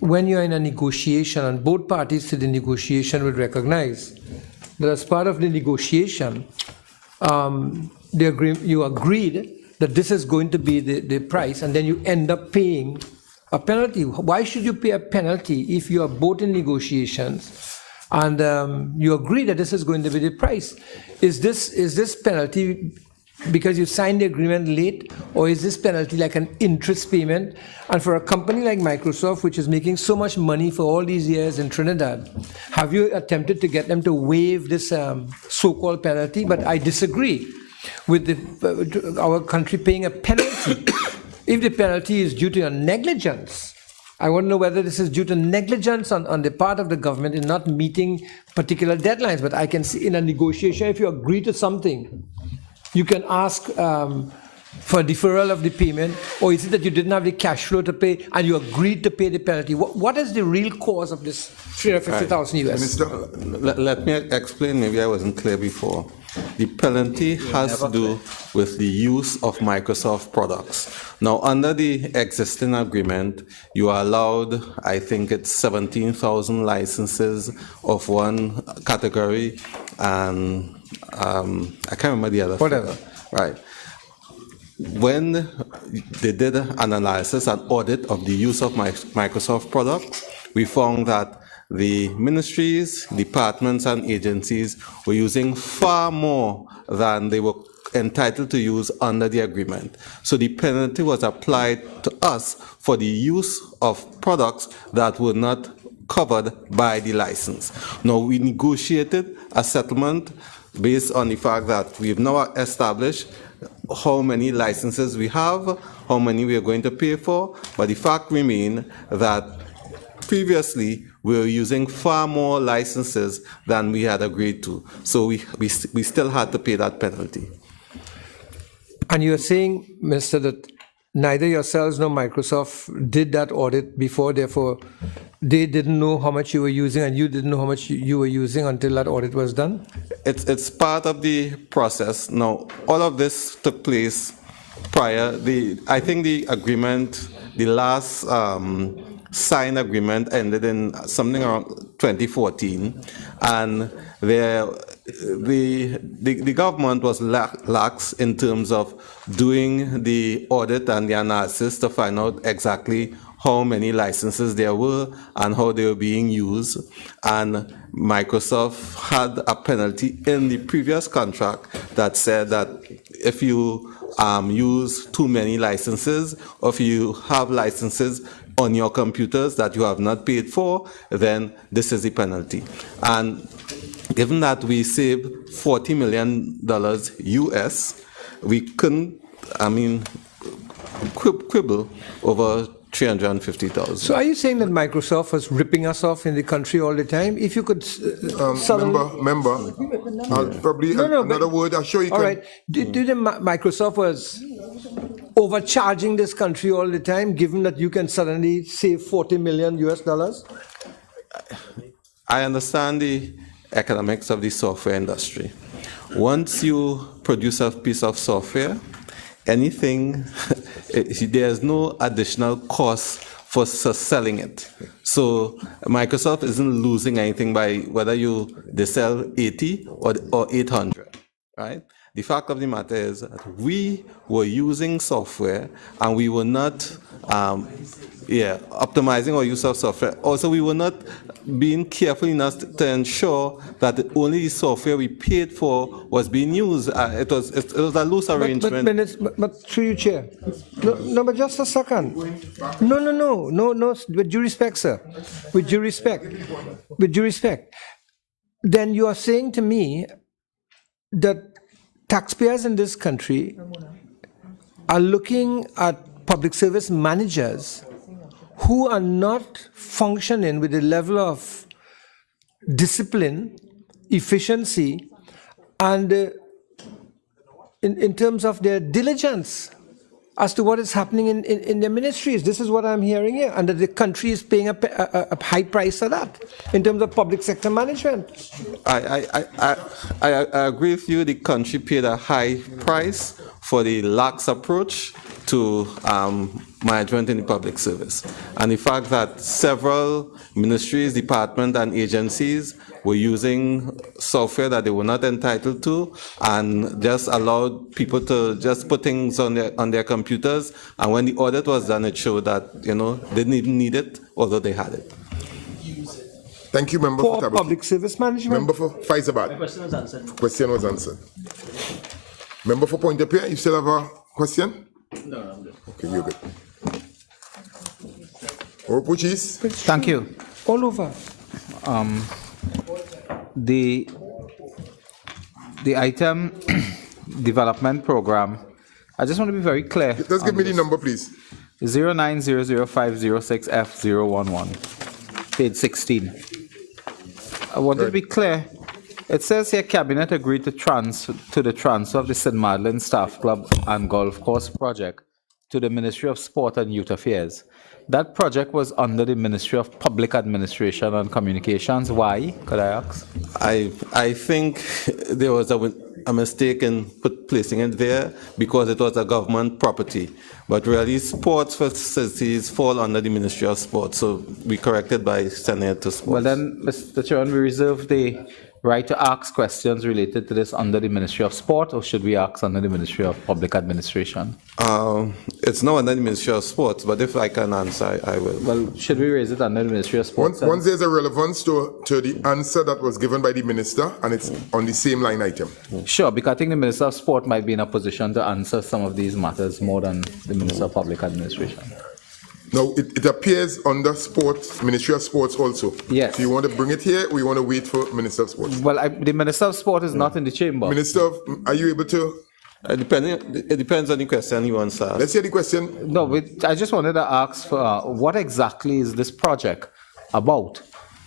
when you're in a negotiation and both parties to the negotiation would recognize that as part of the negotiation, you agreed that this is going to be the price, and then you end up paying a penalty? Why should you pay a penalty if you are both in negotiations and you agree that this is going to be the price? Is this penalty because you signed the agreement late, or is this penalty like an interest payment? And for a company like Microsoft, which is making so much money for all these years in Trinidad, have you attempted to get them to waive this so-called penalty? But I disagree with our country paying a penalty. If the penalty is due to a negligence, I want to know whether this is due to negligence on the part of the government in not meeting particular deadlines. But I can see in a negotiation, if you agree to something, you can ask for deferral of the payment, or is it that you didn't have the cash flow to pay and you agreed to pay the penalty? What is the real cause of this $350,000 US? Let me explain, maybe I wasn't clear before. The penalty has to do with the use of Microsoft products. Now, under the existing agreement, you are allowed, I think it's 17,000 licenses of one category, and I can't remember the other. Whatever. Right. When they did an analysis and audit of the use of Microsoft products, we found that the ministries, departments, and agencies were using far more than they were entitled to use under the agreement. So the penalty was applied to us for the use of products that were not covered by the license. Now, we negotiated a settlement based on the fact that we've now established how many licenses we have, how many we are going to pay for, but the fact remains that previously we were using far more licenses than we had agreed to. So we still had to pay that penalty. And you're saying, Minister, that neither yourselves nor Microsoft did that audit before, therefore they didn't know how much you were using and you didn't know how much you were using until that audit was done? It's part of the process. Now, all of this took place prior. I think the agreement, the last signed agreement ended in something around 2014, and the government was lax in terms of doing the audit and the analysis to find out exactly how many licenses there were and how they were being used. And Microsoft had a penalty in the previous contract that said that if you use too many licenses, or if you have licenses on your computers that you have not paid for, then this is the penalty. And given that we saved $40 million US, we couldn't, quibble over 350,000. So are you saying that Microsoft was ripping us off in the country all the time? If you could Member, I'll probably another word. I'm sure you all can. right. Do you think Microsoft was overcharging this country all the time, given that you can suddenly save $40 million US? I understand the economics of the software industry. Once you produce a piece of software, anything, there's no additional cost for selling it. So Microsoft isn't losing anything by whether they sell 80 or 800, right? The fact of the matter is that we were using software and we were not optimizing our use of software. Also, we were not being careful enough to ensure that only the software we paid for was being used. It was a loose arrangement. But through you, Chair. No, but just a second. No, with due respect, sir. With due respect. Then you are saying to me that taxpayers in this country are looking at public service managers who are not functioning with the level of discipline, efficiency, and in terms of their diligence as to what is happening in their ministries. This is what I'm hearing here, and that the country is paying a high price for that in terms of public sector management. I agree with you. The country paid a high price for the lax approach to management in the public service. And the fact that several ministries, departments, and agencies were using software that they were not entitled to and just allowed people to just put things on their computers. And when the audit was done, it showed that, they didn't even need it, although they had it. Thank you, Member for for public service management. Member for Faizabad. Question was answered. Question was answered. Member for Point de Pierre, you still have a question? No, I'm good. Okay, you're good. Oropouche. Thank you. All over. The item development program, I just want to be very clear. Just give me the number, please. 0900506F011, page 16. I want to be clear. It says here Cabinet agreed to the transfer of the St. Madeleine Staff Club and Golf Course project to the Ministry of Sport and Youth Affairs. That project was under the Ministry of Public Administration and Communications. Why, could I ask? I think there was a mistake in placing it there because it was a government property. But really, sports facilities fall under the Ministry of Sport, so we corrected by sending it to sports. Well then, Mr. Chairman, we reserve the right to ask questions related to this under the Ministry of Sport, or should we ask under the Ministry of Public Administration? It's not under the Ministry of Sports, but if I can answer, I will. Well, should we raise it under the Ministry of Sports? Once there's a relevance to the answer that was given by the minister, and it's on the same line item. Sure, because I think the Minister of Sport might be in a position to answer some of these matters more than the Minister of Public Administration. No, it appears under Sports, Ministry of Sports also. Yes. So you want to bring it here, or we want to wait for Minister of Sports? Well, the Minister of Sport is not in the chamber. Minister of, are you able to? It depends on the question he wants to ask. Let's hear the question. No, I just wanted to ask for what exactly is this project about?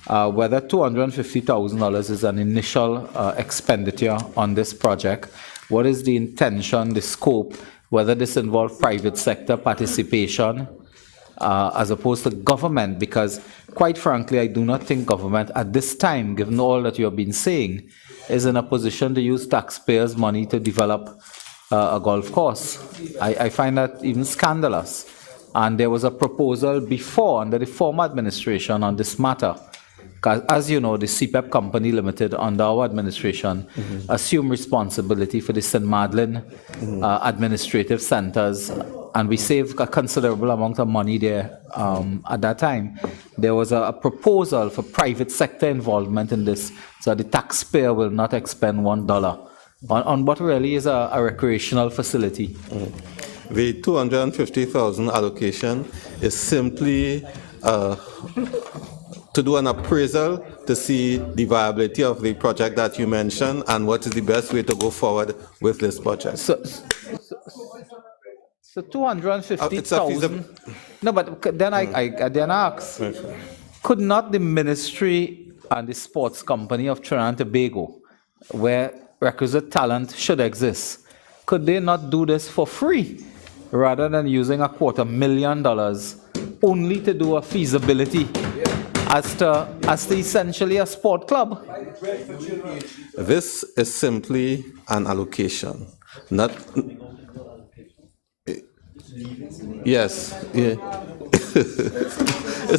Whether $250,000 is an initial expenditure on this project, what is the intention, the scope, whether this involves private sector participation as opposed to government, because quite frankly, I do not think government at this time, given all that you have been saying, is in a position to use taxpayers' money to develop a golf course. I find that even scandalous. And there was a proposal before, under the former administration, on this matter. As you know, the CPEP Company Limited, under our administration, assumed responsibility for the St. Madeleine administrative centers, and we saved a considerable amount of money there at that time. There was a proposal for private sector involvement in this, so the taxpayer will not expend $1 on what really is a recreational facility. The 250,000 allocation is simply to do an appraisal to see the viability of the project that you mentioned and what is the best way to go forward with this project. So 250,000. No, but then I ask, could not the ministry and the sports company of Trinidad and Tobago, where requisite talent should exist, could they not do this for free rather than using $250,000 only to do a feasibility as to essentially a sport club? This is simply an allocation, not. Yes. Yeah.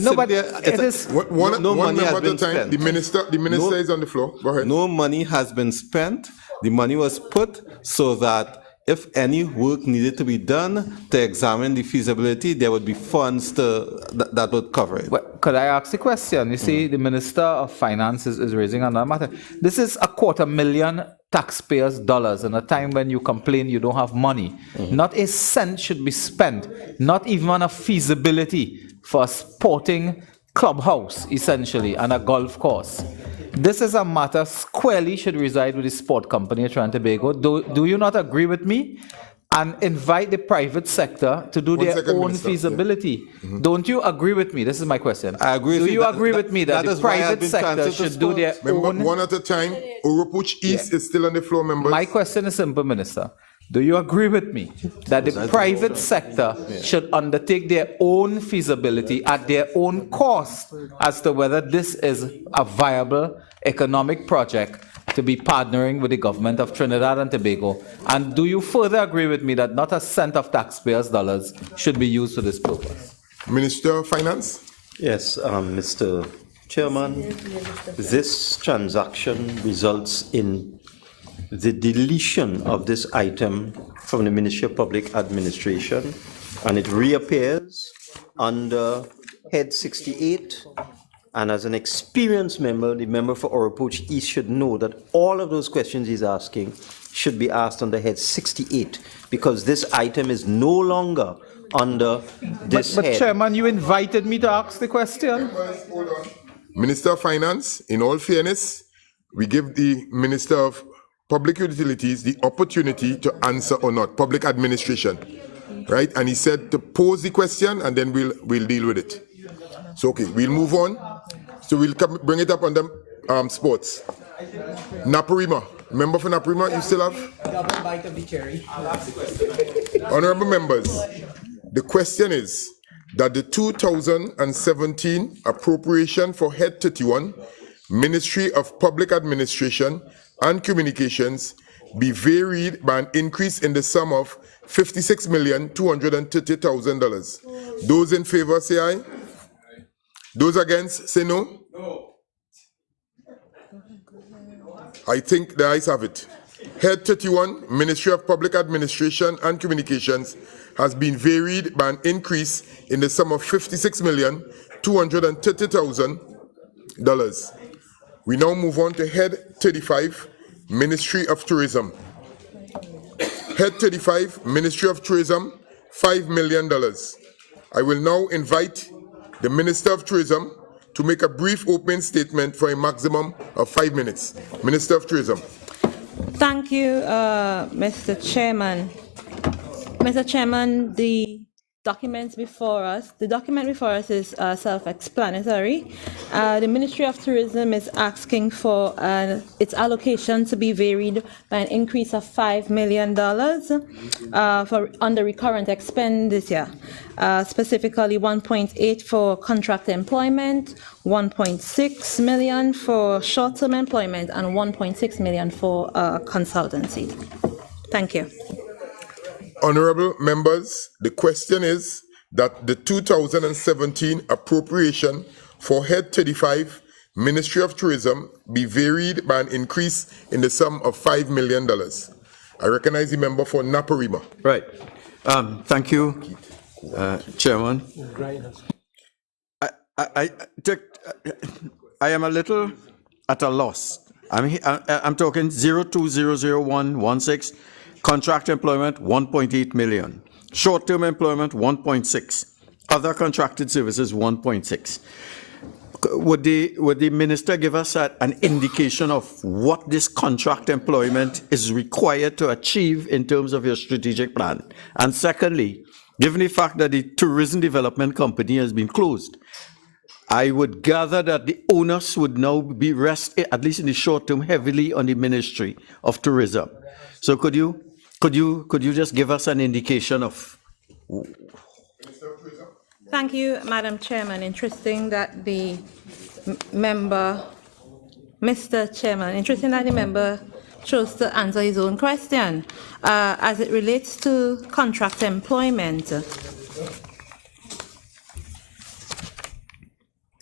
No, but it is. No money has been time. spent. The minister is on the floor. Go ahead. No money has been spent. The money was put so that if any work needed to be done to examine the feasibility, there would be funds that would cover it. Well, could I ask the question? You see, the Minister of Finance is raising another matter. This is $250,000 taxpayers' dollars in a time when you complain you don't have money. Not a cent should be spent, not even on a feasibility for a sporting clubhouse, essentially, and a golf course. This is a matter squarely should reside with the sport company of Trinidad and Tobago. Do you not agree with me? And invite the private sector to do their own feasibility. Don't you agree with me? This is my question. I agree. Do you agree with me that the private sector should do their own? One at a time. Oropouche East is still on the floor, members. My question is simple, Minister. Do you agree with me that the private sector should undertake their own feasibility at their own cost as to whether this is a viable economic project to be partnering with the government of Trinidad and Tobago? And do you further agree with me that not a cent of taxpayers' dollars should be used for this purpose? Minister of Finance? Yes, Mr. Chairman, this transaction results in the deletion of this item from the Ministry of Public Administration, and it reappears under Head 68. And as an experienced member, the member for Oropouche East should know that all of those questions he's asking should be asked under Head 68, because this item is no longer under this But head. Chairman, you invited me to ask the question. Hold on. Minister of Finance, in all fairness, we give the Minister of Public Utilities the opportunity to answer or not, public administration, right? And he said to pose the question and then we'll deal with it. So, okay, we'll move on. So we'll bring it up under sports. Naparima, member for Naparima, you still have? Double bite of the cherry. Honorable members, the question is that the 2017 appropriation for Head 31, Ministry of Public Administration and Communications, be varied by an increase in the sum of $56,230,000. Those in favor say aye. Those against say no. I think the ayes have it. Head 31, Ministry of Public Administration and Communications, has been varied by an increase in the sum of $56,230,000. We now move on to Head 35, Ministry of Tourism. Head 35, Ministry of Tourism, $5 million. I will now invite the Minister of Tourism to make a brief opening statement for a maximum of 5 minutes. Minister of Tourism. Thank you, Mr. Chairman. Mr. Chairman, the document before us is self-explanatory. The Ministry of Tourism is asking for its allocation to be varied by an increase of $5 million for under recurrent expenditure, specifically 1.8 for contract employment, 1.6 million for short-term employment, and 1.6 million for consultancy. Thank you. Honorable members, the question is that the 2017 appropriation for Head 35, Ministry of Tourism, be varied by an increase in the sum of $5 million. I recognize the member for Naparima. Right. Thank you, Chairman. I am a little at a loss I'm talking 02000116, contract employment 1.8 million, short-term employment 1.6, other contracted services 1.6. Would the minister give us an indication of what this contract employment is required to achieve in terms of your strategic plan? And secondly, given the fact that the tourism development company has been closed, I would gather that the onus would now be resting, at least in the short term, heavily on the Ministry of Tourism. So could you just give us an indication of? Thank you, Madam Chairman. Interesting that the member, Mr. Chairman, interesting that the member chose to answer his own question. As it relates to contract employment,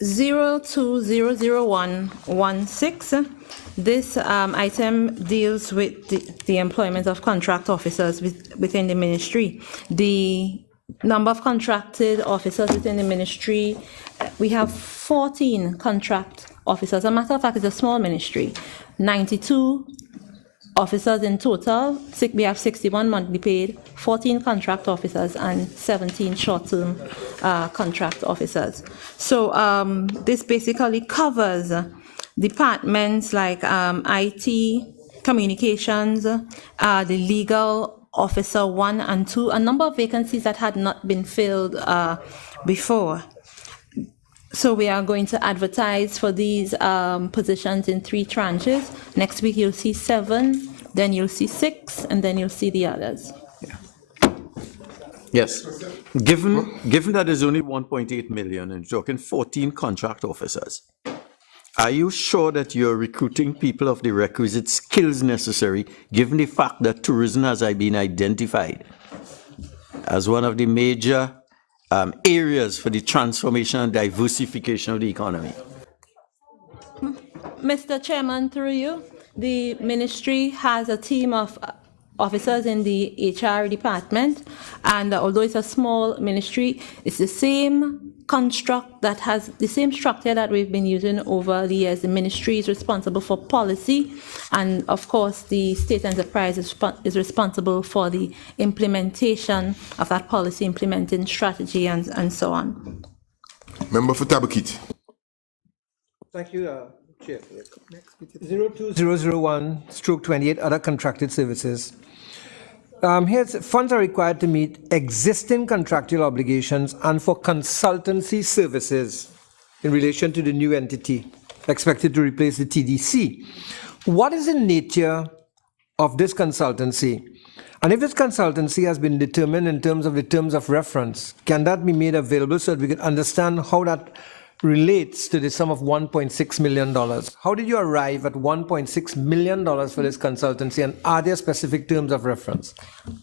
02000116, this item deals with the employment of contract officers within the ministry. The number of contracted officers within the ministry, we have 14 contract officers. As a matter of fact, it's a small ministry. 92 officers in total. We have 61 monthly paid, 14 contract officers, and 17 short-term contract officers. So this basically covers departments like IT, communications, the legal officer 1 and 2, a number of vacancies that had not been filled before. So we are going to advertise for these positions in 3 tranches. Next week you'll see 7, then you'll see 6, and then you'll see the others. Yes. Given that there's only 1.8 million and you're talking 14 contract officers, are you sure that you're recruiting people of the requisite skills necessary, given the fact that tourism has been identified as one of the major areas for the transformation and diversification of the economy? Mr. Chairman, through you, the ministry has a team of officers in the HR department, and although it's a small ministry, it's the same construct that has the same structure that we've been using over the years. The ministry is responsible for policy, and of course the state enterprise is responsible for the implementation of that policy, implementing strategy and so on. Member for Tabakit. Thank you, Chair. 02001/28 other contracted services. Here's funds are required to meet existing contractual obligations and for consultancy services in relation to the new entity expected to replace the TDC. What is the nature of this consultancy? And if this consultancy has been determined in terms of the terms of reference, can that be made available so that we can understand how that relates to the sum of $1.6 million? How did you arrive at $1.6 million for this consultancy, and are there specific terms of reference?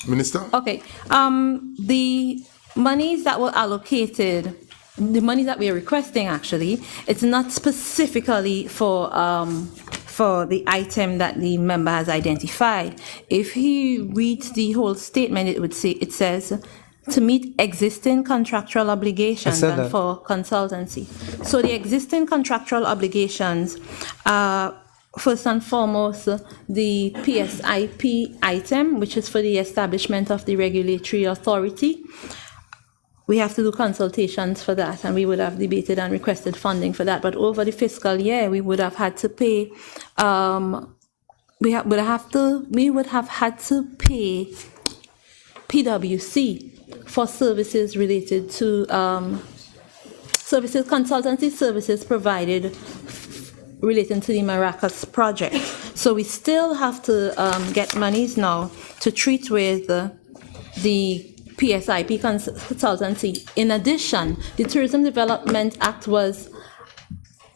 Minister? Okay. The monies that were allocated, the money that we are requesting actually, it's not specifically for the item that the member has identified. If he reads the whole statement, it says to meet existing contractual obligations and for consultancy. So the existing contractual obligations are, first and foremost, the PSIP item, which is for the establishment of the regulatory authority. We have to do consultations for that, and we would have debated and requested funding for that. But over the fiscal year, we would have had to pay, we would have had to pay PwC for services related to consultancy services provided relating to the Maracas project. So we still have to get monies now to treat with the PSIP consultancy. In addition, the Tourism Development Act was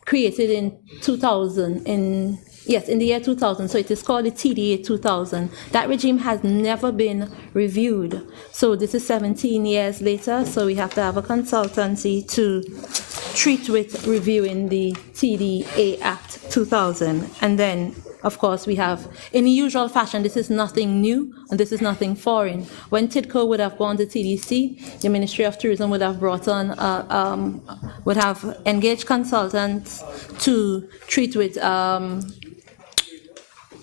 created in 2000, in the year 2000, so it is called the TDA 2000. That regime has never been reviewed. So this is 17 years later, so we have to have a consultancy to treat with reviewing the TDA Act 2000. And then, of course, we have, in the usual fashion, this is nothing new and this is nothing foreign. When TIDCO would have gone to TDC, the Ministry of Tourism would have brought on, would have engaged consultants to treat with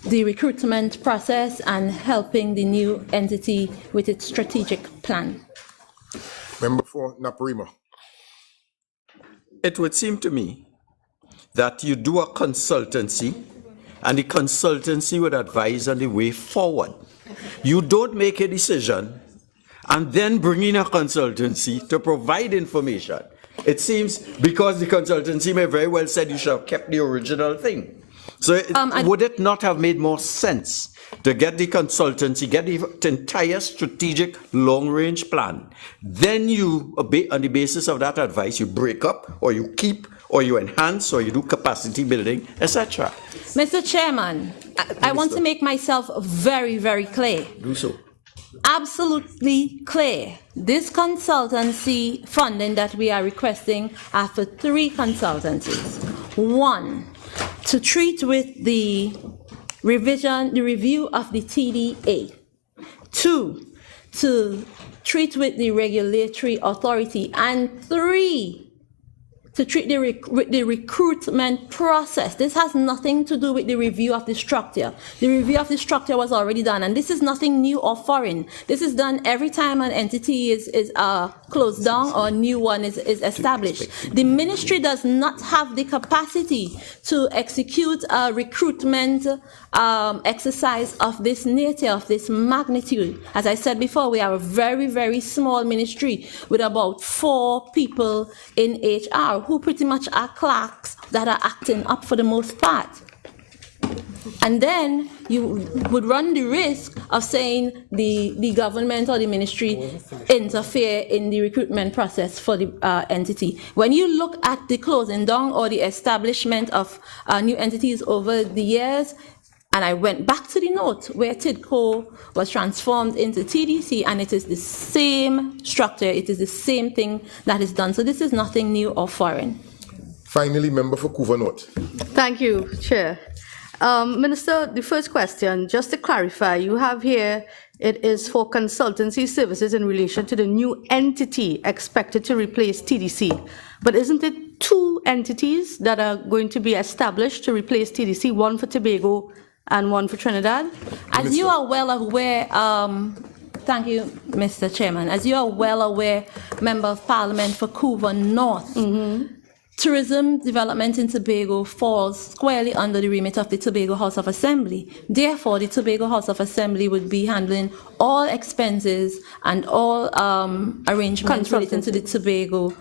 the recruitment process and helping the new entity with its strategic plan. Member for Naparima. It would seem to me that you do a consultancy and the consultancy would advise on the way forward. You don't make a decision and then bring in a consultancy to provide information. It seems because the consultancy may very well said you should have kept the original thing. So would it not have made more sense to get the consultancy, get the entire strategic long-range plan? Then you, on the basis of that advice, you break up or you keep or you enhance or you do capacity building, etc. Mr. Chairman, I want to make myself very, very clear. Do so. Absolutely clear. This consultancy funding that we are requesting are for 3 consultancies. 1, to treat with the review of the TDA. 2, to treat with the regulatory authority. And 3, to treat the recruitment process. This has nothing to do with the review of the structure. The review of the structure was already done, and this is nothing new or foreign. This is done every time an entity is closed down or a new one is established. The ministry does not have the capacity to execute a recruitment exercise of this nature, of this magnitude. As I said before, we are a very, very small ministry with about 4 people in HR who pretty much are clerks that are acting up for the most part. And then you would run the risk of saying the government or the ministry interfere in the recruitment process for the entity. When you look at the closing down or the establishment of new entities over the years, and I went back to the note where TIDCO was transformed into TDC, and it is the same structure, it is the same thing that is done. So this is nothing new or foreign. Finally, member for Couva North. Thank you, Chair. Minister, the first question, just to clarify, you have here, it is for consultancy services in relation to the new entity expected to replace TDC. But isn't it 2 entities that are going to be established to replace TDC, one for Tobago and one for Trinidad? As you are well aware, thank you, Mr. Chairman. As you are well aware, Member of Parliament for Couva North, tourism development in Tobago falls squarely under the remit of the Tobago House of Assembly. Therefore, the Tobago House of Assembly would be handling all expenses and all arrangements relating to the Tobago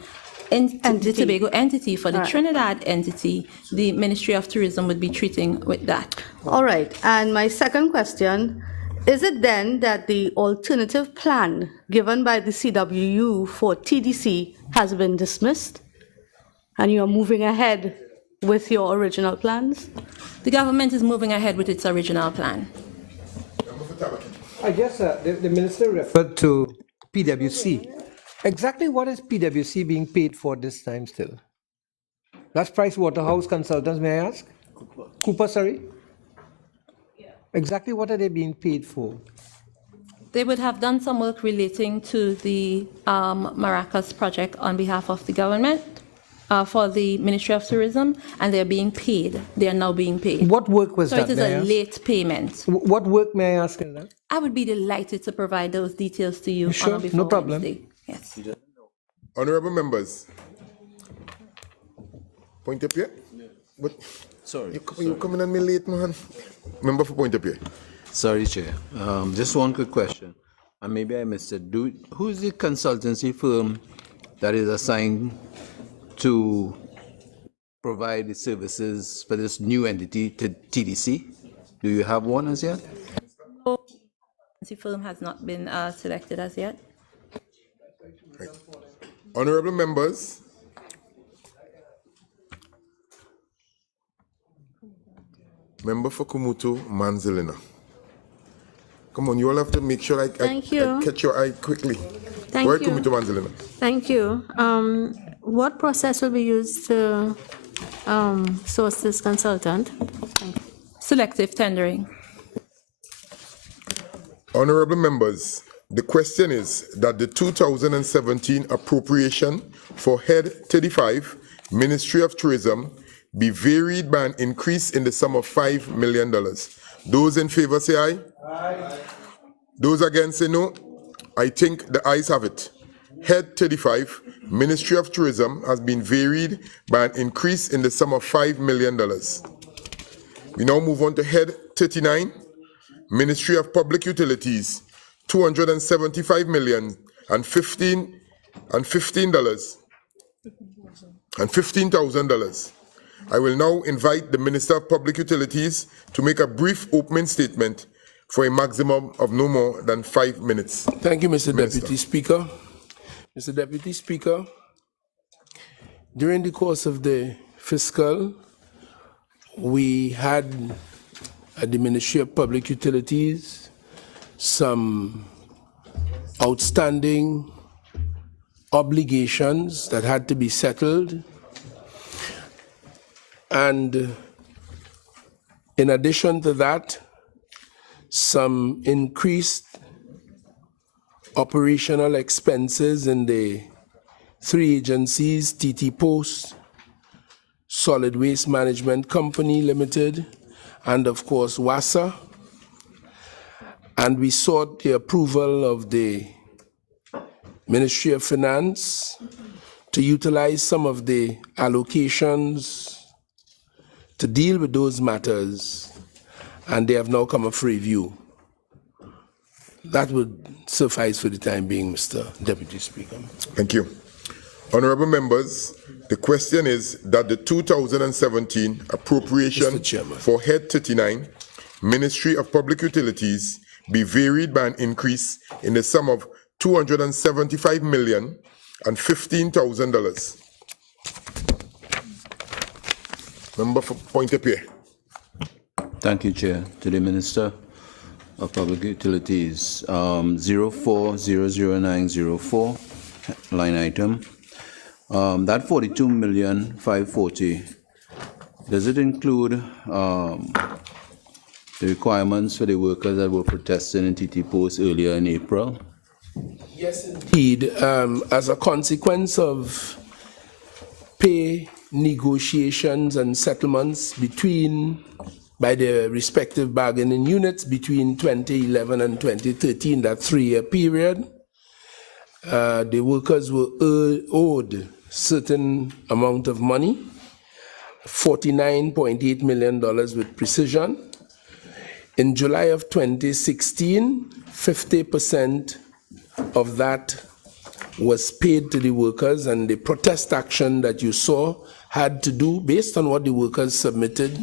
entity. For the Trinidad entity, the Ministry of Tourism would be treating with that. All right. And my second question, is it then that the alternative plan given by the CWU for TDC has been dismissed and you are moving ahead with your original plans? The government is moving ahead with its original plan. I guess the minister referred to PwC. Exactly what is PwC being paid for this time still? That's Price Waterhouse Consultants, may I ask? Cooper, sorry? Exactly what are they being paid for? They would have done some work relating to the Maracas project on behalf of the government for the Ministry of Tourism, and they're being paid. They are now being paid. What work was that? So it is a late payment. What work, may I ask in that? I would be delighted to provide those details to you. Sure, on or before no problem. Wednesday. Yes. Honorable members. Point up here? But Sorry. You coming on me late, man. Member for Point up here. Sorry, Chair. Just one quick question, and maybe I missed it. Who is the consultancy firm that is assigned to provide the services for this new entity to TDC? Do you have one as yet? The firm has not been selected as yet. Right. Honorable members, member for Cumuto, Manzanilla. Come on, you all have to make sure I catch your eye quickly. Thank you. Cumuto, Manzanilla. Thank you. What process will be used to source this consultant? Selective tendering. Honorable members, the question is that the 2017 appropriation for Head 35, Ministry of Tourism, be varied by an increase in the sum of $5 million. Those in favor say aye. Aye. Those against say no. I think the ayes have it. Head 35, Ministry of Tourism, has been varied by an increase in the sum of $5 million. We now move on to Head 39, Ministry of Public Utilities, $15,000. I will now invite the Minister of Public Utilities to make a brief opening statement for a maximum of no more than 5 minutes. Thank you, Mr. Deputy Speaker. Mr. Deputy Speaker, during the course of the fiscal, we had at the Ministry of Public Utilities some outstanding obligations that had to be settled. And in addition to that, some increased operational expenses in the three agencies, TT Post, Solid Waste Management Company Limited, and of course WASA. And we sought the approval of the Ministry of Finance to utilize some of the allocations to deal with those matters, and they have now come up for review. That would suffice for the time being, Mr. Deputy Speaker. Thank you. Honorable members, the question is that the 2017 appropriation for Head 39, Ministry of Public Utilities, be varied by an increase in the sum of $275,015,000. Member for Pointe-a-Pierre. Thank you, Chair. To the Minister of Public Utilities, 04000904, line item. That 42,540,000, does it include the requirements for the workers that were protesting in TT Post earlier in April? Yes, indeed. As a consequence of pay negotiations and settlements by the respective bargaining units between 2011 and 2013, that 3-year period, the workers were owed certain amount of money, $49.8 million with precision. In July of 2016, 50% of that was paid to the workers, and the protest action that you saw had to do, based on what the workers submitted,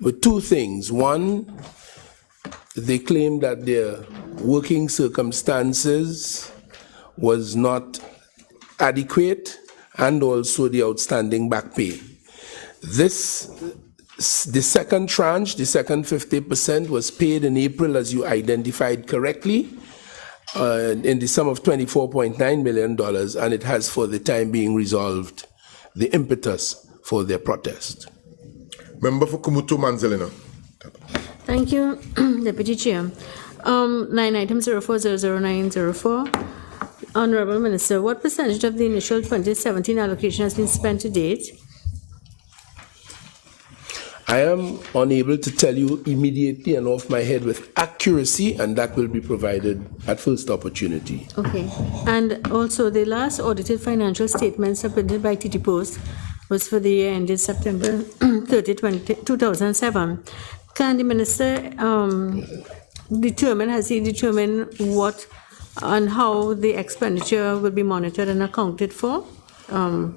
with two things. One, they claimed that their working circumstances was not adequate, and also the outstanding back pay. The second tranche, the second 50%, was paid in April, as you identified correctly, in the sum of $24.9 million, and it has for the time being resolved the impetus for their protest. Member for Cumuto, Manzanilla. Thank you, Deputy Chair. Line item 04000904. Honorable Minister, what percentage of the initial 2017 allocation has been spent to date? I am unable to tell you immediately and off my head with accuracy, and that will be provided at first opportunity. Okay. And also, the last audited financial statement submitted by TT Post was for the year ended September 30, 2007. Can the Minister has he determined what and how the expenditure will be monitored and accounted for? Well,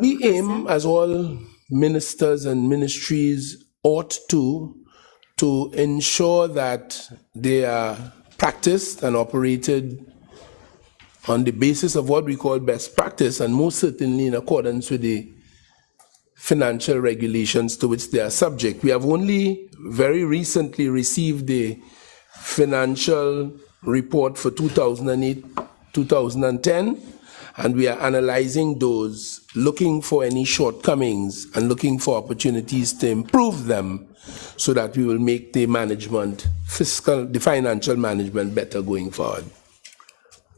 we aim, as all ministers and ministries ought to ensure that they are practiced and operated on the basis of what we call best practice, and most certainly in accordance with the financial regulations to which they are subject. We have only very recently received the financial report for 2008-2010, and we are analyzing those, looking for any shortcomings and looking for opportunities to improve them, so that we will make the financial management better going forward.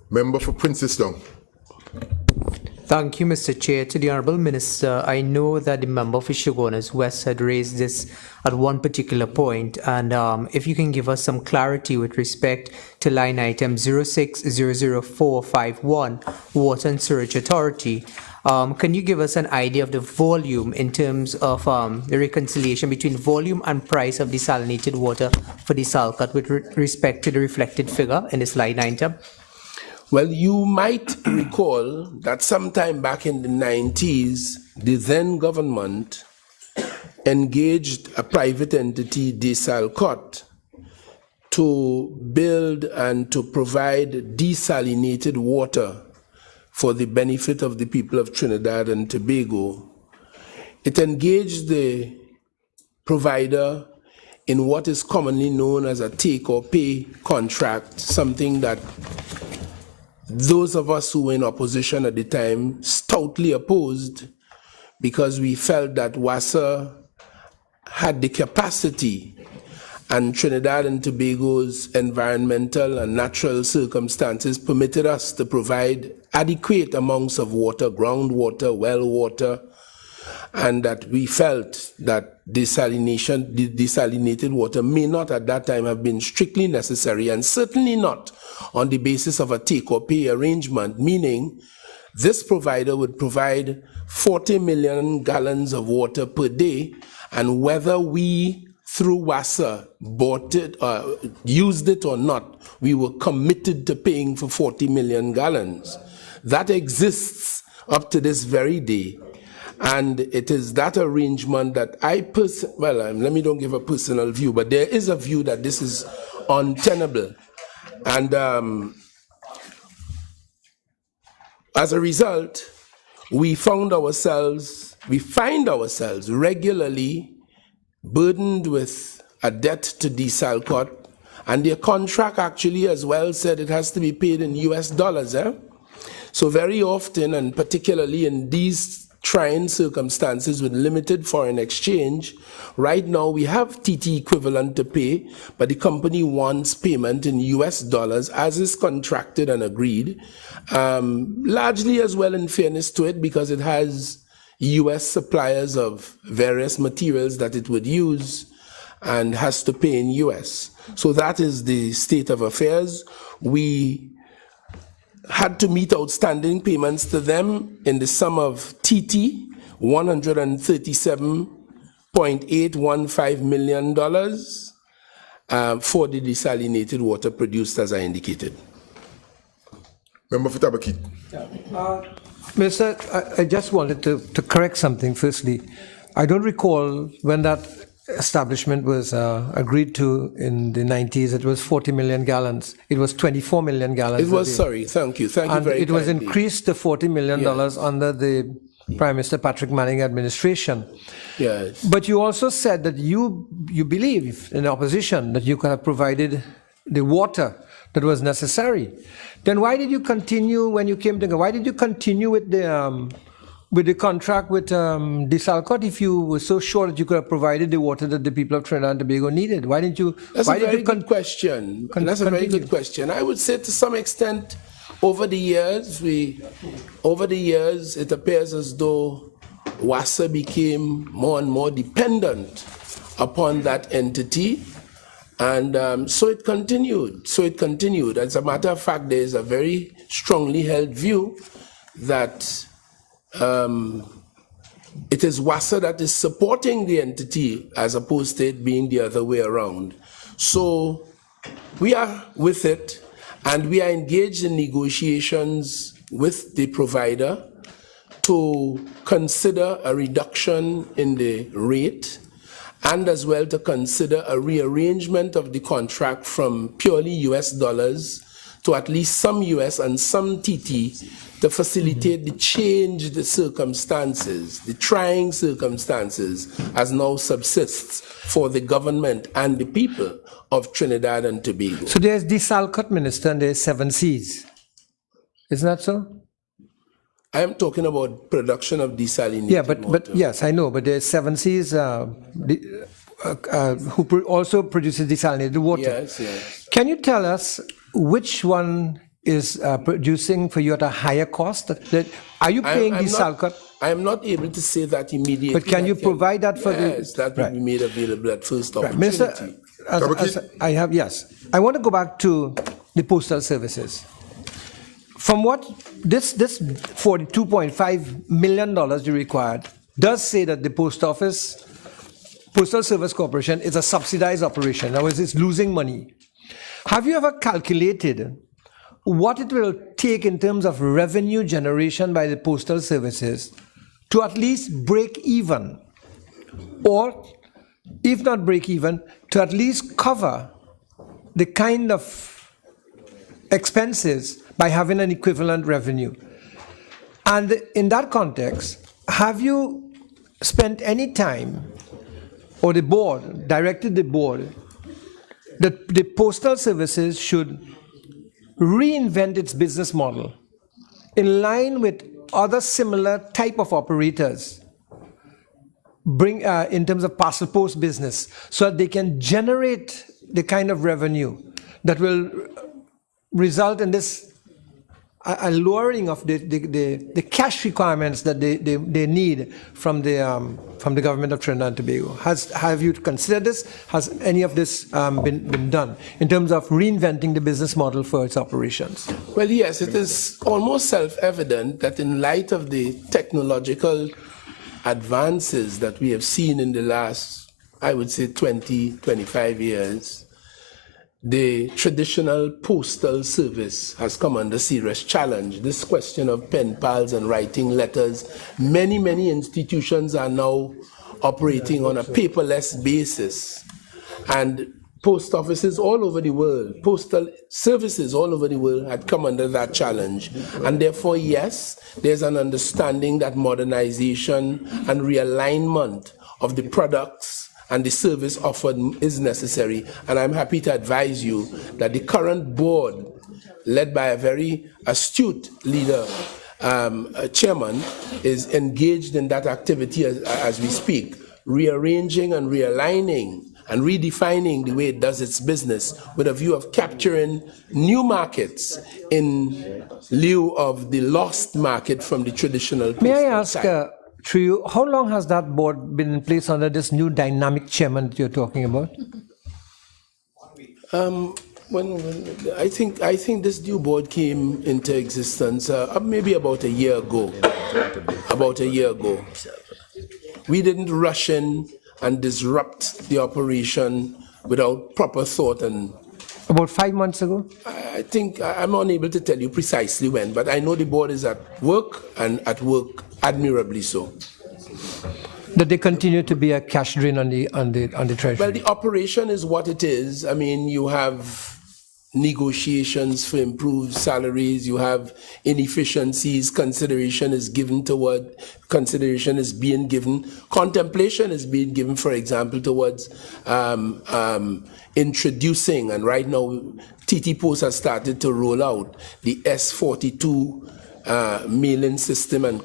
Member for Princess Down. Thank you, Mr. Chair. To the Honourable Minister, I know that the member for Chaguanas West had raised this at one particular point, and if you can give us some clarity with respect to line item 0600451, Water and Sewerage Authority. Can you give us an idea of the volume in terms of the reconciliation between volume and price of desalinated water for the Salcott with respect to the reflected figure in this line item? Well, you might recall that sometime back in the 90s, the then government engaged a private entity, Salcott, to build and to provide desalinated water for the benefit of the people of Trinidad and Tobago. It engaged the provider in what is commonly known as a take or pay contract, something that those of us who were in opposition at the time stoutly opposed, because we felt that WASA had the capacity, and Trinidad and Tobago's environmental and natural circumstances permitted us to provide adequate amounts of water, groundwater, well water, and that we felt that desalinated water may not at that time have been strictly necessary, and certainly not on the basis of a take or pay arrangement, meaning this provider would provide 40 million gallons of water per day, and whether we through WASA bought it or used it or not, we were committed to paying for 40 million gallons. That exists up to this very day. And it is that arrangement that let me don't give a personal view, but there is a view that this is untenable. And as a result, we find ourselves regularly burdened with a debt to Salcott, and their contract actually as well said it has to be paid in US dollars. So very often, and particularly in these trying circumstances with limited foreign exchange, right now we have TT equivalent to pay, but the company wants payment in US dollars as is contracted and agreed, largely as well in fairness to it because it has US suppliers of various materials that it would use and has to pay in US. So that is the state of affairs. We had to meet outstanding payments to them in the sum of TT, $137.815 million for the desalinated water produced as I indicated. Member for Tabakit. Minister, I just wanted to correct something firstly. I don't recall when that establishment was agreed to in the 90s, it was 40 million gallons. It was 24 million gallons. It was, sorry, thank you very kindly. It was increased to $40 million under the Prime Minister Patrick Manning administration. Yes. But you also said that you believe in opposition that you could have provided the water that was necessary. Then why did you continue when you came to, why did you continue with the contract with Salcott if you were so sure that you could have provided the water that the people of Trinidad and Tobago needed? Why didn't you? That's a very good question. That's a very good question. I would say to some extent, over the years, it appears as though WASA became more and more dependent upon that entity. And so it continued. As a matter of fact, there is a very strongly held view that it is WASA that is supporting the entity as opposed to it being the other way around. So we are with it, and we are engaged in negotiations with the provider to consider a reduction in the rate and as well to consider a rearrangement of the contract from purely US dollars to at least some US and some TT to facilitate the changed circumstances, the trying circumstances as now subsists for the government and the people of Trinidad and Tobago. So there's the Salcott Minister and there's 7 Seas. Isn't that so? I am talking about production of desalinated water. But yes, I know, but there's 7 Seas who also produces desalinated water. Yes. Can you tell us which one is producing for you at a higher cost? Are you paying the SALCOT? I am not able to say that immediately. But can you provide that for the? Yes, that will be made available at first opportunity. Minister, I want to go back to the postal services. From what this $42.5 million you required does say that the Postal Service Corporation is a subsidized operation. In other words, it's losing money. Have you ever calculated what it will take in terms of revenue generation by the postal services to at least break even, or if not break even, to at least cover the kind of expenses by having an equivalent revenue? And in that context, have you spent any time, or the board, directed the board, that the postal services should reinvent its business model in line with other similar type of operators, in terms of parcel post business, so that they can generate the kind of revenue that will result in this a lowering of the cash requirements that they need from the government of Trinidad and Tobago? Have you considered this? Has any of this been done in terms of reinventing the business model for its operations? Well, yes, it is almost self-evident that in light of the technological advances that we have seen in the last, I would say, 20, 25 years, the traditional postal service has come under serious challenge. This question of pen pals and writing letters, many institutions are now operating on a paperless basis. And post offices all over the world, postal services all over the world had come under that challenge. And therefore, yes, there's an understanding that modernization and realignment of the products and the service offered is necessary. And I'm happy to advise you that the current board, led by a very astute leader, chairman, is engaged in that activity as we speak, rearranging and realigning and redefining the way it does its business with a view of capturing new markets in lieu of the lost market from the traditional postal May I ask, side. through you, how long has that board been in place under this new dynamic chairman that you're talking about? I think this new board came into existence maybe about a year ago. About a year ago. We didn't rush in and disrupt the operation without proper thought. And about 5 months ago? I think I'm unable to tell you precisely when, but I know the board is at work, and at work admirably so. That they continue to be a cash drain on the treasury? Well, the operation is what it is. I mean, you have negotiations for improved salaries, you have inefficiencies, consideration is being given, contemplation is being given, for example, towards introducing, and right now TT Post has started to roll out the S42 mailing system and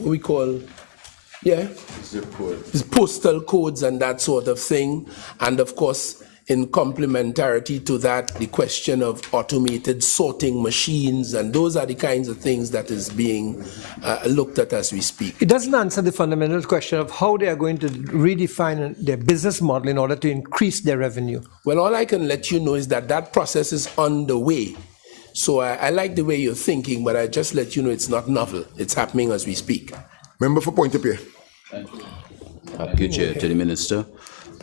we call, postal codes and that sort of thing. And of course, in complementarity to that, the question of automated sorting machines, and those are the kinds of things that is being looked at as we speak. It doesn't answer the fundamental question of how they are going to redefine their business model in order to increase their revenue. Well, all I can let you know is that that process is underway. So I like the way you're thinking, but I just let you know it's not novel. It's happening as we speak. Member for Point of Pay. Thank you, Chair. To the Minister.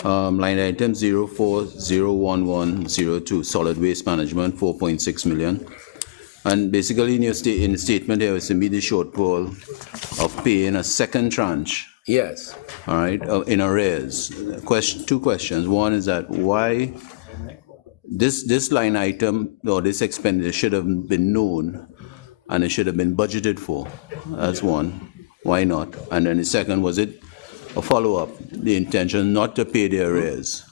Line item 04011002, solid waste management, 4.6 million. And basically in the statement here is to meet the shortfall of paying a second tranche. Yes. All right, in arrears. Two questions. One is that why this line item or this expenditure should have been known and it should have been budgeted for. That's one. Why not? And then the second, was it a follow-up, the intention not to pay their arrears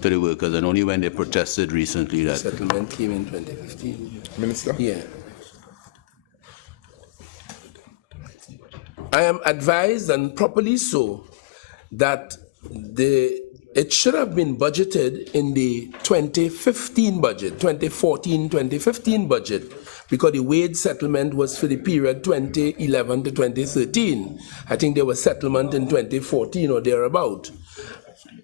to the workers, and only when they protested recently that settlement came in 2015. Minister? Yeah. I am advised, and properly so, that the it should have been budgeted in the 2015 budget, 2014-2015 budget, because the wage settlement was for the period 2011 to 2013. I think there was settlement in 2014 or thereabout.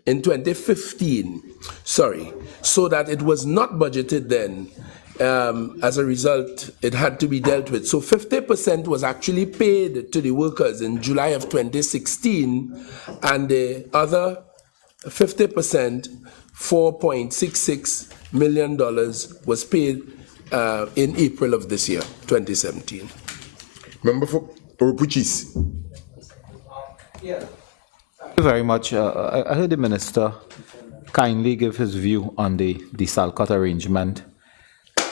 In 2015, sorry, so that it was not budgeted then. As a result, it had to be dealt with. So 50% was actually paid to the workers in July of 2016, and the other 50%, $4.66 million, was paid in April of this year, 2017. Member for Oropouche. Thank you very much. I heard the minister kindly give his view on the Salcott arrangement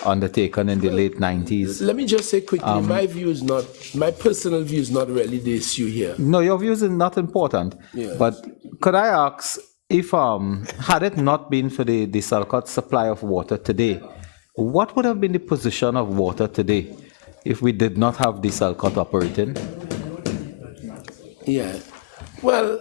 undertaken in the late 90s. Let me just say quickly, my personal view is not really the issue here. No, your views is not important. Yes. But could I ask if, had it not been for the Salcott supply of water today, what would have been the position of water today if we did not have the Salcott operating? Yeah. Well,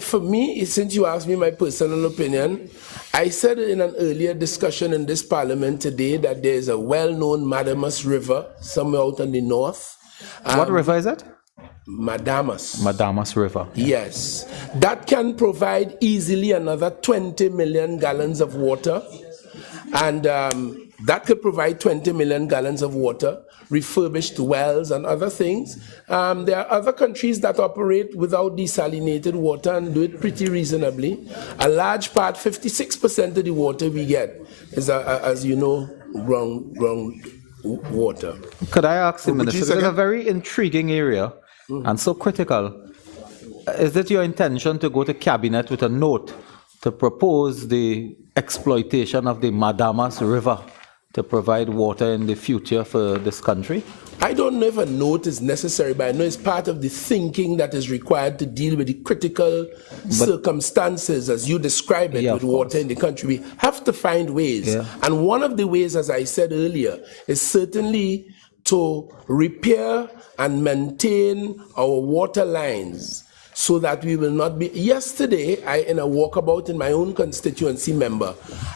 for me, since you asked me my personal opinion, I said in an earlier discussion in this parliament today that there is a well-known Madamas River somewhere out in the north. What river is that? Madamas. Madamas River. Yes. That can provide easily another 20 million gallons of water. And that could provide 20 million gallons of water, refurbished wells and other things. There are other countries that operate without desalinated water and do it pretty reasonably. A large part, 56% of the water we get is, as you know, ground water. Could I ask the minister, this is a very intriguing area and so critical. Is it your intention to go to cabinet with a note to propose the exploitation of the Madamas River to provide water in the future for this country? I don't know if a note is necessary, but I know it's part of the thinking that is required to deal with the critical circumstances, as you describe it, with water in the country. We have to find ways. Yeah. And one of the ways, as I said earlier, is certainly to repair and maintain our water lines so that we will not be... Yesterday, in a walkabout in my own constituency, member,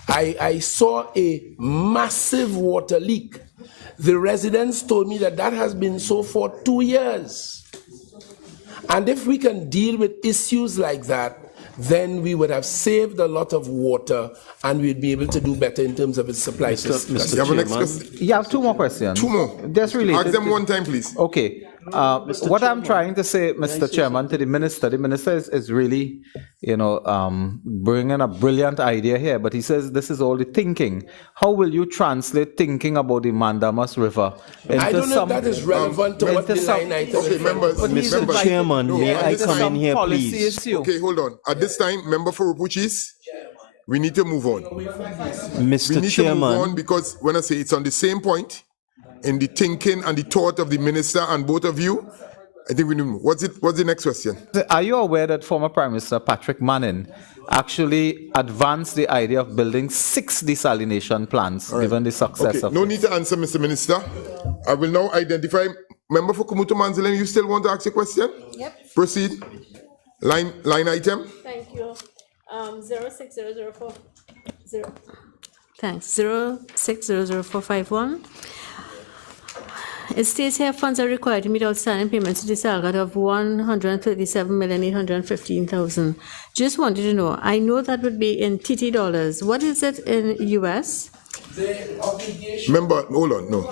I saw a massive water leak. The residents told me that has been so for 2 years. And if we can deal with issues like that, then we would have saved a lot of water and we'd be able to do better in terms of its supply system. You have a next question? You have two more questions. Two more. That's related. Ask them one time, please. Okay. What I'm trying to say, Mr. Chairman, to the minister is really, bringing a brilliant idea here, but he says this is all the thinking. How will you translate thinking about the Mandamas River into I don't know if that is relevant to what the line item is. Okay, members, Mr. Chairman, may I come in here, please? Okay, hold on. At this time, member for Oropouche, we need to move on. Mr. We need Chairman. to move on because when I say it's on the same point, in the thinking and the thought of the minister and both of you, I think we need to move. What's the next question? Are you aware that former Prime Minister Patrick Manning actually advanced the idea of building 6 desalination plants, given the success of no need to answer, Mr. Minister. I will now identify member for Cumuto Manzanilla. You still want to ask a question? Yep. Proceed. Line item. Thank you. 06004. Thanks. 0600451. It states here funds are required to meet outstanding payments to the Salcott of $137,815,000. Just wanted to know, I know that would be in TT dollars. What is it in US? Member, hold on. No.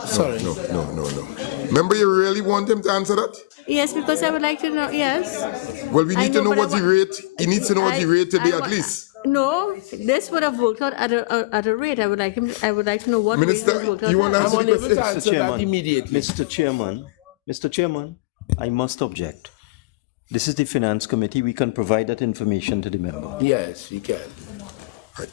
Member, you really want him to answer that? Yes, because I would like to know, yes. Well, we need to know what the rate, he needs to know what the rate today at least. No, this would have worked out at a rate. I would like to know what Minister, rate worked out. you want to answer the question? Mr. Chairman, Mr. Chairman, I must object. This is the Finance Committee. We can provide that information to the member. Yes, we can. Right.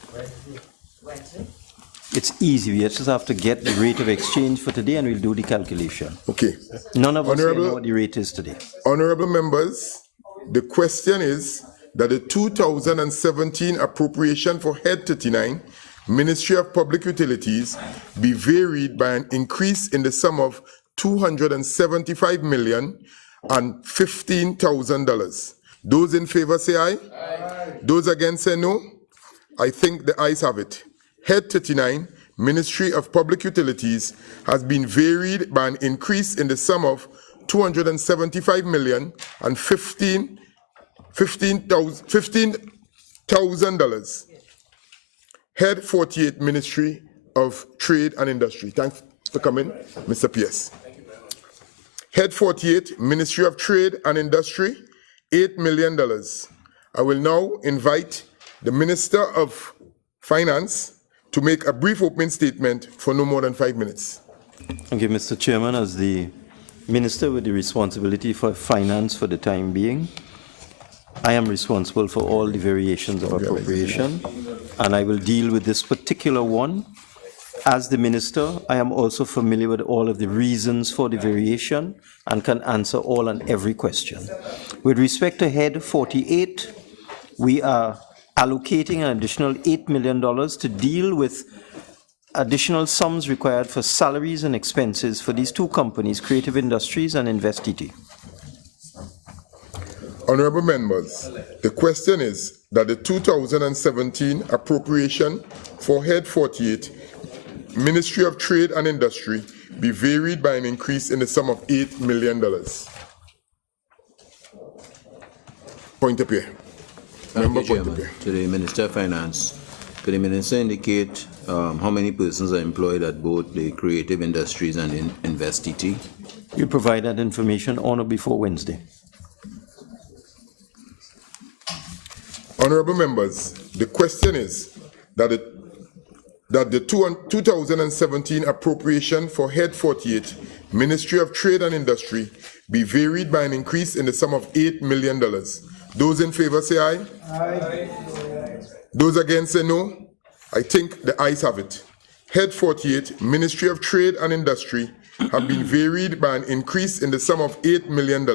It's easy. We just have to get the rate of exchange for today and we'll do the calculation. Okay. None of us here know what the rate is today. Honorable members, the question is that the 2017 appropriation for Head 39, Ministry of Public Utilities, be varied by an increase in the sum of $275,015,000. Those in favor say aye. Those against say no. I think the ayes have it. Head 39, Ministry of Public Utilities, has been varied by an increase in the sum of $275,015,000. Head 48, Ministry of Trade and Industry. Thanks for coming, Mr. Pierce. Head 48, Ministry of Trade and Industry, $8 million. I will now invite the Minister of Finance to make a brief opening statement for no more than 5 minutes. Thank you, Mr. Chairman. As the Minister with the responsibility for finance for the time being, I am responsible for all the variations of appropriation, and I will deal with this particular one. As the Minister, I am also familiar with all of the reasons for the variation and can answer all and every question. With respect to Head 48, we are allocating an additional $8 million to deal with additional sums required for salaries and expenses for these two companies, Creative Industries and Investiti. Honorable members, the question is that the 2017 appropriation for Head 48, Ministry of Trade and Industry, be varied by an increase in the sum of $8 million. Point of prayer. Member Chairman, to the Minister of Finance, could the Minister indicate how many persons are employed at both the Creative Industries and Investiti? You provide that information on or before Wednesday. Honorable members, the question is that the 2017 appropriation for Head 48, Ministry of Trade and Industry, be varied by an increase in the sum of $8 million. Those in favor say aye. Aye. Those against say no. I think the ayes have it. Head 48, Ministry of Trade and Industry, have been varied by an increase in the sum of $8 million.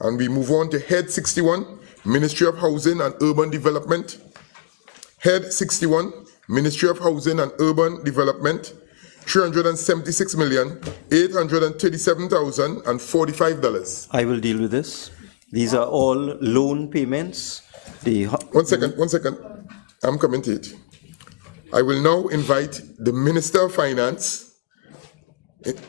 And we move on to Head 61, Ministry of Housing and Urban Development. Head 61, Ministry of Housing and Urban Development, $376,837,045. I will deal with this. These are all loan payments. One second. I'm coming to it. I will now invite the Minister of Finance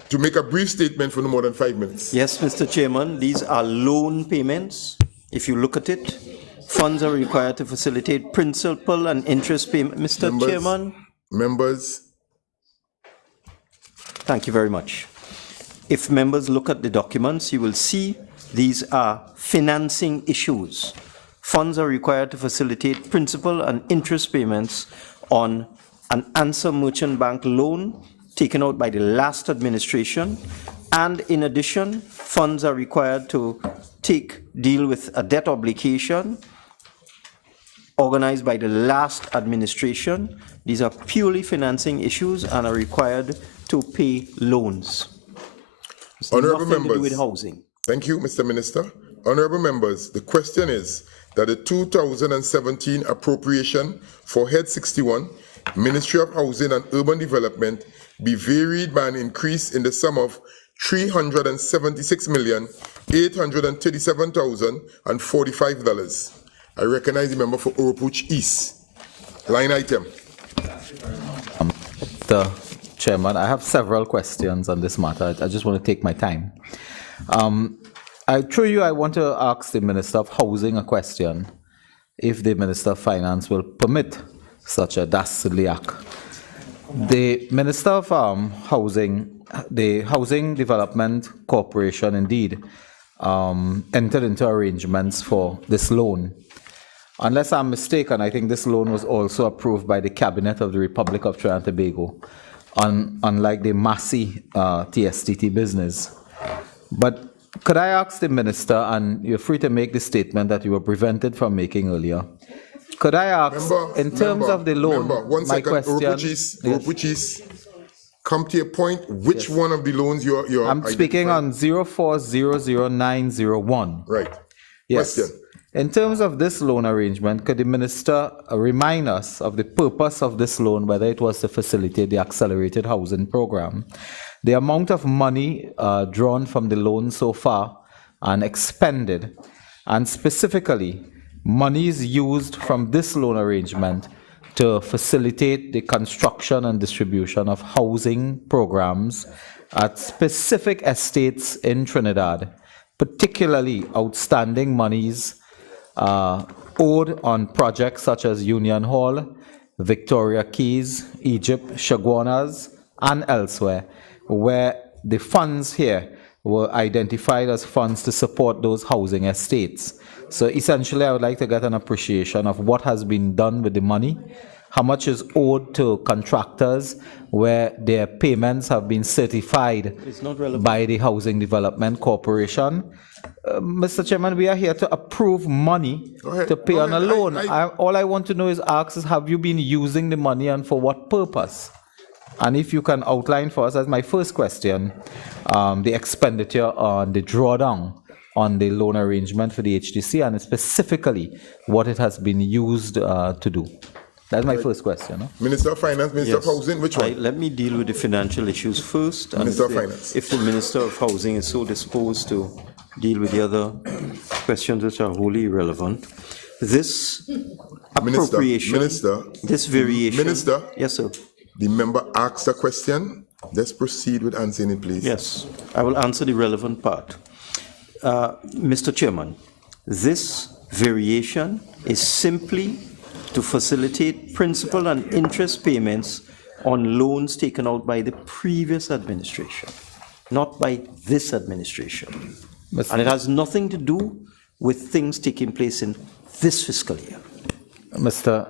to make a brief statement for no more than 5 minutes. Yes, Mr. Chairman, these are loan payments. If you look at it, funds are required to facilitate principal and interest payment. Mr. Chairman. Members. Thank you very much. If members look at the documents, you will see these are financing issues. Funds are required to facilitate principal and interest payments on an Answer Merchant Bank loan taken out by the last administration. And in addition, funds are required to deal with a debt obligation organized by the last administration. These are purely financing issues and are required to pay loans. Honorable members, with housing. Thank you, Mr. Minister. Honorable members, the question is that the 2017 appropriation for Head 61, Ministry of Housing and Urban Development, be varied by an increase in the sum of $376,837,045. I recognize the member for Oropouche East. Line item. Mr. Chairman, I have several questions on this matter. I just want to take my time. I want to ask the Minister of Housing a question, if the Minister of Finance will permit such a dastardly act. The Minister of Housing, the Housing Development Corporation, indeed, entered into arrangements for this loan. Unless I'm mistaken, I think this loan was also approved by the Cabinet of the Republic of Trinidad and Tobago, unlike the Maxie TSTT business. But could I ask the Minister, and you're free to make the statement that you were prevented from making earlier, could I ask, in terms of the loan, my question... Oropouche, come to your point, which one of the loans you're I'm speaking on 04000901. Right. Yes. Question. In terms of this loan arrangement, could the Minister remind us of the purpose of this loan, whether it was to facilitate the accelerated housing program, the amount of money drawn from the loan so far and expended, and specifically monies used from this loan arrangement to facilitate the construction and distribution of housing programs at specific estates in Trinidad, particularly outstanding monies owed on projects such as Union Hall, Victoria Keys, Egypt, Chaguanas, and elsewhere, where the funds here were identified as funds to support those housing estates. So essentially, I would like to get an appreciation of what has been done with the money, how much is owed to contractors where their payments have been certified by the Housing Development Corporation. Mr. Chairman, we are here to approve money to pay on a loan. All I want to know is have you been using the money and for what purpose? And if you can outline for us, as my first question, the expenditure on the drawdown on the loan arrangement for the HDC and specifically what it has been used to do. That's my first question. No? Minister of Finance, Minister of Housing, which one? Let me deal with the financial issues first. Minister of Finance. If the Minister of Housing is so disposed to deal with the other questions which are wholly irrelevant, this appropriation, this variation. Minister. Yes, sir. The member asked a question. Let's proceed with answering it, please. Yes, I will answer the relevant part. Mr. Chairman, this variation is simply to facilitate principal and interest payments on loans taken out by the previous administration, not by this administration. And it has nothing to do with things taking place in this fiscal year. Mr.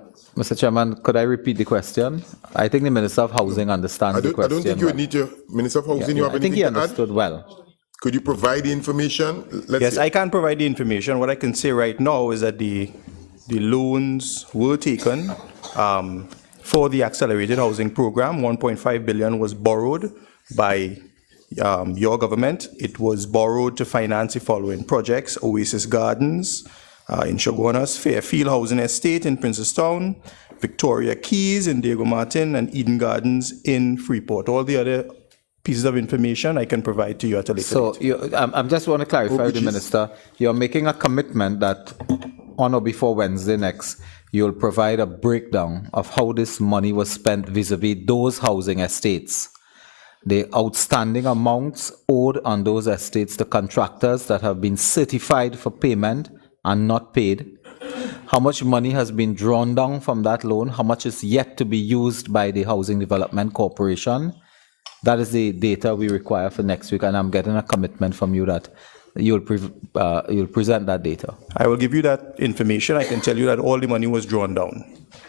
Chairman, could I repeat the question? I think the Minister of Housing understands the question. I don't think you would need to, Minister of Housing, you have anything to add? I think he understood well. Could you provide the information? Yes, I can provide the information. What I can say right now is that the loans were taken for the accelerated housing program. 1.5 billion was borrowed by your government. It was borrowed to finance the following projects: Oasis Gardens in Chaguanas, Fairfield Housing Estate in Princestown, Victoria Keys in Diego Martin, and Eden Gardens in Freeport. All the other pieces of information I can provide to you at a later date. I just want to clarify with the Minister, you're making a commitment that on or before Wednesday next, you'll provide a breakdown of how this money was spent vis-a-vis those housing estates, the outstanding amounts owed on those estates to contractors that have been certified for payment and not paid, how much money has been drawn down from that loan, how much is yet to be used by the Housing Development Corporation. That is the data we require for next week, and I'm getting a commitment from you that you'll present that data. I will give you that information. I can tell you that all the money was drawn down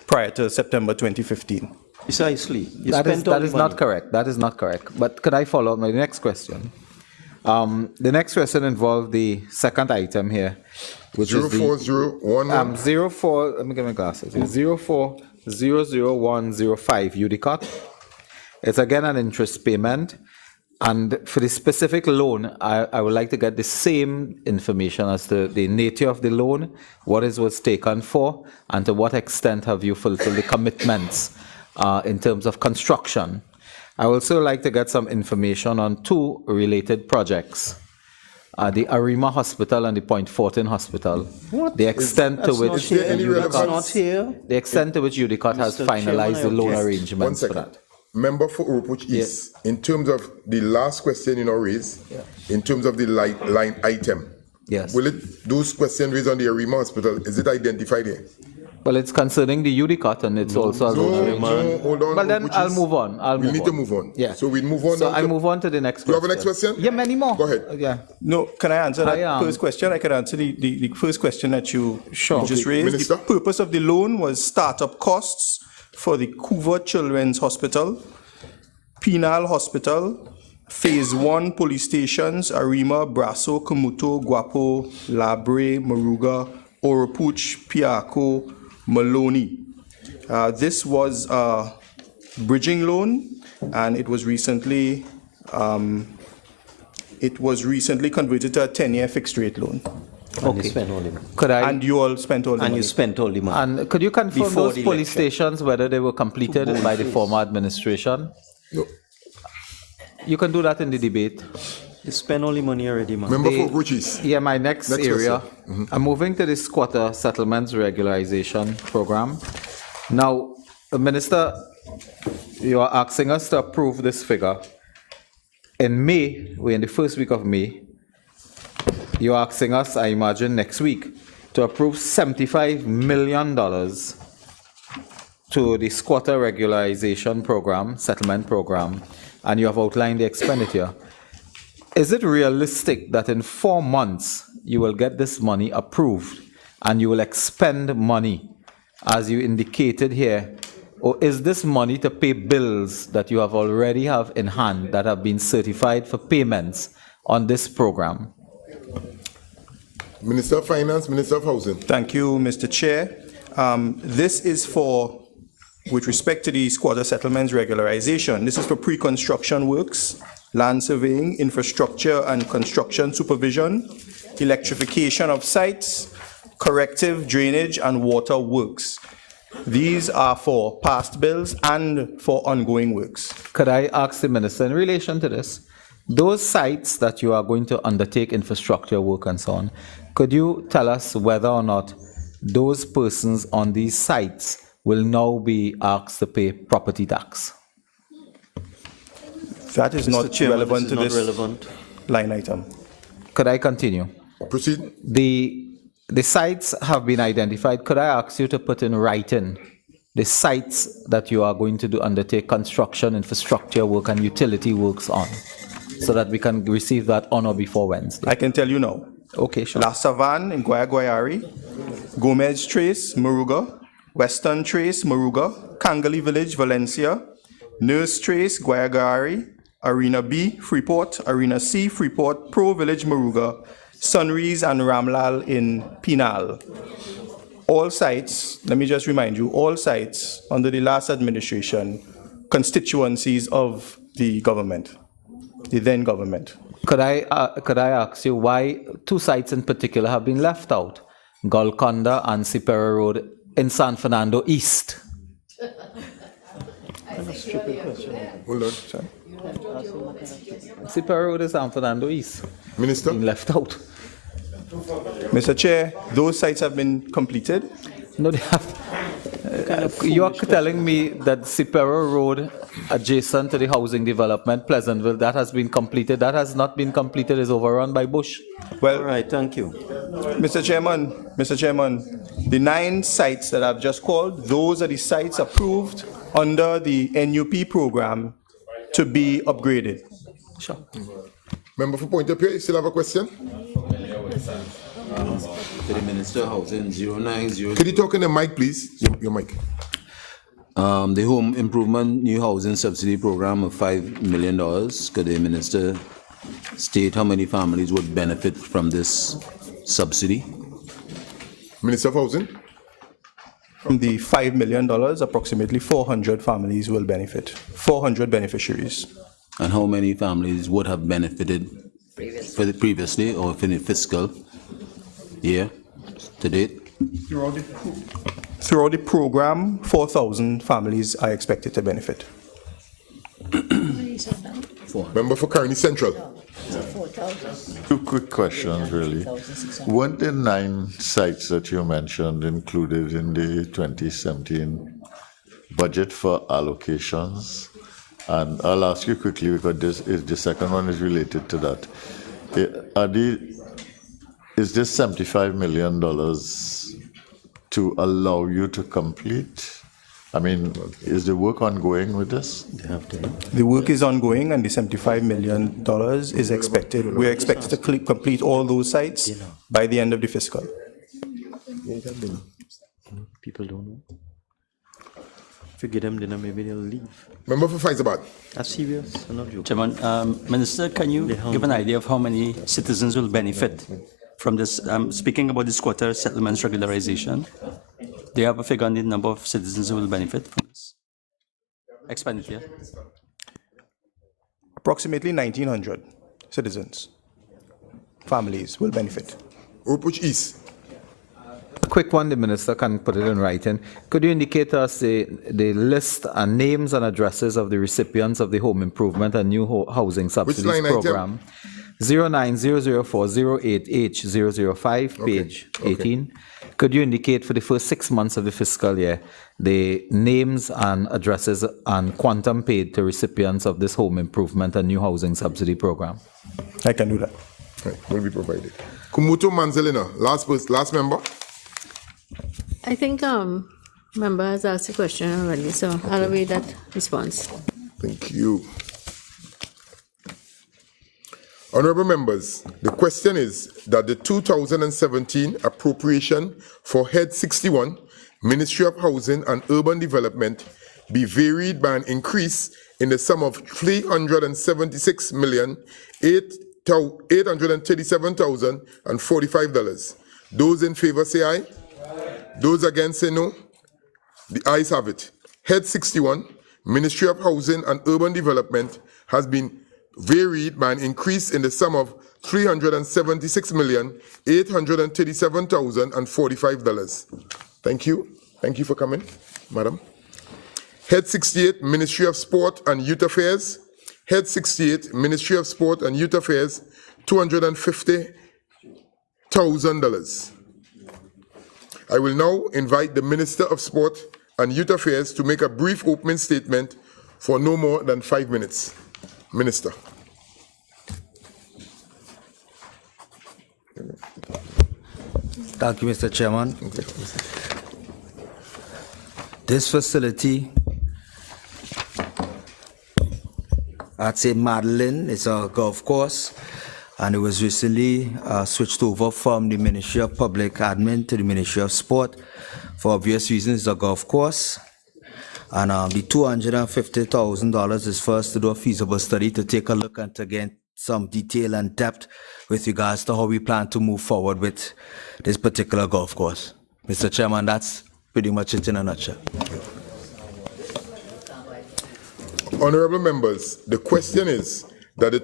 prior to September 2015. Precisely. That is not correct. That is not correct. But could I follow up my next question? The next question involved the second item here, which is the 04011. 04. Let me get my glasses. 04000105 UDCOT. It's again an interest payment. And for the specific loan, I would like to get the same information as to the nature of the loan, what it was taken for, and to what extent have you fulfilled the commitments in terms of construction. I would also like to get some information on two related projects, the Arima Hospital and the Point Fortin Hospital. The extent to which UDCOT has finalized the loan arrangements for that. Member for Oropouche East, in terms of the last question you raised, in terms of the line item, will those questions raised on the Arima Hospital, is it identified here? Well, it's concerning the UDCOT and it's also a loan arrangement. Hold on. But then I'll move on. We need to move on. Yeah. So we move on. So I move on to the next question. You have a next question? Yeah, many more. Go ahead. Yeah. No, can I answer that first question? I can answer the first question that you just raised. Minister? The purpose of the loan was startup costs for the Couva Children's Hospital, Penal Hospital, Phase 1 police stations, Arima, Brasso, Cumuto, Guapo, Labre, Maruga, Oropouche, Piaco, Maloney. This was a bridging loan, and it was recently converted to a 10-year fixed rate loan. Okay. And you all spent all the money. And you spent all the money. And could you confirm those police stations, whether they were completed by the former administration? No. You can do that in the debate. You spend all the money already, man. Member for Oropouche. Yeah, my next Next area. question. I'm moving to the squatter settlements regularization program. Now, Minister, you are asking us to approve this figure. In May, we're in the first week of May, you're asking us, I imagine, next week, to approve $75 million to the squatter regularization program, settlement program, and you have outlined the expenditure. Is it realistic that in 4 months you will get this money approved and you will expend money as you indicated here? Or is this money to pay bills that you have already have in hand that have been certified for payments on this program? Minister of Finance, Minister of Housing. Thank you, Mr. Chair. This is for, with respect to the squatter settlements regularization, this is for pre-construction works, land surveying, infrastructure and construction supervision, electrification of sites, corrective drainage and water works. These are for past bills and for ongoing works. Could I ask the Minister in relation to this, those sites that you are going to undertake infrastructure work and so on, could you tell us whether or not those persons on these sites will now be asked to pay property tax? That is not Chairman, relevant to this this is not relevant. line item. Could I continue? Proceed. The sites have been identified. Could I ask you to put in writing the sites that you are going to do undertake construction, infrastructure work, and utility works on, so that we can receive that on or before Wednesday? I can tell you now. Okay, sure. La Savanne in Guayari, Gomez Trace, Moruga, Western Trace, Moruga, Kangali Village, Valencia, Nurse Trace, Guayagari, Arena B, Freeport, Arena C, Freeport, Pro Village, Moruga, Sunrise and Ramlal in Penal. All sites, let me just remind you, all sites under the last administration, constituencies of the government, the then government. Could I ask you why 2 sites in particular have been left out? Golconda and Siparia Road in San Fernando East. Hold on. Sorry. Siparia Road is San Fernando East. Minister? Being left out. Mr. Chair, those sites have been completed. No, they have. You're telling me that Siparia Road adjacent to the housing development, Pleasantville, that has been completed. That has not been completed, is overrun by bush. Well, All right, thank you. Mr. Chairman, the 9 sites that I've just called, those are the sites approved under the NUP program to be upgraded. Sure. Member for Point of View, you still have a question? To the Minister of Housing, 090. Could you talk in the mic, please? Your mic. The Home Improvement New Housing Subsidy Program of $5 million. Could the Minister state how many families would benefit from this subsidy? Minister of Housing. From the $5 million, approximately 400 families will benefit, 400 beneficiaries. And how many families would have benefited previously or for the fiscal year to date? Throughout the program, 4,000 families are expected to benefit. Member for Kearney Central. 2 quick questions, really. Weren't the 9 sites that you mentioned included in the 2017 budget for allocations? And I'll ask you quickly because the second one is related to that. Is this $75 million to allow you to complete? I mean, is the work ongoing with this? The work is ongoing and the $75 million is expected. We're expected to complete all those sites by the end of the fiscal. People don't know. If you give them dinner, maybe they'll leave. Member for Faizabad. That's serious. I'm not joking. Chairman, Minister, can you give an idea of how many citizens will benefit from this? Speaking about the squatter settlements regularization, do you have a figure on the number of citizens who will benefit from this expenditure? Approximately 1,900 citizens, families will benefit. Oropouche East. A quick one, the Minister can put it in writing. Could you indicate to us the list and names and addresses of the recipients of the home improvement and new housing subsidies line item? program? 09004088-005, page 18. Could you indicate for the first 6 months of the fiscal year the names and addresses and quantum paid to recipients of this home improvement and new housing subsidy program? I can do that. Right, will be provided. Cumuto Manzanilla, last member. I think member has asked a question already, so I'll await that response. Thank you. Honorable members, the question is that the 2017 appropriation for Head 61, Ministry of Housing and Urban Development, be varied by an increase in the sum of $376,837,045. Those in favor say aye. Those against say no. The ayes have it. Head 61, Ministry of Housing and Urban Development, has been varied by an increase in the sum of $376,837,045. Thank you. Thank you for coming, madam. Head 68, Ministry of Sport and Youth Affairs. Head 68, Ministry of Sport and Youth Affairs, $250,000. I will now invite the Minister of Sport and Youth Affairs to make a brief opening statement for no more than 5 minutes. Minister. Thank you, Mr. Chairman. This facility at St. Madeleine is a golf course, and it was recently switched over from the Ministry of Public Admin to the Ministry of Sport. For obvious reasons, it's a golf course. And the $250,000 is for us to do a feasible study to take a look and to get some detail and depth with regards to how we plan to move forward with this particular golf course. Mr. Chairman, that's pretty much it in a nutshell. Honorable members, the question is that the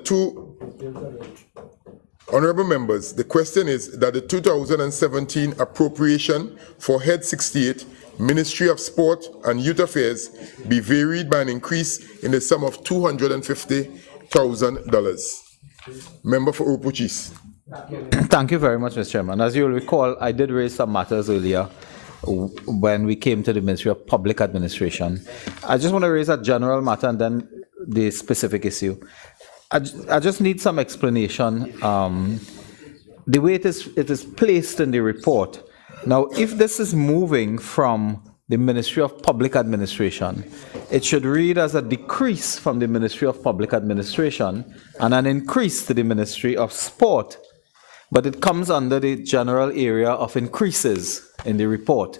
2017 appropriation for Head 68, Ministry of Sport and Youth Affairs, be varied by an increase in the sum of $250,000. Member for Oropouche. Thank you very much, Mr. Chairman. As you will recall, I did raise some matters earlier when we came to the Ministry of Public Administration. I just want to raise a general matter and then the specific issue. I just need some explanation. The way it is placed in the report. Now, if this is moving from the Ministry of Public Administration, it should read as a decrease from the Ministry of Public Administration and an increase to the Ministry of Sport. But it comes under the general area of increases in the report.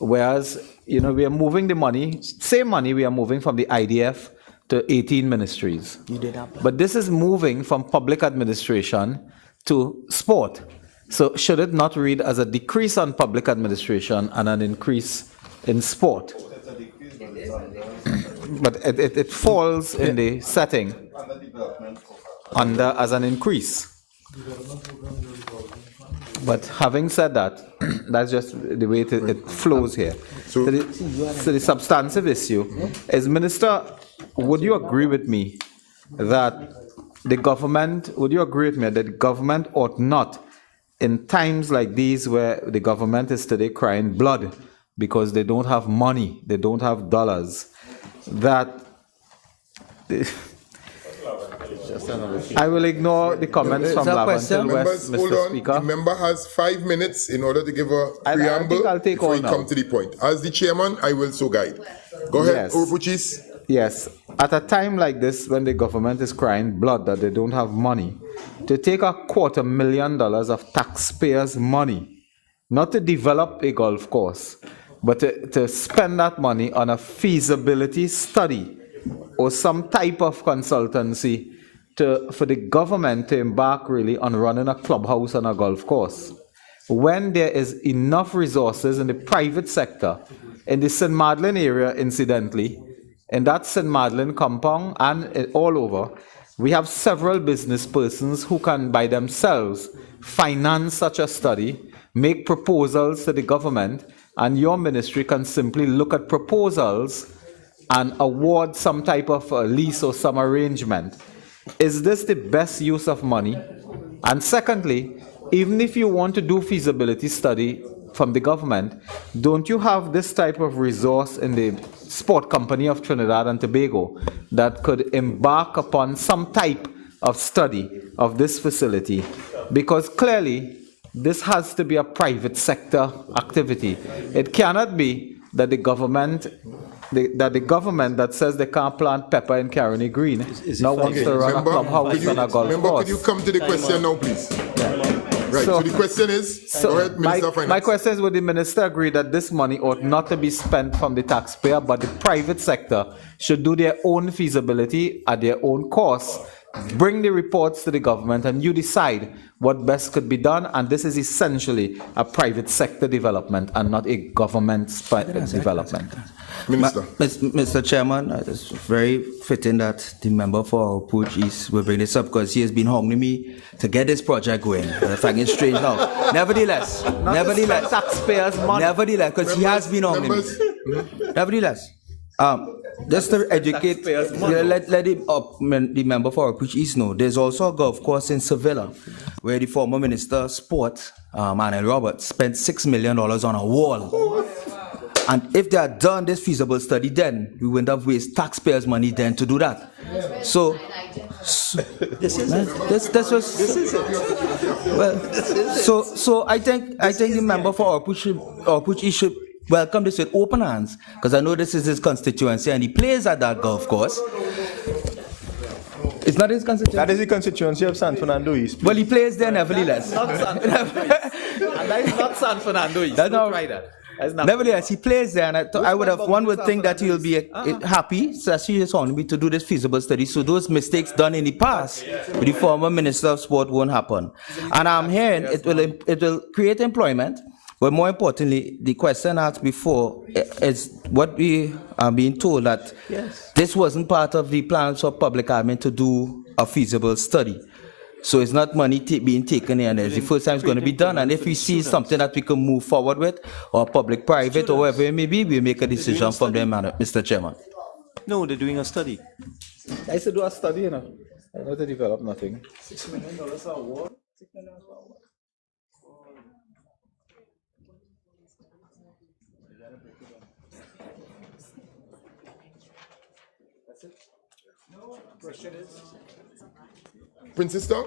Whereas, you know, we are moving the money, same money we are moving from the IDF to 18 ministries. But this is moving from public administration to sport. So should it not read as a decrease on public administration and an increase in sport? But it falls in the setting under as an increase. But having said that, that's just the way it flows here. So the substantive issue is, Minister, would you agree with me that the government ought not, in times like these where the government is today crying blood because they don't have money, they don't have dollars, that I will ignore the comments from Laventille West, Mr. Speaker. The member has 5 minutes in order to give a preamble before we come to the point. As the chairman, I will so guide. Go ahead, Oropouche. Yes. At a time like this, when the government is crying blood that they don't have money, to take $250,000 of taxpayers' money, not to develop a golf course, but to spend that money on a feasibility study or some type of consultancy for the government to embark really on running a clubhouse and a golf course, when there is enough resources in the private sector, in the St. Madeleine area, incidentally, in that St. Madeleine compound and all over, we have several business persons who can by themselves finance such a study, make proposals to the government, and your ministry can simply look at proposals and award some type of lease or some arrangement. is this the best use of money? And secondly, even if you want to do feasibility study from the government, don't you have this type of resource in the Sport Company of Trinidad and Tobago that could embark upon some type of study of this facility? Because clearly, this has to be a private sector activity. It cannot be that the government that says they can't plant pepper in Caroni Green now wants to run a clubhouse and a golf course. Could you come to the question now, please? Right, so the question is, go ahead, Minister of Finance. My question is, would the minister agree that this money ought not to be spent from the taxpayer, but the private sector should do their own feasibility at their own cost, bring the reports to the government, and you decide what best could be done, and this is essentially a private sector development and not a government development. Minister. Mr. Chairman, it's very fitting that the member for Oropouche East will bring this up because he has been hounding me to get this project going. If I get strange now. Nevertheless, taxpayers' money. Nevertheless, because he has been hounding me. Nevertheless, just to educate, let the member for Oropouche East know, there's also a golf course in Sevilla where the former Minister of Sport, Manuel Roberts, spent $6 million on a wall. And if they had done this feasible study then, we wouldn't have wasted taxpayers' money then to do that. So this is it. Well, so I think the member for Oropouche East should welcome this with open hands, because I know this is his constituency and he plays at that golf course. It's not his constituency. That is the constituency of San Fernando East. Well, he plays there nevertheless. Not San Fernando. And that is not San Fernando East. That's not right. Nevertheless, he plays there, and one would think that he'll be happy, so he is on me to do this feasible study, so those mistakes done in the past with the former Minister of Sport won't happen. And I'm hearing it will create employment, but more importantly, the question asked before is what we are being told that this wasn't part of the plans for public admin to do a feasible study. So it's not money being taken in, it's the first time it's going to be done. And if we see something that we can move forward with, or public-private, or whatever it may be, we'll make a decision from there, Mr. Chairman. No, they're doing a study. I used to do a study, you know. I know to develop nothing. $6 million award. Princess Down?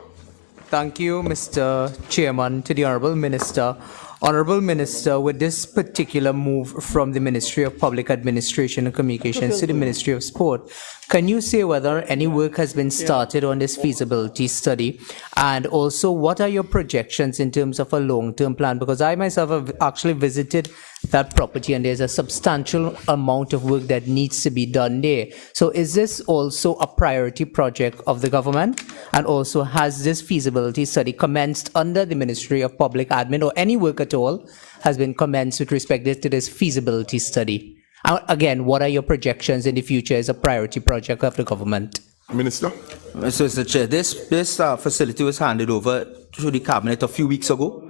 Thank you, Mr. Chairman, to the Honorable Minister. Honorable Minister, with this particular move from the Ministry of Public Administration and Communications to the Ministry of Sport, can you say whether any work has been started on this feasibility study? And also, what are your projections in terms of a long-term plan? Because I myself have actually visited that property and there's a substantial amount of work that needs to be done there. So is this also a priority project of the government? And also, has this feasibility study commenced under the Ministry of Public Admin, or any work at all has been commenced with respect to this feasibility study? Again, what are your projections in the future as a priority project of the government? Minister? Mr. Chair, this facility was handed over to the Cabinet a few weeks ago.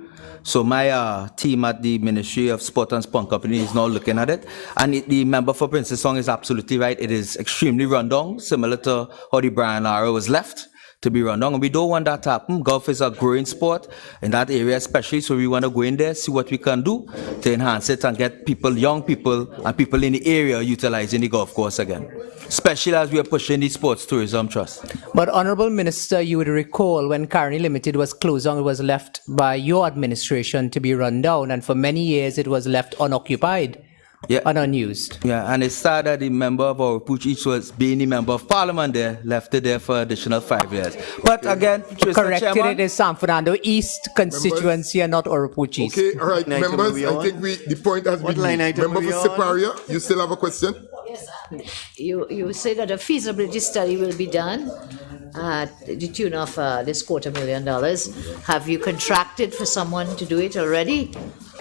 So my team at the Ministry of Sport and Sport Company is now looking at it. And the member for Princess Song is absolutely right. It is extremely rundown, similar to how the Brian Lara was left to be run down, and we don't want that to happen. Golf is a growing sport in that area especially, so we want to go in there, see what we can do to enhance it and get people, young people, and people in the area utilizing the golf course again, especially as we are pushing the Sports Tourism Trust. But Honorable Minister, you would recall when Carney Limited was closed down, it was left by your administration to be run down, and for many years it was left unoccupied. And unused. Yeah, and it started the member of Oropouche East was being the member of parliament there, left it there for additional 5 years. But again, Mr. Corrected, Chairman, it is San Fernando East constituency and not Oropouche East. Okay, all right, members, I think the point has been made. Member for Siparia, you still have a question? Yes, you say that a feasibility study will be done at the tune of this $250,000. Have you contracted for someone to do it already?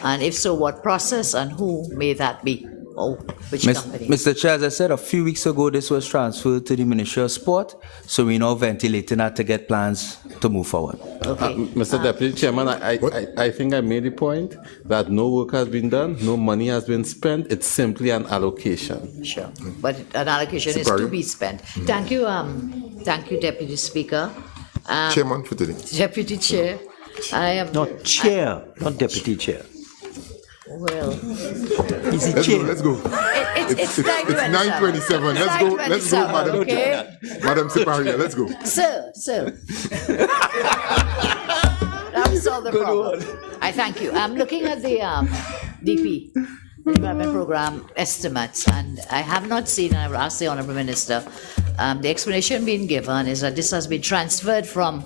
And if so, what process and who may that be? Or which company? Mr. Chair, as I said, a few weeks ago, this was transferred to the Ministry of Sport, so we're now ventilating that to get plans to move forward. Okay. Mr. Deputy Chairman, I think I made the point that no work has been done, no money has been spent, it's simply an allocation. Sure, but an allocation is to be spent. Thank you, Thank you, Deputy Speaker. Chairman for today. Deputy Chair, I am... Not chair, not deputy chair. Well... Is Let's go, let's go. It's 9:27. Let's go, Madam. Okay. Madam Siparia, let's go. Sir. That was all the problem. I thank you. I'm looking at the DP, the Development Program estimates, and I have not seen, and I will ask the Honourable Minister, the explanation being given is that this has been transferred from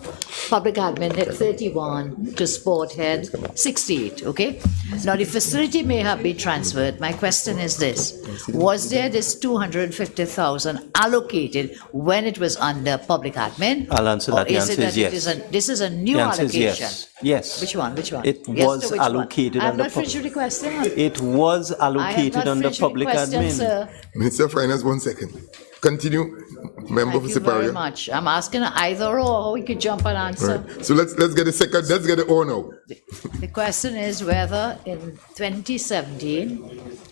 Public Admin Head 31 to Sport Head 68, okay? Now, the facility may have been transferred. My question is this. Was there this 250,000 allocated when it was under Public Admin? I'll answer that. The answer is yes. This is a new The answer is allocation? yes. Yes. Which one? It Yes was to which allocated one? I'm under not finished with the question. It was allocated I have not under finished with the Public question, Admin. Sir. Minister of Finance, 1 second. Continue, Member for Thank you very Siparia. much. I'm asking either or, we could jump and answer. Right. So let's get the or now. The question is whether in 2017,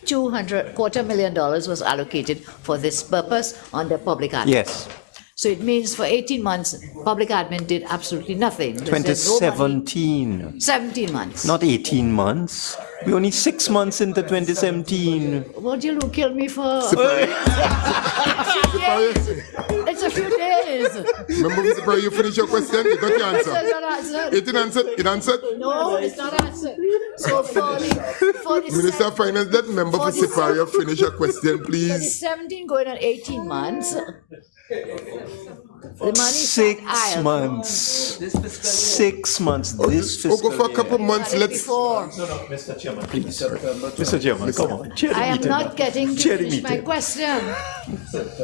$250,000 was allocated for this purpose under Public Admin. Yes. So it means for 18 months, Public Admin did absolutely nothing. There's no money. 2017. 17 months. Not 18 months. We're only 6 months into 2017. What do you kill me for? Siparia. It's a few days. Member for Siparia, you finish your question, you got your answer. It answered? No, it's not answered. So for the Minister of Finance, let Member for Siparia finish your question, for the please. 17 going on 18 months, the money 6 months. 6 months. This We'll go for a couple months. Let's. before. Mr. Chairman, Please. Mr. Chairman, come on. I am not getting to finish my question.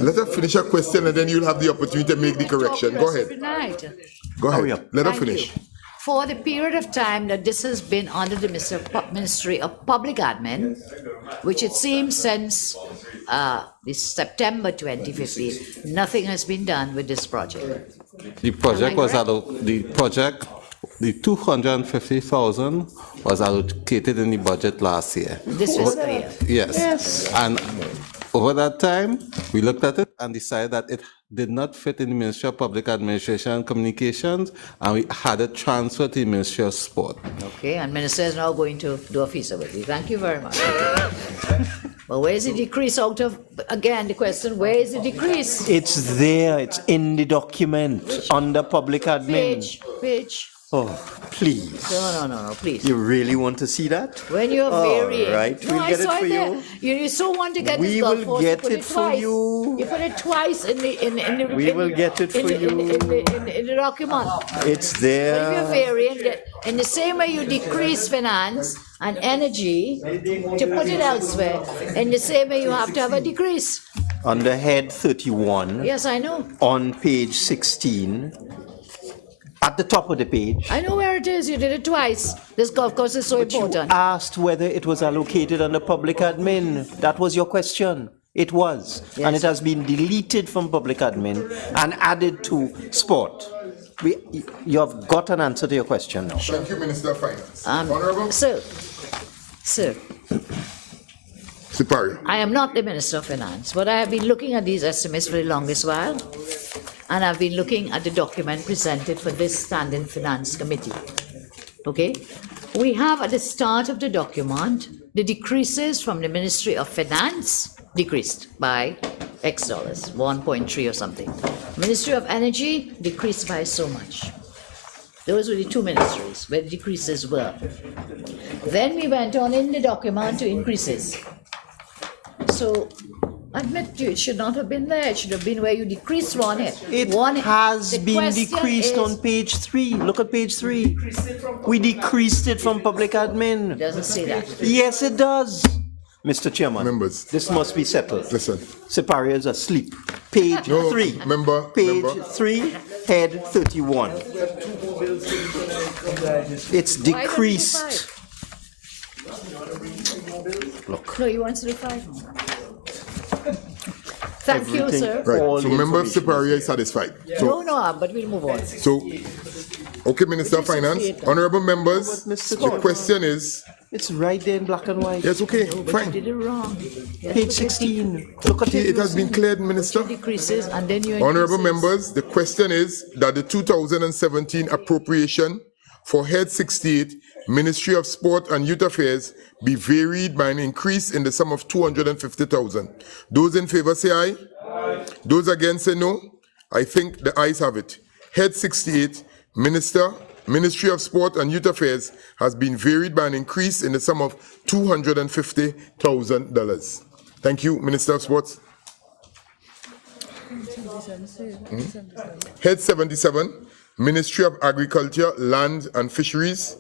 Let her finish her question and then you'll have the opportunity to make the correction. Go ahead. Good night. Go ahead. Let her Thank finish. you. For the period of time that this has been under the Ministry of Public Admin, which it seems since this September 2015, nothing has been done with this project. The project was the 250,000 was allocated in the budget last year. This fiscal year. Yes. And over that time, we looked at it and decided that it did not fit in the Ministry of Public Administration and Communications, and we had it transferred to the Ministry of Sport. Okay, and Minister is now going to do a feasibility. Thank you very much. Well, where is the decrease out of, again, the question, where is the decrease? It's there. It's in the document under Public Admin. Page. Oh, please. No, please. You really want to see that? When you're varying. All right, No, we'll I get it saw for there. you. You so want to get We this golf will course, get you put it for twice. you. You put it twice in the We will get it for you. In the document. It's But if you're there. varying, in the same way you decrease finance and energy to put it elsewhere, in the same way you have to have a decrease. Under head 31. Yes, I know. On page 16. At the top of the page. I know where it is. You did it twice. This golf course is so important. Asked whether it was allocated under Public Admin. That was your question. It was. And it has been deleted from Public Admin and added to Sport. You have got an answer to your question now. Thank you, Minister of Finance. Honorable. Sir, Siparia. I am not the Minister of Finance, but I have been looking at these estimates for the longest while, and I've been looking at the document presented for this Standing Finance Committee. Okay? We have at the start of the document, the decreases from the Ministry of Finance decreased by X dollars, 1.3 or something. Ministry of Energy decreased by so much. Those were the two ministries where the decreases were. Then we went on in the document to increases. So, admit you, it should not have been there. It should have been where you decreased one. It has been decreased on page 3. Look at page 3. We decreased it from Public Admin. It doesn't say that. Yes, it does. Mr. Chairman. Members. This must be settled. Listen. Siparia is asleep. Page 3. Page 3, head 31. It's decreased. Look. No, you want to do 5 more. Thank you, sir. Right, so Member of Siparia is satisfied. So, No, but we'll move on. So, okay, Minister of Finance, honorable members, the question is, It's right there in black and white. Yes, okay, No, but fine. you did it wrong. You have Page to 16. Look at Okay, it has been cleared, Minister. decreases and then you Honorable increases. members, the question is that the 2017 appropriation for Head 68, Ministry of Sport and Youth Affairs, be varied by an increase in the sum of 250,000. Those in favor say aye. Those against say no. I think the ayes have it. Head 68, Ministry of Sport and Youth Affairs, has been varied by an increase in the sum of $250,000. Thank you, Minister of Sports. Head 77, Ministry of Agriculture, Land and Fisheries.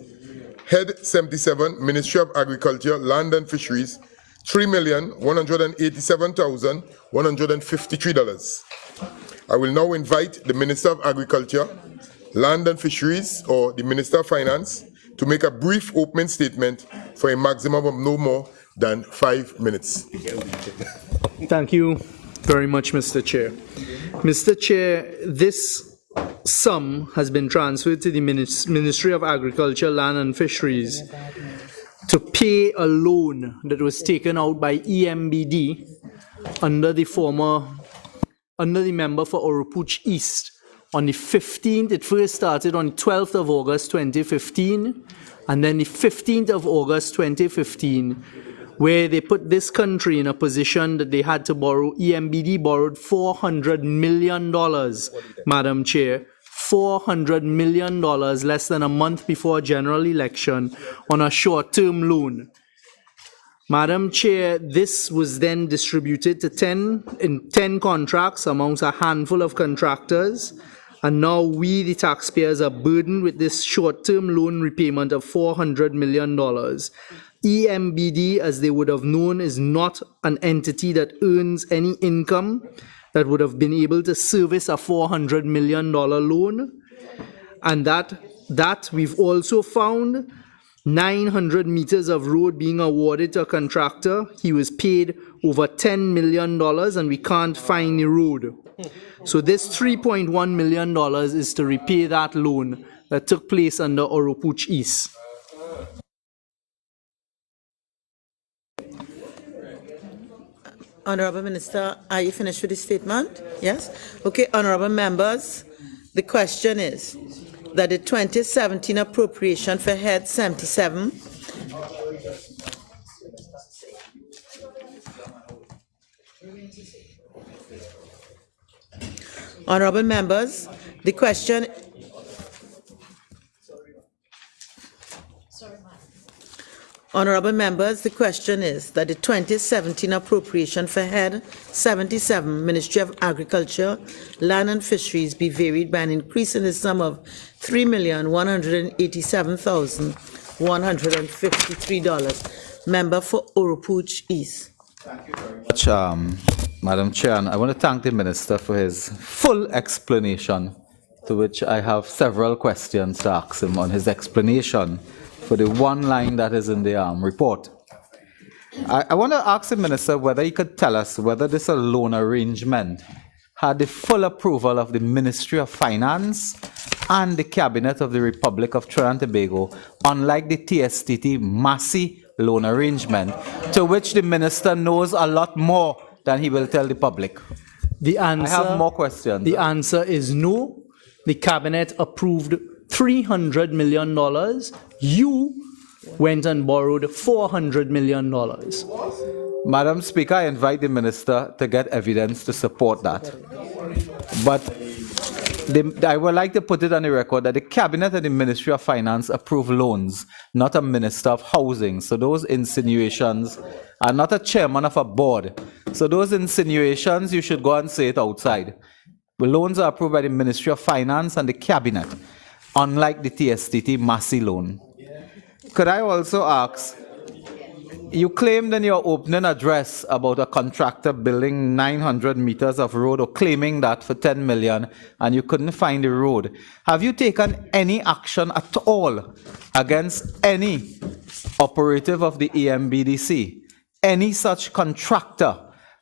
Head 77, Ministry of Agriculture, Land and Fisheries, $3,187,153. I will now invite the Minister of Agriculture, Land and Fisheries, or the Minister of Finance, to make a brief opening statement for a maximum of no more than 5 minutes. Thank you very much, Mr. Chair. Mr. Chair, this sum has been transferred to the Ministry of Agriculture, Land and Fisheries to pay a loan that was taken out by EMBD under the member for Oropouche East on the 15th. It first started on the 12th of August 2015, and then the 15th of August 2015, where they put this country in a position that they had to borrow. EMBD borrowed $400 million, Madam Chair, $400 million less than a month before a general election on a short-term loan. Madam Chair, this was then distributed to 10 contracts amongst a handful of contractors, and now we, the taxpayers, are burdened with this short-term loan repayment of $400 million. EMBD, as they would have known, is not an entity that earns any income that would have been able to service a $400 million loan. And that we've also found 900 meters of road being awarded to a contractor. He was paid over $10 million and we can't find the road. So this $3.1 million is to repay that loan that took place under Oropouche East. Honorable Minister, are you finished with the statement? Yes? Okay, honorable members, the question is that the 2017 appropriation for Head 77 Honorable members, the question Honorable members, the question is that the 2017 appropriation for Head 77, Ministry of Agriculture, Land and Fisheries, be varied by an increase in the sum of $3,187,153. Member for Oropouche East. Thank you very much, Madam Chair. And I want to thank the Minister for his full explanation, to which I have several questions to ask him on his explanation for the one line that is in the report. I want to ask the Minister whether he could tell us whether this loan arrangement had the full approval of the Ministry of Finance and the Cabinet of the Republic of Trinidad and Tobago, unlike the TSTT Maxie loan arrangement, to which the Minister knows a lot more than he will tell the public. The answer, I have more questions. The answer is no. The Cabinet approved $300 million. You went and borrowed $400 million. Madam Speaker, I invite the Minister to get evidence to support that. But I would like to put it on the record that the Cabinet and the Ministry of Finance approve loans, not a Minister of Housing. So those insinuations are not a chairman of a board. So those insinuations, you should go and say it outside. The loans are approved by the Ministry of Finance and the Cabinet, unlike the TSTT Maxie loan. Could I also ask, you claimed in your opening address about a contractor building 900 meters of road, or claiming that for $10 million, and you couldn't find the road. Have you taken any action at all against any operative of the EMBDC? Any such contractor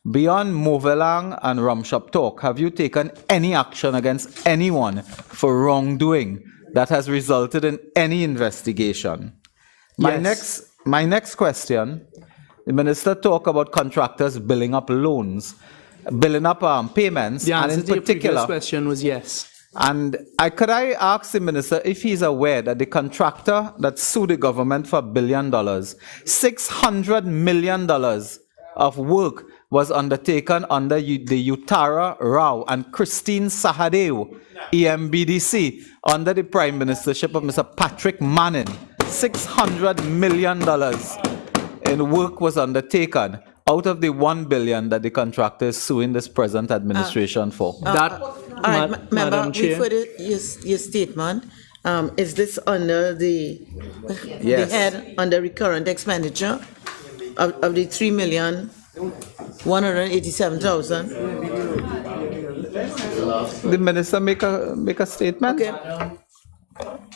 beyond Movelang and Rumshop Talk? Have you taken any action against anyone for wrongdoing that has resulted in any investigation? My Yes. next my next question, the minister talked about contractors billing up loans, billing up payments, The and answer in to your previous particular, question was yes. and could I ask the minister if he's aware that the contractor that sued the government for $1 billion, $600 million of work was undertaken under the Uttara Rao and Christine Sahadeo EMBDC under the Prime Ministership of Mr. Patrick Manning. $600 million in work was undertaken out of the $1 billion that the contractor is suing this present administration for. All right, member, Madam Chair. refer to your statement. Is this under the Yes. head under recurrent expenditure of the 3,187,000? The minister make a statement? Okay.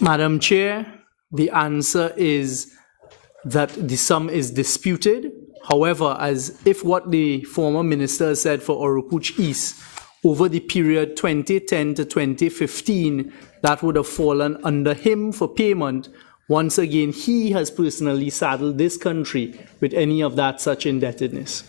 Madam Chair, the answer is that the sum is disputed. However, as if what the former minister said for Oropouche East, over the period 2010 to 2015, that would have fallen under him for payment. Once again, he has personally saddled this country with any of that such indebtedness.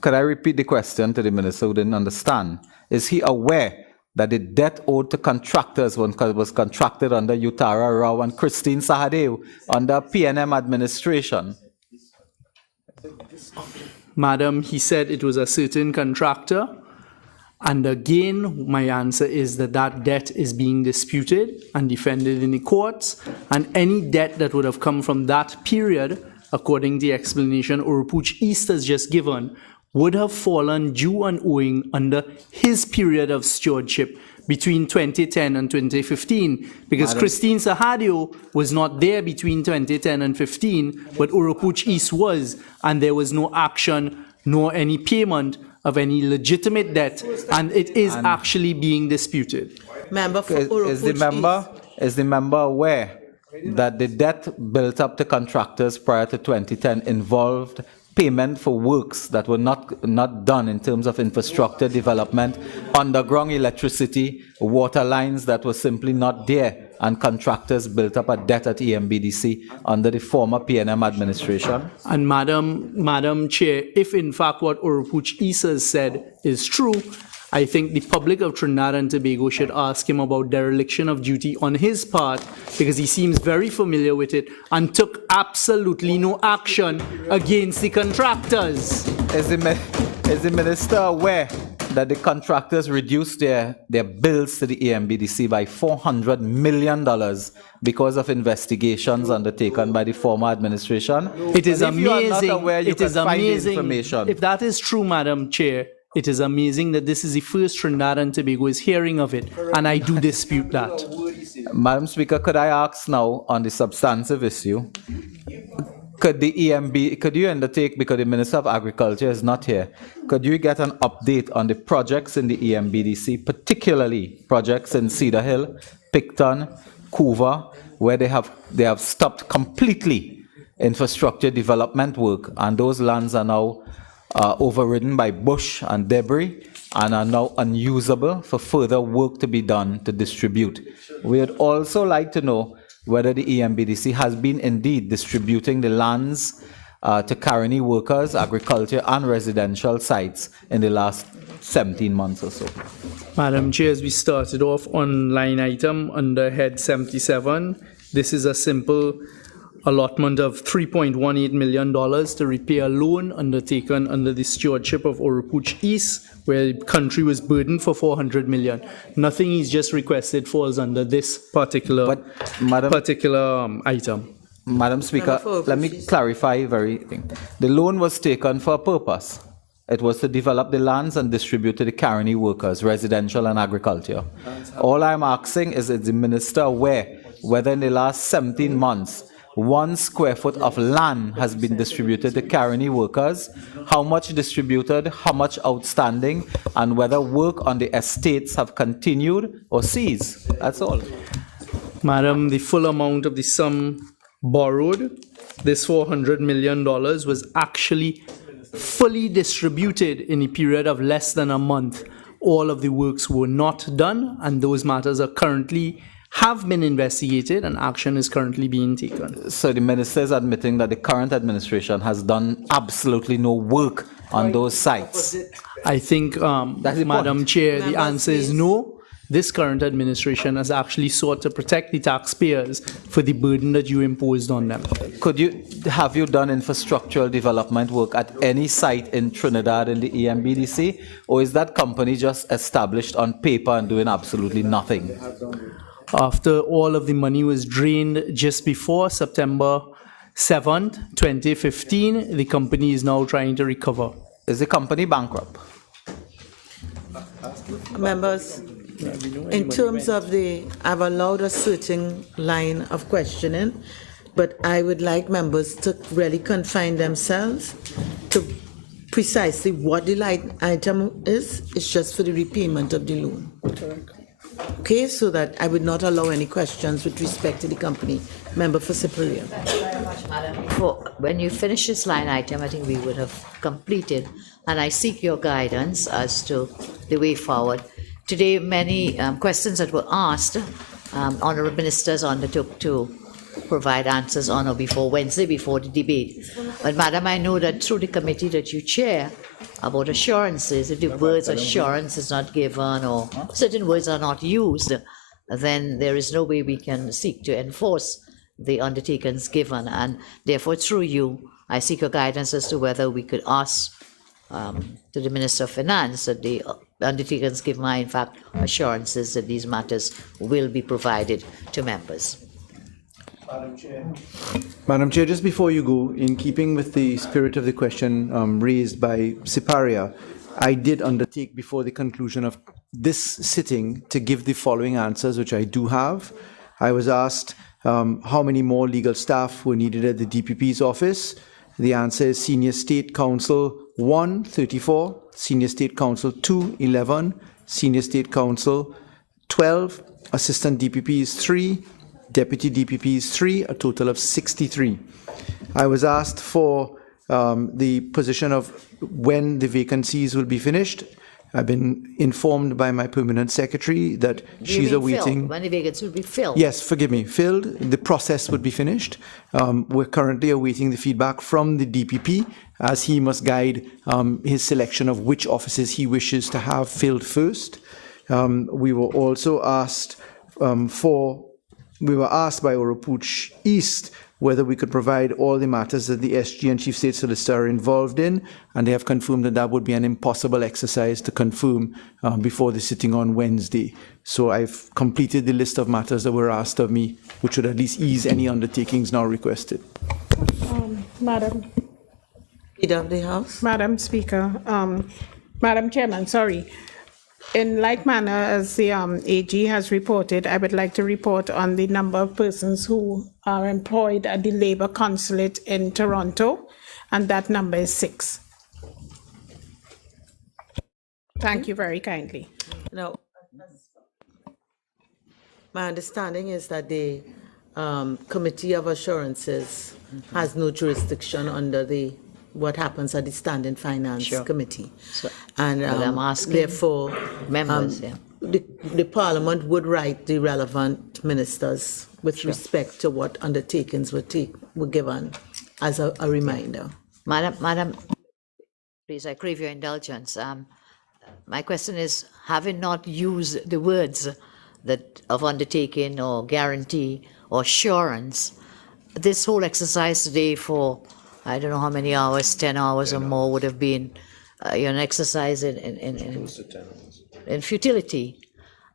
Could I repeat the question to the minister who didn't understand? Is he aware that the debt owed to contractors was contracted under Uttara Rao and Christine Sahadeo under PNM administration? Madam, he said it was a certain contractor. And again, my answer is that that debt is being disputed and defended in the courts. And any debt that would have come from that period, according to the explanation Oropouche East has just given, would have fallen due and owing under his period of stewardship between 2010 and 2015, because Madam, Christine Sahadeo was not there between 2010 and 15, but Oropouche East was, and there was no action nor any payment of any legitimate debt, and it is actually being disputed. Member for Is the member aware that the debt built up to contractors prior to 2010 involved payment for works that were not done in terms of infrastructure development, underground electricity, water lines that were simply not there, and contractors built up a debt at EMBDC under the former PNM administration? And Madam Chair, if in fact what Oropouche East has said is true, I think the public of Trinidad and Tobago should ask him about dereliction of duty on his part, because he seems very familiar with it and took absolutely no action against the contractors. Is the minister aware that the contractors reduced their bills to the EMBDC by $400 million because of investigations undertaken by the former administration? It is And if you are not amazing. aware, you It can is find the amazing. information. If that is true, Madam Chair, it is amazing that this is the first Trinidad and Tobago is hearing of it, and I do dispute that. Madam Speaker, could I ask now on the substantive issue? Could you undertake, because the Minister of Agriculture is not here, could you get an update on the projects in the EMBDC, particularly projects in Cedar Hill, Picton, Couva, where they have stopped completely infrastructure development work, and those lands are now overridden by bush and debris and are now unusable for further work to be done to distribute. We would also like to know whether the EMBDC has been indeed distributing the lands to Caroni workers, agriculture and residential sites in the last 17 months or so. Madam Chair, as we started off on line item under head 77, this is a simple allotment of $3.18 million to repay a loan undertaken under the stewardship of Oropouche East, where the country was burdened for $400 million. Nothing he's just requested falls under this particular item. Madam Speaker, let me clarify very thing. The loan was taken for a purpose. It was to develop the lands and distribute to the Caroni workers, residential and agriculture. All I'm asking is the minister aware whether in the last 17 months 1 square foot of land has been distributed to Caroni workers, how much distributed, how much outstanding, and whether work on the estates have continued or ceased. That's all. Madam, the full amount of the sum borrowed, this $400 million, was actually fully distributed in a period of less than a month. All of the works were not done, and those matters are currently have been investigated and action is currently being taken. So the minister is admitting that the current administration has done absolutely no work on those sites. I think, That's the Madam point. Chair, the answer is no. This current administration has actually sought to protect the taxpayers for the burden that you imposed on them. Have you done infrastructural development work at any site in Trinidad in the EMBDC, or is that company just established on paper and doing absolutely nothing? After all of the money was drained just before September 7th, 2015, the company is now trying to recover. Is the company bankrupt? Members, in terms of I've allowed a certain line of questioning, but I would like members to really confine themselves to precisely what the line item is. It's just for the repayment of the loan. Okay, so that I would not allow any questions with respect to the company. Member for Siparia. Thank you very much, Madam. When you finish this line item, I think we would have completed, and I seek your guidance as to the way forward. Today, many questions that were asked, honourable ministers undertook to provide answers on or before Wednesday, before the debate. But Madam, I know that through the committee that you chair about assurances, if the words assurance is not given or certain words are not used, then there is no way we can seek to enforce the undertakings given. And therefore, through you, I seek your guidance as to whether we could ask to the Minister of Finance that the undertakings given are in fact assurances that these matters will be provided to members. Madam Chair, just before you go, in keeping with the spirit of the question raised by Siparia, I did undertake before the conclusion of this sitting to give the following answers, which I do have. I was asked how many more legal staff were needed at the DPP's office. The answer is Senior State Counsel 1, 34, Senior State Counsel 2, 11, Senior State Counsel 12, Assistant DPPs 3, Deputy DPPs 3, a total of 63. I was asked for the position of when the vacancies will be finished. I've been informed by my permanent secretary that she's awaiting. When the vacancies will be filled? Yes, forgive me, filled. The process would be finished. We're currently awaiting the feedback from the DPP as he must guide his selection of which offices he wishes to have filled first. We were also asked we were asked by Oropouche East whether we could provide all the matters that the SG and Chief State Solicitor are involved in, and they have confirmed that that would be an impossible exercise to confirm before the sitting on Wednesday. So I've completed the list of matters that were asked of me, which would at least ease any undertakings now requested. Madam. Leader of the House. Madam Speaker, Madam Chairman, sorry. In like manner as the AG has reported, I would like to report on the number of persons who are employed at the Labour Consulate in Toronto, and that number is 6. Thank you very kindly. Now, my understanding is that the Committee of Assurances has no jurisdiction under what happens at the Standing Finance Committee. And I'm asking therefore, members, the Parliament would write the relevant ministers with respect to what undertakings were given as a reminder. Madam, please, I crave your indulgence. My question is, having not used the words that of undertaking or guarantee or assurance, this whole exercise today for I don't know how many hours, 10 hours or more, would have been an exercise in futility.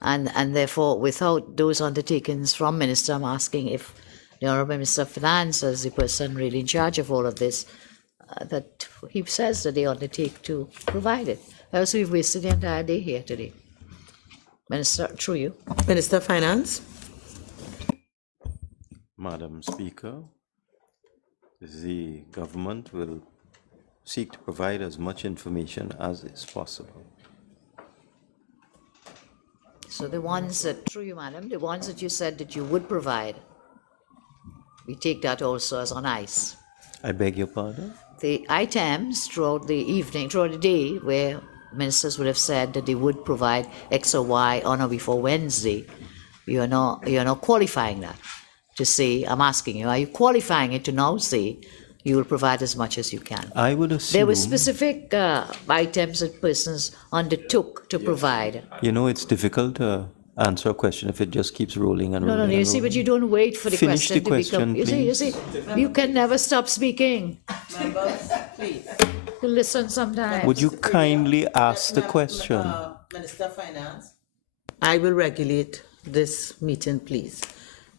And therefore, without those undertakings from Minister, I'm asking if the Honourable Minister of Finance, as the person really in charge of all of this, that he says that they undertake to provide it. Else we've wasted the entire day here today. Minister, through you. Minister of Finance. Madam Speaker, the government will seek to provide as much information as is possible. So the ones that, through you, madam, the ones that you said that you would provide, we take that also as on ice. I beg your pardon? The items throughout the evening, throughout the day, where ministers would have said that they would provide X or Y on or before Wednesday, you're not qualifying that to say, I'm asking you, are you qualifying it to now say you will provide as much as you can? I would assume. There were specific items that persons undertook to provide. You know, it's difficult to answer a question if it just keeps rolling and No, rolling. you and see, but rolling. you don't wait for the Finish question the question, to become. You see, you can never stop speaking. Members, please. You listen sometimes. Would you kindly ask the question? Minister of Finance. I will regulate this meeting, please.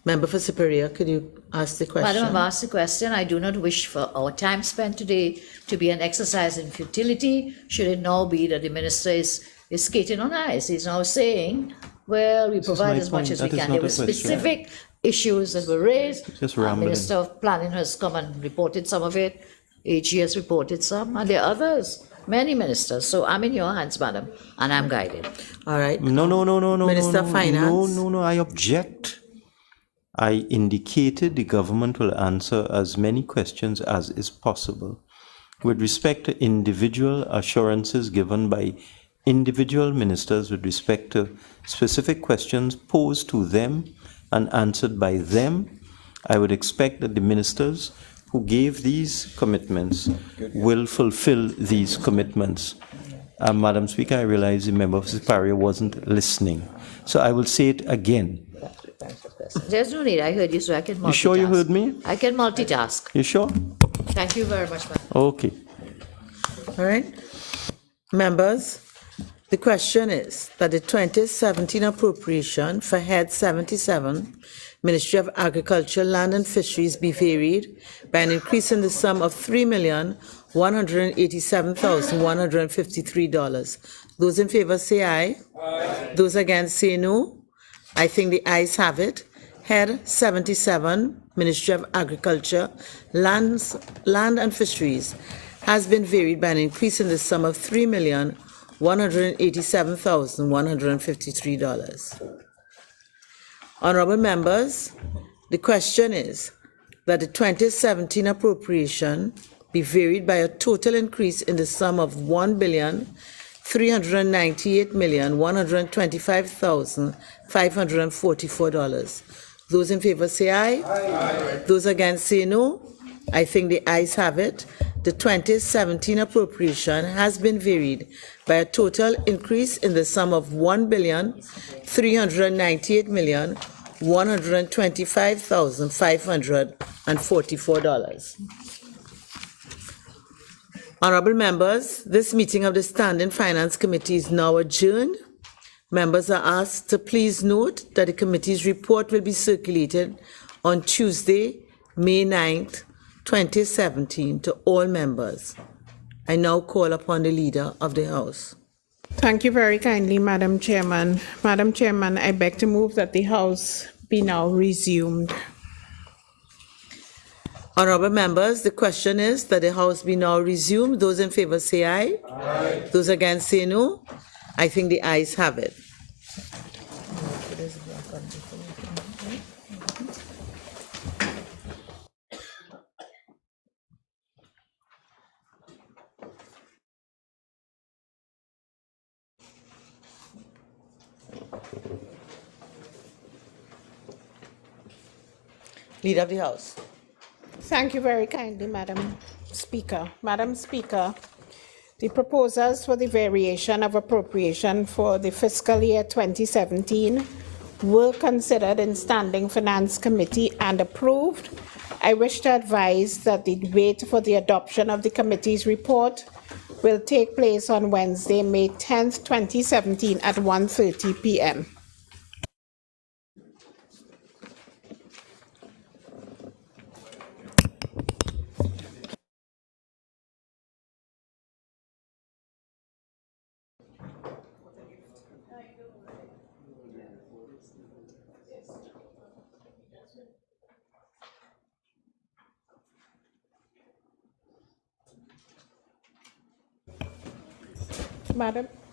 Member for Siparia, could you ask the question? Madam, I've asked the question. I do not wish for our time spent today to be an exercise in futility. Should it now be that the minister is skating on ice? He's now saying, well, we provide as much as we can. There were specific issues that were raised. Just The rambling. Minister of Planning has come and reported some of it. AG has reported some, and there are others, many ministers. So I'm in your hands, madam, and I'm guided. All right. No. Minister of Finance. No, I object. I indicated the government will answer as many questions as is possible. With respect to individual assurances given by individual ministers with respect to specific questions posed to them and answered by them, I would expect that the ministers who gave these commitments will fulfill these commitments. Madam Speaker, I realize the member of Siparia wasn't listening. So I will say it again. There's no need. I heard you, so I can multitask. You sure you heard me? I can multitask. You sure? Thank you very much, madam. Okay. All right. Members, the question is that the 2017 appropriation for Head 77, Ministry of Agriculture, Land and Fisheries be varied by an increase in the sum of $3,187,153. Those in favor say aye. Aye. Those against say no. I think the ayes have it. Head 77, Ministry of Agriculture, Land and Fisheries, has been varied by an increase in the sum of $3,187,153. Honorable members, the question is that the 2017 appropriation be varied by a total increase in the sum of $1,398,125,544. Those in favor say aye. Aye. Those against say no. I think the ayes have it. The 2017 appropriation has been varied by a total increase in the sum of $1,398,125,544. Honorable members, this meeting of the Standing Finance Committee is now adjourned. Members are asked to please note that the committee's report will be circulated on Tuesday, May 9th, 2017 to all members. I now call upon the Leader of the House. Thank you very kindly, Madam Chairman. Madam Chairman, I beg to move that the House be now resumed. Honorable members, the question is that the House be now resumed. Those in favor say aye. Aye. Those against say no. I think the ayes have it. Leader of the House. Thank you very kindly, Madam Speaker. Madam Speaker, the proposals for the variation of appropriation for the fiscal year 2017 were considered in Standing Finance Committee and approved. I wish to advise that the debate for the adoption of the committee's report will take place on Wednesday, May 10th, 2017 at 1:30 p.m.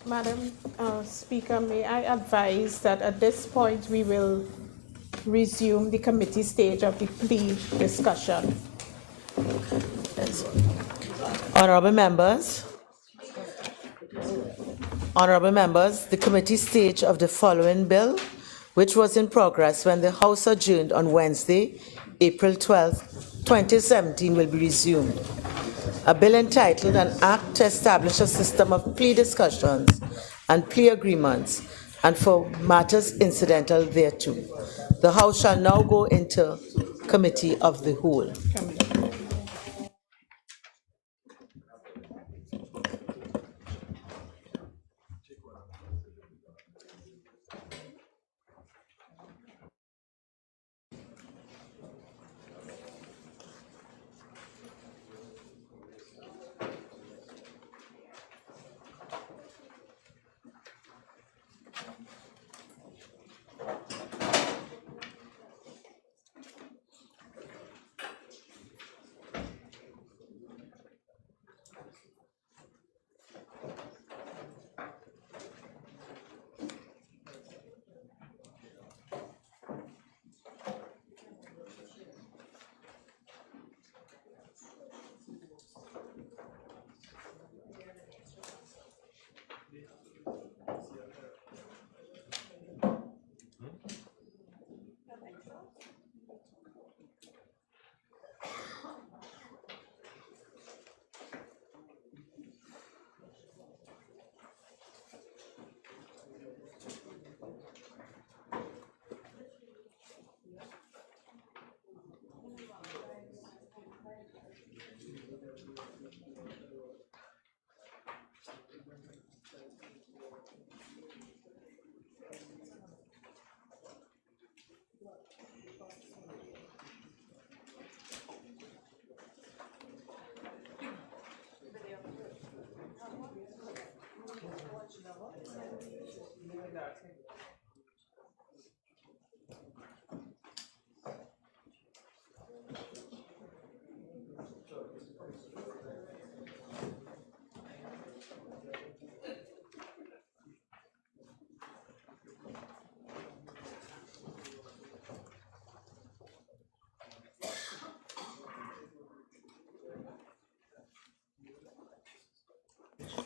Madam Speaker, may I advise that at this point we will resume the committee stage of the plea discussion. Yes. Honorable members, the committee stage of the following bill which was in progress when the House adjourned on Wednesday, April 12, 2017, will be resumed. A bill entitled An Act to Establish a System of Plea Discussions and Plea Agreements and for Matters Incidental thereto. The House shall now go into Committee of the Whole.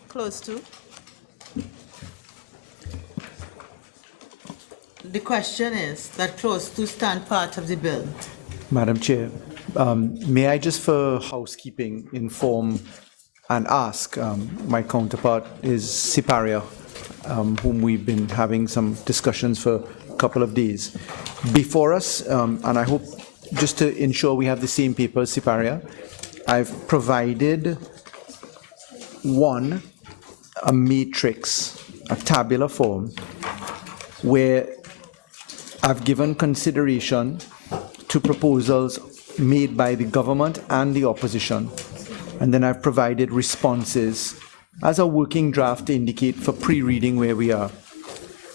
Close to. The question is that close to stand part of the bill. Madam Chair, may I just for housekeeping inform and ask, my counterpart is Siparia, whom we've been having some discussions for a couple of days. Before us, and I hope just to ensure we have the same papers, Siparia, I've provided a matrix, a tabular form, where I've given consideration to proposals made by the government and the opposition, and then I've provided responses as a working draft to indicate for pre-reading where we are.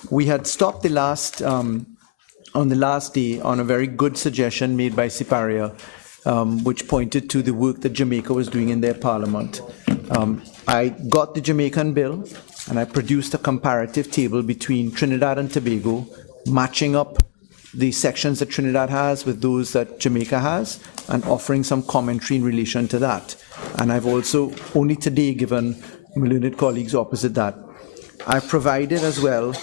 We had stopped the last, on the last day on a very good suggestion made by Siparia, which pointed to the work that Jamaica was doing in their parliament. I got the Jamaican bill and I produced a comparative table between Trinidad and Tobago, matching up the sections that Trinidad has with those that Jamaica has, and offering some commentary in relation to that. And I've also only today given my learned colleagues opposite that. I've provided as well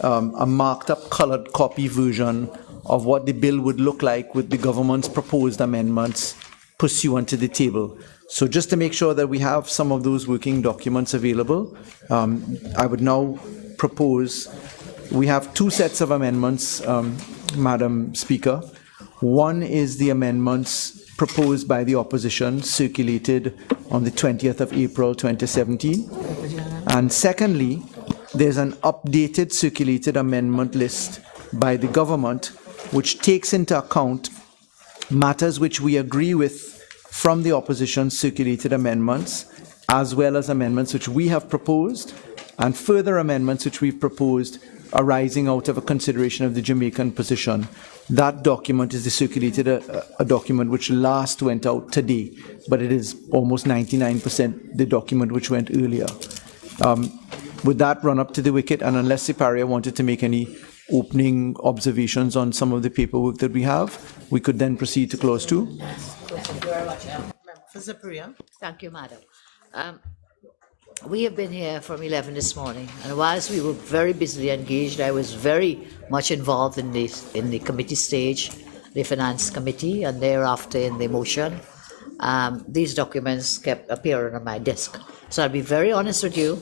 a marked up colored copy version of what the bill would look like with the government's proposed amendments pursuant to the table. So just to make sure that we have some of those working documents available, I would now propose, we have two sets of amendments, Madam Speaker. One is the amendments proposed by the opposition, circulated on the 20th of April 2017. And secondly, there's an updated circulated amendment list by the government, which takes into account matters which we agree with from the opposition's circulated amendments, as well as amendments which we have proposed, and further amendments which we've proposed arising out of a consideration of the Jamaican position. That document is the circulated a document which last went out today, but it is almost 99% the document which went earlier. Would that run up to the wicket? And unless Siparia wanted to make any opening observations on some of the paperwork that we have, we could then proceed to clause 2. For Siparia. Thank you, Madam. We have been here from 11 this morning, and whilst we were very busily engaged, I was very much involved in the committee stage, the finance committee, and thereafter in the motion. These documents kept appearing on my desk. So I'll be very honest with you.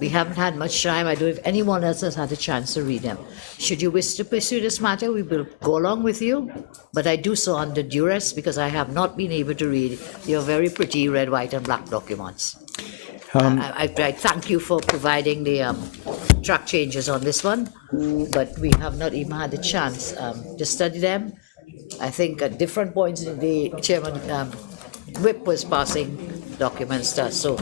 We haven't had much time. I don't know if anyone else has had a chance to read them. Should you wish to pursue this matter, we will go along with you. But I do so under duress because I have not been able to read your very pretty red, white, and black documents. I thank you for providing the track changes on this one, but we have not even had the chance to study them. I think at different points the Chairman Whip was passing documents to us. So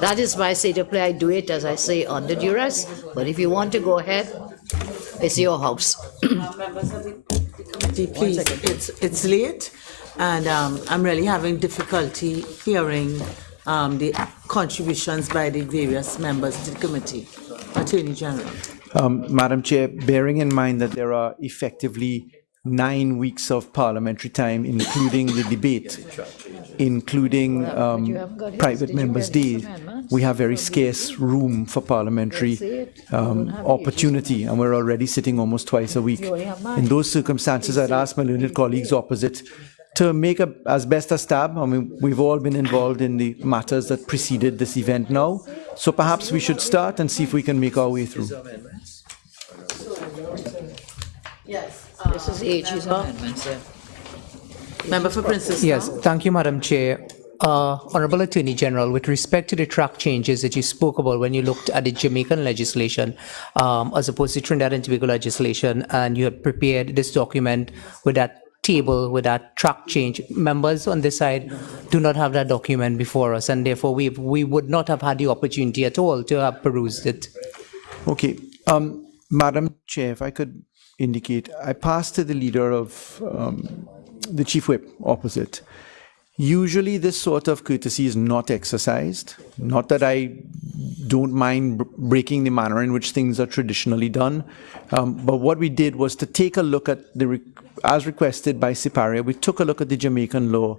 that is my state of play. I do it, as I say, under duress, but if you want to go ahead, it's your house. Members of the committee, please, it's late, and I'm really having difficulty hearing the contributions by the various members of the committee. Attorney General. Madam Chair, bearing in mind that there are effectively 9 weeks of parliamentary time, including the debate, including private members' day, we have very scarce room for parliamentary opportunity, and we're already sitting almost twice a week. In those circumstances, I'd ask my learned colleagues opposite to make as best a stab. I mean, we've all been involved in the matters that preceded this event now, so perhaps we should start and see if we can make our way through. Yes. This is AG's amendments. Member for Princess. Yes, thank you, Madam Chair. Honorable Attorney General, with respect to the track changes that you spoke about when you looked at the Jamaican legislation as opposed to Trinidad and Tobago legislation, and you had prepared this document with that table, with that track change, members on this side do not have that document before us, and therefore we would not have had the opportunity at all to have perused it. Okay. Madam Chair, if I could indicate, I passed to the leader of the Chief Whip opposite. Usually this sort of courtesy is not exercised. Not that I don't mind breaking the manner in which things are traditionally done, but what we did was to take a look at as requested by Siparia, we took a look at the Jamaican law,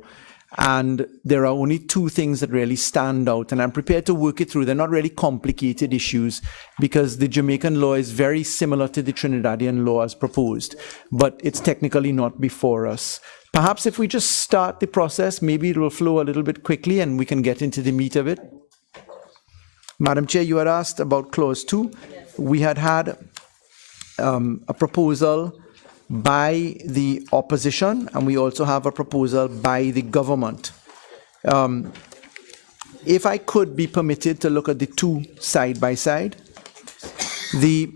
and there are only two things that really stand out, and I'm prepared to work it through. They're not really complicated issues because the Jamaican law is very similar to the Trinidadian law as proposed, but it's technically not before us. Perhaps if we just start the process, maybe it will flow a little bit quickly and we can get into the meat of it. Madam Chair, you had asked about Clause 2. We had a proposal by the opposition, and we also have a proposal by the government. If I could be permitted to look at the two side by side, the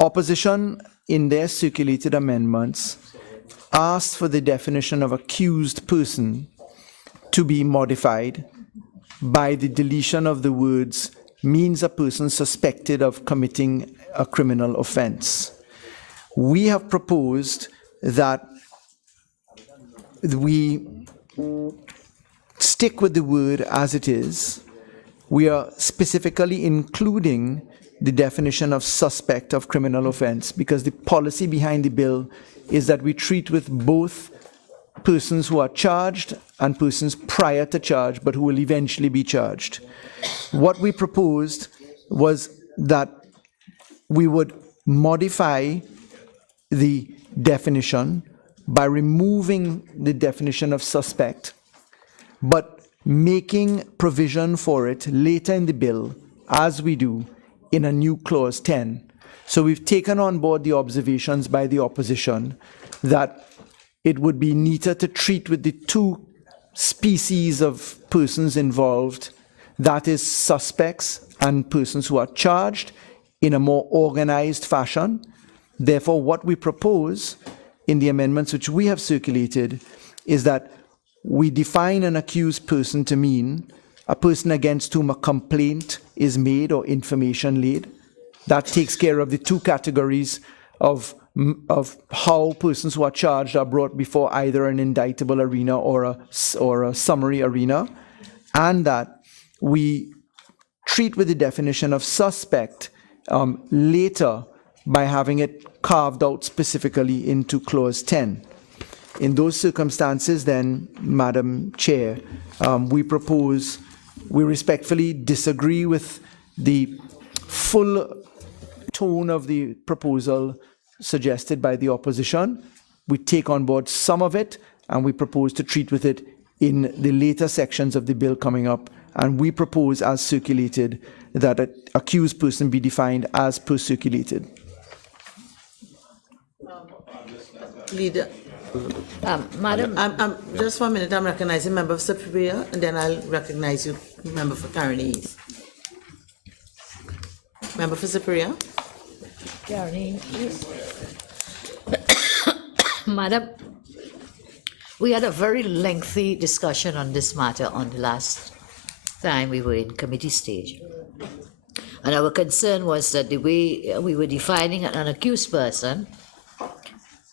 opposition in their circulated amendments asked for the definition of accused person to be modified by the deletion of the words means a person suspected of committing a criminal offense. We have proposed that we stick with the word as it is. We are specifically including the definition of suspect of criminal offense because the policy behind the bill is that we treat with both persons who are charged and persons prior to charge but who will eventually be charged. What we proposed was that we would modify the definition by removing the definition of suspect, but making provision for it later in the bill, as we do in a new clause 10. So we've taken on board the observations by the opposition that it would be neater to treat with the two species of persons involved, that is suspects and persons who are charged, in a more organized fashion. Therefore, what we propose in the amendments which we have circulated is that we define an accused person to mean a person against whom a complaint is made or information laid. That takes care of the two categories of how persons who are charged are brought before either an indictable arena or a summary arena, and that we treat with the definition of suspect later by having it carved out specifically into Clause 10. In those circumstances, then, Madam Chair, we propose we respectfully disagree with the full tone of the proposal suggested by the opposition. We take on board some of it, and we propose to treat with it in the later sections of the bill coming up. And we propose, as circulated, that an accused person be defined as per circulated. Leader. Madam. Just 1 minute, I'm recognizing member of Siparia, and then I'll recognize you, member for Caroni East. Member for Siparia. Caroni East. Madam, we had a very lengthy discussion on this matter on the last time we were in committee stage. And our concern was that the way we were defining an accused person,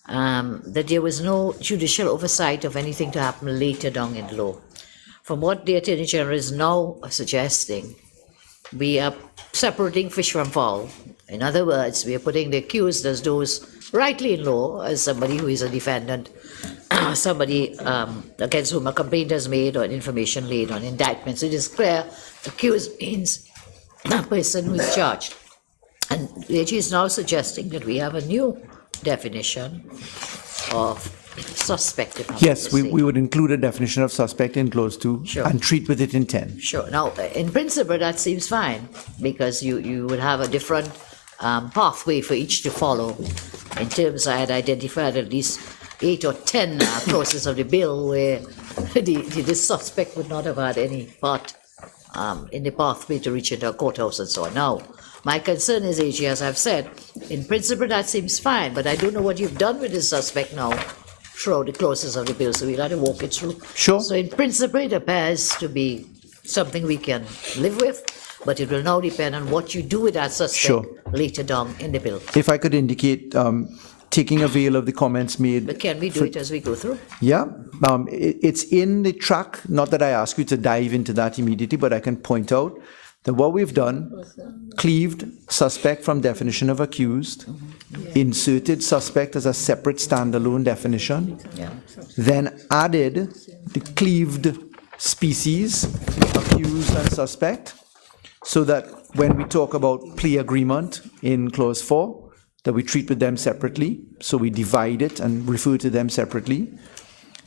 that there was no judicial oversight of anything to happen later down in the law. From what the Attorney General is now suggesting, we are separating fish from fowl. In other words, we are putting the accused as those rightly in law, as somebody who is a defendant, somebody against whom a complaint is made or an information laid on indictment. So it is clear accused means a person who is charged. And the AG is now suggesting that we have a new definition of suspect. Yes, we would include a definition of suspect in clause 2 and treat with it in 10. Sure. Now, in principle, that seems fine because you would have a different pathway for each to follow. In terms, I had identified at least 8 or 10 clauses of the bill where the suspect would not have had any part in the pathway to reach into a courthouse and so on. Now, my concern is, AG, as I've said, in principle that seems fine, but I don't know what you've done with this suspect now throughout the clauses of the bill, so we'll have to walk it through. Sure. So in principle, it appears to be something we can live with, but it will now depend on what you do with that suspect later down in the bill. If I could indicate, taking avail of the comments made. But can we do it as we go through? Yeah, it's in the track, not that I ask you to dive into that immediately, but I can point out that what we've done, cleaved suspect from definition of accused, inserted suspect as a separate standalone definition, then added the cleaved species, accused and suspect, so that when we talk about plea agreement in clause 4, that we treat with them separately, so we divide it and refer to them separately.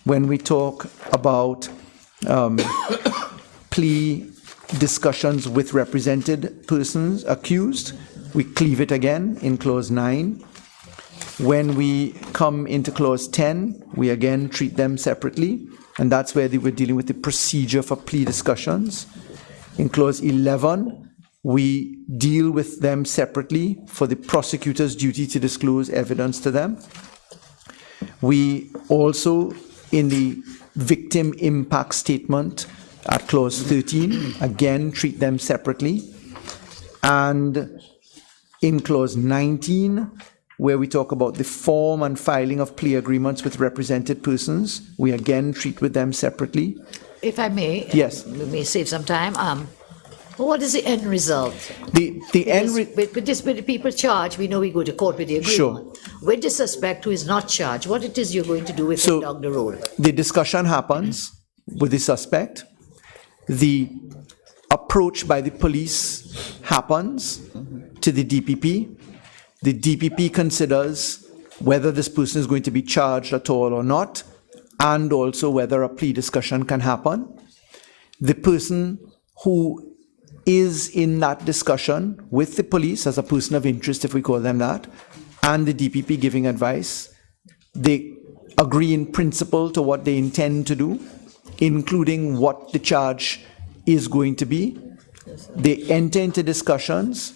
When we talk about plea discussions with represented persons accused, we cleave it again in clause 9. When we come into clause 10, we again treat them separately, and that's where they were dealing with the procedure for plea discussions. In clause 11, we deal with them separately for the prosecutor's duty to disclose evidence to them. We also, in the victim impact statement at clause 13, again treat them separately. And in clause 19, where we talk about the form and filing of plea agreements with represented persons, we again treat with them separately. If I may, yes, we may save some time. What is the end result? The end with the people charged, we know we go to court with the agreement. Sure. With the suspect who is not charged, what it is you're going to do with him down the road? The discussion happens with the suspect. The approach by the police happens to the DPP. The DPP considers whether this person is going to be charged at all or not, and also whether a plea discussion can happen. The person who is in that discussion with the police as a person of interest, if we call them that, and the DPP giving advice, they agree in principle to what they intend to do, including what the charge is going to be. They enter into discussions.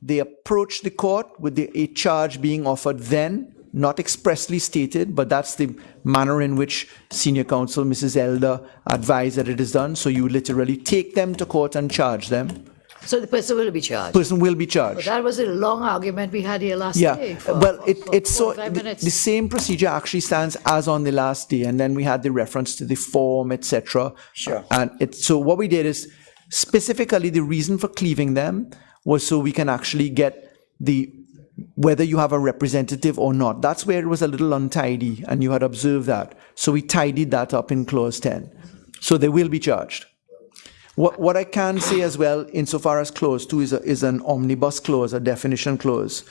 They approach the court with a charge being offered then, not expressly stated, but that's the manner in which senior counsel Mrs. Elder advised that it is done. So you literally take them to court and charge them. So the person will be charged? Person will be charged. But that was a long argument we had here last day. Well, it's so the same procedure actually stands as on the last day, and then we had the reference to the form, etc. Sure. And so what we did is specifically the reason for cleaving them was so we can actually get whether you have a representative or not. That's where it was a little untidy, and you had observed that. So we tidied that up in clause 10. So they will be charged. What I can say as well, insofar as clause 2 is an omnibus clause, a definition clause,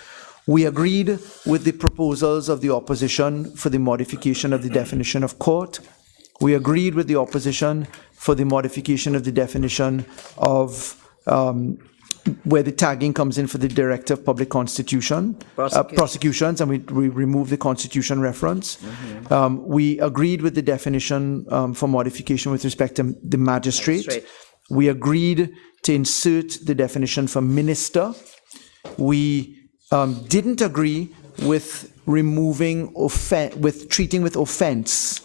we agreed with the proposals of the opposition for the modification of the definition of court. We agreed with the opposition for the modification of the definition of where the tagging comes in for the Director of Public Prosecutions, and we remove the Constitution reference. We agreed with the definition for modification with respect to the magistrate. We agreed to insert the definition for minister. We didn't agree with removing with treating with offense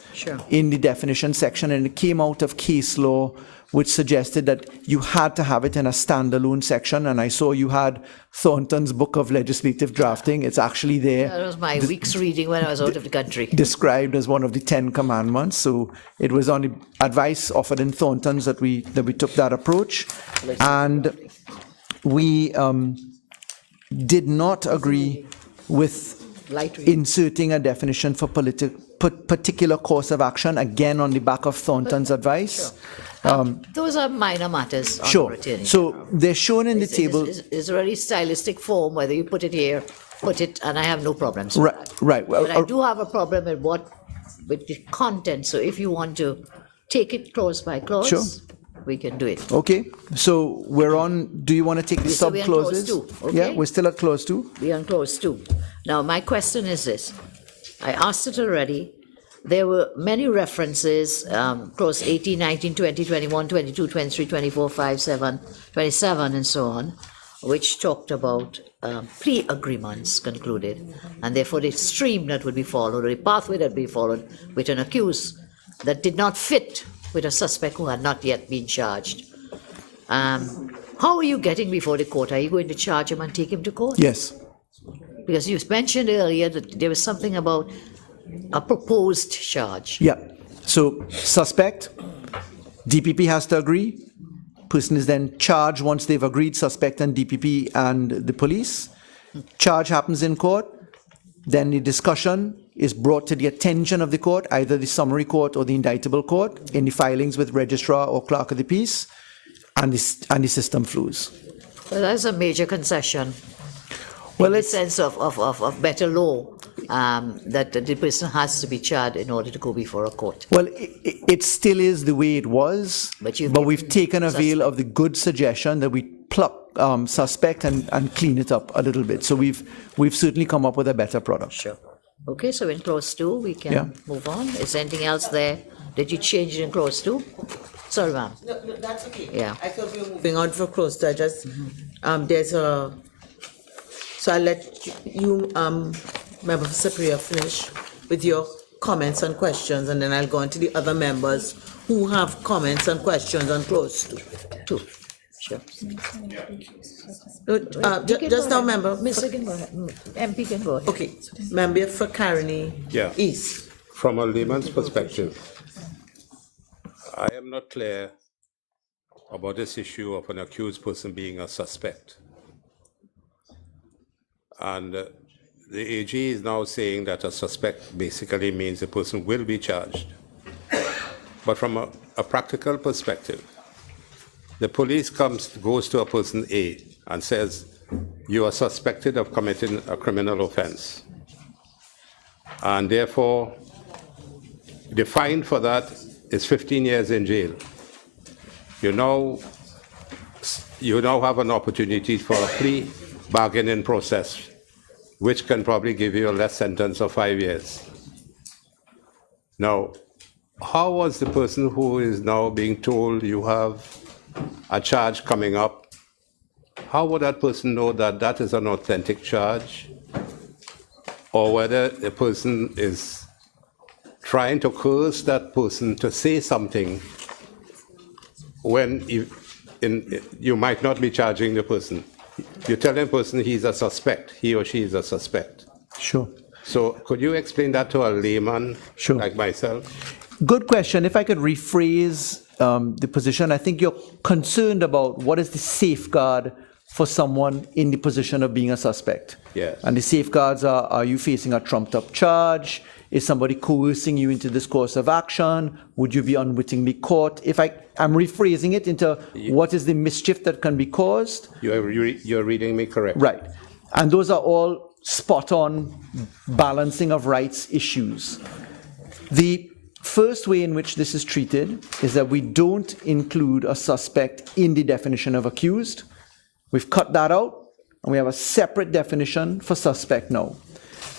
in the definition section, and it came out of case law which suggested that you had to have it in a standalone section, and I saw you had Thornton's Book of Legislative Drafting. It's actually there. That was my week's reading when I was out of the country. Described as one of the 10 commandments. So it was on the advice offered in Thornton's that we took that approach, and we did not agree with inserting a definition for particular course of action, again on the back of Thornton's advice. Those are minor matters. Sure. So they're shown in the table. It's a very stylistic form, whether you put it here, put it, and I have no problems. Right. But I do have a problem with the content. So if you want to take it clause by clause, Sure. we can do it. Okay. So we're on. Do you want to take the So we're on clause sub-clauses? 2, okay? Yeah, we're still at clause 2. We're on clause 2. Now, my question is this. I asked it already. There were many references, clause 18, 19, 20, 21, 22, 23, 24, 5, 7, 27, and so on, which talked about plea agreements concluded, and therefore the stream that would be followed, or the pathway that would be followed with an accused that did not fit with a suspect who had not yet been charged. How are you getting before the court? Are you going to charge him and take him to court? Yes. Because you mentioned earlier that there was something about a proposed charge. Yeah. So suspect, DPP has to agree. Person is then charged once they've agreed, suspect and DPP and the police. Charge happens in court. Then the discussion is brought to the attention of the court, either the summary court or the indictable court, in the filings with registrar or clerk of the peace, and the system flows. Well, that's a major concession. Well, in the sense of better law, that the person has to be charged in order to go before a court. Well, it still is the way it was, but we've taken avail of the good suggestion that we pluck suspect and clean it up a little bit. So we've certainly come up with a better product. Sure. Okay, so in clause 2, we can move on. Is there anything else there? Did you change it in clause 2? Sorry, ma'am. No, that's okay. Yeah. I thought we were moving on for clause 2. I just, there's a, so I'll let you, Member Siparia, finish with your comments and questions, and then I'll go on to the other members who have comments and questions on clause 2. Sure. Just now, member. Mr. can go ahead. MP can go ahead. Okay, member for Caroni East. From a layman's perspective, I am not clear about this issue of an accused person being a suspect. And the AG is now saying that a suspect basically means the person will be charged. But from a practical perspective, the police goes to a person A and says, you are suspected of committing a criminal offense. And therefore, the fine for that is 15 years in jail. You now have an opportunity for a plea bargaining process, which can probably give you a less sentence of 5 years. Now, how was the person who is now being told you have a charge coming up, how would that person know that that is an authentic charge, or whether the person is trying to coerce that person to say something when you might not be charging the person? You tell the person he's a suspect, he or she is a suspect. Sure. So could you explain that to a layman like myself? Good question. If I could rephrase the position, I think you're concerned about what is the safeguard for someone in the position of being a suspect. Yes. And the safeguards are you facing a trumped up charge? Is somebody coercing you into this course of action? Would you be unwittingly caught? If I'm rephrasing it into what is the mischief that can be caused? You're reading me correct. Right. And those are all spot-on balancing of rights issues. The first way in which this is treated is that we don't include a suspect in the definition of accused. We've cut that out, and we have a separate definition for suspect now.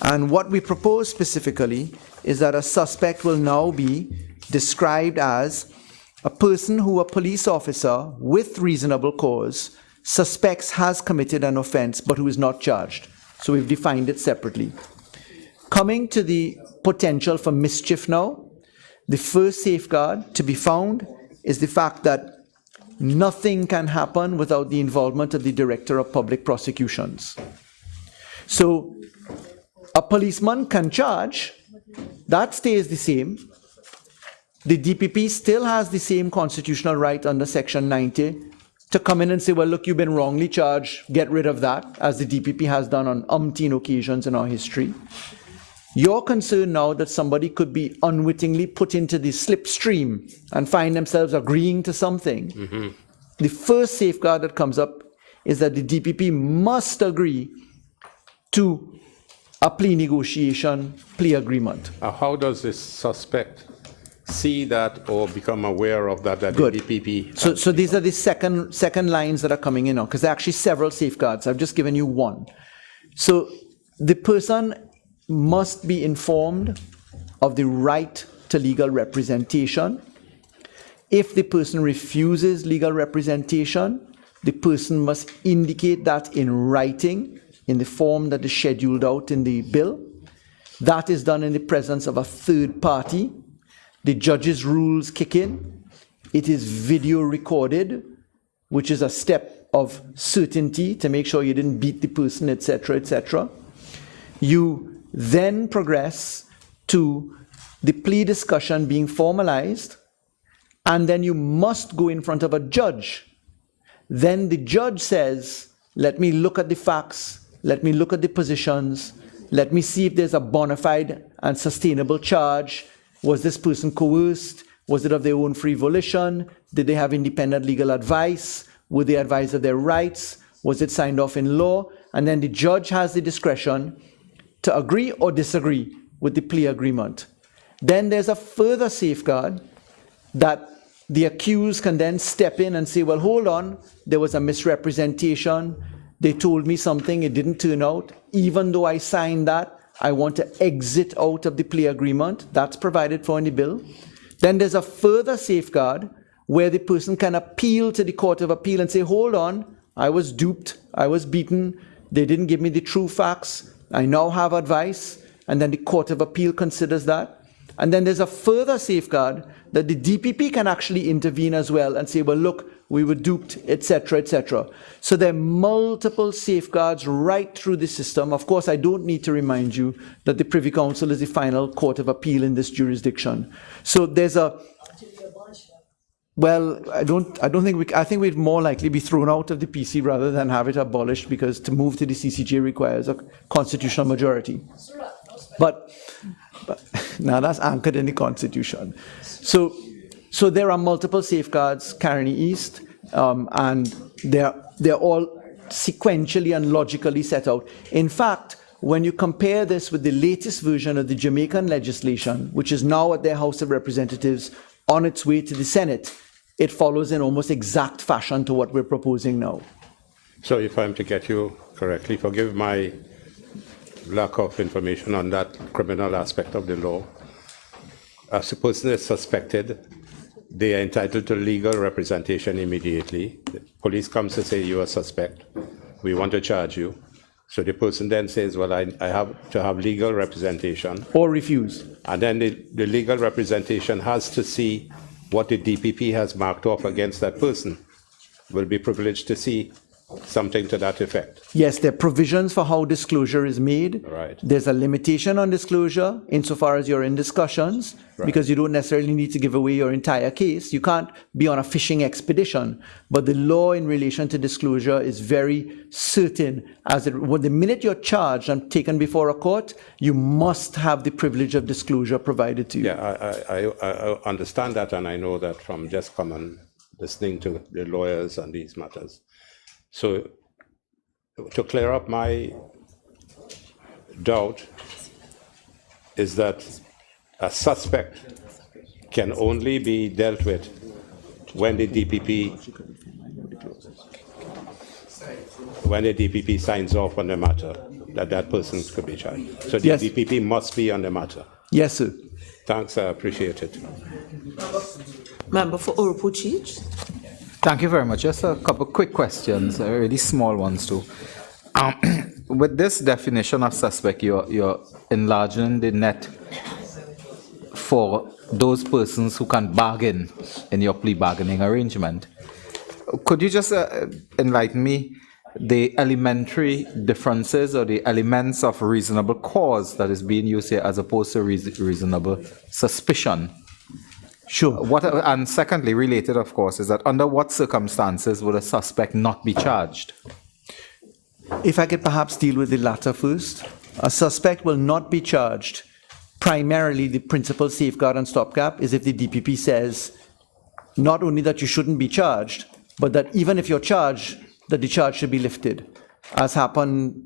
And what we propose specifically is that a suspect will now be described as a person who a police officer with reasonable cause suspects has committed an offense but who is not charged. So we've defined it separately. Coming to the potential for mischief now, the first safeguard to be found is the fact that nothing can happen without the involvement of the Director of Public Prosecutions. So a policeman can charge, that stays the same. The DPP still has the same constitutional right under Section 90 to come in and say, well, look, you've been wrongly charged, get rid of that, as the DPP has done on umpteen occasions in our history. You're concerned now that somebody could be unwittingly put into the slipstream and find themselves agreeing to something. Mm-hmm. The first safeguard that comes up is that the DPP must agree to a plea negotiation, plea agreement. How does this suspect see that or become aware of that Good. the DPP? So these are the second lines that are coming in now, because there are actually several safeguards. I've just given you one. So the person must be informed of the right to legal representation. If the person refuses legal representation, the person must indicate that in writing in the form that is scheduled out in the bill. That is done in the presence of a third party. The judge's rules kick in. It is video recorded, which is a step of certainty to make sure you didn't beat the person, etc., etc. You then progress to the plea discussion being formalized, and then you must go in front of a judge. Then the judge says, let me look at the facts, let me look at the positions, let me see if there's a bona fide and sustainable charge. Was this person coerced? Was it of their own free volition? Did they have independent legal advice? Were they advised of their rights? Was it signed off in law? And then the judge has the discretion to agree or disagree with the plea agreement. Then there's a further safeguard that the accused can then step in and say, well, hold on, there was a misrepresentation. They told me something, it didn't turn out. Even though I signed that, I want to exit out of the plea agreement. That's provided for in the bill. Then there's a further safeguard where the person can appeal to the Court of Appeal and say, hold on, I was duped, I was beaten, they didn't give me the true facts, I now have advice, and then the Court of Appeal considers that. And then there's a further safeguard that the DPP can actually intervene as well and say, well, look, we were duped, etc., etc. So there are multiple safeguards right through the system. Of course, I don't need to remind you that the Privy Council is the final Court of Appeal in this jurisdiction. So there's a, well, I think we'd more likely be thrown out of the PC rather than have it abolished, because to move to the CCJ requires a constitutional majority. But now that's anchored in the Constitution. So there are multiple safeguards carrying east, and they're all sequentially and logically set out. In fact, when you compare this with the latest version of the Jamaican legislation, which is now at their House of Representatives on its way to the Senate, it follows in almost exact fashion to what we're proposing now. So if I'm to get you correctly, forgive my lack of information on that criminal aspect of the law. As a person is suspected, they are entitled to legal representation immediately. The police comes to say, you are suspect, we want to charge you. So the person then says, well, I have to have legal representation. Or refuse. And then the legal representation has to see what the DPP has marked off against that person. Will be privileged to see something to that effect. Yes, there are provisions for how disclosure is made. Right. There's a limitation on disclosure insofar as you're in discussions, because you don't necessarily need to give away your entire case. You can't be on a fishing expedition. But the law in relation to disclosure is very certain. The minute you're charged and taken before a court, you must have the privilege of disclosure provided to you. Yeah, I understand that, and I know that from just common listening to the lawyers on these matters. So, to clear up my doubt, is that a suspect can only be dealt with when the DPP signs off on the matter, that person could be charged. So the Yes. DPP must be on the matter. Yes, sir. Thanks, I appreciate it. Member for Oropouche. Thank you very much. Just a couple quick questions, really small ones too. With this definition of suspect, you're enlarging the net for those persons who can bargain in your plea bargaining arrangement. Could you just enlighten me the elementary differences or the elements of reasonable cause that is being used here as opposed to reasonable suspicion? Sure. And secondly, related, of course, is that under what circumstances would a suspect not be charged? If I could perhaps deal with the latter first. A suspect will not be charged. Primarily, the principal safeguard and stopgap is if the DPP says not only that you shouldn't be charged, but that even if you're charged, that the charge should be lifted, as happened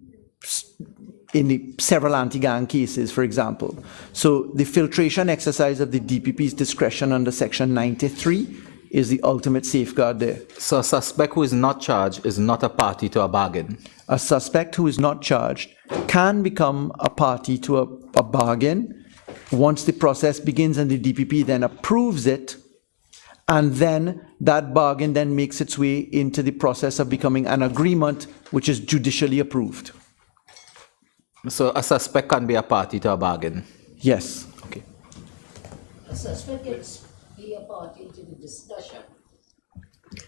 in the several anti-gang cases, for example. So the filtration exercise of the DPP's discretion under Section 93 is the ultimate safeguard there. So a suspect who is not charged is not a party to a bargain? A suspect who is not charged can become a party to a bargain once the process begins and the DPP then approves it, and then that bargain then makes its way into the process of becoming an agreement which is judicially approved. So a suspect can be a party to a bargain? Yes. Okay. A suspect can be a party to the discussion.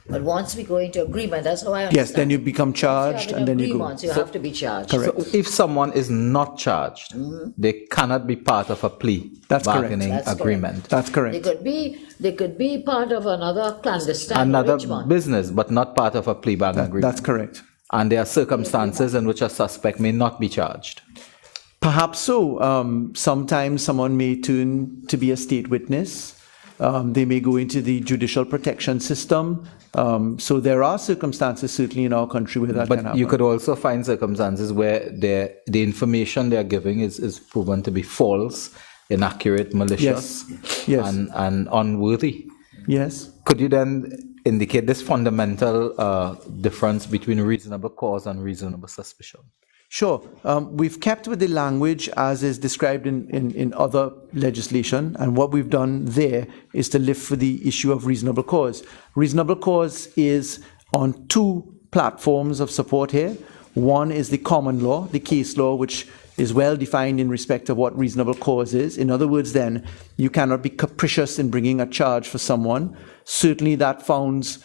But once we go into agreement, that's how I understand. Yes, then you become charged and then you go. You have to be charged. Correct. So if someone is not charged, they cannot be part of a plea bargaining agreement. That's correct. They could be part of another clandestine Another arrangement. business, but not part of a plea bargaining agreement. That's correct. And there are circumstances in which a suspect may not be charged. Perhaps so. Sometimes someone may turn to be a state witness. They may go into the judicial protection system. So there are circumstances certainly in our country where that can happen. But you could also find circumstances where the information they're giving is proven to be false, inaccurate, malicious, Yes. and unworthy. Yes. Could you then indicate this fundamental difference between reasonable cause and reasonable suspicion? Sure. We've kept with the language as is described in other legislation, and what we've done there is to lift for the issue of reasonable cause. Reasonable cause is on two platforms of support here. One is the common law, the case law, which is well defined in respect of what reasonable cause is. In other words, then, you cannot be capricious in bringing a charge for someone. Certainly that finds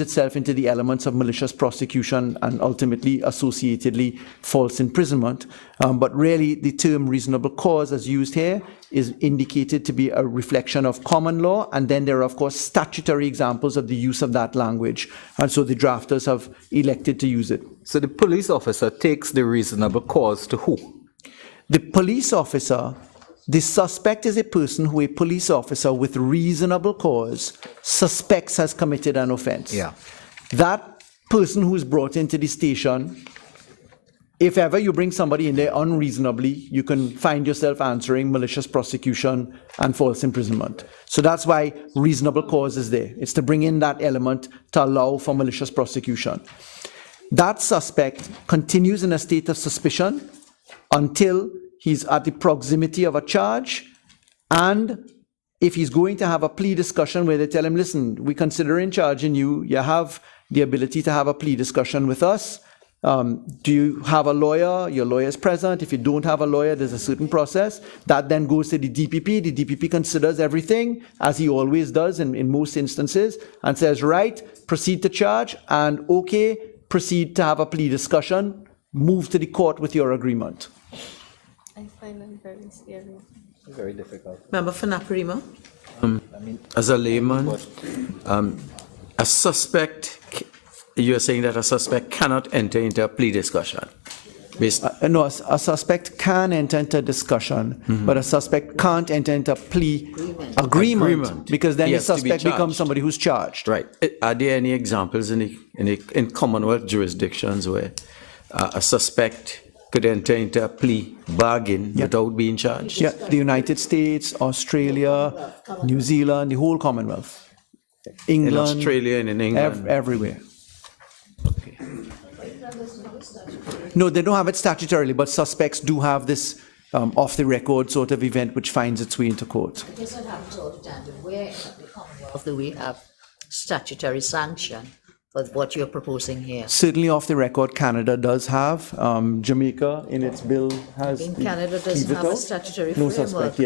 itself into the elements of malicious prosecution and ultimately associatedly false imprisonment. But really the term reasonable cause as used here is indicated to be a reflection of common law, and then there are of course statutory examples of the use of that language, and so the drafters have elected to use it. So the police officer takes the reasonable cause to who? The police officer, the suspect is a person who a police officer with reasonable cause suspects has committed an offense. Yeah. That person who is brought into the station, if ever you bring somebody in there unreasonably, you can find yourself answering malicious prosecution and false imprisonment. So that's why reasonable cause is there. It's to bring in that element to allow for malicious prosecution. That suspect continues in a state of suspicion until he's at the proximity of a charge, and if he's going to have a plea discussion where they tell him, listen, we consider charging you, you have the ability to have a plea discussion with us. Do you have a lawyer? Your lawyer is present. If you don't have a lawyer, there's a certain process. That then goes to the DPP. The DPP considers everything, as he always does in most instances, and says, right, proceed to charge, and okay, proceed to have a plea discussion, move to the court with your agreement. I find that very scary. Very difficult. Member for Naparima. As a layman, a suspect, you're saying that a suspect cannot enter into a plea discussion? No, a suspect can enter into a discussion, but a suspect can't enter into a plea agreement, because then the Yes, to be suspect becomes charged. somebody who's charged. Right. Are there any examples in Commonwealth jurisdictions where a suspect could enter into a plea bargain without being charged? Yeah, the United States, Australia, New Zealand, the whole Commonwealth. England. In Australia and in England? Everywhere. No, they don't have it statutorily, but suspects do have this off-the-record sort of event which finds its way into court. It doesn't happen all the time, but where in the Commonwealth do we have statutory sanction for what you're proposing here? Certainly off the record, Canada does have. Jamaica in its bill has. In Canada doesn't have a statutory No framework. suspect,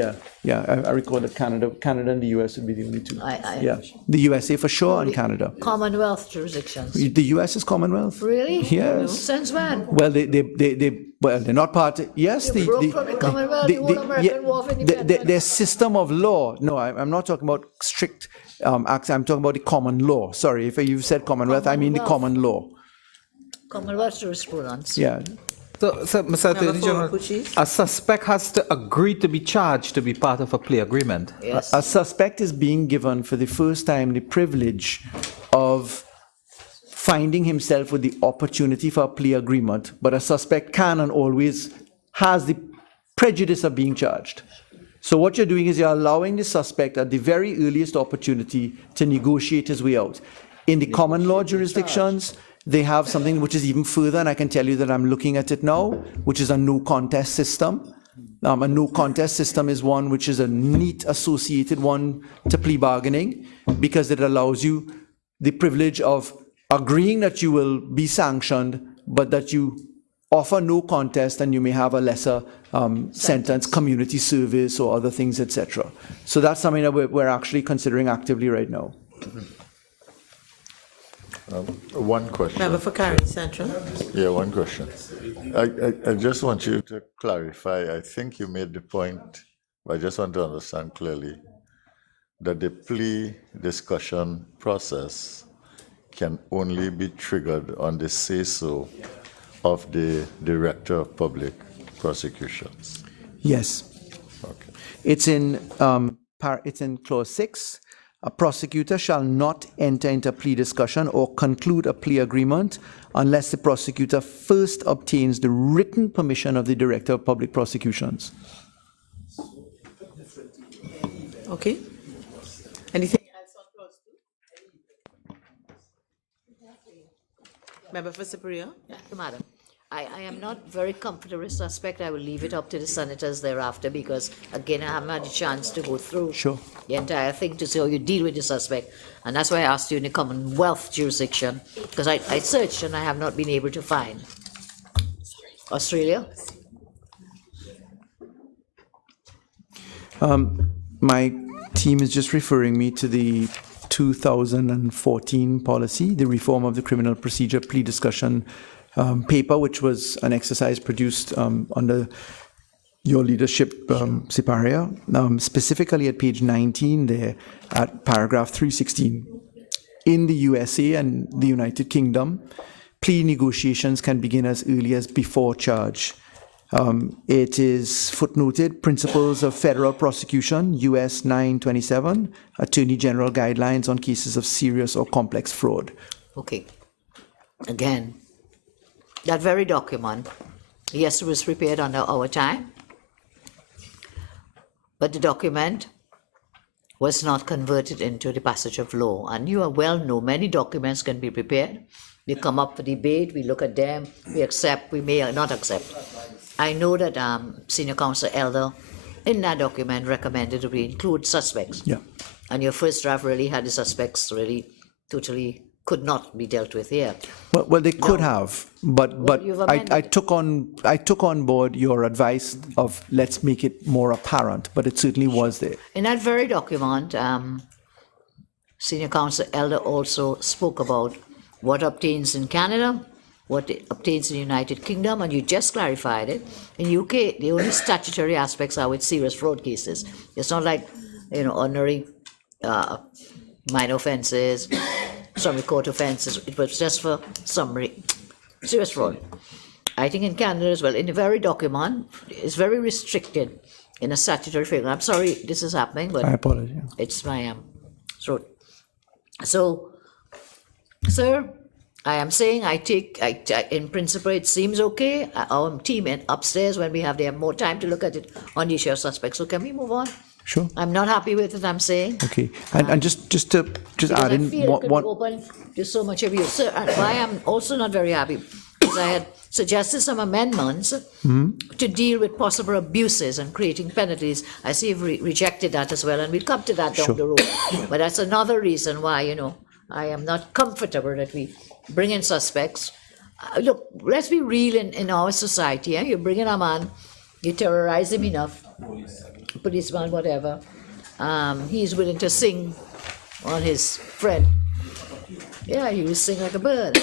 yeah. I recall that Canada and the US would be the only two. I- Yeah, the USA for sure and Canada. Commonwealth jurisdictions. The US is Commonwealth. Really? Yes. Since when? Well, they're not part, yes. They broke from the Commonwealth, the whole American War of Independence. Their system of law, no, I'm not talking about strict acts, I'm talking about the common law. Sorry, if you've said Commonwealth, I mean the common law. Commonwealth jurisprudence. Yeah. So, Mr. Attorney General, a suspect has to agree to be charged to be part of a plea agreement. Yes. A suspect is being given for the first time the privilege of finding himself with the opportunity for a plea agreement, but a suspect can and always has the prejudice of being charged. So what you're doing is you're allowing the suspect at the very earliest opportunity to negotiate his way out. In the common law jurisdictions, they have something which is even further, and I can tell you that I'm looking at it now, which is a no contest system. A no contest system is one which is a neat associated one to plea bargaining, because it allows you the privilege of agreeing that you will be sanctioned, but that you offer no contest and you may have a lesser sentence, community service or other things, etc. So that's something that we're actually considering actively right now. One question. Member for Carrie Central. Yeah, one question. I just want you to clarify, I think you made the point, but I just want to understand clearly, that the plea discussion process can only be triggered on the say-so of the Director of Public Prosecutions. Yes. Okay. It's in clause 6. A prosecutor shall not enter into a plea discussion or conclude a plea agreement unless the prosecutor first obtains the written permission of the Director of Public Prosecutions. Okay. Anything else on clause 2? Member for Siparia. Madam, I am not very comfortable with suspect. I will leave it up to the senators thereafter, because again, I haven't had a chance to go through the entire thing to see how you deal with the suspect. And that's why I asked you in the Commonwealth jurisdiction, because I searched and I have not been able to find. Australia? My team is just referring me to the 2014 policy, the reform of the criminal procedure plea discussion paper, which was an exercise produced under your leadership, Siparia, specifically at page 19 there, at paragraph 316. In the USA and the United Kingdom, plea negotiations can begin as early as before charge. It is footnoted, Principles of Federal Prosecution, US 927, Attorney General Guidelines on Cases of Serious or Complex Fraud. Okay. Again, that very document, yes, it was prepared under our time, but the document was not converted into the passage of law. And you are well know many documents can be prepared. They come up for debate, we look at them, we accept, we may not accept. I know that Senior Counsel Elder in that document recommended that we include suspects. Yeah. And your first draft really had the suspects really totally could not be dealt with here. Well, they could have, but you've I took on board your advice of let's make it more apparent, but it certainly was there. In that very document, Senior Counsel Elder also spoke about what obtains in Canada what obtains in the United Kingdom, and you just clarified it. In UK, the only statutory aspects are with serious fraud cases. It's not like, ordinary minor offences, summary court offences. It was just for summary, serious fraud. I think in Canada as well, in the very document, it's very restricted in a statutory figure. I'm sorry this is happening, but I apologize. it's my throat. So, sir, I am saying in principle, it seems okay. Our team upstairs, when we have more time to look at it on the issue of suspects. So can we move on? Sure. I'm not happy with it, I'm saying. Okay. And just to add in I feel it could one. open to so much abuse. Sir, why I'm also not very happy is I had suggested some amendments to deal with possible abuses and creating penalties. I see you've rejected that as well, and we'll come to that down the road. But that's another reason why, I am not comfortable that we bring in suspects. Look, let's be real in our society. You bring in a man, you terrorize him enough, policeman, whatever, he's willing to sing on his friend. Yeah, he will sing like a bird,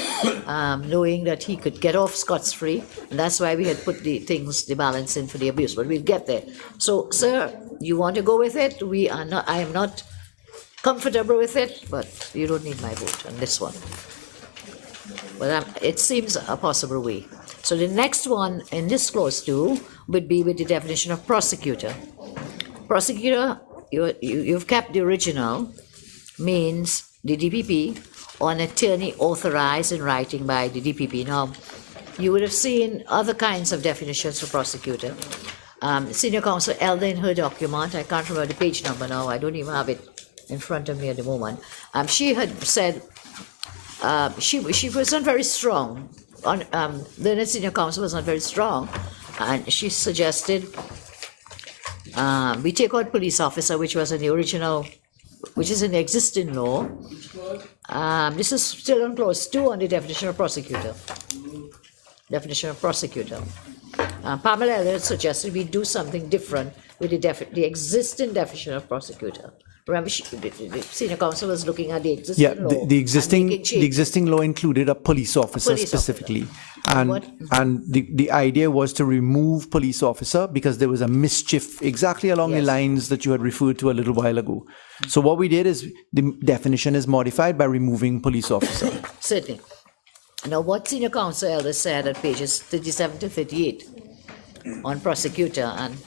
knowing that he could get off scot-free, and that's why we had put the balance in for the abuse, but we'll get there. So, sir, you want to go with it? I am not comfortable with it, but you don't need my vote on this one. But it seems a possible way. So the next one in this clause 2 would be with the definition of prosecutor. Prosecutor, you've kept the original, means the DPP or an attorney authorized in writing by the DPP. Now, you would have seen other kinds of definitions for prosecutor. Senior Counsel Elder in her document, I can't remember the page number now, I don't even have it in front of me at the moment. She had said she was not very strong. The Senior Counsel was not very strong, and she suggested we take out police officer, which was in the original, which is in the existing law. This is still on clause 2 on the definition of prosecutor. Definition of prosecutor. Pamela Elliott suggested we do something different with the existing definition of prosecutor. Remember, the Senior Counsel was looking at the existing law. The existing law included a police officer specifically. And the idea was to remove police officer because there was a mischief exactly along the lines that you had referred to a little while ago. So what we did is the definition is modified by removing police officer. Certainly. Now, what Senior Counsel Elder said at pages 37 to 38 on prosecutor, and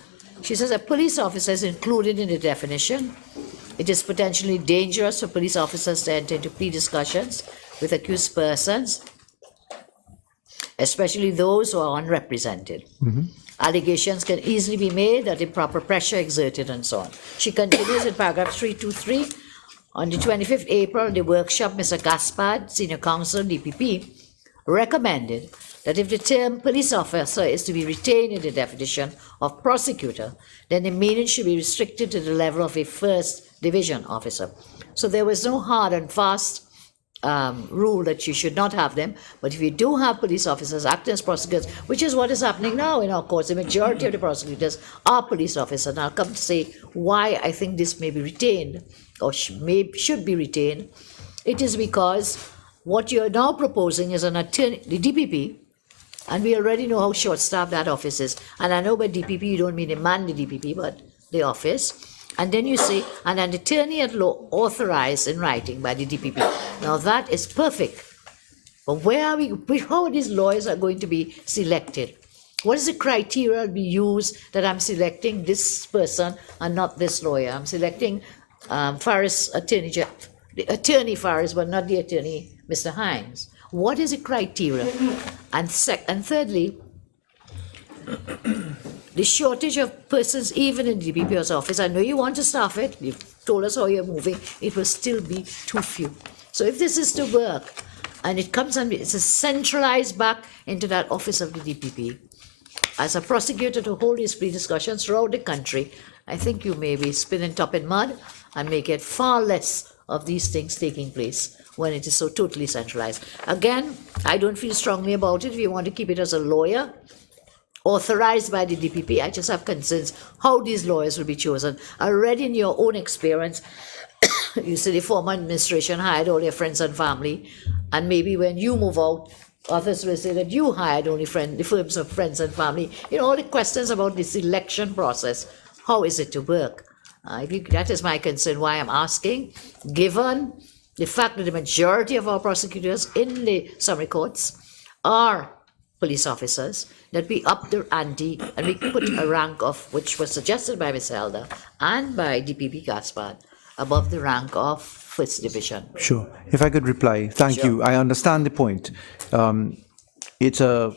she says a police officer is included in the definition. It is potentially dangerous for police officers to enter into plea discussions with accused persons, especially those who are unrepresented. Allegations can easily be made that improper pressure exerted and so on. She continues in paragraph 323. On the 25th April, the workshop, Mr. Gaspard, Senior Counsel, DPP, recommended that if the term police officer is to be retained in the definition of prosecutor, then the meaning should be restricted to the level of a first division officer. So there was no hard and fast rule that you should not have them, but if you do have police officers acting as prosecutors, which is what is happening now in our courts, the majority of the prosecutors are police officers. And I'll come to say why I think this may be retained, or should be retained. It is because what you're now proposing is an attorney, the DPP, and we already know how short-staffed that office is. And I know by DPP you don't mean the man, the DPP, but the office. And then you say, and an attorney at law authorized in writing by the DPP. Now that is perfect. But how are these lawyers are going to be selected? What is the criteria we use that I'm selecting this person and not this lawyer? I'm selecting Faris attorney Faris, but not the attorney, Mr. Hinds. What is the criteria? And thirdly, the shortage of persons even in the DPP's office. I know you want to staff it. You've told us how you're moving. It will still be too few. So if this is to work, and it comes and it's centralized back into that office of the DPP, as a prosecutor to hold these plea discussions throughout the country, I think you may be spinning top in mud and make it far less of these things taking place when it is so totally centralized. Again, I don't feel strongly about it. If you want to keep it as a lawyer, authorized by the DPP, I just have concerns how these lawyers will be chosen. Already in your own experience, you see the former administration hired all their friends and family, and maybe when you move out, Others will say that you hired only the firms of friends and family. You know, all the questions about this election process, how is it to work? That is my concern, why I'm asking, given the fact that the majority of our prosecutors in the summary courts are police officers, that we up the ante and we put a rank of, which was suggested by Ms. Elder and by DPP Gaspard, above the rank of First Division. Sure. If I could reply, thank you. I understand the point. It's a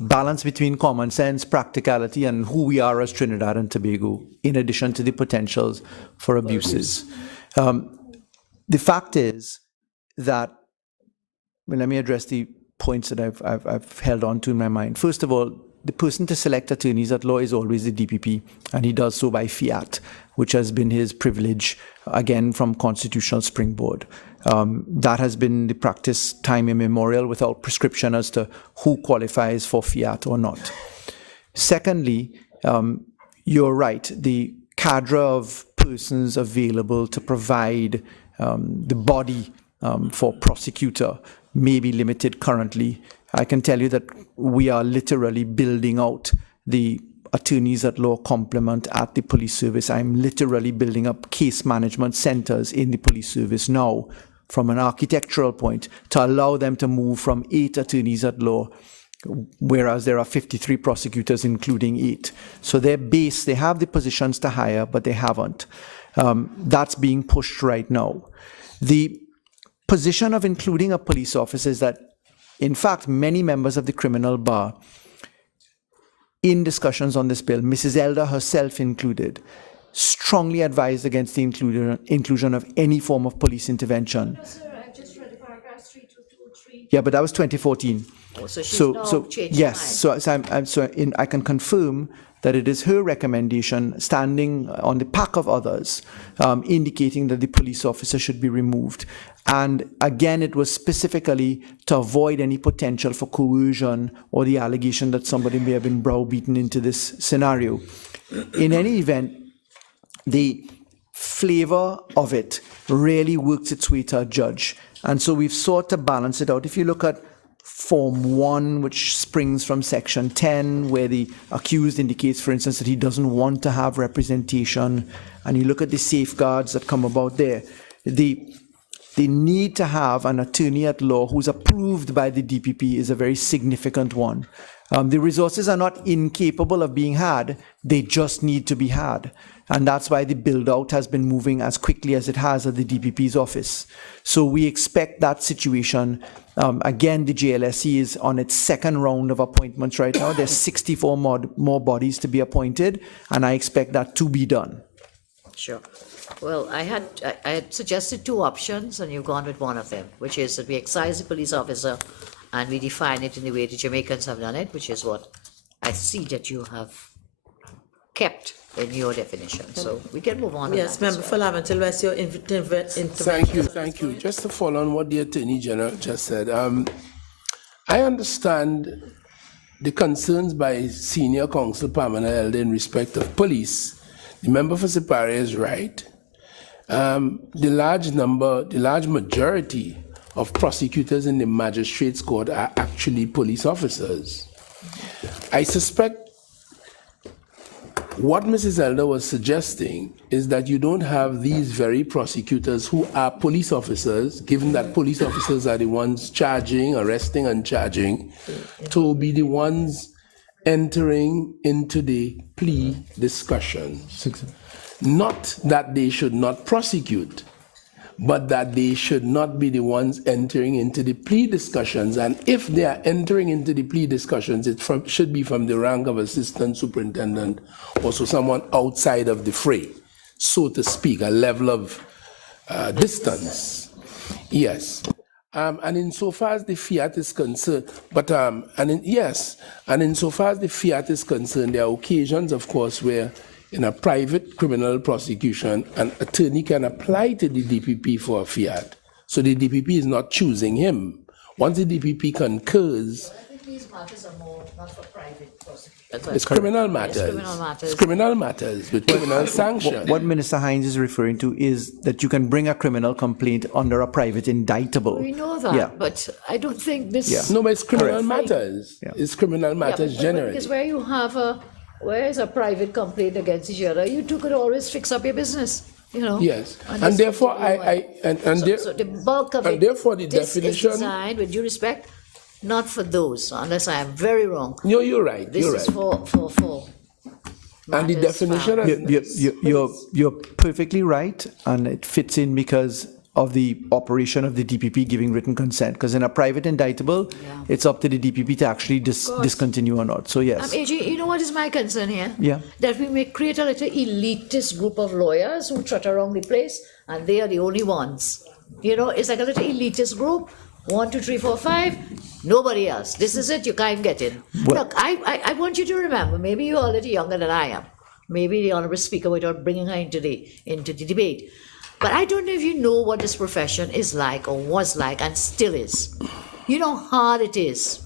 balance between common sense, practicality, and who we are as Trinidad and Tobago, in addition to the potentials for abuses. The fact is that, well, let me address the points that I've held on to in my mind. First of all, the person to select attorneys at law is always the DPP, and he does so by fiat, which has been his privilege, again, from constitutional springboard. That has been the practice time immemorial without prescription as to who qualifies for fiat or not. Secondly, you're right, the cadre of persons available to provide the body for prosecutor may be limited currently. I can tell you that we are literally building out the attorneys at law complement at the police service. I'm literally building up case management centers in the police service now from an architectural point to allow them to move from 8 attorneys at law, whereas there are 53 prosecutors, including 8. So they're based, they have the positions to hire, but they haven't. That's being pushed right now. The position of including a police officer is that, in fact, many members of the criminal bar, in discussions on this bill, Mrs. Elder herself included, strongly advised against the inclusion of any form of police intervention. Sir, I just read paragraphs 3223. Yeah, but that was 2014. Oh, so she's now changed yes, her mind. I can confirm that it is her recommendation, standing on the pack of others, indicating that the police officer should be removed. And again, it was specifically to avoid any potential for coercion or the allegation that somebody may have been browbeaten into this scenario. In any event, the flavor of it really works its way to a judge. And so we've sought to balance it out. If you look at Form 1, which springs from Section 10, where the accused indicates, for instance, that he doesn't want to have representation, and you look at the safeguards that come about there, the need to have an attorney at law who's approved by the DPP is a very significant one. The resources are not incapable of being had, they just need to be had. And that's why the build-out has been moving as quickly as it has at the DPP's office. So we expect that situation. Again, the JLSE is on its second round of appointments right now. There's 64 more bodies to be appointed, and I expect that to be done. Sure. Well, I had suggested 2 options, and you've gone with one of them, which is that we excise the police officer and we define it in the way the Jamaicans have done it, which is what I see that you have kept in your definition. So we can move on. Yes, Member for Laventille, where's your intervention? Thank you. Just to follow on what the Attorney General just said, I understand the concerns by Senior Counsel Pamela Elder in respect of police. The member for Siparia is right. The large majority of prosecutors in the magistrates' court are actually police officers. I suspect what Mrs. Elder was suggesting is that you don't have these very prosecutors who are police officers, given that police officers are the ones charging, arresting, and charging, to be the ones entering into the plea discussions. Not that they should not prosecute, but that they should not be the ones entering into the plea discussions. And if they are entering into the plea discussions, it should be from the rank of assistant superintendent, also someone outside of the fray, so to speak, a level of distance. Yes. And insofar as the fiat is concerned, insofar as the fiat is concerned, there are occasions, of course, where in a private criminal prosecution, an attorney can apply to the DPP for a fiat. So the DPP is not choosing him. Once the DPP concurs. I think these matters are more not for private prosecution. It's criminal matters. It's criminal matters. It's criminal matters with criminal sanctions. What Minister Hinds is referring to is that you can bring a criminal complaint under a private indictable. We know that, Yeah. but I don't think this. Yeah. No, but it's criminal Correct. matters. It's criminal matters generally. Because where you have where is a private complaint against each other, you two could always fix up your business, you know. Yes, And and this therefore particular so the bulk of and it, therefore the this definition. is designed, with due respect, not for those, unless I am very wrong. No, you're right. This You're is right. for. And the matters definition found. You're perfectly right, and it fits in because of the operation of the DPP giving written consent. Because in a private indictable, it's up to the DPP to actually discontinue or not. So yes. AG, you know what is my concern here? Yeah. That we may create a little elitist group of lawyers who trot around the place, and they are the only ones. You know, it's like a little elitist group. 1, 2, 3, 4, 5. Nobody else. This is it. You can't get in. Look, I want you to remember. Maybe you're a little younger than I am. Maybe the honourable speaker, without bringing her into the debate. But I don't know if you know what this profession is like, or was like, and still is. You know how hard it is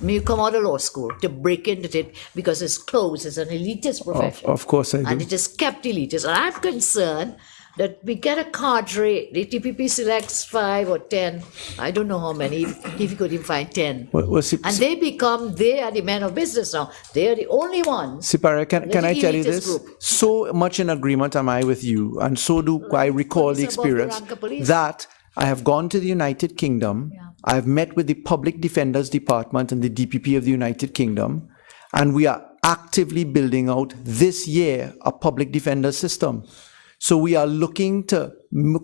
when you come out of law school to break into it, because it's closed. It's an elitist profession. Of course I do. And it is kept elitist. And I'm concerned that we get a cadre, the TPP selects 5 or 10, I don't know how many, if you could even find 10. And they are the men of business now. They are the only ones. Siparia, can I tell you elitist this? group. So much in agreement am I with you, and so do I recall the Police above the experience rank of police. that I have gone to the United Kingdom, I have met with the Public Defenders Department and the DPP of the United Kingdom, and we are actively building out this year a public defender system. So we are looking to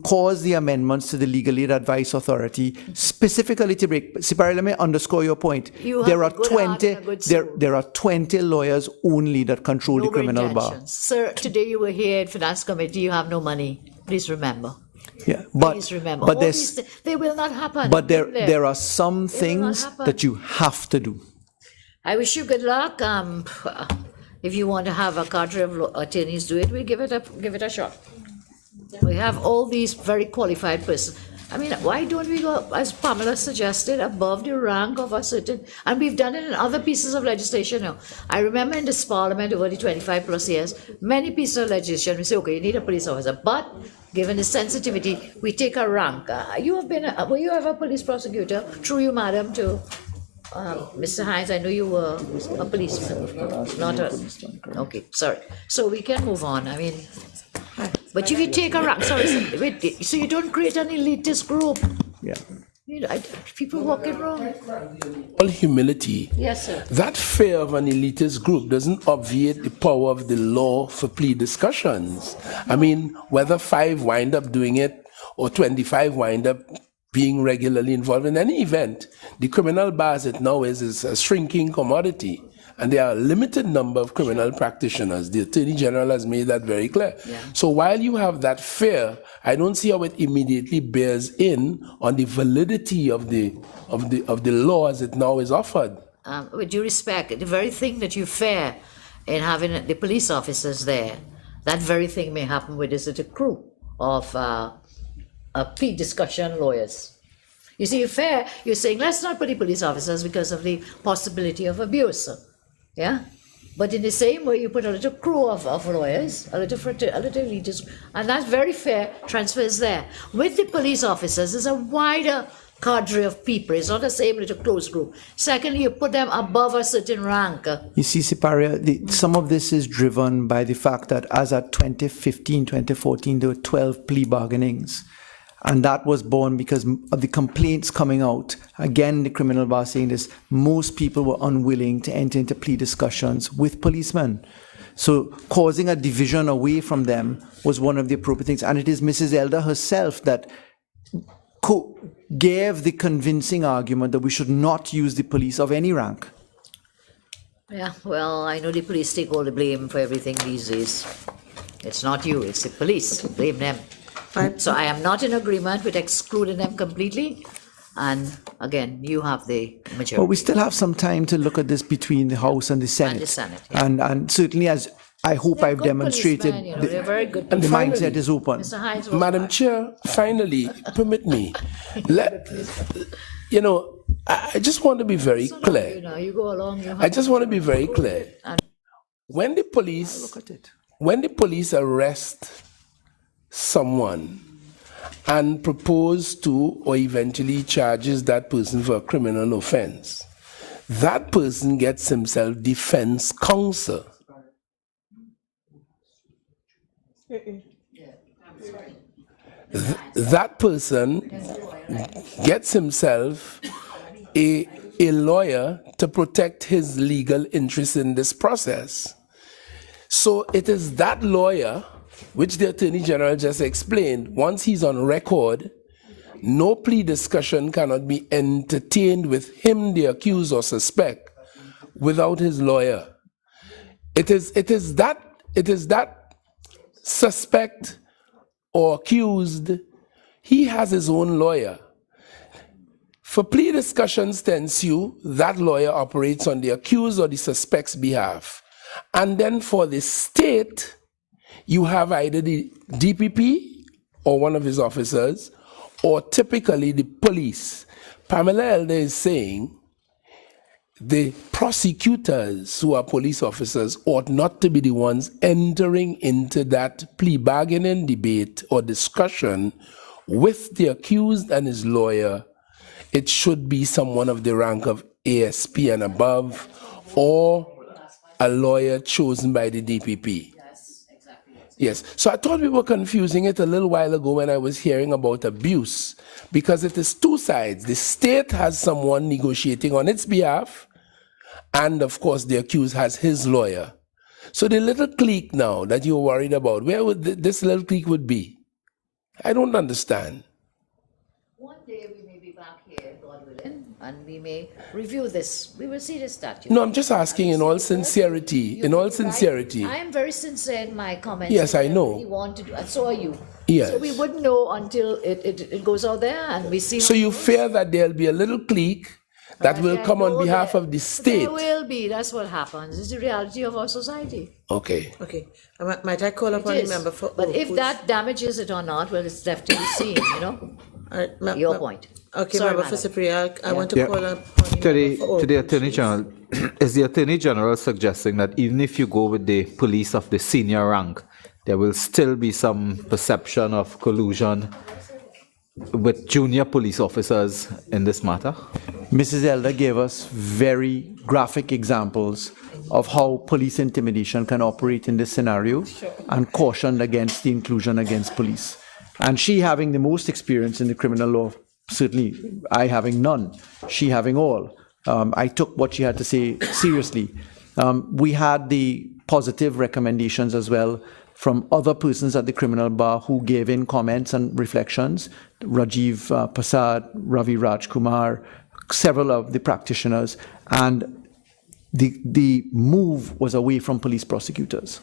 cause the amendments to the Legal Aid Advice Authority specifically to break. Siparia, let me underscore your point. There are 20 lawyers only that control the criminal bar. Sir, today you were here at Finance Committee, you have no money. Please remember. Yeah, Please remember. but All these they will not happen. But there are some things happen. that you have to do. I wish you good luck. If you want to have a cadre of attorneys do it, we give it a shot. We have all these very qualified persons. I mean, why don't we go, as Pamela suggested, above the rank of a certain, and we've done it in other pieces of legislation now. I remember in this parliament over the 25 plus years, many pieces of legislation, we say, okay, you need a police officer, but given the sensitivity, we take a rank. Were you ever a police prosecutor? Through you, madam, to Mr. Hinds, I know you were a policeman, not a, okay, sorry. So we can move on, I mean, but if you take a rank, sorry, so you don't create an elitist group. Yeah. You know, people walking wrong. All humility. Yes, sir. That fear of an elitist group doesn't obviate the power of the law for plea discussions. I mean, whether 5 wind up doing it or 25 wind up being regularly involved in any event, the criminal bar as it now is a shrinking commodity. And there are a limited number of criminal practitioners. The Attorney General has made that very clear. Yeah. So while you have that fear, I don't see how it immediately bears in on the validity of the law as it now is offered. With due respect, the very thing that you fear in having the police officers there, that very thing may happen with this little crew of plea discussion lawyers. You see, you're saying, let's not put the police officers because of the possibility of abuse. Yeah? But in the same way, you put a little crew of lawyers, a little elitist, and that very fair transfers there. With the police officers, there's a wider cadre of people. It's not the same little close group. Secondly, you put them above a certain rank. You see, Siparia, some of this is driven by the fact that as at 2015, 2014, there were 12 plea bargainings. And that was born because of the complaints coming out. Again, the criminal bar saying this, most people were unwilling to enter into plea discussions with policemen. So causing a division away from them was one of the appropriate things. And it is Mrs. Elder herself that gave the convincing argument that we should not use the police of any rank. Yeah, well, I know the police take all the blame for everything these days. It's not you, it's the police. Blame them. So I am not in agreement with excluding them completely. And again, you have the majority. Well, we still have some time to look at this between the House and the Senate. And the Senate, yeah. And certainly, as I hope I've demonstrated, they're very good. the mindset is open. Mr. Hinds, Madam Chair, finally, permit me. I just want to be very clear. You know, you go along. I just want to be very clear. When the police arrest someone and propose to or eventually charges that person for a criminal offense, that person gets himself defense counsel. That person gets himself a lawyer to protect his legal interests in this process. So it is that lawyer, which the Attorney General just explained, once he's on record, no plea discussion cannot be entertained with him, the accused or suspect, without his lawyer. It is that suspect or accused, he has his own lawyer. For plea discussions to ensue, that lawyer operates on the accused or the suspect's behalf. And then for the state, you have either the DPP or one of his officers, or typically the police. Pamela Elder is saying the prosecutors who are police officers ought not to be the ones entering into that plea bargaining debate or discussion with the accused and his lawyer. It should be someone of the rank of ASP and above, or a lawyer chosen by the DPP. Yes, so I thought we were confusing it a little while ago when I was hearing about abuse, because it is two sides. The state has someone negotiating on its behalf, and of course the accused has his lawyer. So the little clique now that you're worried about, where would this little clique would be? I don't understand. One day we may be back here, God willing, and we may review this. We will see the statute. No, I'm just asking in all sincerity, in all sincerity. I am very sincere in my comments. Yes, I know. We want to do, and so are you. Yes. So we wouldn't know until it goes out there and we see. So you fear that there'll be a little clique that will come on behalf of the state? There will be. That's what happens. It's the reality of our society. Okay. Okay. Might I call upon the member for But if Oropouche? that damages it or not, well, it's left to be seen, you know? Your point. Okay, Sorry, member for madam. Siparia, I want to Yeah. call upon To the the, member for to the Oropouche. Attorney General, is the Attorney General suggesting that even if you go with the police of the senior rank, there will still be some perception of collusion with junior police officers in this matter? Mrs. Elder gave us very graphic examples of how police intimidation can operate in this scenario and cautioned against the inclusion against police. And she having the most experience in the criminal law, certainly I having none, she having all. I took what she had to say seriously. We had the positive recommendations as well from other persons at the criminal bar who gave in comments and reflections. Rajiv Persad, Ravi Raj Kumar, several of the practitioners, and the move was away from police prosecutors.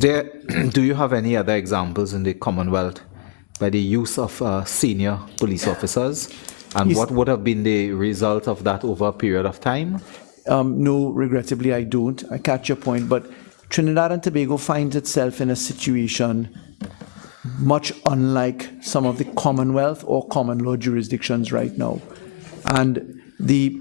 Do you have any other examples in the Commonwealth by the use of senior police officers? And what would have been the result of that over a period of time? No, regrettably, I don't. I catch your point, but Trinidad and Tobago finds itself in a situation much unlike some of the Commonwealth or common law jurisdictions right now. And the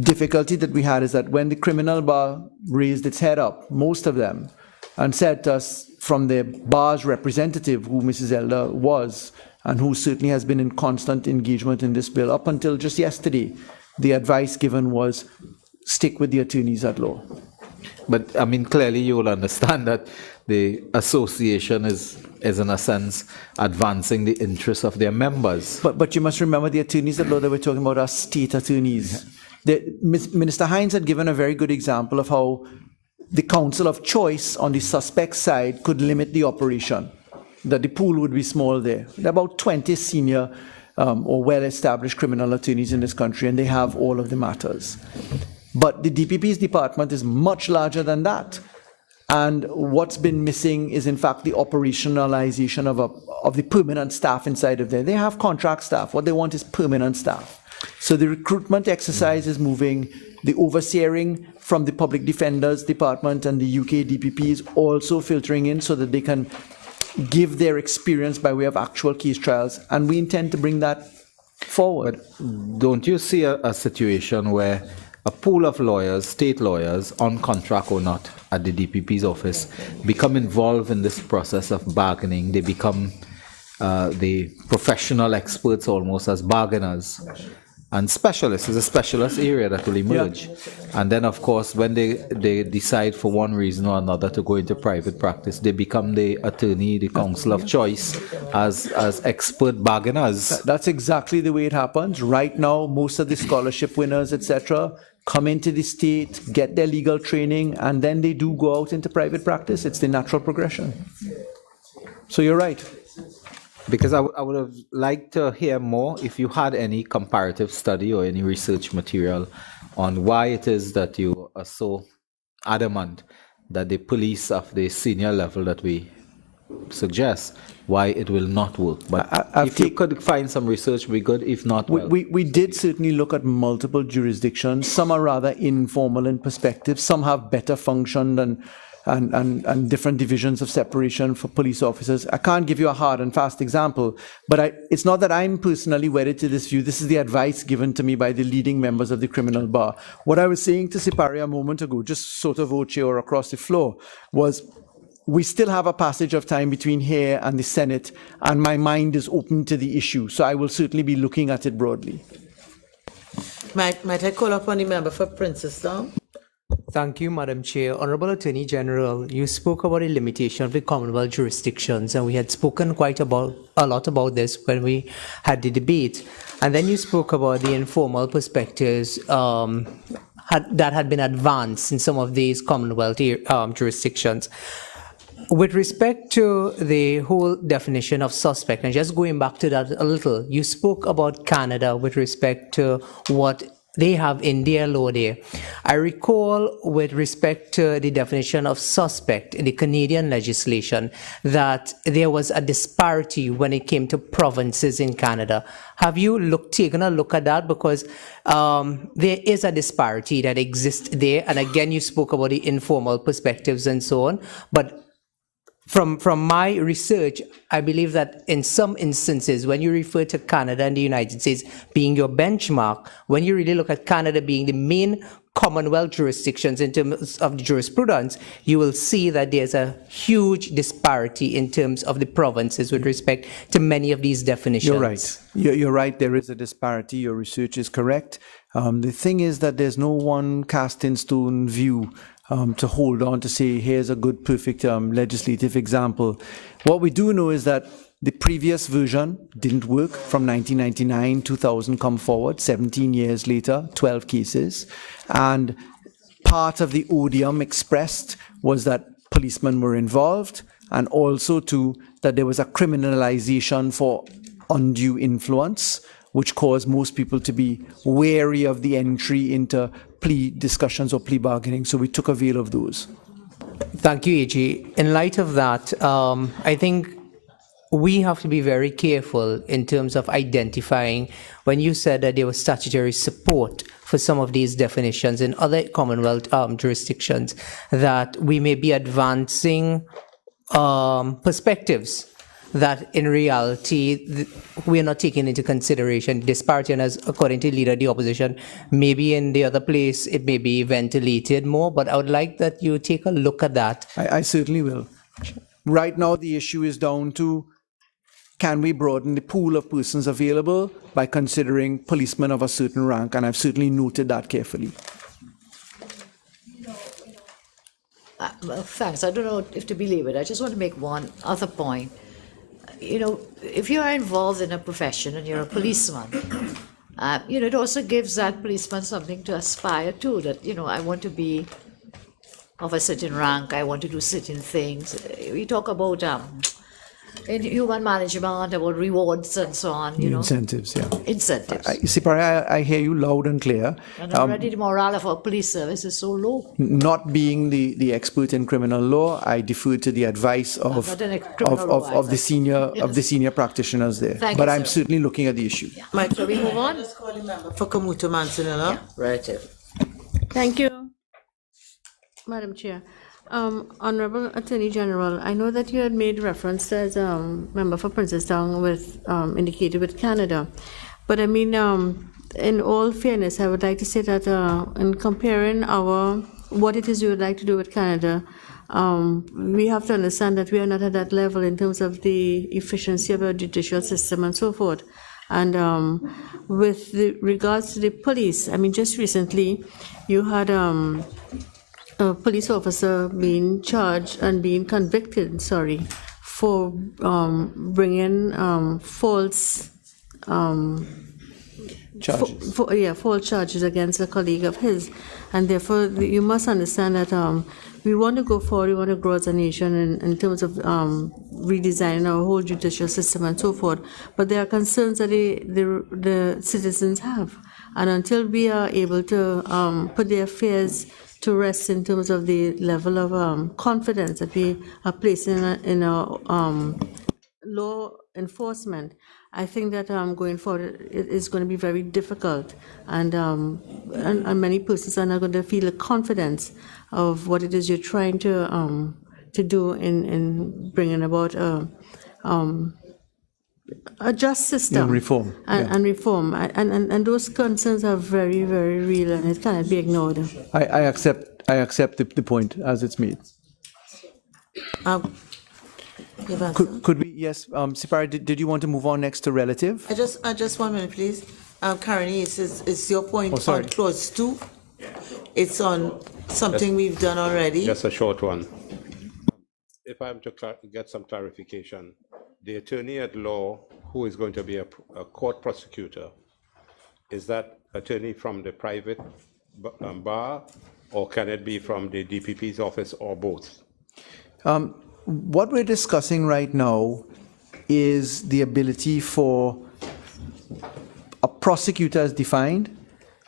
difficulty that we had is that when the criminal bar raised its head up, most of them, and said to us from the bar's representative, who Mrs. Elder was, and who certainly has been in constant engagement in this bill up until just yesterday, the advice given was stick with the attorneys at law. But I mean, clearly you will understand that the association is in a sense advancing the interests of their members. But you must remember the attorneys at law that we're talking about are state attorneys. Minister Hinds had given a very good example of how the counsel of choice on the suspect side could limit the operation, that the pool would be small there. There are about 20 senior or well-established criminal attorneys in this country, and they have all of the matters. But the DPP's department is much larger than that. And what's been missing is, in fact, the operationalization of the permanent staff inside of there. They have contract staff. What they want is permanent staff. So the recruitment exercise is moving. The overseeing from the Public Defender's Department and the UK DPP is also filtering in so that they can give their experience by way of actual case trials. And we intend to bring that forward. But don't you see a situation where a pool of lawyers, state lawyers, on contract or not, at the DPP's office, become involved in this process of bargaining? They become the professional experts almost as bargainers. And specialists is a specialist area that will emerge. Yeah. And then, of course, when they decide for one reason or another to go into private practice, they become the attorney, the counsel of choice as expert bargainers. That's exactly the way it happens. Right now, most of the scholarship winners, etc., come into the state, get their legal training, and then they do go out into private practice. It's the natural progression. So you're right. Because I would have liked to hear more if you had any comparative study or any research material on why it is that you are so adamant that the police of the senior level that we suggest, why it will not work. But if you could find some research, it'd be good. If not, well. We did certainly look at multiple jurisdictions. Some are rather informal in perspective. Some have better function and different divisions of separation for police officers. I can't give you a hard and fast example, but it's not that I'm personally wedded to this view. This is the advice given to me by the leading members of the criminal bar. What I was saying to Siparia a moment ago, just sort of voce or across the floor, was we still have a passage of time between here and the Senate, and my mind is open to the issue, so I will certainly be looking at it broadly. Might I call upon the member for Princestown? Thank you, Madam Chair. Honorable Attorney General, you spoke about the limitation of the Commonwealth jurisdictions, and we had spoken quite a lot about this when we had the debate. And then you spoke about the informal perspectives that had been advanced in some of these Commonwealth jurisdictions. With respect to the whole definition of suspect, and just going back to that a little, you spoke about Canada with respect to what they have in their law there. I recall with respect to the definition of suspect in the Canadian legislation that there was a disparity when it came to provinces in Canada. Have you taken a look at that? Because there is a disparity that exists there. And again, you spoke about the informal perspectives and so on. But from my research, I believe that in some instances, when you refer to Canada and the United States being your benchmark, when you really look at Canada being the main Commonwealth jurisdictions in terms of the jurisprudence, you will see that there's a huge disparity in terms of the provinces with respect to many of these definitions. You're right. You're right. There is a disparity. Your research is correct. The thing is that there's no one cast in stone view to hold on to say, here's a good, perfect legislative example. What we do know is that the previous version didn't work from 1999, 2000 come forward, 17 years later, 12 cases. And part of the odium expressed was that policemen were involved, and also that there was a criminalization for undue influence, which caused most people to be wary of the entry into plea discussions or plea bargaining. So we took avail of those. Thank you, AG. In light of that, I think we have to be very careful in terms of identifying, when you said that there was statutory support for some of these definitions in other Commonwealth jurisdictions, that we may be advancing perspectives that in reality we are not taking into consideration disparity, and as according to leader of the opposition, maybe in the other place it may be ventilated more, but I would like that you take a look at that. I certainly will. Right now the issue is down to, can we broaden the pool of persons available by considering policemen of a certain rank, and I've certainly noted that carefully. Well, thanks. I don't know if to believe it. I just want to make one other point. You know, if you are involved in a profession and you're a policeman, it also gives that policeman something to aspire to, that, I want to be of a certain rank, I want to do certain things. We talk about in human management, about rewards and so on, Incentives, yeah. Incentives. Siparia, I hear you loud and clear. And already the morale of our police service is so low. Not being the expert in criminal law, I defer to the advice of the senior practitioners there. Thank but you, I'm sir. certainly looking at the issue. Mike, shall we move on? For Cumuto, Manzanilla. Yeah, right. Thank you, Madam Chair. Honorable Attorney General, I know that you had made reference as member for Princestown indicated with Canada, But I mean, in all fairness, I would like to say that in comparing what it is we would like to do with Canada, we have to understand that we are not at that level in terms of the efficiency of our judicial system and so forth. And with regards to the police, I mean, just recently, you had a police officer being charged and being convicted, for bringing false charges. False charges against a colleague of his. And therefore, you must understand that we want to go forward, we want to grow as a nation in terms of redesigning our whole judicial system and so forth. But there are concerns that the citizens have. And until we are able to put their fears to rest in terms of the level of confidence that we are placing in our law enforcement, I think that going forward it is going to be very difficult, and many persons are not going to feel the confidence of what it is you're trying to do in bringing about a just system And reform. and reform, and those concerns are very, very real, and it cannot be ignored. I accept the point as it's made. Could we, yes, Siparia, did you want to move on next to relative? Just 1 minute, please. Currently, it's your point sorry. on clause 2. It's on something we've done already. Just a short one. If I'm to get some clarification, the attorney at law who is going to be a court prosecutor, is that attorney from the private bar, or can it be from the DPP's office, or both? What we're discussing right now is the ability for a prosecutor as defined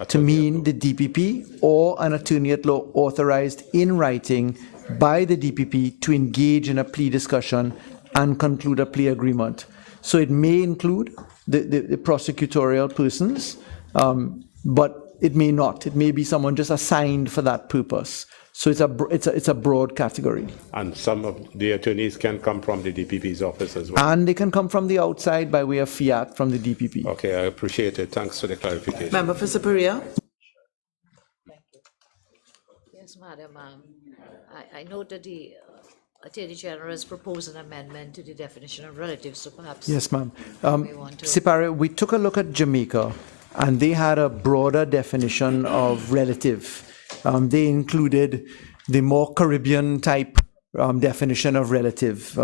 to mean the DPP or an attorney at law authorized in writing by the DPP to engage in a plea discussion and conclude a plea agreement. So it may include the prosecutorial persons, but it may not. It may be someone just assigned for that purpose. So it's a broad category. And some of the attorneys can come from the DPP's office as well. And they can come from the outside by way of fiat from the DPP. Okay, I appreciate it. Thanks for the clarification. Member for Siparia. Yes, Madam. I note that the Attorney General has proposed an amendment to the definition of relative, so perhaps. Yes, ma'am. we want to- Siparia, we took a look at Jamaica, and they had a broader definition of relative. They included the more Caribbean type definition of relative.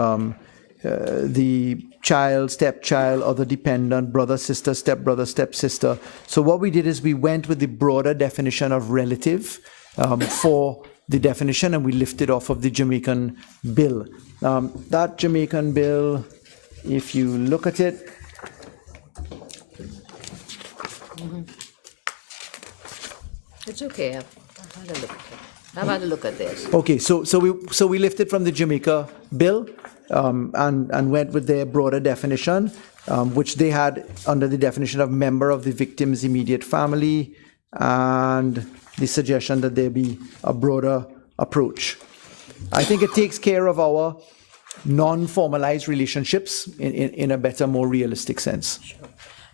The child, stepchild, other dependent, brother, sister, stepbrother, stepsister. So what we did is we went with the broader definition of relative for the definition, and we lifted off of the Jamaican bill. That Jamaican bill, if you look at it, It's okay. I've had a look at this. okay, so we lifted from the Jamaica bill and went with their broader definition, which they had under the definition of member of the victim's immediate family, and the suggestion that there be a broader approach. I think it takes care of our non-formalized relationships in a better, more realistic sense.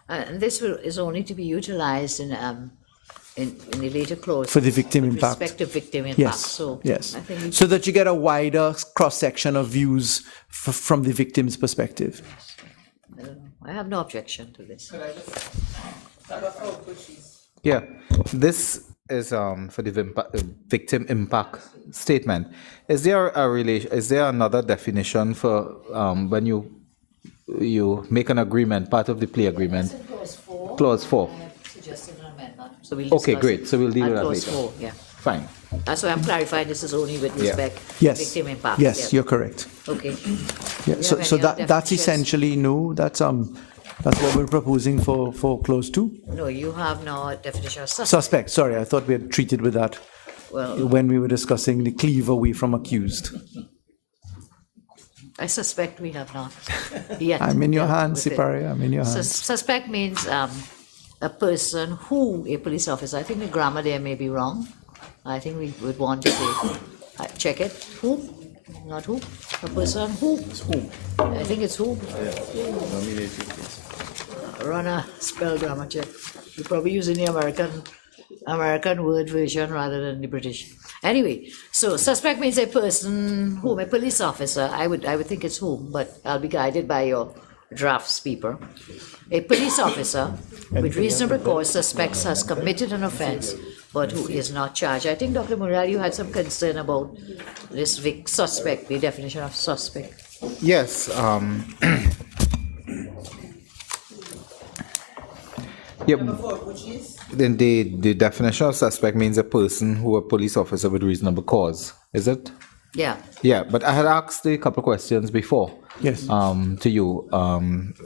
And this is only to be utilized in the later clause. For the victim with impact. respect to victim impact. Yes, So yes. I think So that you get a wider cross-section of views from the victim's perspective. I have no objection to this. Yeah, this is for the victim impact statement. Is there is there another definition for when you make an agreement, part of the plea agreement? Clause 4. Suggested an amendment. So we'll Okay, discuss great. it So we'll deal at with that clause later. 4, yeah. Fine. That's why I'm clarifying this is only with respect to Yes. victim impact. Yes, yeah. you're correct. Okay. Yeah, Do you so have so any other that's definitions? essentially no. That's what we're proposing for clause 2. No, you have no definition of suspect. Suspect. Sorry, I thought we had treated with that Well, when we were discussing the cleave away from accused. I suspect we have not yet. I'm in your dealt hands, with it. Siparia. I'm in your hands. Suspect means a person who, a police officer, I think the grammar there may be wrong. I think we would want to say, check it, who, not who, a person who. I think it's who. run a spell drama check. You're probably using the American word version rather than the British. Anyway, so suspect means a person whom, a police officer, I would think it's whom, but I'll be guided by your drafts paper. A police officer with reasonable cause suspects has committed an offense but who is not charged. I think, Dr. Moonilal, you had some concern about this suspect, the definition of suspect. Yes. Then the definition of suspect means a person who a police officer with reasonable cause. Is it? Yeah. Yeah, but I had asked a couple of questions before. Yes. To you.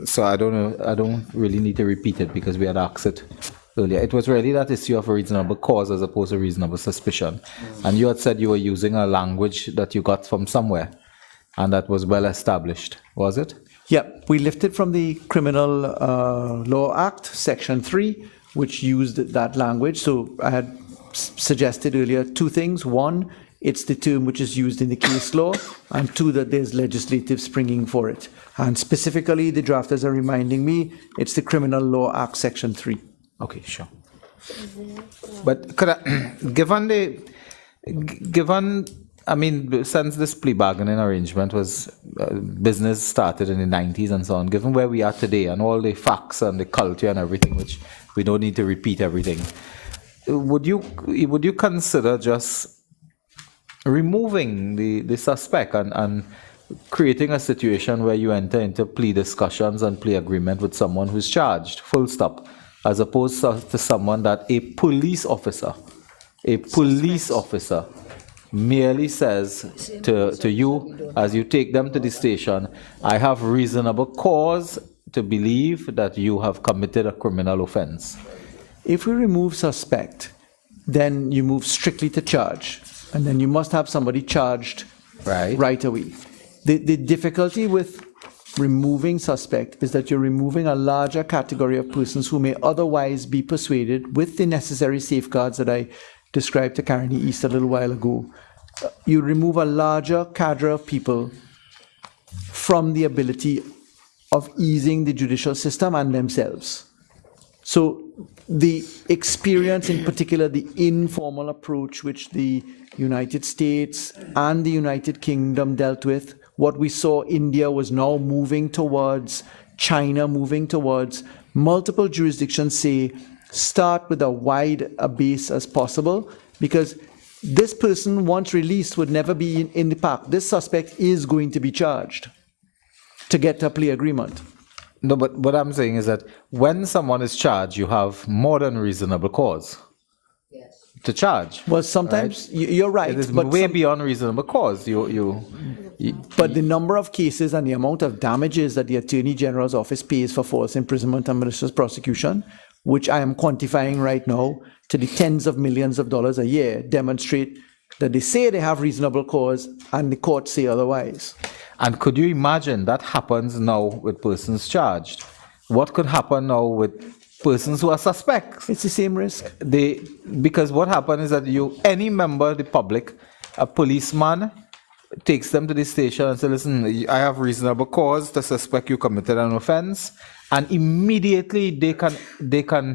So I don't know. I don't really need to repeat it because we had asked it earlier. It was really that issue of a reasonable cause as opposed to reasonable suspicion. And you had said you were using a language that you got from somewhere, and that was well established. Was it? Yeah, we lifted from the Criminal Law Act, Section 3, which used that language. So I had suggested earlier two things. One, it's the term which is used in the case law, and two, that there's legislative springing for it. And specifically, the drafters are reminding me, it's the Criminal Law Act, Section 3. Okay, sure. But could I, given I mean, since this plea bargaining arrangement was, business started in the 90s and so on, given where we are today and all the facts and the culture and everything, which we don't need to repeat everything, would you consider just removing the suspect and creating a situation where you enter into plea discussions and plea agreement with someone who's charged, full stop, as opposed to someone that a police officer merely says to you as you take them to the station, I have reasonable cause to believe that you have committed a criminal offense. If we remove suspect, then you move strictly to charge, and then you must have somebody charged right away. The difficulty with removing suspect is that you're removing a larger category of persons who may otherwise be persuaded with the necessary safeguards that I described to Carney East a little while ago. You remove a larger cadre of people from the ability of easing the judicial system and themselves. So the experience, in particular, the informal approach which the United States and the United Kingdom dealt with, what we saw India was now moving towards, China moving towards, multiple jurisdictions say, start with as wide a base as possible, because this person, once released, would never be in the park. This suspect is going to be charged to get a plea agreement. No, but what I'm saying is that when someone is charged, you have more than reasonable cause to charge. Well, sometimes you're right. It is but way beyond reasonable cause. But the number of cases and the amount of damages that the Attorney General's office pays for false imprisonment and malicious prosecution, which I am quantifying right now to the tens of millions of dollars a year, demonstrate that they say they have reasonable cause and the courts say otherwise. And could you imagine that happens now with persons charged? What could happen now with persons who are suspects? It's the same risk. Because what happens is that any member of the public, a policeman, takes them to the station and says, listen, I have reasonable cause to suspect you committed an offense. And immediately the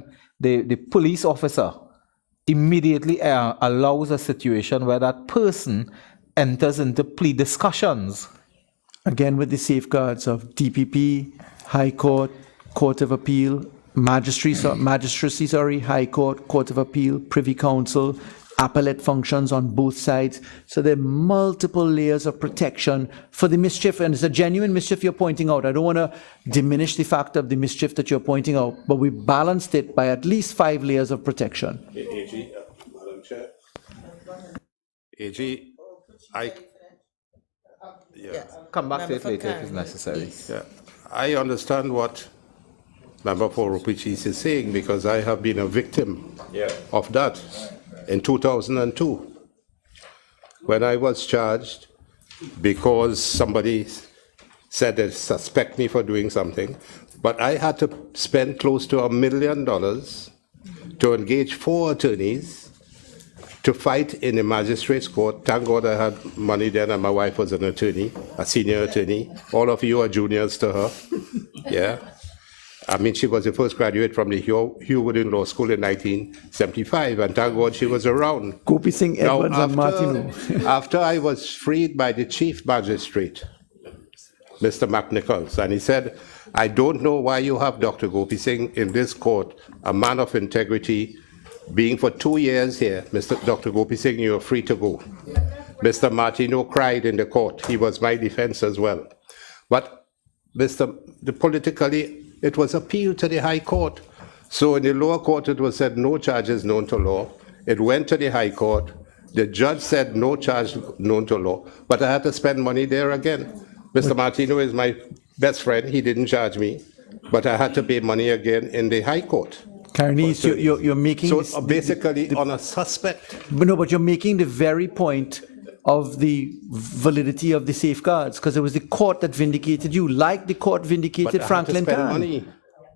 police officer immediately allows a situation where that person enters into plea discussions. Again, with the safeguards of DPP, High Court, Court of Appeal, Magistracy, High Court, Court of Appeal, Privy Council, appellate functions on both sides. So there are multiple layers of protection for the mischief, and it's a genuine mischief you're pointing out. I don't want to diminish the fact of the mischief that you're pointing out, but we balanced it by at least 5 layers of protection. AG, Madam Chair. AG, come back to it later if it's necessary. Yeah. I understand what Member for Oropouche is saying because I have been a victim of that in 2002 when I was charged because somebody said they suspect me for doing something, but I had to spend close to $1 million to engage 4 attorneys to fight in the magistrate's court. Thank God I had money then and my wife was an attorney, a senior attorney. All of you are juniors to her. Yeah. I mean, she was the first graduate from the Hugh Wooden Law School in 1975, and thank God she was around. Gopi Singh, Edwards, and Martino. After I was freed by the chief magistrate, Mr. McNichols, and he said, I don't know why you have Dr. Gopi Singh in this court, a man of integrity, being for 2 years here. Dr. Gopi Singh, you're free to go. Mr. Martino cried in the court. He was my defense as well. But politically, it was appealed to the High Court. So in the lower court, it was said no charges known to law. It went to the High Court. The judge said no charge known to law, but I had to spend money there again. Mr. Martino is my best friend. He didn't charge me, but I had to pay money again in the High Court. Carney, you're making... So basically on a suspect. No, but you're making the very point of the validity of the safeguards, because it was the court that vindicated you, like the court vindicated Franklin But I had to spend Tan. money.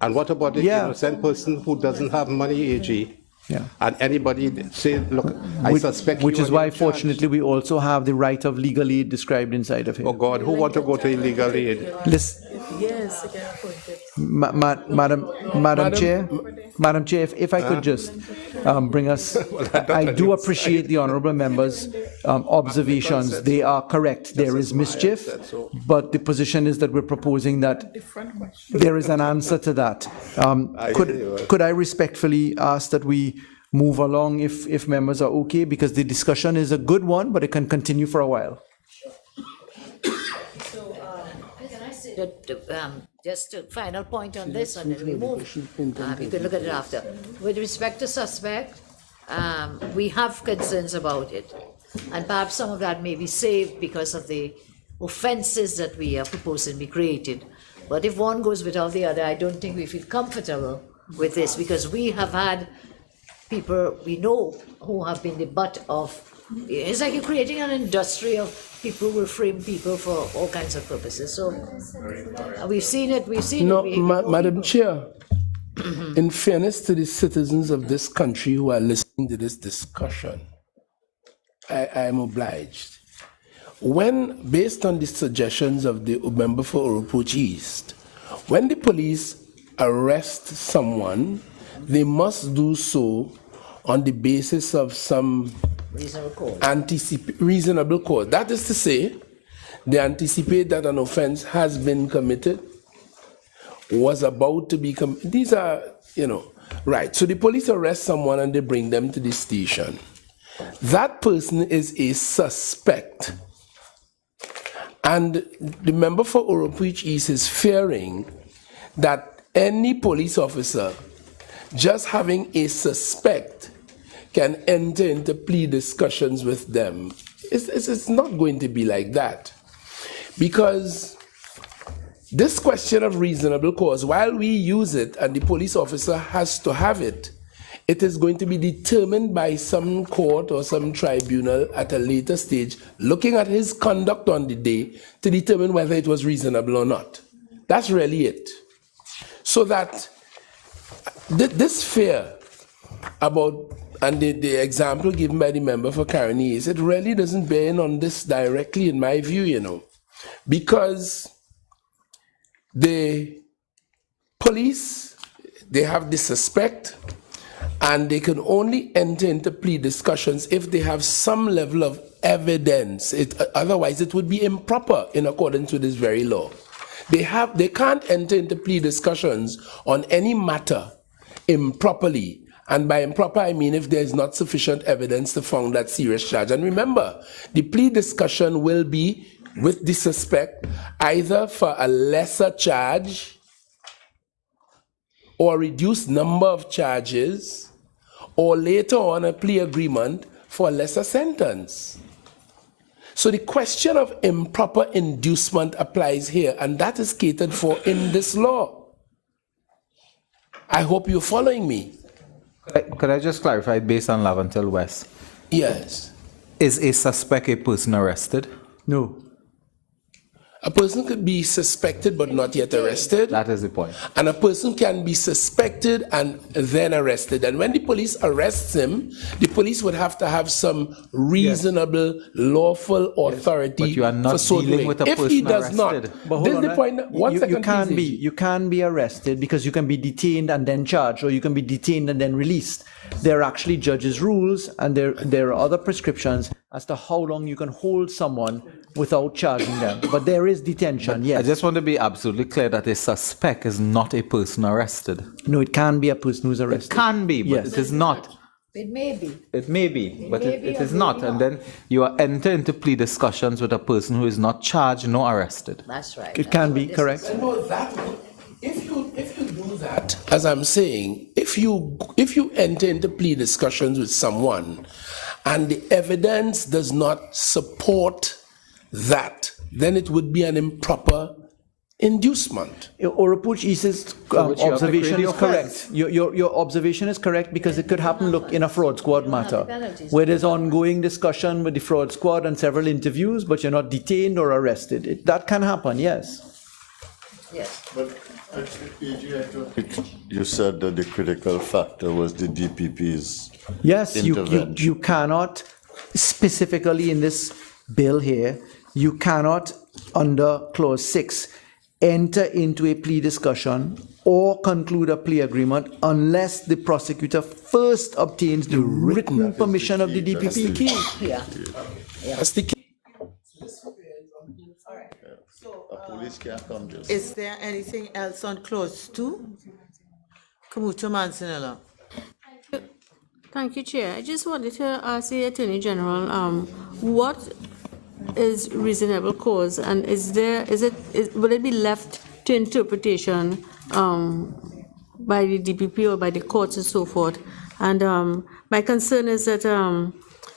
And what about the innocent person who doesn't have money, AG? Yeah. And anybody say, look, I suspect you. Which is why, fortunately, we also have the right of legal aid described inside of here. Oh God, who want to go to illegal aid? Listen, Yes. Madam Chair, if I could just bring us, I do appreciate the honourable members' observations. They are correct. There is mischief, but the position is that we're proposing that there is an answer to that. Could I respectfully ask that we move along if members are okay, because the discussion is a good one, but it can continue for a while. Just a final point on this, and then we move. You can look at it after. With respect to suspect, we have concerns about it, and perhaps some of that may be saved because of the offences that we are proposing be created. But if one goes without the other, I don't think we feel comfortable with this, because we have had people we know who have been the butt of. It's like you're creating an industry of people who will frame people for all kinds of purposes. So we've seen it. No, Madam Chair, in fairness to the citizens of this country who are listening to this discussion, I am obliged. When, based on the suggestions of the member for Oropouche East, when the police arrest someone, they must do so on the basis of some reasonable cause. That is to say, they anticipate that an offense has been committed, was about to be committed. These are, right. So the police arrest someone and they bring them to the station. That person is a suspect. And the member for Oropouche East is fearing that any police officer just having a suspect can enter into plea discussions with them. It's not going to be like that. Because this question of reasonable cause, while we use it and the police officer has to have it, it is going to be determined by some court or some tribunal at a later stage, looking at his conduct on the day to determine whether it was reasonable or not. That's really it. So that this fear about, and the example given by the member for Carneys, it really doesn't bear in on this directly, in my view, because the police, they have the suspect, and they can only enter into plea discussions if they have some level of evidence. Otherwise, it would be improper in accordance with this very law. They can't enter into plea discussions on any matter improperly. And by improper, I mean if there's not sufficient evidence to found that serious charge. And remember, the plea discussion will be with the suspect either for a lesser charge or reduced number of charges, or later on a plea agreement for a lesser sentence. So the question of improper inducement applies here, and that is catered for in this law. I hope you're following me. Could I just clarify based on Laventille West? Yes. Is a suspect a person arrested? No. A person could be suspected but not yet arrested. That is the point. And a person can be suspected and then arrested. And when the police arrests him, the police would have to have some reasonable, lawful authority But you are not for so dealing doing. with a If he person does not, arrested. But hold this is on, the point. One second, please, you can be arrested because you can be detained and then charged, or you can be detained and then released. There are actually judges' rules, and there are other prescriptions as to how long you can hold someone without charging them. But there is detention, yes. I just want to be absolutely clear that a suspect is not a person arrested. No, it can be a person who's arrested. It can be, but Yes. it is not. It may be. It may be, but may be it or is may not. be And not. then you are enter into plea discussions with a person who is not charged nor arrested. That's right. It can be, correct. No, that if you do that, as I'm saying, if you enter into plea discussions with someone and the evidence does not support that, then it would be an improper inducement. Oropouche East's which you have to observation create is the correct. Your observation is correct because it could happen, look, in a fraud squad matter, where there's ongoing discussion with the fraud squad and several interviews, but you're not detained or arrested. That can happen, yes. Yes. But you said that the critical factor was the DPP's Yes, intervention. you cannot, specifically in this bill here, you cannot, under clause 6, enter into a plea discussion or conclude a plea agreement unless the prosecutor first obtains the written permission of the DPP. Yeah. That's the key. Police can't come just. Is there anything else on clause 2? Cumuto, Manzanilla. Thank you, Chair. I just wanted to ask the Attorney General, what is reasonable cause, and will it be left to interpretation by the DPP or by the courts and so forth? And my concern is that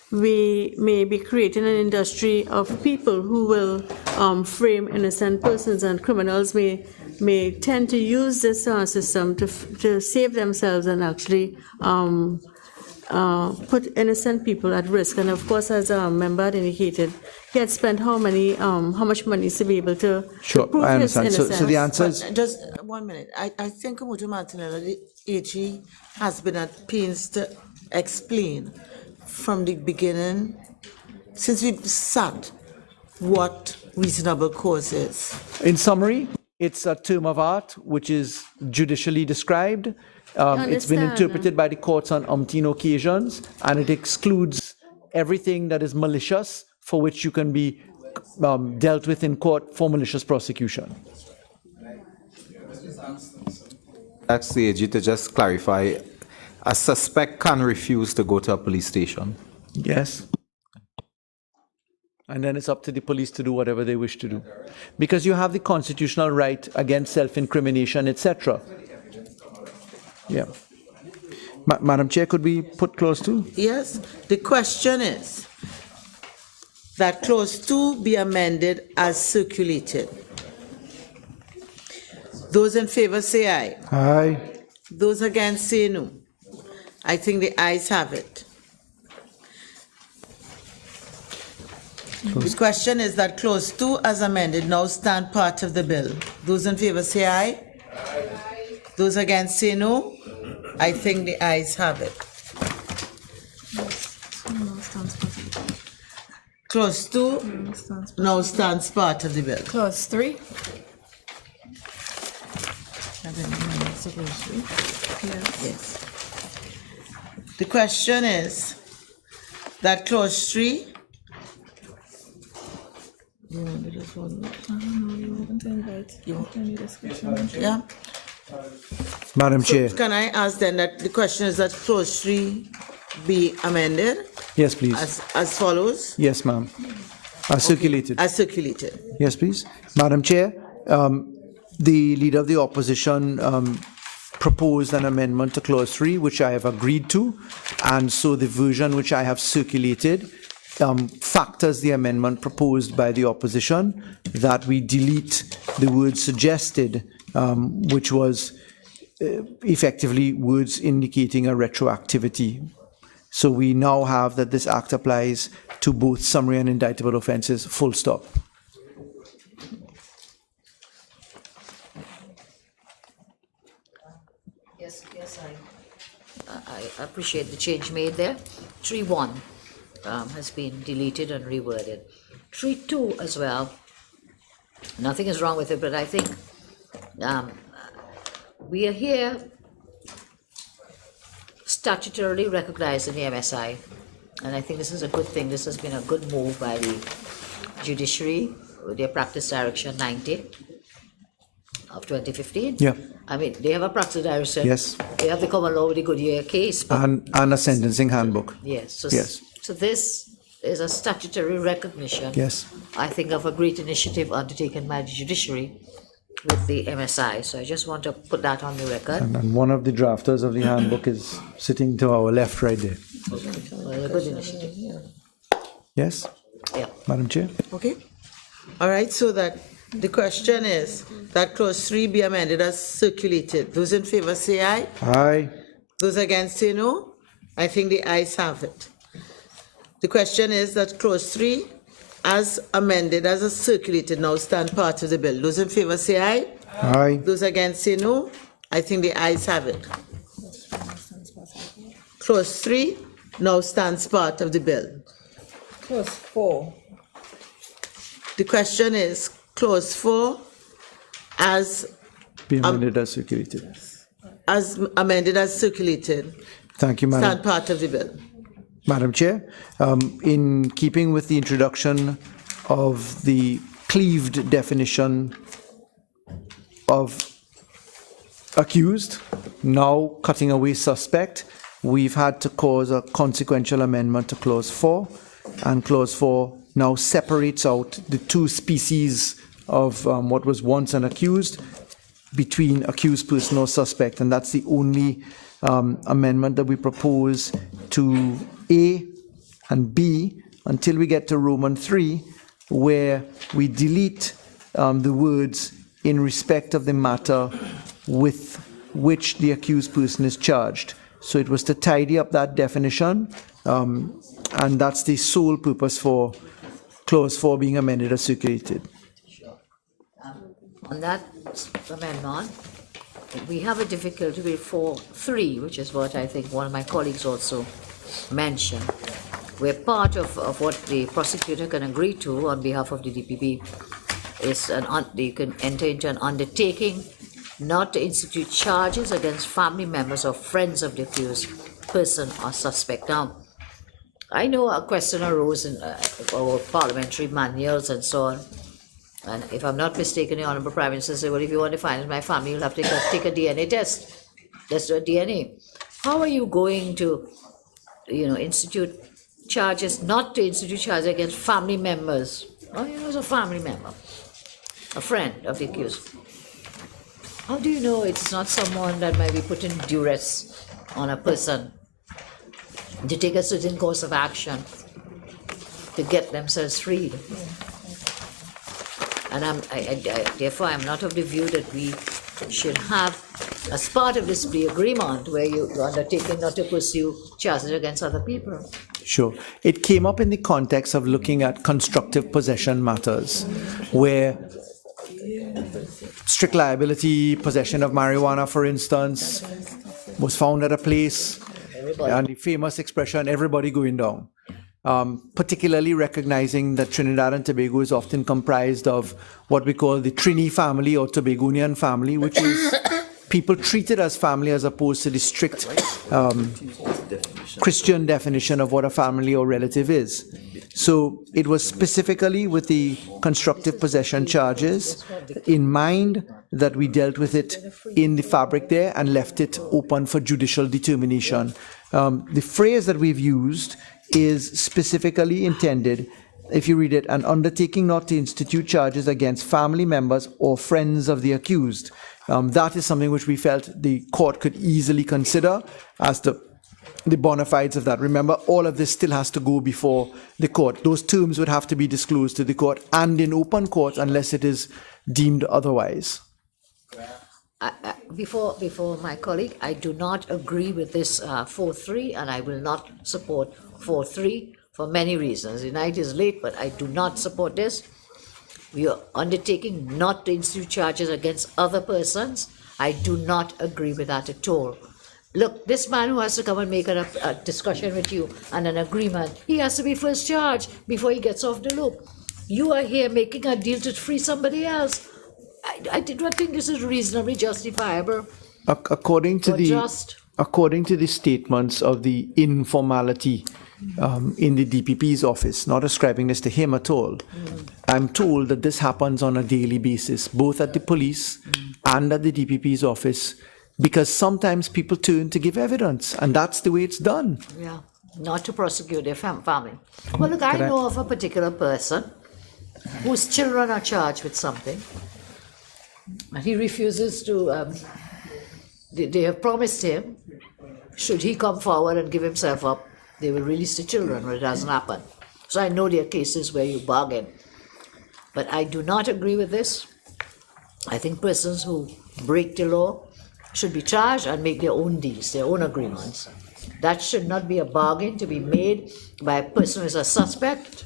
we may be creating an industry of people who will frame innocent persons, and criminals may tend to use this system to save themselves and actually put innocent people at risk. And of course, as a member had indicated, he had spent how much money to be able to Sure, prove I his understand. So the innocence. answer is, But just 1 minute. I think Cumuto, Manzanilla, the AG has been at pains to explain from the beginning, since we've sat, what reasonable cause is. in summary, it's a term of art which is judicially described. It's been understand. interpreted by the courts on umpteen occasions, and it excludes everything that is malicious, for which you can be dealt with in court for malicious prosecution. Ask the AG to just clarify, a suspect can refuse to go to a police station. Yes. And then it's up to the police to do whatever they wish to do. Because you have the constitutional right against self-incrimination, etc. Yeah. Madam Chair, could we put clause 2? Yes, the question is that clause 2 be amended as circulated. Those in favor say aye. Aye. Those against say no. I think the ayes have it. The question is that clause 2 as amended now stand part of the bill. Those in favor say aye. Those against say no. I think the ayes have it. Clause 2 now stands part of the bill. Clause 3. Yes. The question is that clause 3. You want to just hold it? I don't know, you want to invite any discussion. Yeah. Madam Chair. Can I ask then that the question is that clause 3 be amended Yes, please. as follows? Yes, ma'am. As circulated. As circulated. Yes, please. Madam Chair, the Leader of the Opposition proposed an amendment to clause 3, which I have agreed to, and so the version which I have circulated factors the amendment proposed by the opposition, that we delete the word suggested, which was effectively words indicating a retroactivity. So we now have that this act applies to both summary and indictable offences, full stop. I appreciate the change made there. 3.1 has been deleted and reworded. 3.2 as well. Nothing is wrong with it, but I think we are here statutorily recognized in the MSI, and I think this is a good thing. This has been a good move by the judiciary with their practice direction 90 of 2015. Yeah. I mean, they have a practice direction. Yes. They have the common law with the Goodyear case. But And a sentencing handbook. yes. So, Yes. so this is a statutory recognition. Yes. I think of a great initiative undertaken by the judiciary with the MSI. So I just want to put that on the record. And one of the drafters of the handbook is sitting to our left right there. Well, a good initiative. Yes? Yeah. Madam Chair? Okay. All right, so that the question is that clause 3 be amended as circulated. Those in favor say aye. Aye. Those against say no. I think the ayes have it. The question is that clause 3 as amended as a circulated now stand part of the bill. Those in favor say aye. Aye. Those against say no. I think the ayes have it. Clause 3 now stands part of the bill. Clause 4. The question is clause 4 as Be amended as circulated. amended as circulated Thank you, Madam. stand part of the bill. Madam Chair, in keeping with the introduction of the cleaved definition of accused, now cutting away suspect, we've had to cause a consequential amendment to clause 4, and clause 4 now separates out the two species of what was once an accused between accused person or suspect, and that's the only amendment that we propose to A and B until we get to Roman 3, where we delete the words in respect of the matter with which the accused person is charged. So it was to tidy up that definition, and that's the sole purpose for clause 4 being amended as circulated. On that amendment, we have a difficulty with 4.3, which is what I think one of my colleagues also mentioned, where part of what the prosecutor can agree to on behalf of the DPP is you can enter into an undertaking not to institute charges against family members or friends of the accused person or suspect. Now, I know a question arose in our parliamentary manuals and so on, and if I'm not mistaken, the Honourable Prime Minister said, well, if you want to find my family, you'll have to take a DNA test. Let's do a DNA. How are you going to, institute charges, not to institute charges against family members? Oh, it's a family member, a friend of the accused. How do you know it's not someone that might be putting duress on a person to take a certain course of action to get themselves freed? And therefore, I'm not of the view that we should have, as part of this plea agreement, where you're undertaking not to pursue charges against other people. Sure. It came up in the context of looking at constructive possession matters, where strict liability, possession of marijuana, for instance, was found at a place, and the famous expression, everybody going down. Particularly recognizing that Trinidad and Tobago is often comprised of what we call the Trini family or Tobagonian family, which is people treated as family as opposed to the strict Christian definition of what a family or relative is. So it was specifically with the constructive possession charges in mind that we dealt with it in the fabric there and left it open for judicial determination. The phrase that we've used is specifically intended, if you read it, an undertaking not to institute charges against family members or friends of the accused. That is something which we felt the court could easily consider as the bona fides of that. Remember, all of this still has to go before the court. Those terms would have to be disclosed to the court and in open court unless it is deemed otherwise. Before my colleague, I do not agree with this 4.3, and I will not support 4.3 for many reasons. The night is late, but I do not support this. We are undertaking not to institute charges against other persons. I do not agree with that at all. look, this man who has to come and make a discussion with you and an agreement, he has to be first charged before he gets off the loop. You are here making a deal to free somebody else. I did not think this is reasonably justifiable. According to the statements of the informality in the DPP's office, not ascribing this to him at all, I'm told that this happens on a daily basis, both at the police and at the DPP's office, because sometimes people turn to give evidence, and that's the way it's done. Yeah, not to prosecute their family. Well, look, I know of a particular person whose children are charged with something, and he refuses to, they have promised him, should he come forward and give himself up, they will release the children, but it doesn't happen. So I know there are cases where you bargain. But I do not agree with this. I think persons who break the law should be charged and make their own deals, their own agreements. That should not be a bargain to be made by a person who is a suspect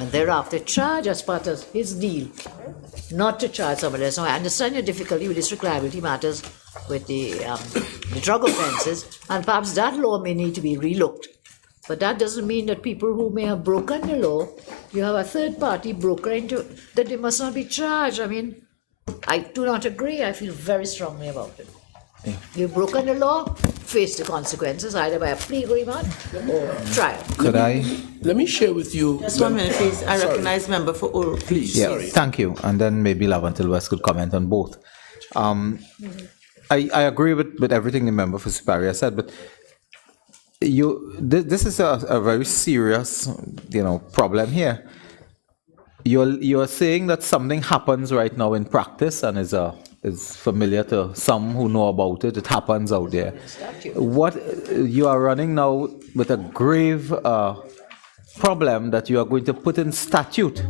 and thereafter charged as part of his deal, not to charge somebody else. Now, I understand your difficulty with district liability matters with the drug offences, and perhaps that law may need to be relooked. But that doesn't mean that people who may have broken the law, you have a third party broker into, that they must not be charged. I mean, I do not agree. I feel very strongly about it. Yeah. You've broken the law, face the consequences, either by a plea agreement or trial. Could Let me share with you. Just 1 minute, please. I recognize member for Oropouche. Please. Yeah, Sorry. thank you. And then maybe Laventille West could comment on both. I agree with everything the member for Siparia said, but this is a very serious, problem here. You're saying that something happens right now in practice and is familiar to some who know about it. It happens out there. What you are running now with a grave problem that you are going to put in statute,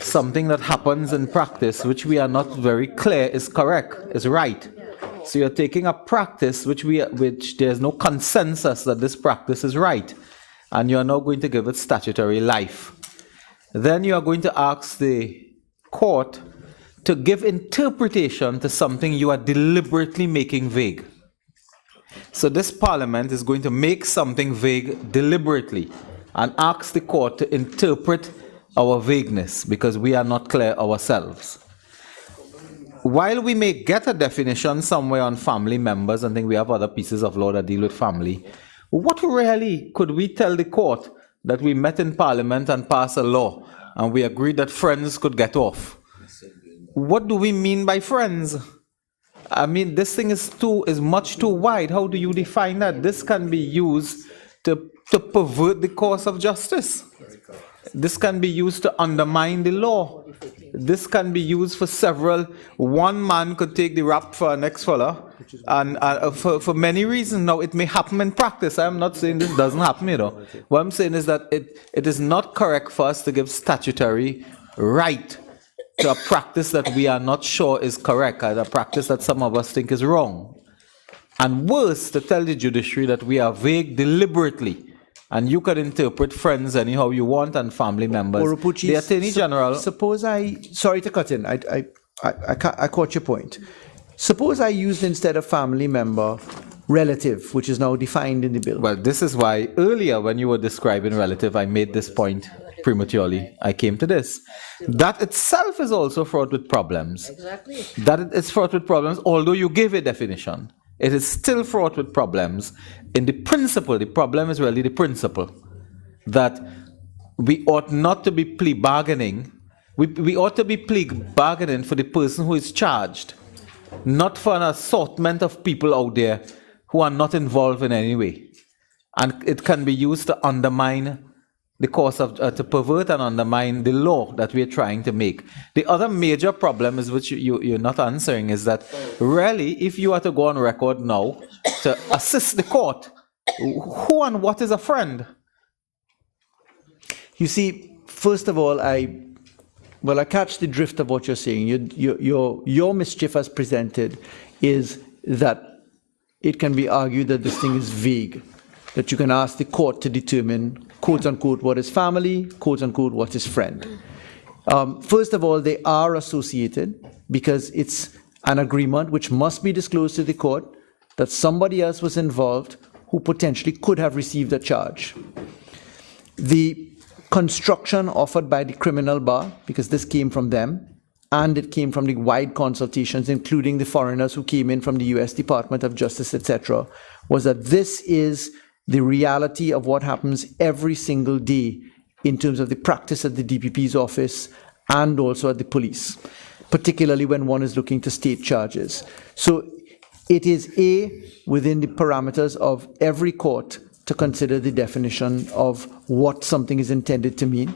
something that happens in practice, which we are not very clear is correct, is right. So you're taking a practice which there's no consensus that this practice is right, and you're now going to give it statutory life. Then you are going to ask the court to give interpretation to something you are deliberately making vague. So this parliament is going to make something vague deliberately and ask the court to interpret our vagueness because we are not clear ourselves. While we may get a definition somewhere on family members, and think we have other pieces of law that deal with family, what really could we tell the court that we met in Parliament and passed a law and we agreed that friends could get off? What do we mean by friends? I mean, this thing is much too wide. How do you define that? This can be used to pervert the course of justice. This can be used to undermine the law. This can be used for several. One man could take the rap for an next fella, and for many reasons. Now, it may happen in practice. I'm not saying this doesn't happen, What I'm saying is that it is not correct for us to give statutory right to a practice that we are not sure is correct, or a practice that some of us think is wrong. And worse, to tell the judiciary that we are vague deliberately. And you can interpret friends anyhow you want and family members. Oropouche, the Attorney General. Suppose sorry to cut in, I caught your point. Suppose I used instead of family member, relative, which is now defined in the bill. Well, this is why earlier when you were describing relative, I made this point prematurely. I came to this. That itself is also fraught with problems. Exactly. That it is fraught with problems, although you give a definition. It is still fraught with problems. In the principle, the problem is really the principle that we ought not to be plea bargaining. We ought to be plea bargaining for the person who is charged, not for an assortment of people out there who are not involved in any way. And it can be used to undermine the course of, to pervert and undermine the law that we are trying to make. The other major problem is, which you're not answering, is that really, if you are to go on record now to assist the court, who and what is a friend? You see, first of all, I catch the drift of what you're saying. Your mischief as presented is that it can be argued that this thing is vague, that you can ask the court to determine, quote unquote, what is family, quote unquote, what is friend. First of all, they are associated because it's an agreement which must be disclosed to the court that somebody else was involved who potentially could have received a charge. The construction offered by the criminal bar, because this came from them, and it came from the wide consultations, including the foreigners who came in from the US Department of Justice, etc., was that this is the reality of what happens every single day in terms of the practice at the DPP's office and also at the police, particularly when one is looking to state charges. So it is within the parameters of every court to consider the definition of what something is intended to mean.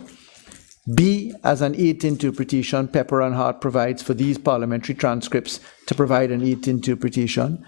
B, as an aid to interpretation, Pepper and Hart provides for these parliamentary transcripts to provide an aid to interpretation.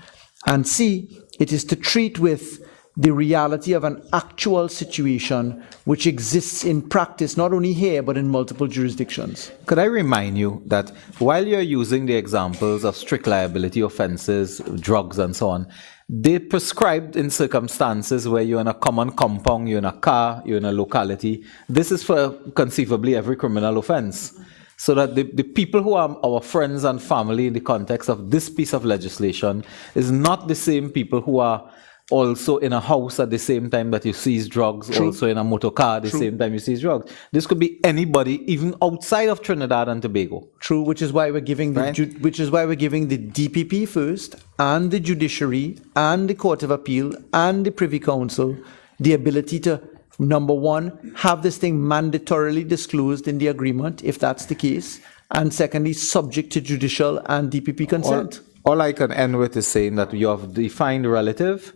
And C, it is to treat with the reality of an actual situation which exists in practice, not only here, but in multiple jurisdictions. Could I remind you that while you're using the examples of strict liability offenses, drugs and so on, they prescribed in circumstances where you're in a common compound, you're in a car, you're in a locality. This is for conceivably every criminal offense. So that the people who are our friends and family in the context of this piece of legislation is not the same people who are also in a house at the same time that you seize drugs, True. also in a motor car at the True. same time you seize drugs. This could be anybody, even outside of Trinidad and Tobago. True, which is why we're giving the DPP first, and the judiciary, and the Court of Appeal, and the Privy Council the ability to, number one, have this thing mandatorily disclosed in the agreement, if that's the case, and secondly, subject to judicial and DPP consent. All I can end with is saying that you have defined relative.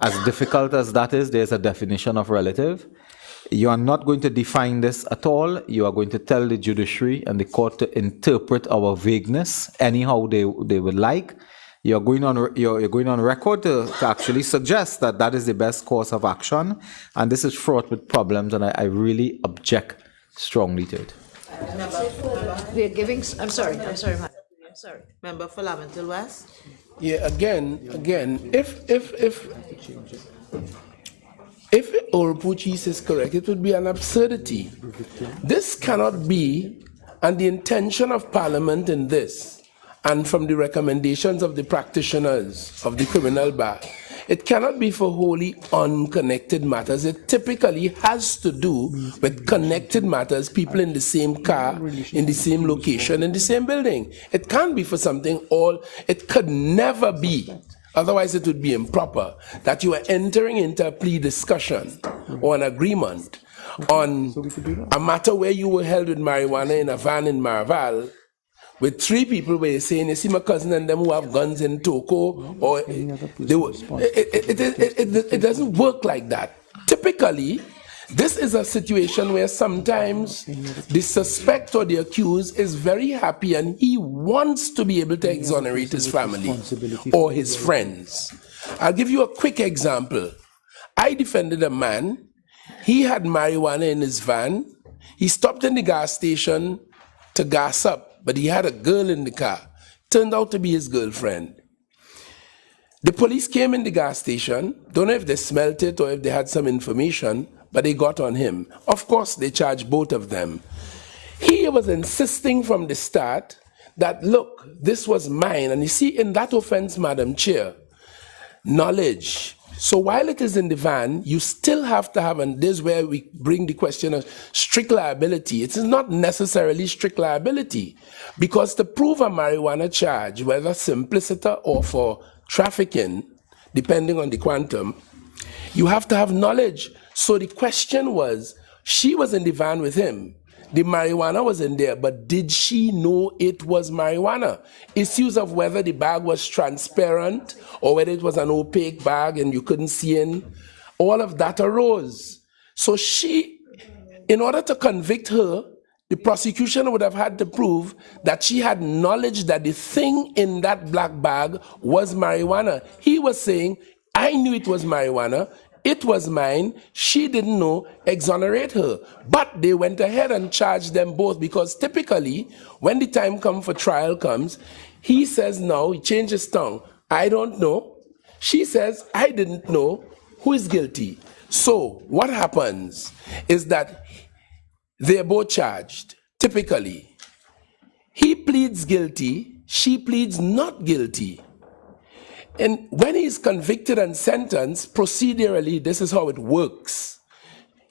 As difficult as that is, there's a definition of relative. You are not going to define this at all. You are going to tell the judiciary and the court to interpret our vagueness anyhow they would like. You're going on record to actually suggest that that is the best course of action, and this is fraught with problems, and I really object strongly to it. We're giving, I'm sorry, madam. Sorry. Member for Laventille West? Yeah, again, if Oropouche is correct, it would be an absurdity. This cannot be, and the intention of Parliament in this, and from the recommendations of the practitioners of the criminal bar, it cannot be for wholly unconnected matters. It typically has to do with connected matters, people in the same car, in the same location, in the same building. It can't be for something it could never be, otherwise it would be improper, that you are entering into a plea discussion or an agreement on a matter where you were held with marijuana in a van in Marval, with three people where you're saying, you see my cousin and them who have guns in Toko, or it doesn't work like that. Typically, this is a situation where sometimes the suspect or the accused is very happy and he wants to be able to exonerate his family or his friends. I'll give you a quick example. I defended a man. He had marijuana in his van. He stopped in the gas station to gas up, but he had a girl in the car. Turned out to be his girlfriend. The police came in the gas station. Don't know if they smelt it or if they had some information, but they got on him. Of course, they charged both of them. He was insisting from the start that, look, this was mine. And you see, in that offense, Madam Chair, knowledge. So while it is in the van, you still have to have, and this is where we bring the question of strict liability. It is not necessarily strict liability, because to prove a marijuana charge, whether simpliciter or for trafficking, depending on the quantum, you have to have knowledge. So the question was, she was in the van with him. The marijuana was in there, but did she know it was marijuana? Issues of whether the bag was transparent or whether it was an opaque bag and you couldn't see in, all of that arose. So she, in order to convict her, the prosecution would have had to prove that she had knowledge that the thing in that black bag was marijuana. He was saying, I knew it was marijuana. It was mine. She didn't know. Exonerate her. But they went ahead and charged them both, because typically, when the time comes for trial comes, he says no, he changed his tongue. I don't know. She says, I didn't know. Who is guilty? So what happens is that they're both charged, typically. He pleads guilty. She pleads not guilty. And when he's convicted and sentenced, procedurally, this is how it works.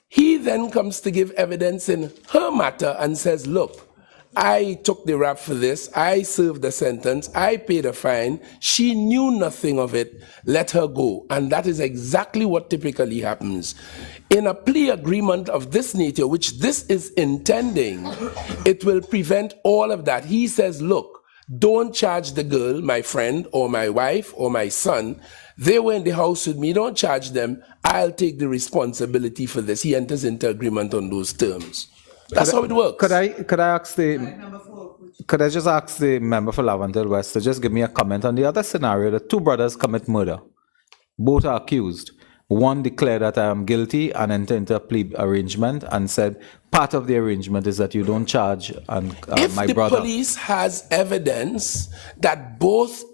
He then comes to give evidence in her matter and says, look, I took the rap for this, I served the sentence, I paid a fine, she knew nothing of it, let her go. And that is exactly what typically happens. In a plea agreement of this nature, which this is intending, it will prevent all of that. He says, look, don't charge the girl, my friend, or my wife, or my son. They were in the house with me, don't charge them. I'll take the responsibility for this. He enters into agreement on those terms. That's how it works. Could I just ask the member for Laventille West to just give me a comment on the other scenario? The two brothers commit murder. Both are accused. One declared that I am guilty and entered into a plea arrangement and said part of the arrangement is that you don't charge my brother. If the police has evidence that both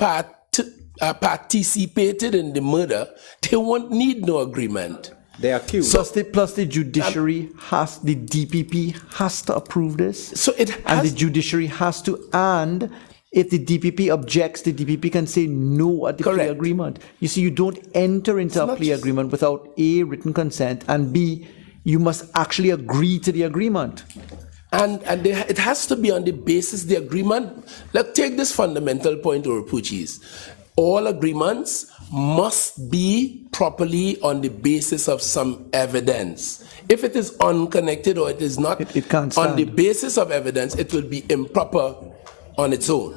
participated in the murder, they won't need no agreement. They are accused. Plus the judiciary has, the DPP has to approve this. So it has, and the judiciary has to, and if the DPP objects, the DPP can say no at the plea agreement. You see, you don't enter into a plea agreement without A, written consent, and B, you must actually agree to the agreement. And it has to be on the basis the agreement. Let's take this fundamental point, Oropouche. All agreements must be properly on the basis of some evidence. If it is unconnected or it is not it can't stand. On the basis of evidence, it will be improper on its own.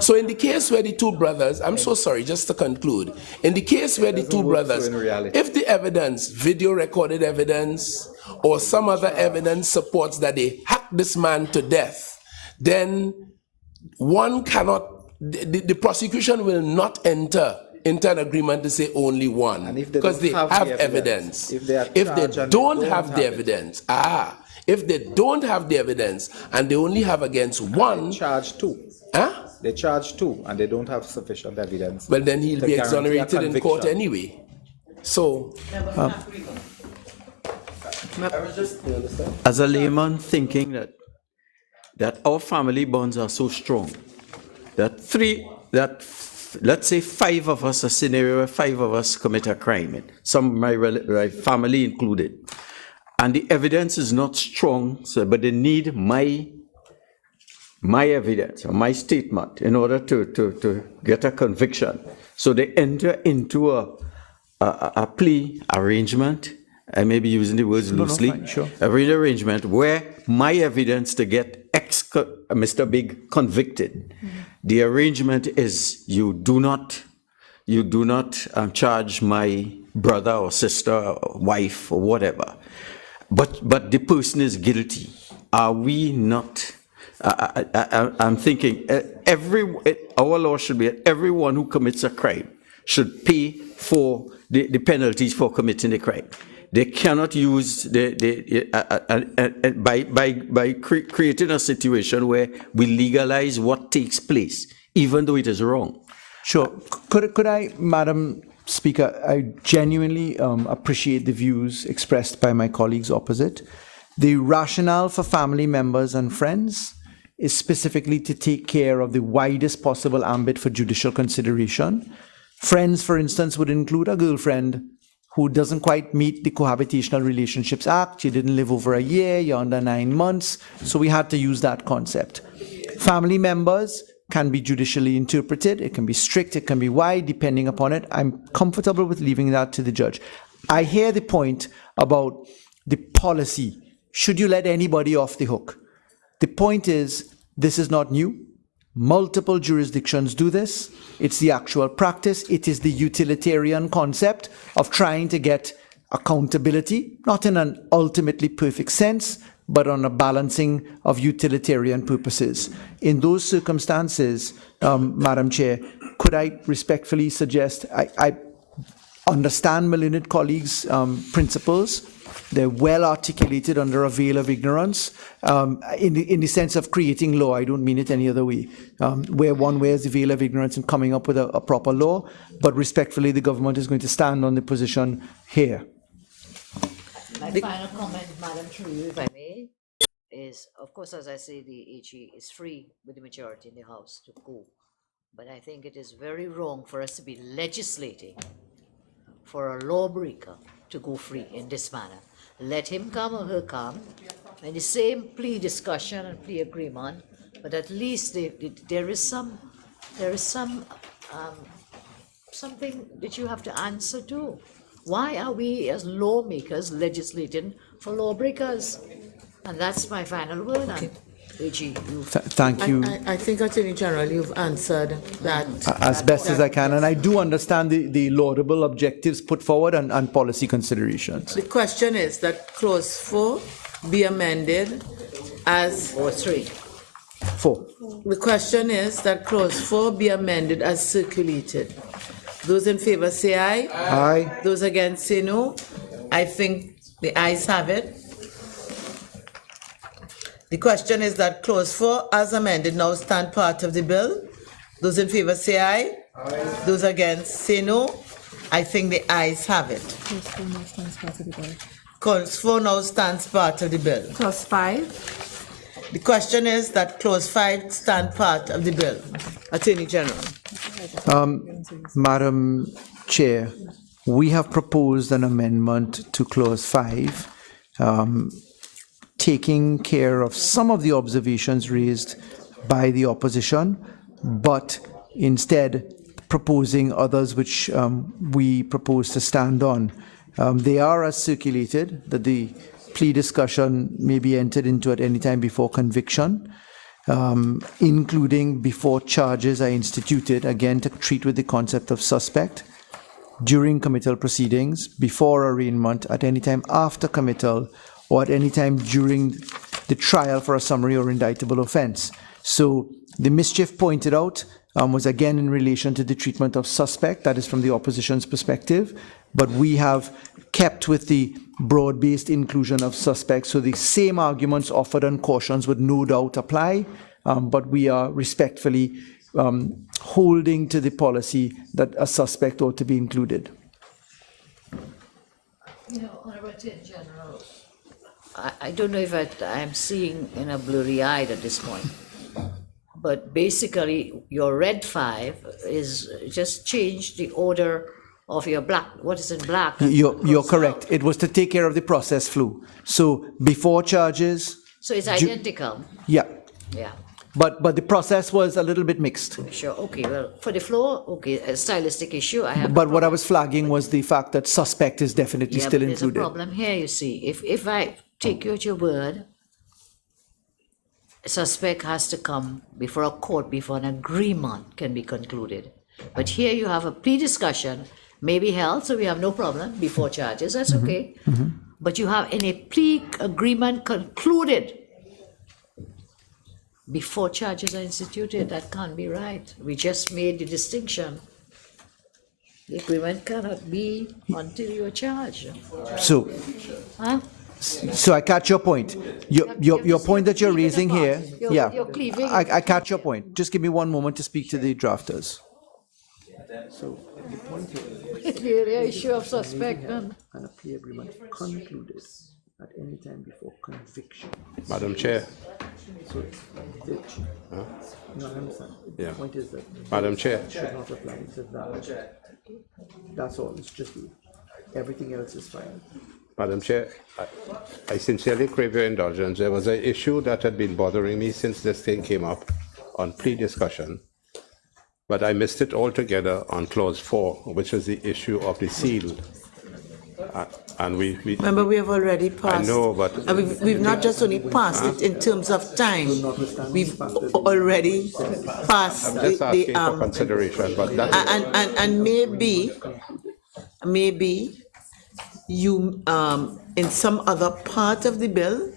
So in the case where the two brothers, I'm so sorry, just to conclude, in the case where the two brothers, if the evidence, video recorded evidence, or some other evidence supports that they hacked this man to death, then one cannot, the prosecution will not enter into an agreement to say only one, because they have evidence. If they don't have the evidence, if they don't have the evidence and they only have against one, they charge two. They charge two and they don't have sufficient evidence. Well, then he'll be exonerated in court anyway. So, as a layman, thinking that our family bonds are so strong that let's say 5 of us, a scenario where 5 of us commit a crime, some my family included, and the evidence is not strong, but they need my evidence or my statement in order to get a conviction. So they enter into a plea arrangement. I may be using the words loosely. Fine, sure. A plea arrangement where my evidence to get Mr. Big convicted. Mm-hmm. The arrangement is you do not charge my brother or sister or wife or whatever. But the person is guilty. Are we not? I'm thinking our law should be that everyone who commits a crime should pay for the penalties for committing the crime. They cannot use by creating a situation where we legalize what takes place, even though it is wrong. Sure. Could I, Madam Speaker, I genuinely appreciate the views expressed by my colleagues opposite. The rationale for family members and friends is specifically to take care of the widest possible ambit for judicial consideration. Friends, for instance, would include a girlfriend who doesn't quite meet the Cohabitational Relationships Act. You didn't live over a year, you're under 9 months, so we had to use that concept. Family members can be judicially interpreted. It can be strict, it can be wide, depending upon it. I'm comfortable with leaving that to the judge. I hear the point about the policy. Should you let anybody off the hook? The point is, this is not new. Multiple jurisdictions do this. It's the actual practice. It is the utilitarian concept of trying to get accountability, not in an ultimately perfect sense, but on a balancing of utilitarian purposes. In those circumstances, Madam Chair, could I respectfully suggest, I understand my learned colleagues' principles. They're well articulated under a veil of ignorance. In the sense of creating law, I don't mean it any other way, where one wears the veil of ignorance in coming up with a proper law, but respectfully, the government is going to stand on the position here. My final comment, Madam, through you, if I may, is, of course, as I say, the AG is free with the majority in the House to go But I think it is very wrong for us to be legislating for a lawbreaker to go free in this manner. Let him come or her come, and the same plea discussion and plea agreement, but at least there is something that you have to answer to. Why are we as lawmakers legislating for lawbreakers? And that's my final word. Okay. AG, you. Thank you. I think, Attorney General, you've answered that. As best as I can, and I do understand the laudable objectives put forward and policy considerations. The question is that clause 4 be amended as. Or 3. 4. The question is that clause 4 be amended as circulated. Those in favor say aye. Aye. Those against say no. I think the ayes have it. The question is that clause 4 as amended now stand part of the bill. Those in favor say aye. Aye. Those against say no. I think the ayes have it. Clause 4 now stands part of the bill. Clause 5. The question is that clause 5 stand part of the bill. Attorney General. Madam Chair, we have proposed an amendment to clause 5, taking care of some of the observations raised by the opposition, but instead proposing others which we propose to stand on. They are as circulated, that the plea discussion may be entered into at any time before conviction, including before charges are instituted, again to treat with the concept of suspect, during committal proceedings, before arraignment, at any time after committal, or at any time during the trial for a summary or indictable offense. So the mischief pointed out was again in relation to the treatment of suspect, that is from the opposition's perspective, but we have kept with the broad-based inclusion of suspects, so the same arguments offered and cautions would no doubt apply, but we are respectfully holding to the policy that a suspect ought to be included. Honorable Attorney General, I don't know if I'm seeing in a blurry eye at this point, but basically your red 5 is just change the order of your black, what is in black. You're correct. It was to take care of the process flow. So before charges. So it's identical. Yeah. Yeah. But the process was a little bit mixed. Sure, okay, well, for the floor, okay, a stylistic issue, I have. But what I was flagging was the fact that suspect is definitely Yeah, still but there's included. a problem here, you see. If I take you at your word, a suspect has to come before a court before an agreement can be concluded. But here you have a plea discussion, may be held, so we have no problem before charges, that's okay. But you have in a plea agreement concluded before charges are instituted, that can't be right. We just made the distinction. The agreement cannot be until you're charged. So, Huh? so I catch your point. Your point that you're raising here, yeah, You're cleaving. I catch your point. Just give me one moment to speak to the drafters. So the point It's really an issue of suspect. and a plea agreement concluded at any time before conviction. Madam Chair. So, Huh? no, I understand. Yeah. The point is that Madam Chair. should not apply to that. That's all. It's just everything else is fine. Madam Chair, I sincerely crave your indulgence. There was an issue that had been bothering me since this thing came up on plea discussion, but I missed it altogether on clause 4, which is the issue of the seal. And we Remember, we have already passed. I know, but we've not just only passed it in terms of time. We've already passed I'm just asking for consideration, but that's and maybe you in some other part of the bill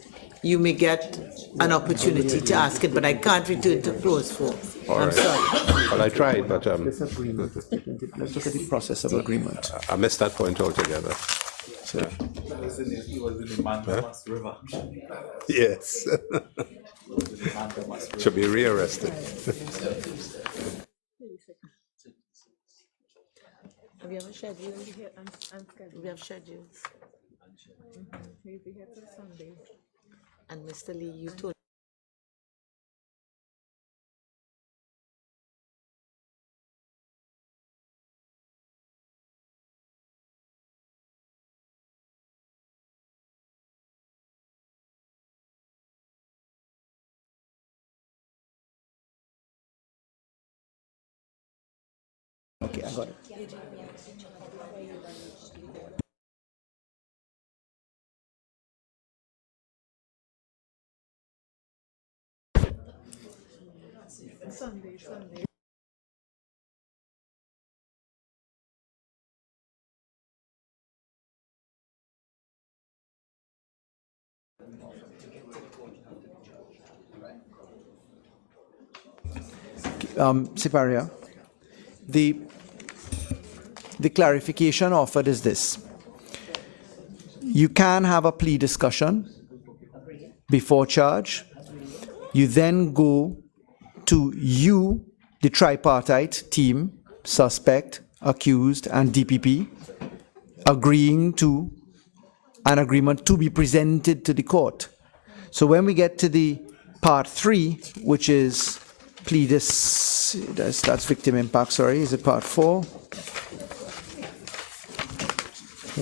you may get an opportunity to ask it, but I can't return to clause 4. all I'm right. sorry. Well, I tried, but Let's look at the process of agreement. I missed that point altogether. So, Yes. Should be rearrested. Have you ever scheduled? We have schedules. He'll be here till Sunday. And Mr. Lee, you told Okay, I got it. Sunday. Siparia, the clarification offered is this. You can have a plea discussion before charge. You then go to the tripartite team, suspect, accused, and DPP, agreeing to an agreement to be presented to the court. So when we get to the part 3, which is plea that's victim impact, sorry, is it part 4?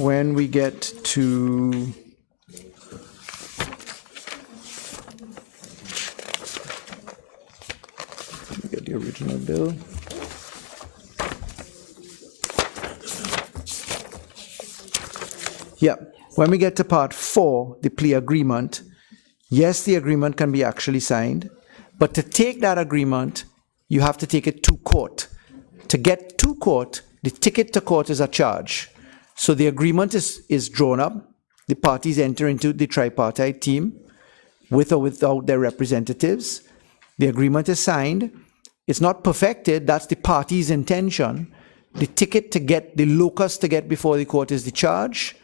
When we get to get the original bill. Yeah, when we get to part 4, the plea agreement, yes, the agreement can be actually signed, but to take that agreement, you have to take it to court. To get to court, the ticket to court is a charge. So the agreement is drawn up. The parties enter into the tripartite team with or without their representatives. The agreement is signed. It's not perfected. That's the party's intention. The ticket to get, the locus to get before the court is the charge.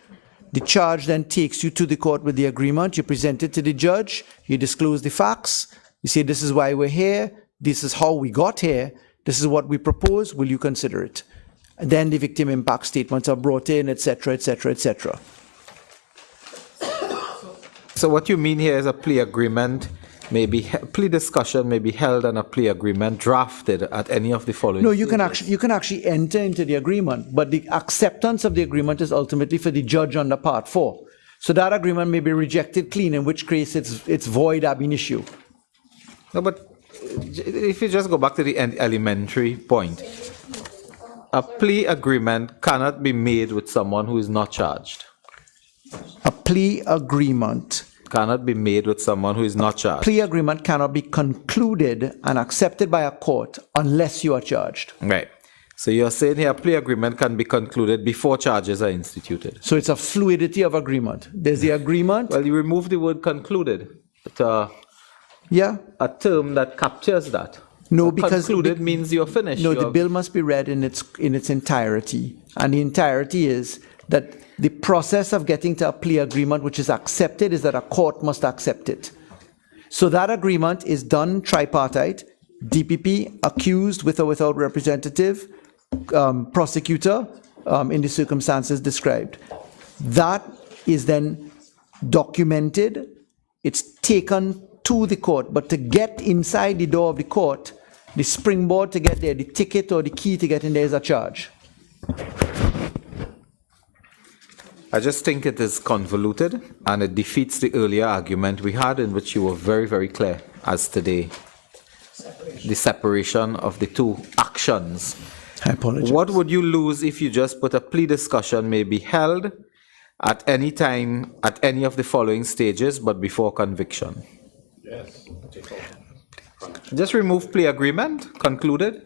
The charge then takes you to the court with the agreement. You present it to the judge. You disclose the facts. You say, this is why we're here. This is how we got here. This is what we propose. Will you consider it? And then the victim impact statements are brought in, etc., etc., etc. So what you mean here is a plea agreement, plea discussion may be held and a plea agreement drafted at any of the following. No, you can actually enter into the agreement, but the acceptance of the agreement is ultimately for the judge under part 4. So that agreement may be rejected clean, in which case it's void ab initio. No, but if you just go back to the elementary point, a plea agreement cannot be made with someone who is not charged. A plea agreement cannot be made with someone who is not charged. Plea agreement cannot be concluded and accepted by a court unless you are charged. Right. So you're saying here a plea agreement can be concluded before charges are instituted. So it's a fluidity of agreement. There's the agreement. Well, you remove the word concluded. But, yeah. A term that captures that. No, because concluded means you're finished. No, the bill must be read in its entirety. And the entirety is that the process of getting to a plea agreement which is accepted is that a court must accept it. So that agreement is done tripartite, DPP, accused with or without representative, prosecutor, in the circumstances described. That is then documented, it's taken to the court, but to get inside the door of the court, the springboard to get there, the ticket or the key to get in there is a charge. I just think it is convoluted and it defeats the earlier argument we had, in which you were very, very clear as today. The separation of the two actions. I apologize. What would you lose if you just put a plea discussion may be held at any time at any of the following stages but before conviction? Yes. Just remove plea agreement, concluded.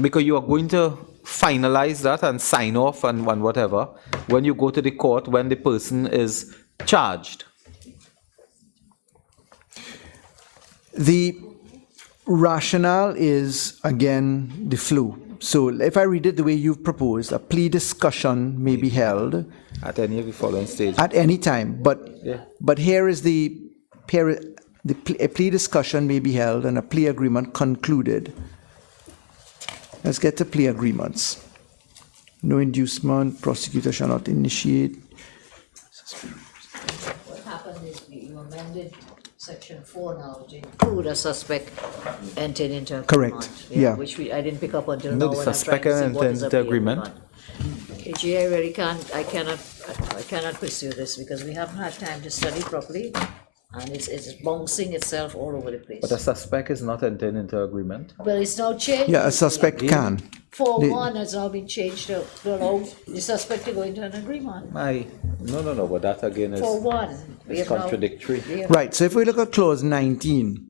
Because you are going to finalize that and sign off and whatever when you go to the court when the person is charged. The rationale is, again, the flu. So if I read it the way you've proposed, a plea discussion may be held at any of the following stages. At any time, but here is a plea discussion may be held and a plea agreement concluded. Let's get to plea agreements. No inducement, prosecutor shall not initiate. What happened is you amended section 4 now to include a suspect entered into a Correct. Yeah. Which I didn't pick up until No, now. the when I'm suspect trying to see what entered is into a plea agreement. AG, I really cannot pursue this because we haven't had time to study properly. and it's bouncing itself all over the place. But a suspect is not entering into agreement. Well, it's now changed. Yeah, a suspect can. 4-1 has now been changed to allow the suspect to go into an agreement. No, but that again is 4-1. it's contradictory. Right, so if we look at clause 19,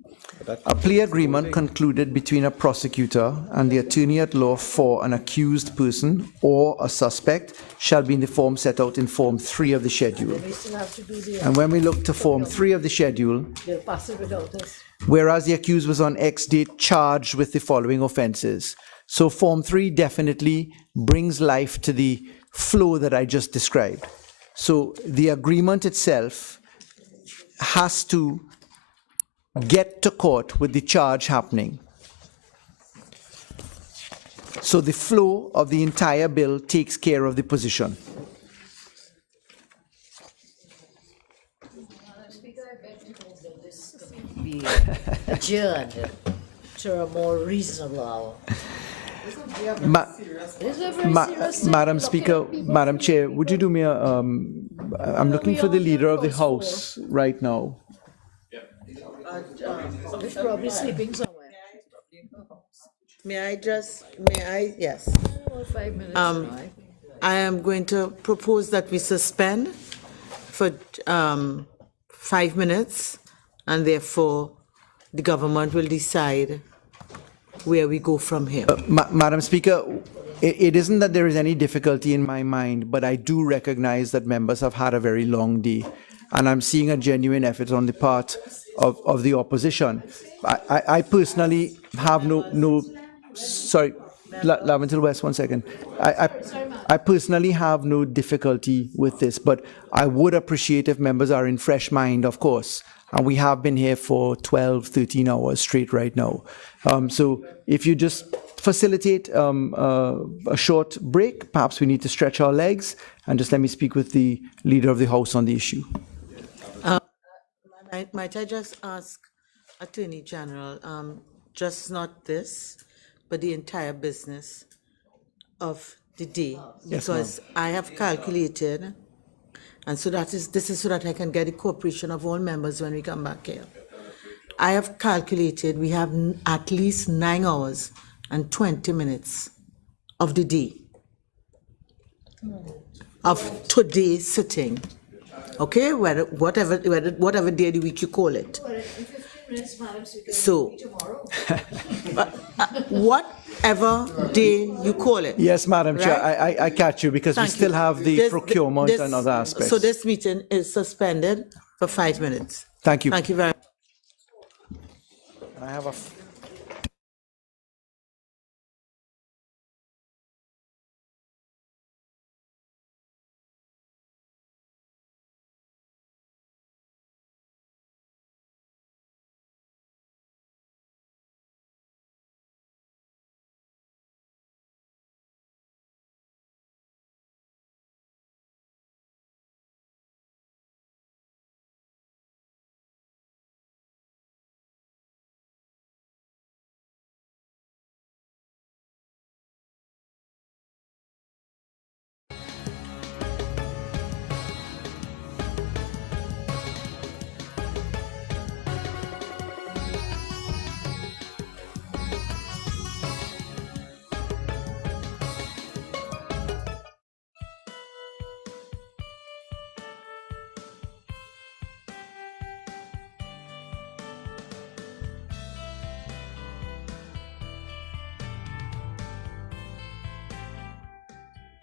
a plea agreement concluded between a prosecutor and the attorney at law for an accused person or a suspect shall be in the form set out in Form 3 of the schedule. We still have to do the. And when we look to Form 3 of the schedule, They'll pass it without us. whereas the accused was on X date charged with the following offences. So Form 3 definitely brings life to the flow that I just described. So the agreement itself has to get to court with the charge happening. So the flow of the entire bill takes care of the position. Be adjourned to a more reasonable hour. Madam Speaker, Madam Chair, would you do me a, I'm looking for the leader of the House right now. He's probably sleeping somewhere. Yes. 5 minutes. I am going to propose that we suspend for 5 minutes, and therefore the government will decide where we go from here. Madam Speaker, it isn't that there is any difficulty in my mind, but I do recognize that members have had a very long day, and I'm seeing a genuine effort on the part of the opposition. I personally have sorry, Laventille West, 1 second. I personally have no difficulty with this, but I would appreciate if members are in fresh mind, of course. And we have been here for 12, 13 hours straight right now. So if you just facilitate a short break, perhaps we need to stretch our legs, and just let me speak with the leader of the House on the issue. Might I just ask Attorney General, just not this, but the entire business of the day? Yes, Because I have calculated, and so this is so that I can get the cooperation of all members when we come back here. I have calculated we have at least 9 hours and 20 minutes of the day, of today's sitting. Okay, whatever day of the week you call it. So, whatever day you call it. Yes, Madam Chair, right? I catch you, because we still have the procurement and other aspects. So this meeting is suspended for 5 minutes. Thank you. Thank you very much. I have a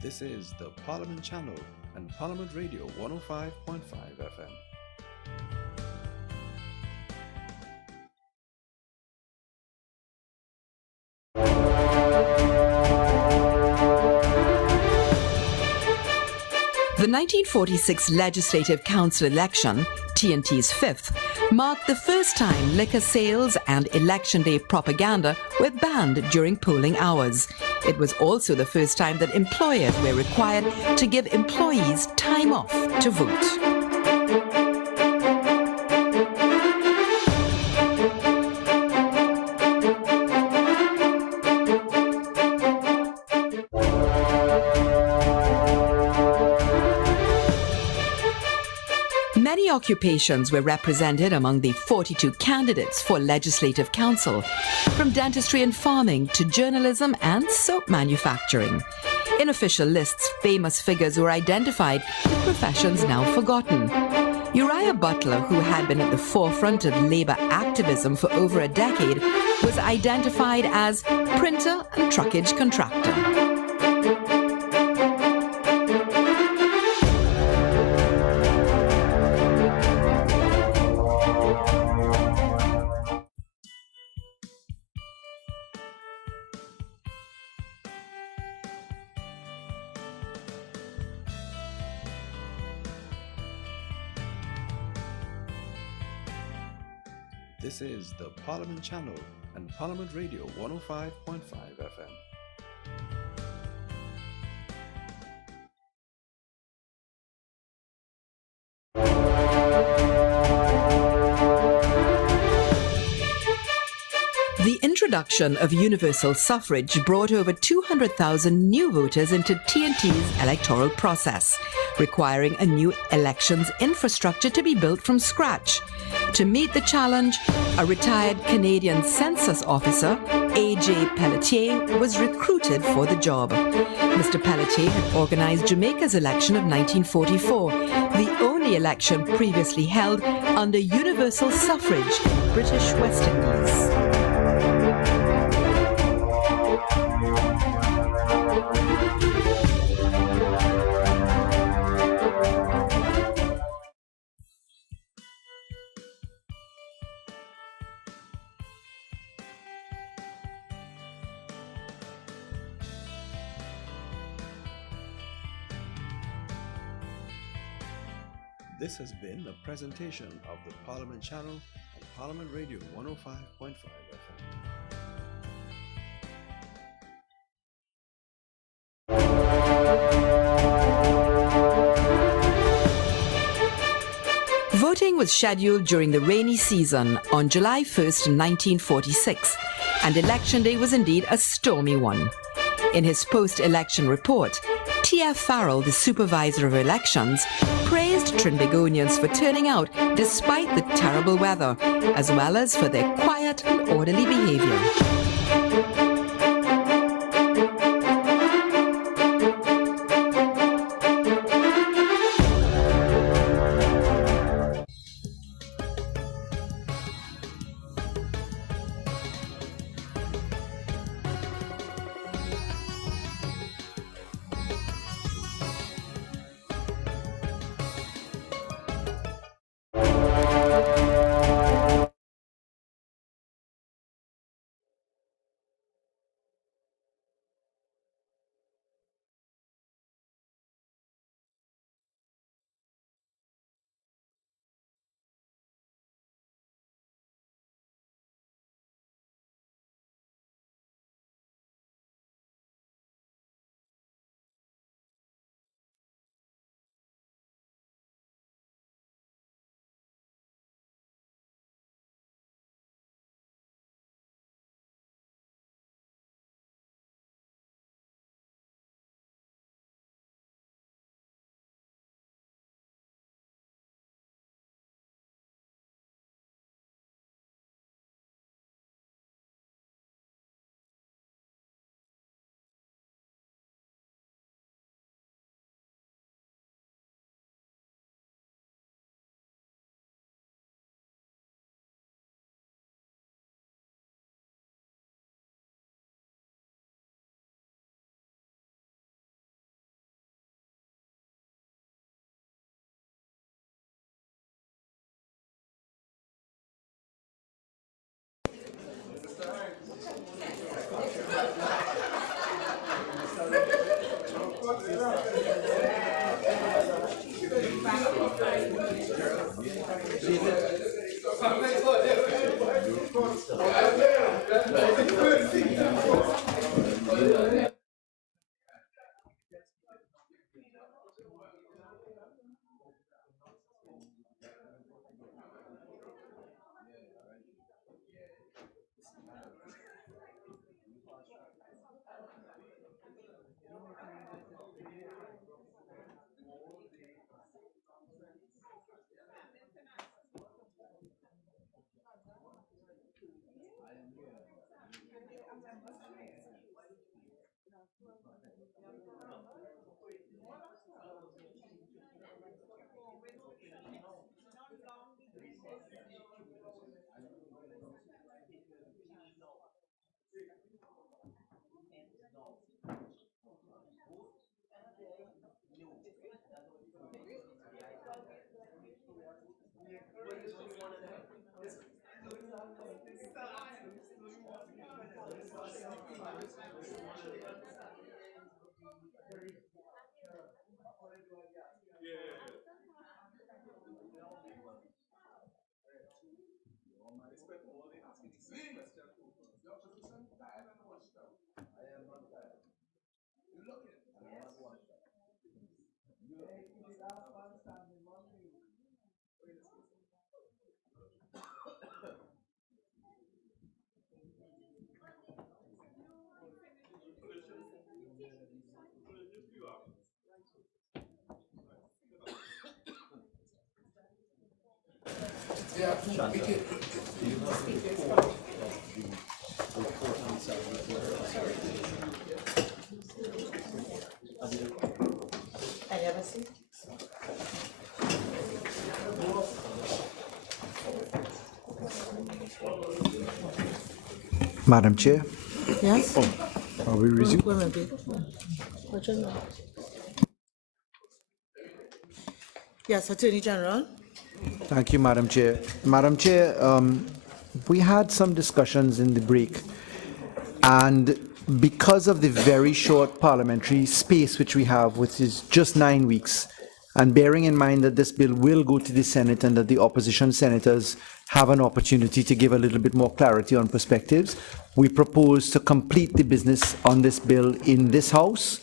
This is the Parliament Channel and Parliament Radio 105.5 FM. The 1946 Legislative Council election, TNT's fifth, marked the first time liquor sales and election day propaganda were banned during polling hours. It was also the first time that employers were required to give employees time off to vote. Many occupations were represented among the 42 candidates for Legislative Council, from dentistry and farming to journalism and soap manufacturing. In official lists, famous figures were identified with professions now forgotten. Uriah Butler, who had been at the forefront of labor activism for over a decade, was identified as printer and truckage contractor. This is the Parliament Channel and Parliament Radio 105.5 FM. The introduction of universal suffrage brought over 200,000 new voters into TNT's electoral process, requiring a new elections infrastructure to be built from scratch. To meet the challenge, a retired Canadian census officer, A.J. Pelletier, was recruited for the job. Mr. Pelletier had organized Jamaica's election of 1944, the only election previously held under universal suffrage in British West Indies. This has been a presentation of the Parliament Channel and Parliament Radio 105.5 FM. Voting was scheduled during the rainy season on July 1st, 1946, and Election Day was indeed a stormy one. In his post-election report, T.F. Farrell, the supervisor of elections, praised Trinbagonians for turning out despite the terrible weather, as well as for their quiet and orderly behavior. Madam Chair, Yes? are we resuming? Wait a minute. What's your name? Yes, Attorney General. Thank you, Madam Chair. Madam Chair, we had some discussions in the break, and because of the very short parliamentary space which we have, which is just 9 weeks, and bearing in mind that this bill will go to the Senate and that the opposition senators have an opportunity to give a little bit more clarity on perspectives, we propose to complete the business on this bill in this House,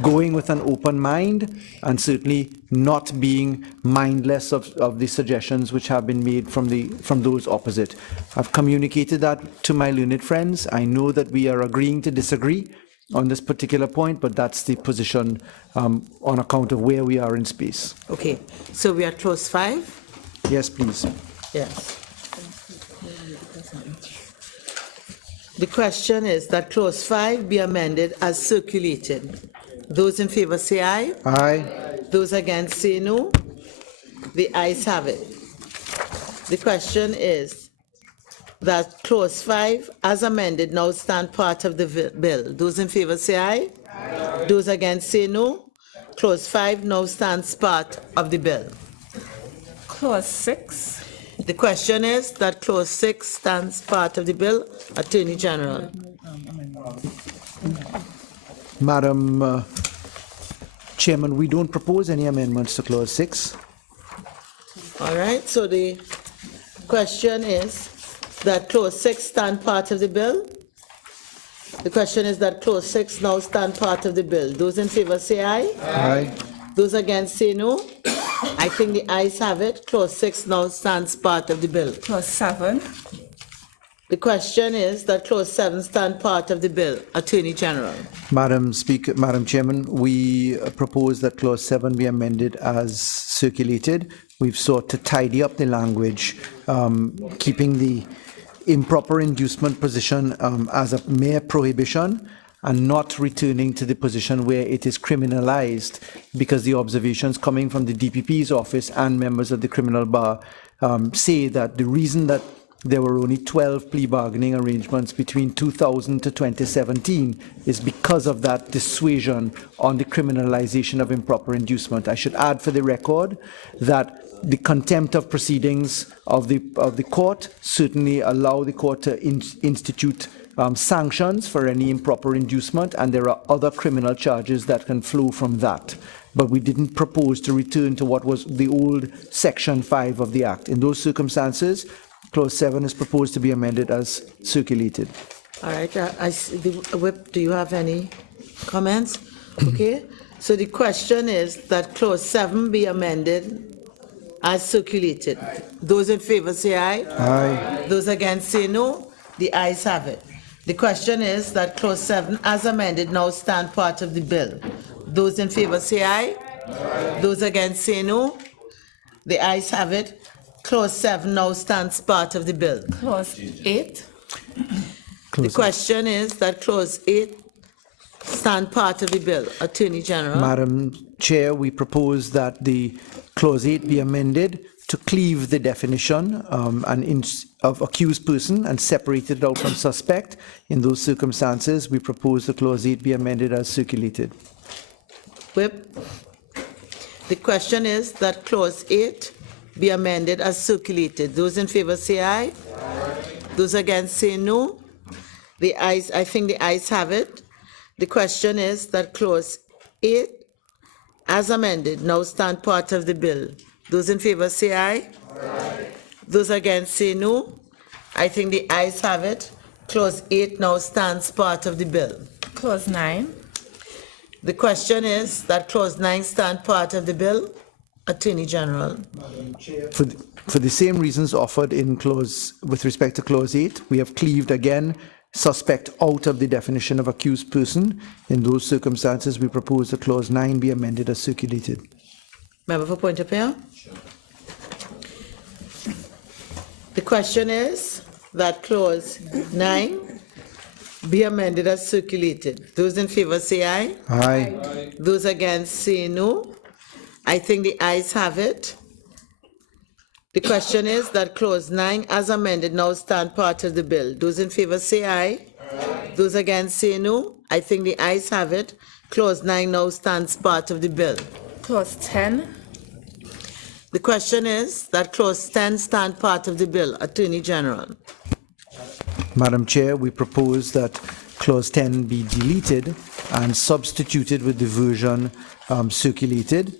going with an open mind and certainly not being mindless of the suggestions which have been made from those opposite. I've communicated that to my learned friends. I know that we are agreeing to disagree on this particular point, but that's the position on account of where we are in space. Okay, so we are clause 5? Yes, please. Yes. The question is that clause 5 be amended as circulated. Those in favor say aye. Aye. Those against say no. The ayes have it. The question is that clause 5 as amended now stand part of the bill. Those in favor say aye. Aye. Those against say no. Clause 5 now stands part of the bill. Clause 6. The question is that clause 6 stands part of the bill. Attorney General. Madam Chairman, we don't propose any amendments to clause 6. All right, so the question is that clause 6 stand part of the bill. The question is that clause 6 now stand part of the bill. Those in favor say aye. Aye. Those against say no. I think the ayes have it. Clause 6 now stands part of the bill. Clause 7. The question is that clause 7 stand part of the bill. Attorney General. Madam Speaker, Madam Chairman, we propose that clause 7 be amended as circulated. We've sought to tidy up the language, keeping the improper inducement position as a mere prohibition and not returning to the position where it is criminalized, because the observations coming from the DPP's office and members of the criminal bar say that the reason that there were only 12 plea bargaining arrangements between 2000 to 2017 is because of that dissuasion on the criminalization of improper inducement. I should add for the record that the contempt of proceedings of the court certainly allow the court to institute sanctions for any improper inducement, and there are other criminal charges that can flow from that. But we didn't propose to return to what was the old Section 5 of the Act. In those circumstances, Clause 7 is proposed to be amended as circulated. All right, I see the whip, do you have any comments? Okay, so the question is that clause 7 be amended as circulated. Those in favor say aye. Aye. Those against say no. The ayes have it. The question is that clause 7 as amended now stand part of the bill. Those in favor say aye. Aye. Those against say no. The ayes have it. Clause 7 now stands part of the bill. Clause 8. The question is that clause 8 stand part of the bill. Attorney General. Madam Chair, we propose that the clause 8 be amended to cleave the definition of accused person and separate it out from suspect. In those circumstances, we propose the clause 8 be amended as circulated. Whip. The question is that clause 8 be amended as circulated. Those in favor say aye. Aye. Those against say no. The ayes, I think the ayes have it. The question is that clause 8 as amended now stand part of the bill. Those in favor say aye. Aye. Those against say no. I think the ayes have it. Clause 8 now stands part of the bill. Clause 9. The question is that clause 9 stand part of the bill. Attorney General. For the same reasons offered in clause, with respect to clause 8, we have cleaved again suspect out of the definition of accused person. In those circumstances, we propose that clause 9 be amended as circulated. Member for Point of View. The question is that clause 9 be amended as circulated. Those in favor say aye. Aye. Those against say no. I think the ayes have it. The question is that clause 9 as amended now stand part of the bill. Those in favor say aye. Those against say no. I think the ayes have it. Clause 9 now stands part of the bill. Clause 10. The question is that clause 10 stand part of the bill. Attorney General. Madam Chair, we propose that clause 10 be deleted and substituted with the version circulated.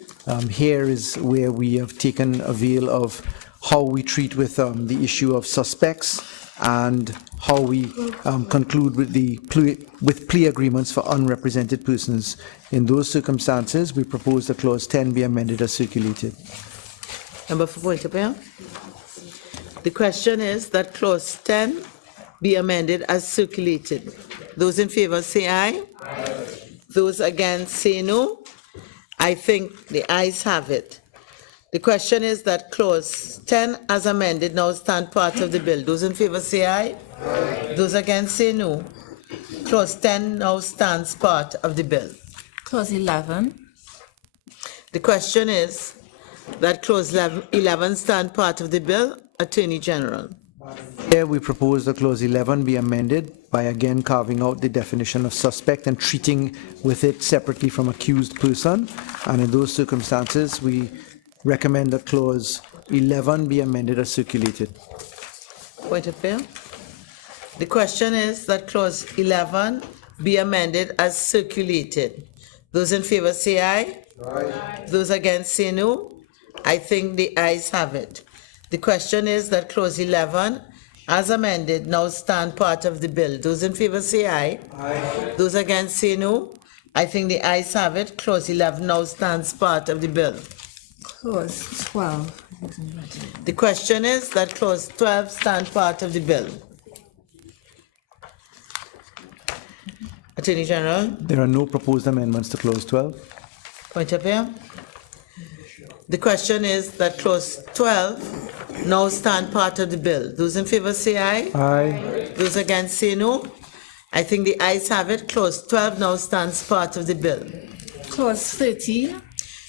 Here is where we have taken avail of how we treat with the issue of suspects and how we conclude with the plea agreements for unrepresented persons. In those circumstances, we propose that clause 10 be amended as circulated. Member for point of order. The question is that clause 10 be amended as circulated. Those in favor say aye. Those against say no. I think the ayes have it. The question is that clause 10 as amended now stand part of the bill. Those in favor say aye. Those against say no. Clause 10 now stands part of the bill. Clause 11. The question is that clause 11 stand part of the bill. Attorney General. Here we propose that clause 11 be amended by again carving out the definition of suspect and treating with it separately from accused person. And in those circumstances, we recommend that clause 11 be amended as circulated. Point of order. The question is that clause 11 be amended as circulated. Those in favor say aye. Aye. Those against say no. I think the ayes have it. The question is that clause 11 as amended now stand part of the bill. Those in favor say aye. Aye. Those against say no. I think the ayes have it. Clause 11 now stands part of the bill. Clause 12. The question is that clause 12 stand part of the bill. Attorney General. There are no proposed amendments to clause 12. Point of order. The question is that clause 12 now stand part of the bill. Those in favor say aye. Aye. Those against say no. I think the ayes have it. Clause 12 now stands part of the bill. Clause 13.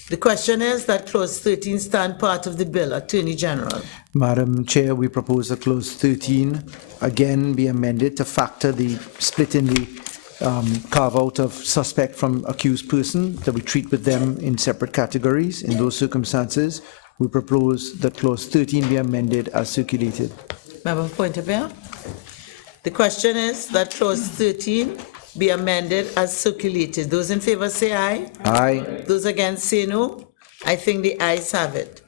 The question is that clause 13 stand part of the bill. Attorney General. Madam Chair, we propose that clause 13 again be amended to factor the split in the carve out of suspect from accused person, that we treat with them in separate categories. In those circumstances, we propose that clause 13 be amended as circulated. Member point of order. The question is that clause 13 be amended as circulated. Those in favor say aye. Aye. Those against say no. I think the ayes have it.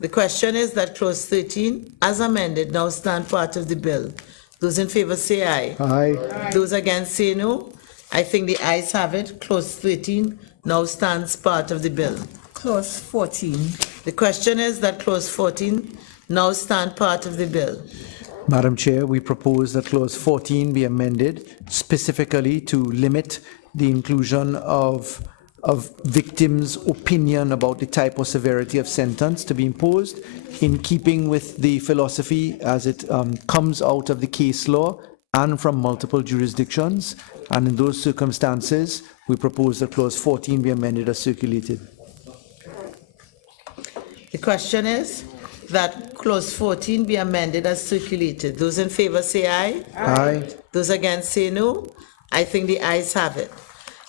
The question is that clause 13 as amended now stand part of the bill. Those in favor say aye. Aye. Those against say no. I think the ayes have it. Clause 13 now stands part of the bill. Clause 14. The question is that clause 14 now stand part of the bill. Madam Chair, we propose that clause 14 be amended specifically to limit the inclusion of victims' opinion about the type or severity of sentence to be imposed, in keeping with the philosophy as it comes out of the case law and from multiple jurisdictions. And in those circumstances, we propose that clause 14 be amended as circulated. The question is that clause 14 be amended as circulated. Those in favor say aye. Aye. Those against say no. I think the ayes have it.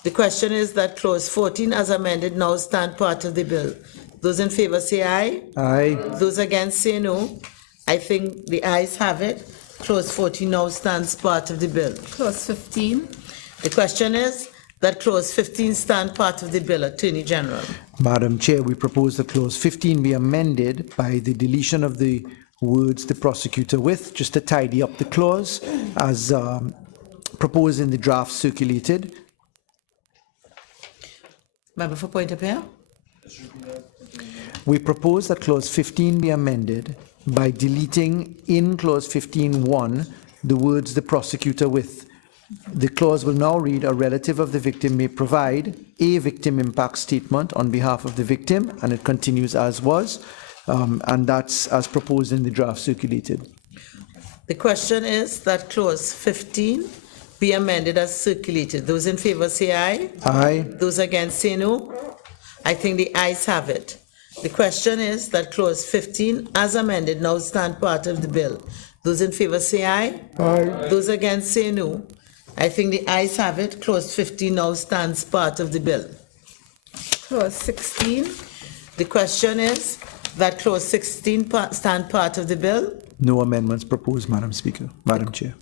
The question is that clause 14 as amended now stand part of the bill. Those in favor say aye. Aye. Those against say no. I think the ayes have it. Clause 14 now stands part of the bill. Clause 15. The question is that clause 15 stand part of the bill. Attorney General. Madam Chair, we propose that clause 15 be amended by the deletion of the words "the prosecutor with," just to tidy up the clause as proposed in the draft circulated. Member for point of order. We propose that clause 15 be amended by deleting in clause 15(1) the words "the prosecutor with." The clause will now read, "A relative of the victim may provide a victim impact statement on behalf of the victim," and it continues as was, and that's as proposed in the draft circulated. The question is that clause 15 be amended as circulated. Those in favor say aye. Aye. Those against say no. I think the ayes have it. The question is that clause 15 as amended now stand part of the bill. Those in favor say aye. Aye. Those against say no. I think the ayes have it. Clause 15 now stands part of the bill. Clause 16. The question is that clause 16 stand part of the bill. No amendments proposed, Madam Speaker, Madam Chair.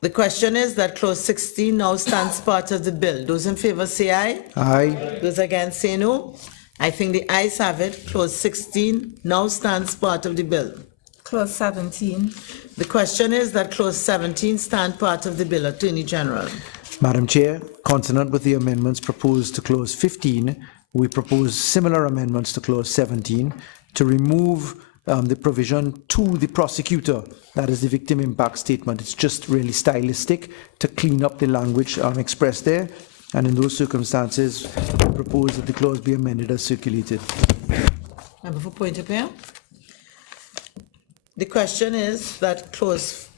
The question is that clause 16 now stands part of the bill. Those in favor say aye. Aye. Those against say no. I think the ayes have it. Clause 16 now stands part of the bill. Clause 17. The question is that clause 17 stand part of the bill. Attorney General. Madam Chair, consonant with the amendments proposed to clause 15, we propose similar amendments to clause 17 to remove the provision to the prosecutor, that is the victim impact statement. It's just really stylistic to clean up the language expressed there, and in those circumstances, we propose that the clause be amended as circulated. Member for point of order. The question is that clause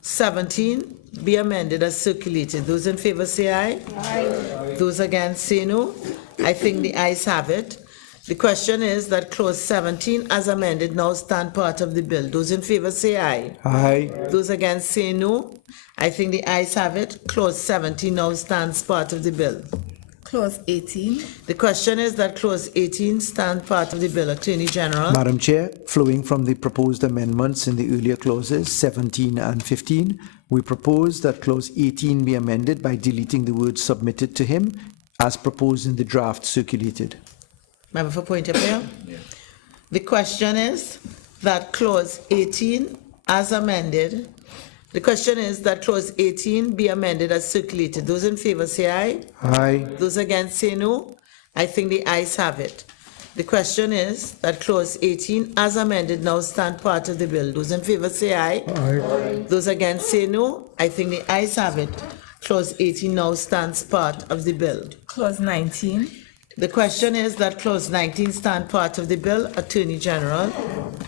17 be amended as circulated. Those in favor say aye. Aye. Those against say no. I think the ayes have it. The question is that clause 17 as amended now stand part of the bill. Those in favor say aye. Aye. Those against say no. I think the ayes have it. Clause 17 now stands part of the bill. Clause 18. The question is that clause 18 stand part of the bill. Attorney General. Madam Chair, flowing from the proposed amendments in the earlier clauses 17 and 15, we propose that clause 18 be amended by deleting the word submitted to him as proposed in the draft circulated. Member for point of order. The question is that clause 18 as amended. The question is that clause 18 be amended as circulated. Those in favor say aye. Aye. Those against say no. I think the ayes have it. The question is that clause 18 as amended now stand part of the bill. Those in favor say aye. Aye. Those against say no. I think the ayes have it. Clause 18 now stands part of the bill. Clause 19. The question is that clause 19 stand part of the bill. Attorney General.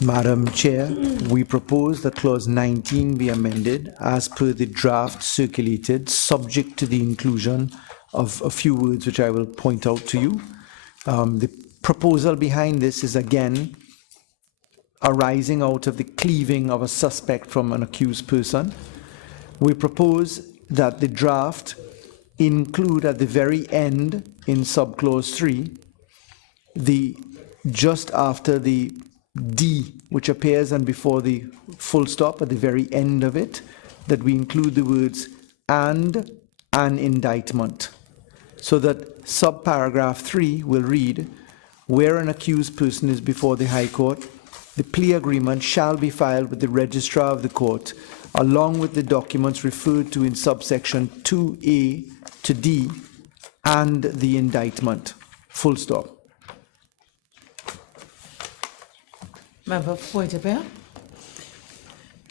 Madam Chair, we propose that clause 19 be amended as per the draft circulated, subject to the inclusion of a few words which I will point out to you. The proposal behind this is again arising out of the cleaving of a suspect from an accused person. We propose that the draft include at the very end in subclause 3, just after the D, which appears and before the full stop at the very end of it, that we include the words and an indictment, so that subparagraph 3 will read, where an accused person is before the High Court, the plea agreement shall be filed with the registrar of the court, along with the documents referred to in subsection 2A to D, and the indictment. Full stop. Member for point of order.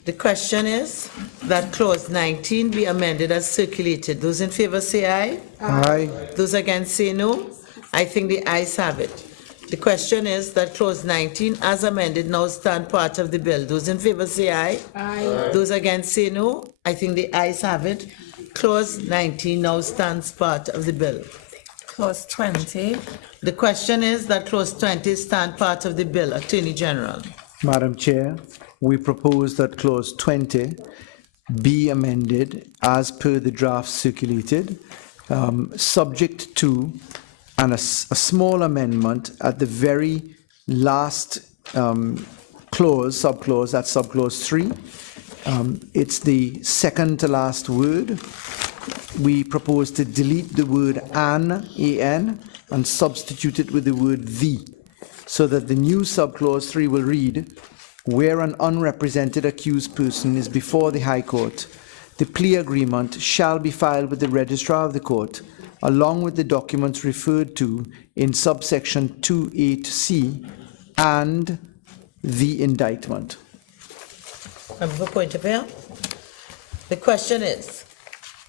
The question is that clause 19 be amended as circulated. Those in favor say aye. Aye. Those against say no. I think the ayes have it. The question is that clause 19 as amended now stand part of the bill. Those in favor say aye. Aye. Those against say no. I think the ayes have it. Clause 19 now stands part of the bill. Clause 20. The question is that clause 20 stand part of the bill. Attorney General. Madam Chair, we propose that clause 20 be amended as per the draft circulated, subject to a small amendment at the very last subclause, that's subclause 3. It's the second to last word. We propose to delete the word an, A-N, and substitute it with the word the, so that the new subclause 3 will read, where an unrepresented accused person is before the High Court, the plea agreement shall be filed with the registrar of the court, along with the documents referred to in subsection 2.8c, and the indictment. Member for point of order. The question is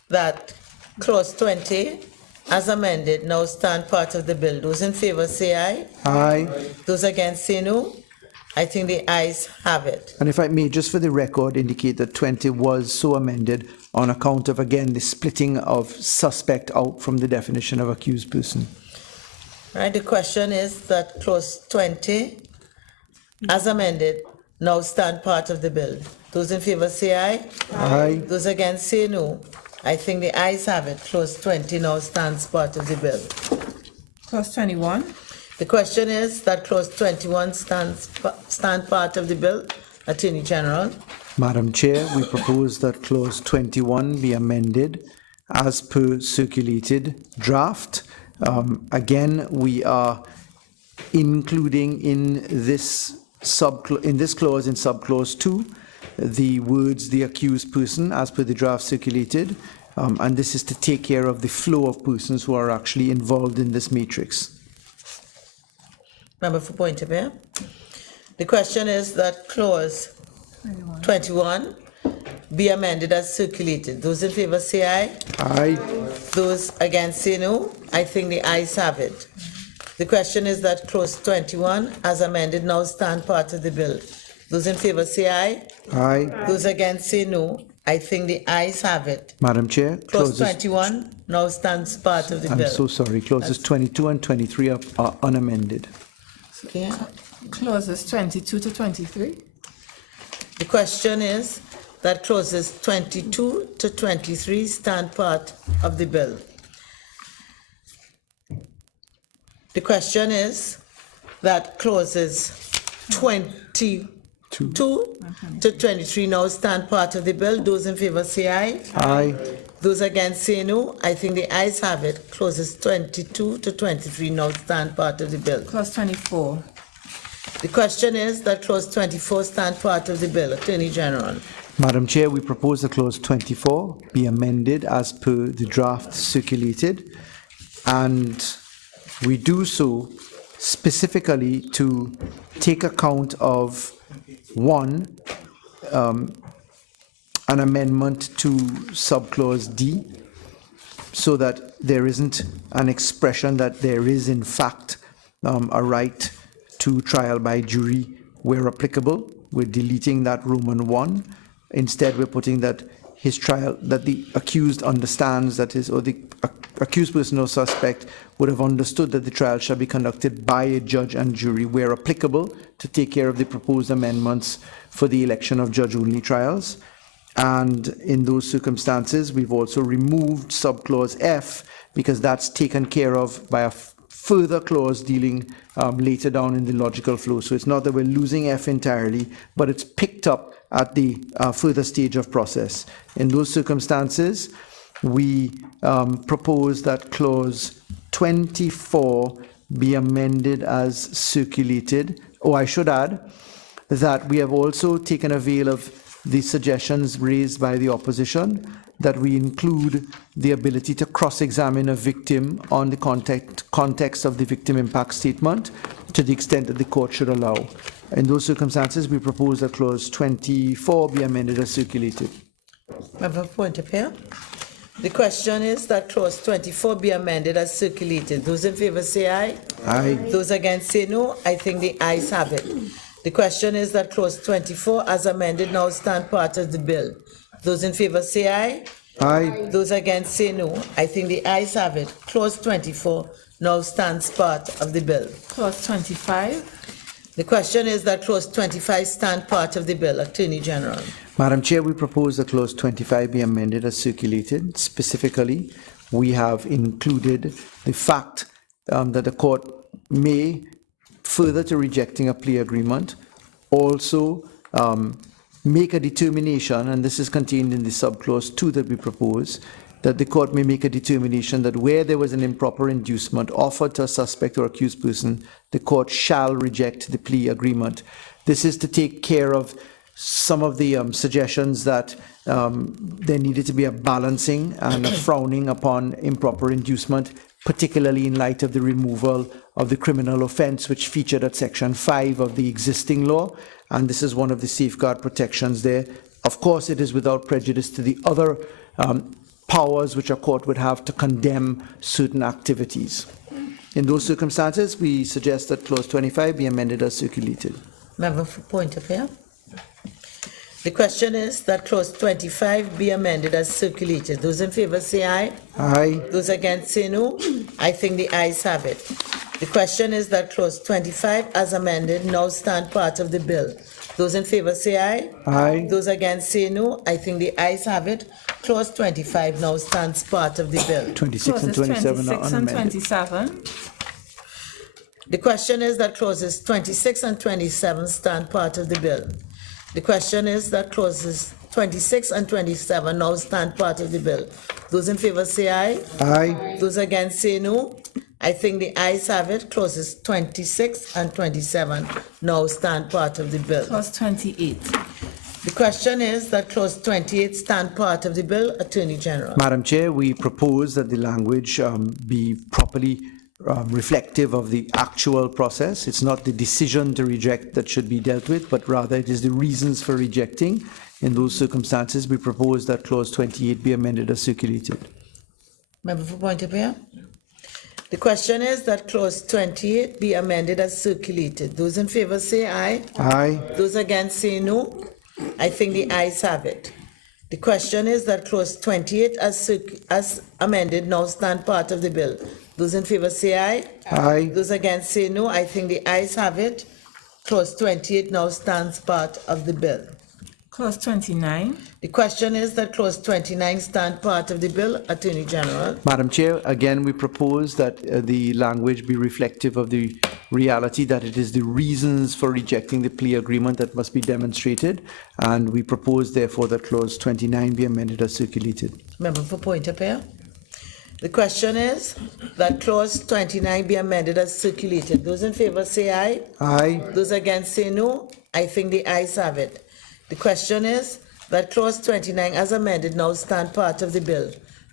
that clause 20 as amended now stand part of the bill. Those in favor say aye. Aye. Those against say no. I think the ayes have it. And if I may, just for the record, indicate that 20 was so amended on account of, again, the splitting of suspect out from the definition of accused person. Right, the question is that clause 20, as amended, now stand part of the bill. Those in favor say aye. Aye. Those against say no. I think the ayes have it. Clause 20 now stands part of the bill. Clause 21. The question is that clause 21 stand part of the bill. Attorney General. Madam Chair, we propose that clause 21 be amended as per circulated draft. Again, we are including in this clause, in subclause 2, the words "the accused person" as per the draft circulated, and this is to take care of the flow of persons who are actually involved in this matrix. Member for Point of View. The question is that clause 21 be amended as circulated. Those in favor say aye. Aye. Those against say no. I think the ayes have it. The question is that clause 21 as amended now stand part of the bill. Those in favor say aye. Aye. Those against say no. I think the ayes have it. Madam Chair, Clause 21 now stands part of the bill. I'm so sorry, clauses 22 and 23 are unamended. Okay. Clauses 22 to 23. The question is that clauses 22 to 23 stand part of the bill. The question is that clauses 22 to 23 now stand part of the bill. Those in favor say aye. Aye. Those against say no. I think the ayes have it. Clauses 22 to 23 now stand part of the bill. Clause 24. The question is that clause 24 stand part of the bill. Attorney General. Madam Chair, we propose that clause 24 be amended as per the draft circulated, and we do so specifically to take account of, one, an amendment to subclause D, so that there isn't an expression that there is in fact a right to trial by jury where applicable. We're deleting that Roman 1. Instead, we're putting that his trial, that the accused understands that his, or the accused person or suspect would have understood that the trial shall be conducted by a judge and jury where applicable, to take care of the proposed amendments for the election of judge-only trials. And in those circumstances, we've also removed subclause F, because that's taken care of by a further clause dealing later down in the logical flow. So it's not that we're losing F entirely, but it's picked up at the further stage of process. In those circumstances, we propose that clause 24 be amended as circulated. Oh, I should add that we have also taken avail of the suggestions raised by the opposition, that we include the ability to cross-examine a victim on the context of the victim impact statement, to the extent that the court should allow. In those circumstances, we propose that clause 24 be amended as circulated. Member Point of View. The question is that clause 24 be amended as circulated. Those in favor say aye. Aye. Those against say no. I think the ayes have it. The question is that clause 24 as amended now stand part of the bill. Those in favor say aye. Aye. Those against say no. I think the ayes have it. Clause 24 now stands part of the bill. Clause 25. The question is that clause 25 stand part of the bill. Attorney General. Madam Chair, we propose that clause 25 be amended as circulated. Specifically, we have included the fact that the court may, further to rejecting a plea agreement, also make a determination, and this is contained in the subclause 2 that we propose, that the court may make a determination that where there was an improper inducement offered to a suspect or accused person, the court shall reject the plea agreement. This is to take care of some of the suggestions that there needed to be a balancing and a frowning upon improper inducement, particularly in light of the removal of the criminal offense, which featured at section 5 of the existing law, and this is one of the safeguard protections there. Of course, it is without prejudice to the other powers which a court would have to condemn certain activities. In those circumstances, we suggest that clause 25 be amended as circulated. Member for Point of View. The question is that clause 25 be amended as circulated. Those in favor say aye. Aye. Those against say no. I think the ayes have it. The question is that clause 25 as amended now stand part of the bill. Those in favor say aye. Aye. Those against say no. I think the ayes have it. Clause 25 now stands part of the bill. 26 and 27 are Clauses 26 and unamended. 27. The question is that clauses 26 and 27 stand part of the bill. The question is that clauses 26 and 27 now stand part of the bill. Those in favor say aye. Aye. Those against say no. I think the ayes have it. Clauses 26 and 27 now stand part of the bill. Clause 28. The question is that clause 28 stand part of the bill. Attorney General. Madam Chair, we propose that the language be properly reflective of the actual process. It's not the decision to reject that should be dealt with, but rather it is the reasons for rejecting. In those circumstances, we propose that clause 28 be amended as circulated. Member for Point of View. The question is that clause 28 be amended as circulated. Those in favor say aye. Aye. Those against say no. I think the ayes have it. The question is that clause 28 as amended now stand part of the bill. Those in favor say aye. Aye. Those against say no. I think the ayes have it. Clause 28 now stands part of the bill. Clause 29. The question is that clause 29 stand part of the bill. Attorney General. Madam Chair, again, we propose that the language be reflective of the reality that it is the reasons for rejecting the plea agreement that must be demonstrated, and we propose, therefore, that clause 29 be amended as circulated. Member for Point of View. The question is that clause 29 be amended as circulated. Those in favor say aye. Aye. Those against say no. I think the ayes have it. The question is that clause 29 as amended now stand part of the bill.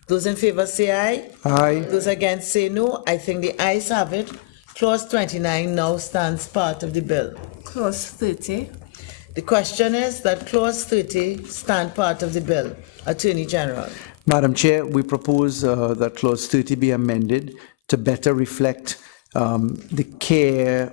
Those in favor say aye. Aye. Those against say no. I think the ayes have it. Clause 29 now stands part of the bill. Clause 30. The question is that clause 30 stand part of the bill. Attorney General. Madam Chair, we propose that clause 30 be amended to better reflect the care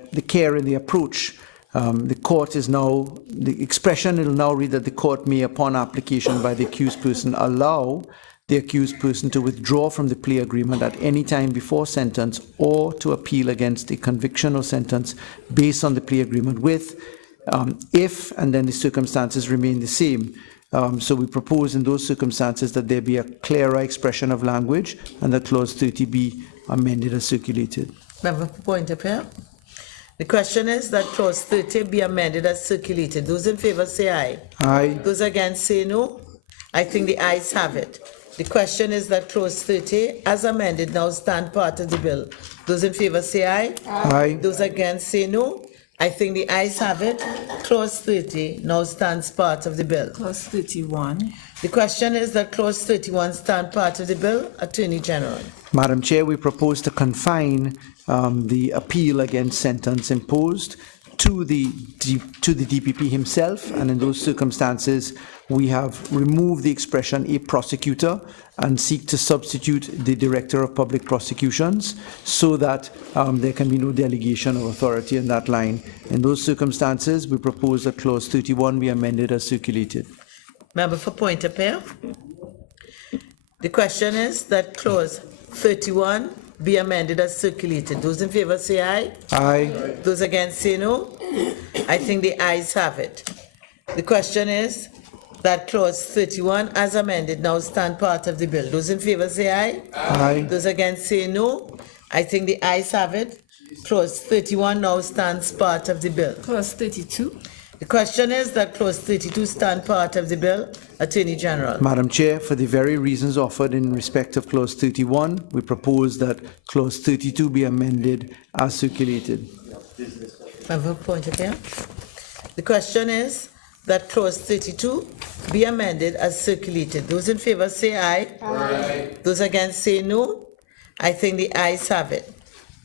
and the approach. The court is now, the expression will now read that the court may, upon application by the accused person, allow the accused person to withdraw from the plea agreement at any time before sentence or to appeal against a conviction or sentence based on the plea agreement with, if and then the circumstances remain the same. So we propose in those circumstances that there be a clearer expression of language and that clause 30 be amended as circulated. Member for Point of View. The question is that clause 30 be amended as circulated. Those in favor say aye. Aye. Those against say no. I think the ayes have it. The question is that clause 30 as amended now stand part of the bill. Those in favor say aye. Aye. Those against say no. I think the ayes have it. Clause 30 now stands part of the bill. Clause 31. The question is that clause 31 stand part of the bill. Attorney General. Madam Chair, we propose to confine the appeal against sentence imposed to the DPP himself, and in those circumstances, we have removed the expression "a prosecutor" and seek to substitute the Director of Public Prosecutions so that there can be no delegation of authority in that line. In those circumstances, we propose that clause 31 be amended as circulated. Member for Point of View. The question is that clause 31 be amended as circulated. Those in favor say aye. Aye. Those against say no. I think the ayes have it. The question is that clause 31 as amended now stand part of the bill. Those in favor say aye. Aye. Those against say no. I think the ayes have it. Clause 31 now stands part of the bill. Clause 32. The question is that clause 32 stand part of the bill. Attorney General. Madam Chair, for the very reasons offered in respect of clause 31, we propose that clause 32 be amended as circulated. Member Point of View. The question is that clause 32 be amended as circulated. Those in favor say aye. Aye. Those against say no. I think the ayes have it.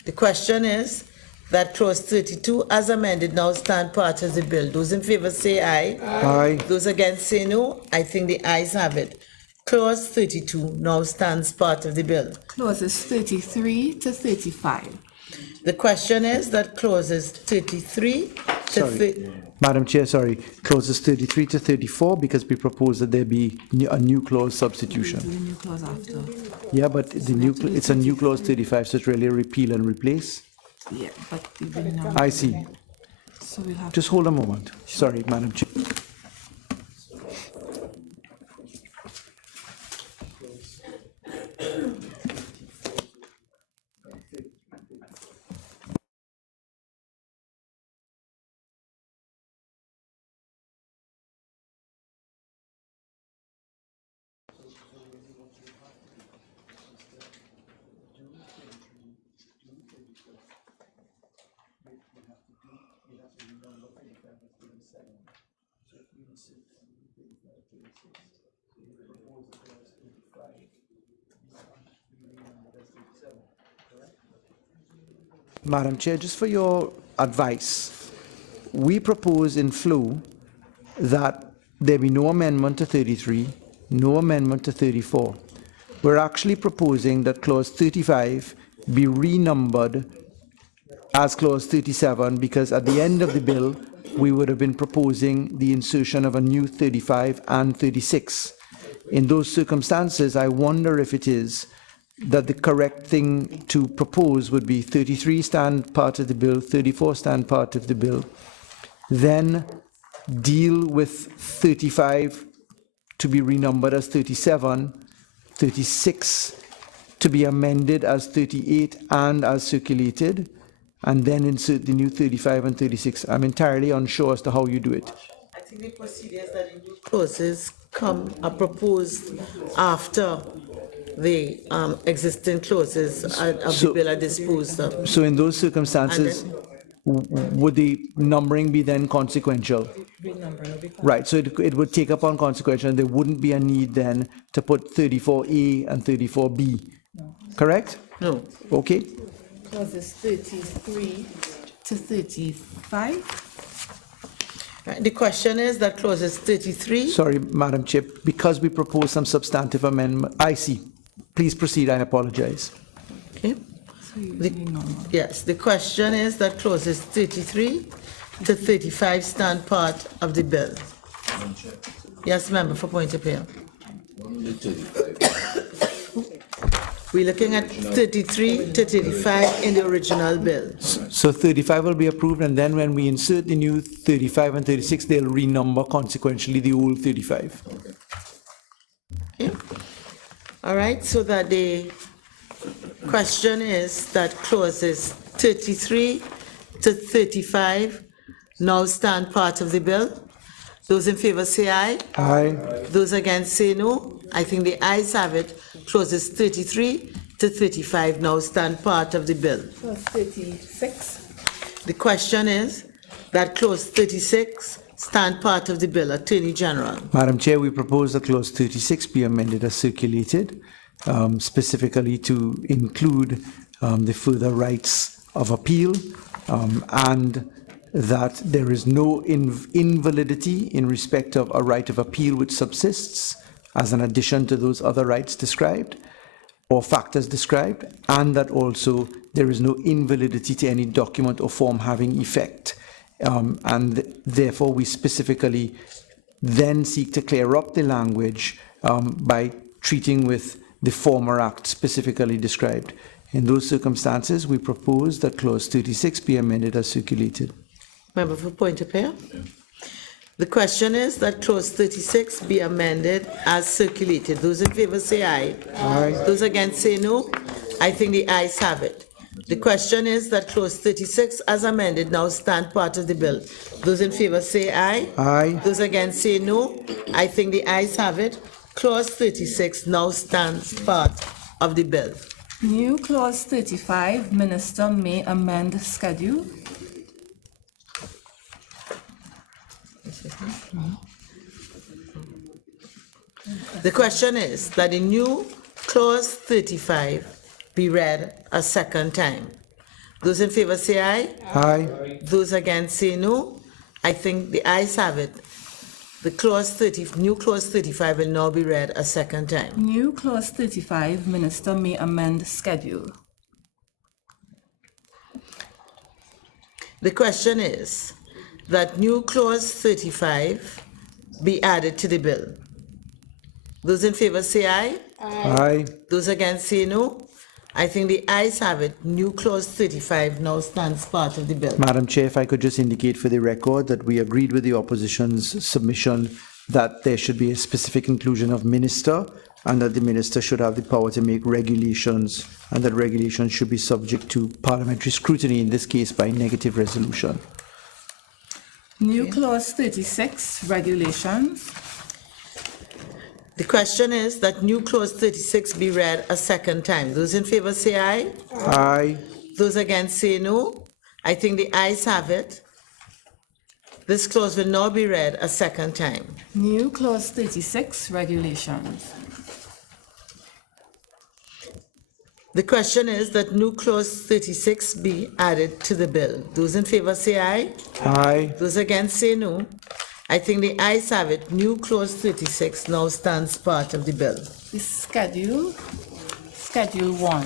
The question is that clause 32 as amended now stand part of the bill. Those in favor say aye. Aye. Those against say no. I think the ayes have it. Clause 32 now stands part of the bill. Clauses 33 to 35. The question is that clauses 33 Sorry, Madam Chair, sorry, clauses 33 to 34, because we propose that there be a new clause substitution. New clause after. Yeah, but it's a new clause 35, so it's really a repeal and replace. Yeah, but we've been now. I see. So we'll have. Just hold a moment. Sorry, Madam Chair. Madam Chair, just for your advice, we propose in flow that there be no amendment to 33, no amendment to 34. We're actually proposing that clause 35 be renumbered as clause 37, because at the end of the bill, we would have been proposing the insertion of a new 35 and 36. In those circumstances, I wonder if it is that the correct thing to propose would be 33 stand part of the bill, 34 stand part of the bill, then deal with 35 to be renumbered as 37, 36 to be amended as 38 and as circulated, and then insert the new 35 and 36. I'm entirely unsure as to how you do it. I think the procedures that the new clauses are proposed after the existing clauses of the bill are disposed of. So in those circumstances, would the numbering be then consequential? Right, so it would take up on consequential, and there wouldn't be a need then to put 34A and 34B, correct? No. Okay. Clauses 33 to 35. The question is that clauses 33. Sorry, Madam Chair, because we propose some substantive amendment. I see. Please proceed, I apologize. Okay. Yes, the question is that clauses 33 to 35 stand part of the bill. Yes, member, for point of order. We're looking at 33 to 35 in the original bill. So 35 will be approved, and then when we insert the new 35 and 36, they'll renumber consequentially the old 35. Okay. All right, so that the question is that clauses 33 to 35 now stand part of the bill. Those in favor say aye. Aye. Those against say no. I think the ayes have it. Clauses 33 to 35 now stand part of the bill. Clause 36. The question is that clause 36 stand part of the bill. Attorney General. Madam Chair, we propose that clause 36 be amended as circulated, specifically to include the further rights of appeal, and that there is no invalidity in respect of a right of appeal which subsists as an addition to those other rights described or factors described, and that also there is no invalidity to any document or form having effect. And therefore, we specifically then seek to clear up the language by treating with the former act specifically described. In those circumstances, we propose that clause 36 be amended as circulated. Member for point of order. The question is that clause 36 be amended as circulated. Those in favor say aye. Aye. Those against say no. I think the ayes have it. The question is that clause 36 as amended now stand part of the bill. Those in favor say aye. Aye. Those against say no. I think the ayes have it. Clause 36 now stands part of the bill. New clause 35, minister may amend schedule. The question is that the new clause 35 be read a second time. Those in favor say aye. Aye. Those against say no. I think the ayes have it. The new clause 35 will now be read a second time. New clause 35, minister may amend schedule. The question is that new clause 35 be added to the bill. Those in favor say aye. Aye. Those against say no. I think the ayes have it. New clause 35 now stands part of the bill. Madam Chair, if I could just indicate for the record that we agreed with the opposition's submission that there should be a specific inclusion of minister and that the minister should have the power to make regulations and that regulations should be subject to parliamentary scrutiny, in this case by negative resolution. New clause 36, regulations. The question is that new clause 36 be read a second time. Those in favor say aye. Aye. Those against say no. I think the ayes have it. This clause will now be read a second time. New clause 36, regulations. The question is that new clause 36 be added to the bill. Those in favor say aye. Aye. Those against say no. I think the ayes have it. New clause 36 now stands part of the bill. The schedule 1.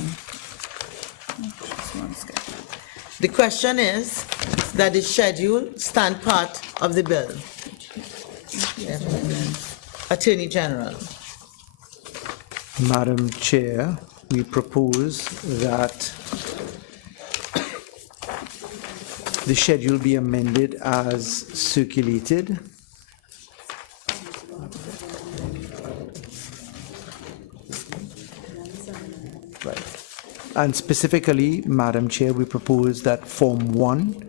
The question is that the schedule stand part of the bill. Attorney General. Madam Chair, we propose that the schedule be amended as circulated. Right. And specifically, Madam Chair, we propose that Form 1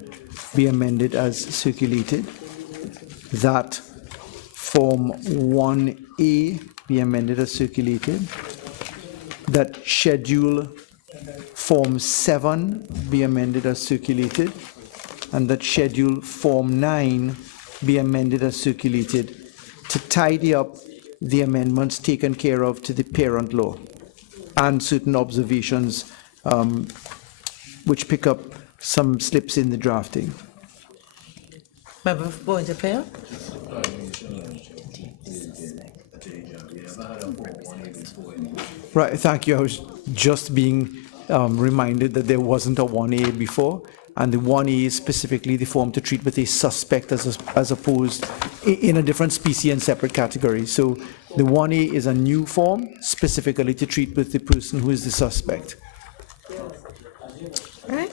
be amended as circulated, that Form 1A be amended as circulated, that Schedule Form 7 be amended as circulated, and that Schedule Form 9 be amended as circulated to tidy up the amendments taken care of to the parent law and certain observations which pick up some slips in the drafting. Member for Point of Appeal? Right, thank you. I was just being reminded that there wasn't a 1A before, and the 1A is specifically the form to treat with a suspect as opposed in a different species and separate category. So the 1A is a new form specifically to treat with the person who is the suspect. Right.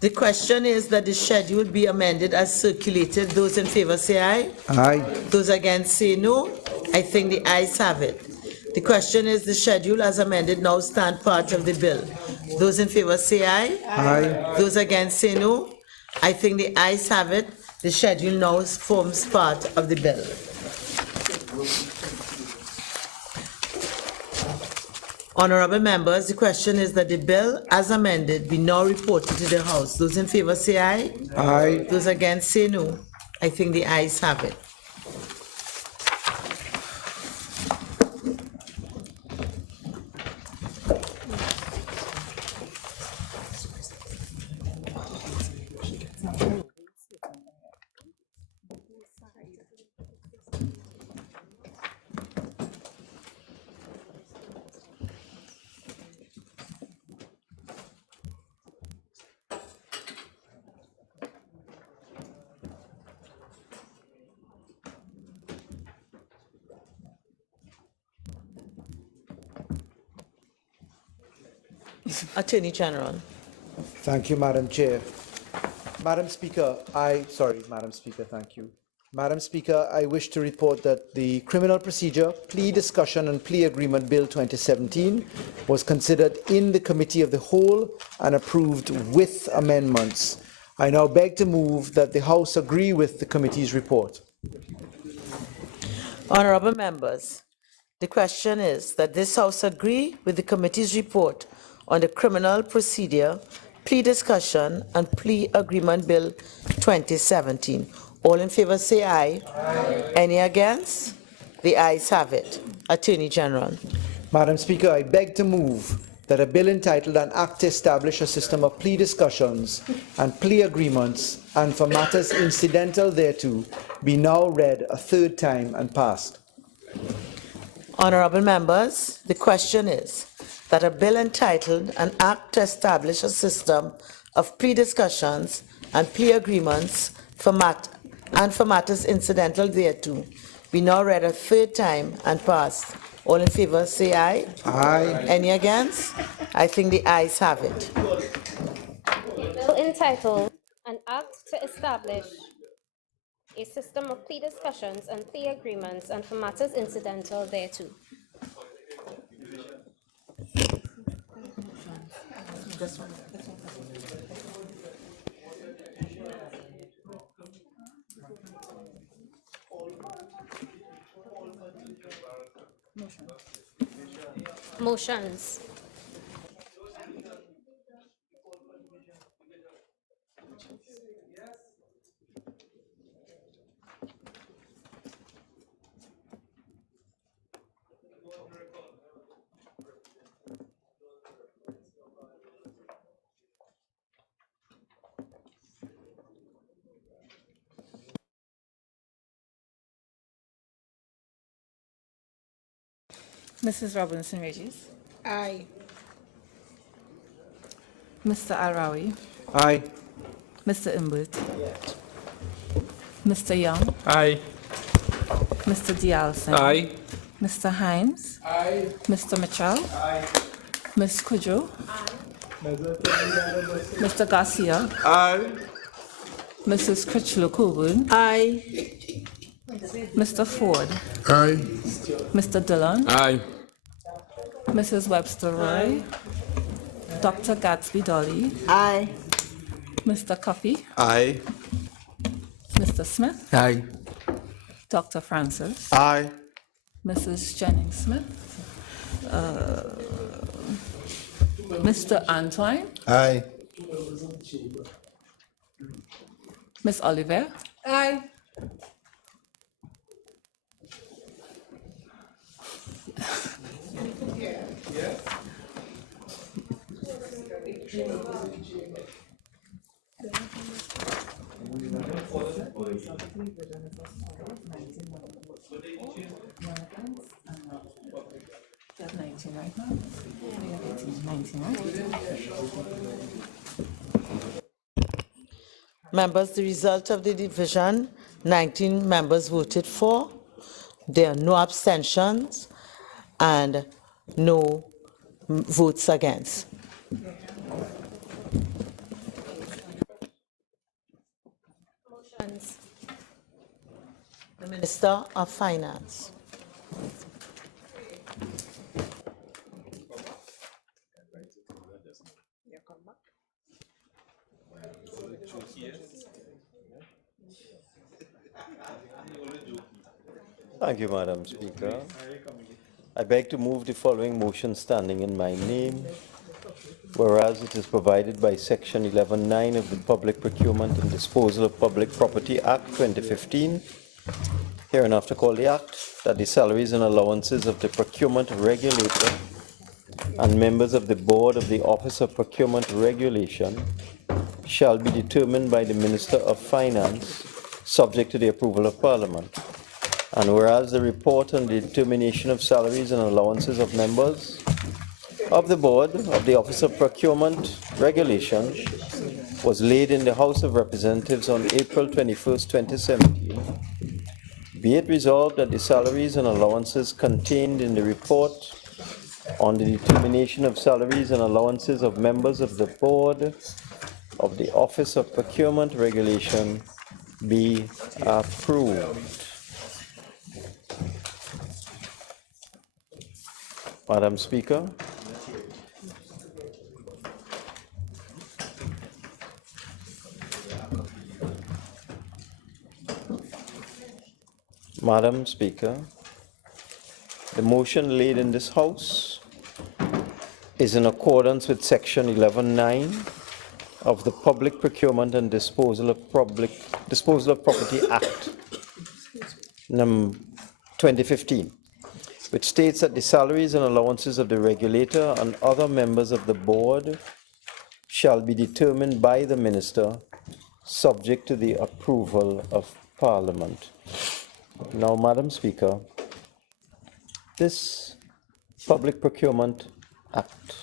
The question is that the schedule be amended as circulated. Those in favor say aye. Aye. Those against say no. I think the ayes have it. The question is the schedule as amended now stand part of the bill. Those in favor say aye. Aye. Those against say no. I think the ayes have it. The schedule now forms part of the bill. Honorable members, the question is that the bill as amended be now reported to the House. Those in favor say aye. Aye. Those against say no. I think the ayes have it. Attorney General. Thank you, Madam Chair. Madam Speaker, thank you. Madam Speaker, I wish to report that the Criminal Procedure, Plea Discussion and Plea Agreement Bill 2017 was considered in the Committee of the Whole and approved with amendments. I now beg to move that the House agree with the committee's report. Honorable members, the question is that this House agree with the committee's report on the Criminal Procedure, Plea Discussion and Plea Agreement Bill 2017. All in favor say aye. Aye. Any against? The ayes have it. Attorney General. Madam Speaker, I beg to move that a bill entitled An Act to Establish a System of Plea Discussions and Plea Agreements and for matters incidental thereto be now read a third time and passed. Honorable members, the question is that a bill entitled An Act to Establish a System of Plea Discussions and Plea Agreements for matters incidental thereto, be now read a third time and passed. All in favor, say aye. Aye. Any against? I think the ayes have it. Bill entitled, An Act to Establish a System of Plea Discussions and Plea Agreements and for Matters Incidental thereto. Motions. Mrs. Robinson Regis. Aye. Mr. Arawi. Aye. Mr. Imbert. Mr. Young. Aye. Mr. Dialson. Aye. Mr. Hinds. Aye. Mr. Mitchell. Aye. Ms. Kudrow. Mr. Garcia. Aye. Mrs. Critchlow-Coburn. Aye. Mr. Ford. Aye. Mr. Dillon. Aye. Mrs. Webster Roy. Dr. Gatsby Dolly. Aye. Mr. Cuffie. Aye. Mr. Smith. Aye. Dr. Francis. Aye. Mrs. Jennings Smith. Mr. Antoine. Aye. Miss Olivierre. Aye. Members, the result of the division, 19 members voted for. There are no abstentions and no votes against. Motions. The Minister of Finance. Thank you, Madam Speaker. I beg to move the following motion standing in my name. Whereas it is provided by Section 11(9) of the Public Procurement and Disposal of Public Property Act 2015, hereinafter called the Act, that the salaries and allowances of the procurement regulator and members of the Board of the Office of Procurement Regulation shall be determined by the Minister of Finance, subject to the approval of Parliament. And whereas the report on the determination of salaries and allowances of members of the Board of the Office of Procurement Regulation was laid in the House of Representatives on April 21st, 2017, be it resolved that the salaries and allowances contained in the report on the determination of salaries and allowances of members of the Board of the Office of Procurement Regulation be approved. Madam Speaker. Madam Speaker, the motion laid in this House is in accordance with Section 11(9) of the Public Procurement and Disposal of Property Act 2015, which states that the salaries and allowances of the regulator and other members of the board shall be determined by the minister, subject to the approval of Parliament. Now, Madam Speaker, this Public Procurement Act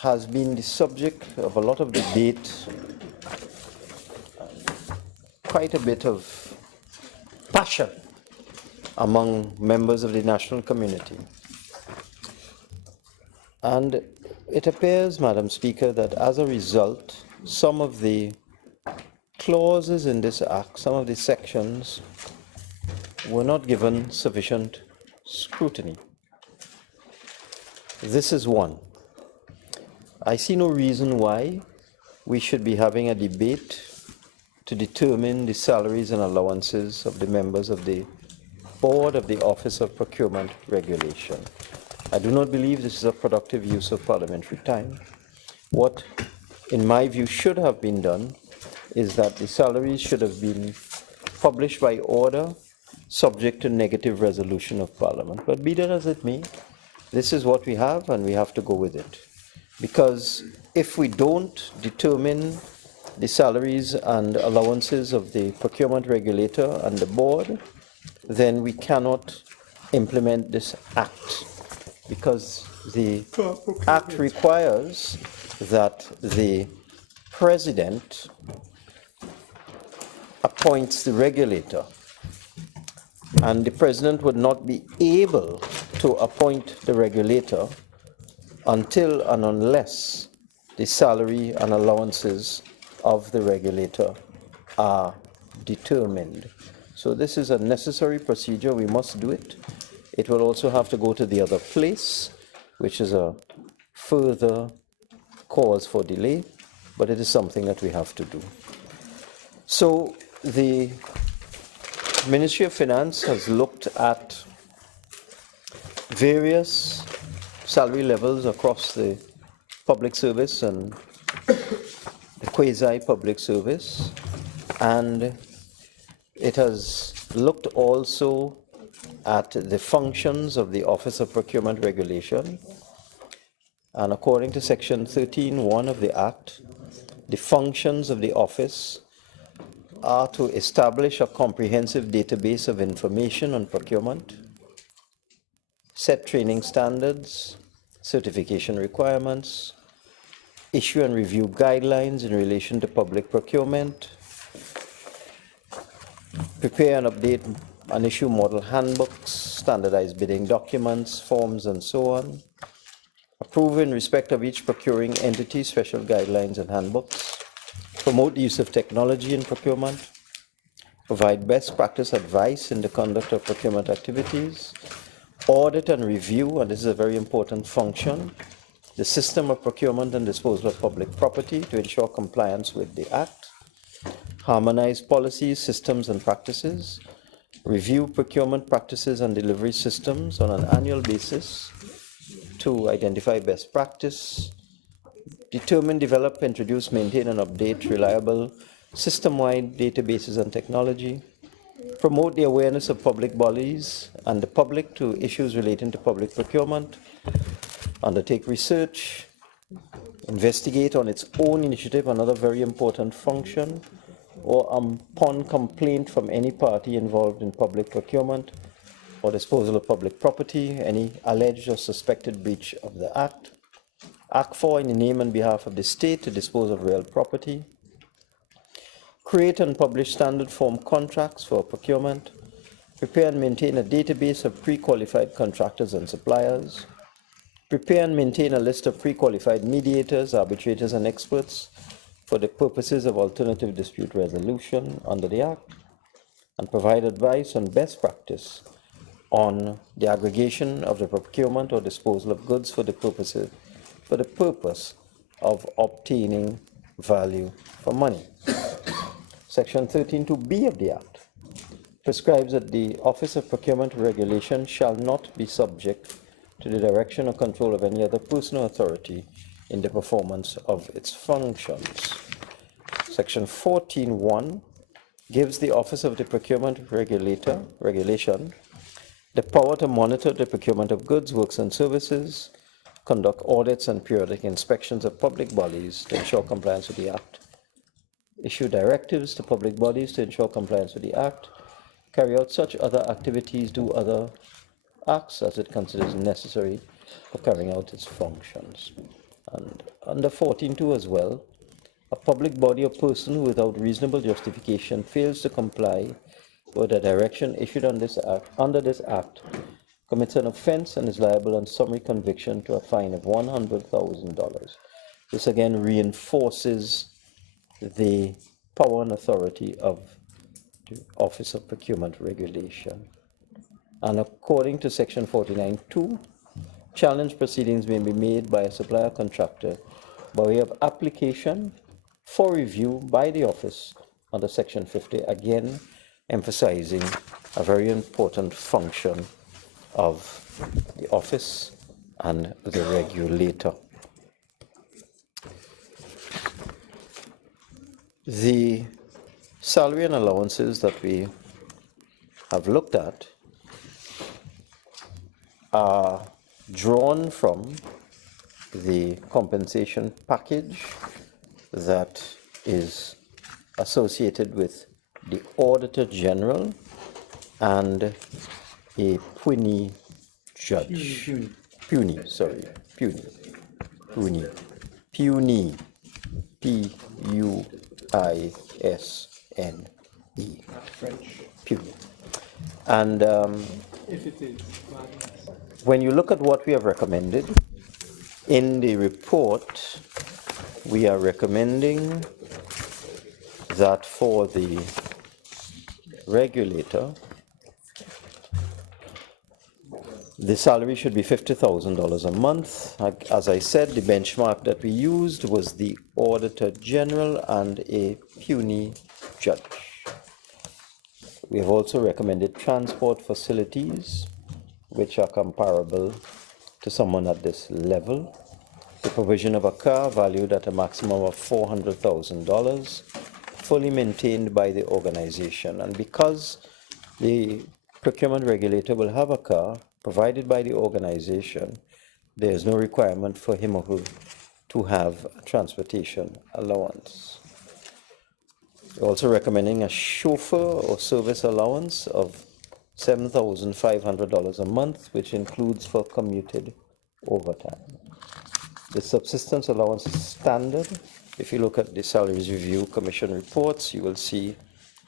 has been the subject of a lot of debate quite a bit of passion among members of the national community. And it appears, Madam Speaker, that as a result, some of the clauses in this act, some of the sections, were not given sufficient scrutiny. This is one. I see no reason why we should be having a debate to determine the salaries and allowances of the members of the Board of the Office of Procurement Regulation. I do not believe this is a productive use of parliamentary time. What, in my view, should have been done is that the salaries should have been published by order, subject to negative resolution of Parliament. But be that as it may, this is what we have, and we have to go with it. Because if we don't determine the salaries and allowances of the procurement regulator and the board, then we cannot implement this act, because the act requires that the president appoints the regulator, and the president would not be able to appoint the regulator until and unless the salary and allowances of the regulator are determined. So this is a necessary procedure. We must do it. It will also have to go to the other place, which is a further cause for delay, but it is something that we have to do. So the Ministry of Finance has looked at various salary levels across the public service and the quasi-public service, and it has looked also at the functions of the Office of Procurement Regulation. And according to Section 13(1) of the Act, the functions of the office are to establish a comprehensive database of information on procurement, set training standards, certification requirements, issue and review guidelines in relation to public procurement, prepare and update and issue model handbooks, standardized bidding documents, forms, and so on, approve in respect of each procuring entity special guidelines and handbooks, promote the use of technology in procurement, provide best practice advice in the conduct of procurement activities, audit and review, and this is a very important function, the system of procurement and disposal of public property to ensure compliance with the Act, harmonize policies, systems, and practices, review procurement practices and delivery systems on an annual basis to identify best practice, determine, develop, introduce, maintain, and update reliable system-wide databases and technology, promote the awareness of public bodies and the public to issues relating to public procurement, undertake research, investigate on its own initiative, another very important function, or upon complaint from any party involved in public procurement or disposal of public property, any alleged or suspected breach of the Act. Act 4, in the name and behalf of the state, to dispose of real property. Create and publish standard form contracts for procurement. Prepare and maintain a database of pre-qualified contractors and suppliers. Prepare and maintain a list of pre-qualified mediators, arbitrators, and experts for the purposes of alternative dispute resolution under the Act, and provide advice on best practice on the aggregation of the procurement or disposal of goods for the purpose of obtaining value for money. Section 13(2)(b) of the Act prescribes that the Office of Procurement Regulation shall not be subject to the direction or control of any other person or authority in the performance of its functions. Section 14(1) gives the Office of the Procurement Regulation the power to monitor the procurement of goods, works, and services, conduct audits and periodic inspections of public bodies to ensure compliance with the Act, issue directives to public bodies to ensure compliance with the Act, carry out such other activities, do other acts as it considers necessary for carrying out its functions. And under 14(2) as well, a public body or person who without reasonable justification fails to comply with the direction issued on under this act commits an offense and is liable on summary conviction to a fine of $100,000. This again reinforces the power and authority of the Office of Procurement Regulation. And according to Section 49(2), challenge proceedings may be made by a supplier contractor by way of application for review by the office under Section 50, again emphasizing a very important function of the office and the regulator. The salary and allowances that we have looked at are drawn from the compensation package that is associated with the Auditor General and a puisne judge. Puisne, sorry. Puisne. Puisne. P-U-I-S-N-E. French. Puisne. And If it is. when you look at what we have recommended, in the report, we are recommending that for the regulator, the salary should be $50,000 a month. As I said, the benchmark that we used was the Auditor General and a puisne judge. We have also recommended transport facilities, which are comparable to someone at this level. The provision of a car valued at a maximum of $400,000, fully maintained by the organization. And because the procurement regulator will have a car provided by the organization, there is no requirement for him or her to have a transportation allowance. We're also recommending a chauffeur or service allowance of $7,500 a month, which includes for commuted overtime. The subsistence allowance is standard. If you look at the Salaries Review Commission reports, you will see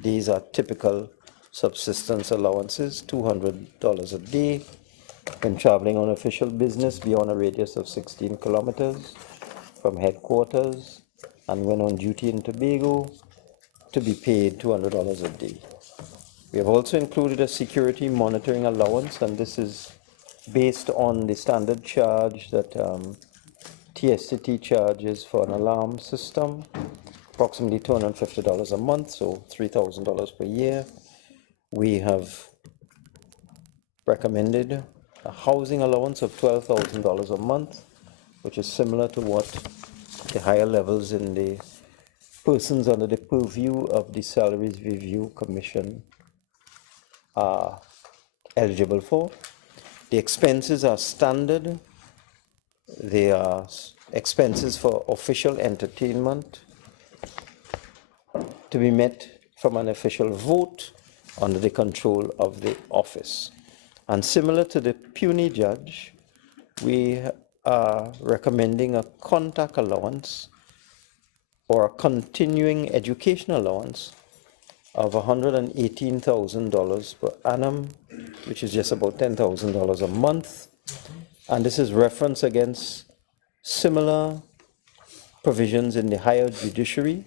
these are typical subsistence allowances, $200 a day when traveling on official business beyond a radius of 16 kilometers from headquarters, and when on duty in Tobago, to be paid $200 a day. We have also included a security monitoring allowance, and this is based on the standard charge that TSTT charges for an alarm system, approximately $250 a month, so $3,000 per year. We have recommended a housing allowance of $12,000 a month, which is similar to what the higher levels in the persons under the purview of the Salaries Review Commission are eligible for. The expenses are standard. They are expenses for official entertainment to be met from an official vote under the control of the office. And similar to the puisne judge, we are recommending a contact allowance or a continuing education allowance of $118,000 per annum, which is just about $10,000 a month. And this is reference against similar provisions in the higher judiciary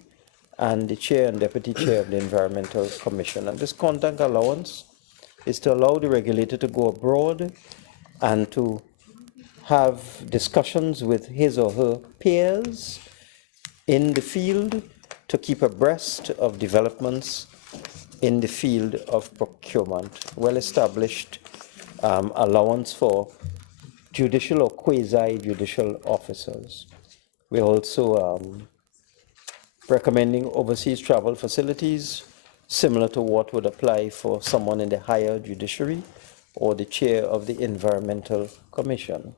and the chair and deputy chair of the Environmental Commission. And this contact allowance is to allow the regulator to go abroad and to have discussions with his or her peers in the field to keep abreast of developments in the field of procurement. Well-established allowance for judicial or quasi-judicial officers. We're also recommending overseas travel facilities, similar to what would apply for someone in the higher judiciary or the chair of the Environmental Commission.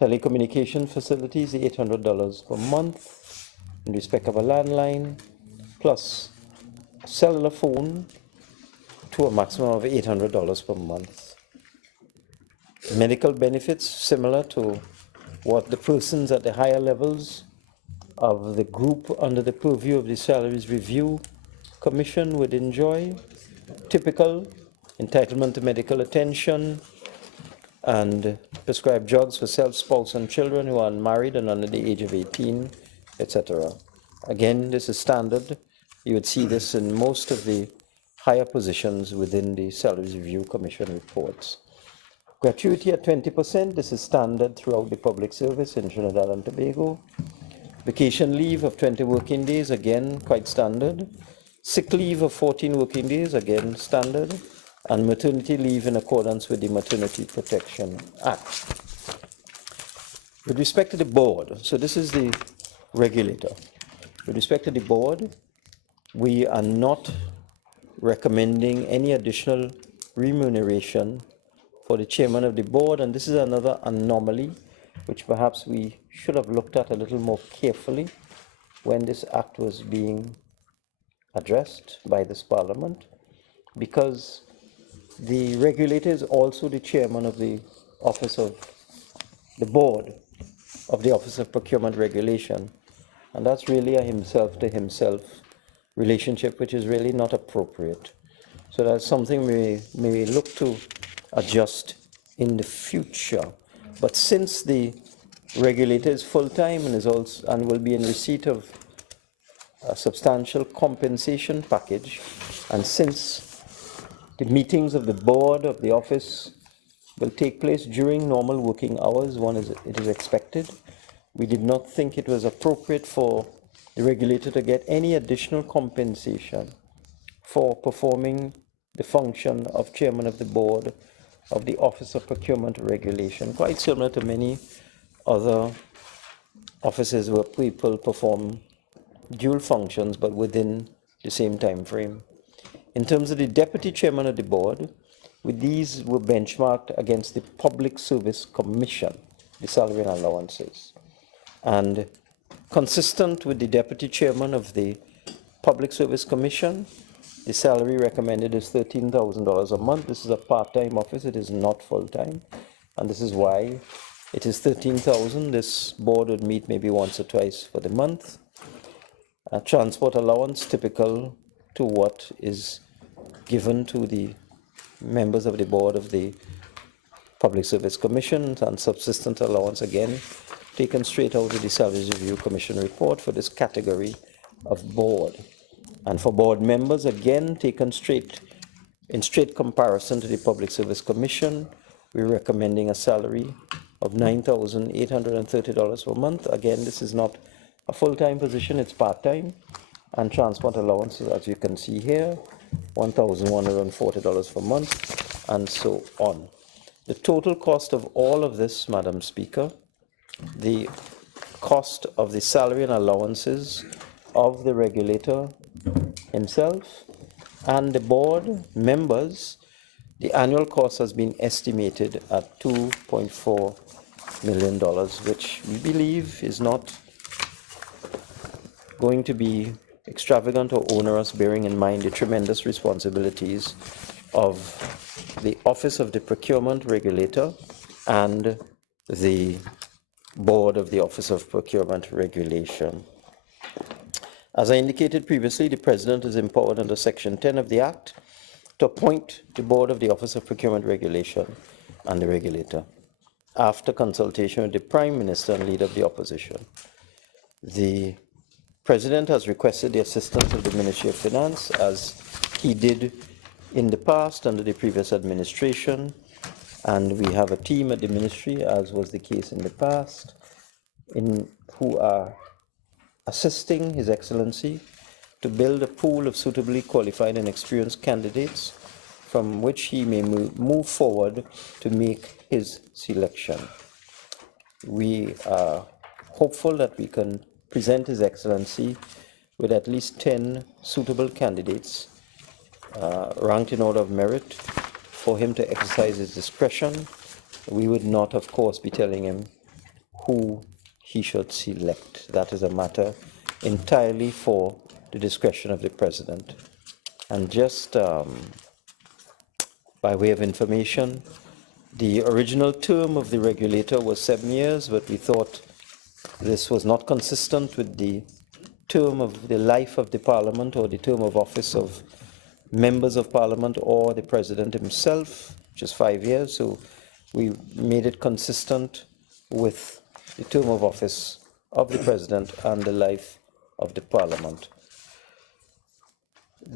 Telecommunication facilities, $800 per month in respect of a landline, plus a cellular phone to a maximum of $800 per month. Medical benefits, similar to what the persons at the higher levels of the group under the purview of the Salaries Review Commission would enjoy. Typical entitlement to medical attention and prescribed drugs for self, spouse, and children who are unmarried and under the age of 18, etc. Again, this is standard. You would see this in most of the higher positions within the Salaries Review Commission reports. Gratuity at 20%, this is standard throughout the public service in Trinidad and Tobago. Vacation leave of 20 working days, again, quite standard. Sick leave of 14 working days, again, standard. And maternity leave in accordance with the Maternity Protection Act. With respect to the board, so this is the regulator. With respect to the board, we are not recommending any additional remuneration for the chairman of the board, and this is another anomaly which perhaps we should have looked at a little more carefully when this act was being addressed by this parliament, because the regulator is also the chairman of the office of the board of the Office of Procurement Regulation, and that's really a himself to himself relationship which is really not appropriate. So that's something we may look to adjust in the future. But since the regulator is full-time and is also and will be in receipt of a substantial compensation package, and since the meetings of the board of the office will take place during normal working hours, it is expected, we did not think it was appropriate for the regulator to get any additional compensation for performing the function of chairman of the board of the Office of Procurement Regulation, quite similar to many other offices where people perform dual functions but within the same time frame. In terms of the deputy chairman of the board, these were benchmarked against the Public Service Commission, the salary and allowances. And consistent with the deputy chairman of the Public Service Commission, the salary recommended is $13,000 a month. This is a part-time office, it is not full-time. And this is why it is $13,000. This board would meet maybe once or twice for the month. Transport allowance, typical to what is given to the members of the board of the Public Service Commission, and subsistence allowance, again, taken straight out of the Salaries Review Commission report for this category of board. And for board members, again, taken in straight comparison to the Public Service Commission, we're recommending a salary of $9,830 per month. Again, this is not a full-time position, it's part-time. And transport allowances, as you can see here, $1,140 per month, and so on. The total cost of all of this, Madam Speaker, the cost of the salary and allowances of the regulator himself and the board members, the annual cost has been estimated at $2.4 million, which we believe is not going to be extravagant or onerous, bearing in mind the tremendous responsibilities of the Office of the Procurement Regulator and the board of the Office of Procurement Regulation. As I indicated previously, the President is empowered under Section 10 of the Act to appoint the board of the Office of Procurement Regulation and the regulator, after consultation with the Prime Minister and Leader of the Opposition. The President has requested the assistance of the Ministry of Finance, as he did in the past under the previous administration, and we have a team at the ministry, as was the case in the past, who are assisting His Excellency to build a pool of suitably qualified and experienced candidates from which he may move forward to make his selection. We are hopeful that we can present His Excellency with at least 10 suitable candidates ranked in order of merit for him to exercise his discretion. We would not, of course, be telling him who he should select. That is a matter entirely for the discretion of the President. And just by way of information, the original term of the regulator was 7 years, but we thought this was not consistent with the term of the life of the Parliament or the term of office of members of Parliament or the President himself, which is 5 years. So we made it consistent with the term of office of the President and the life of the Parliament.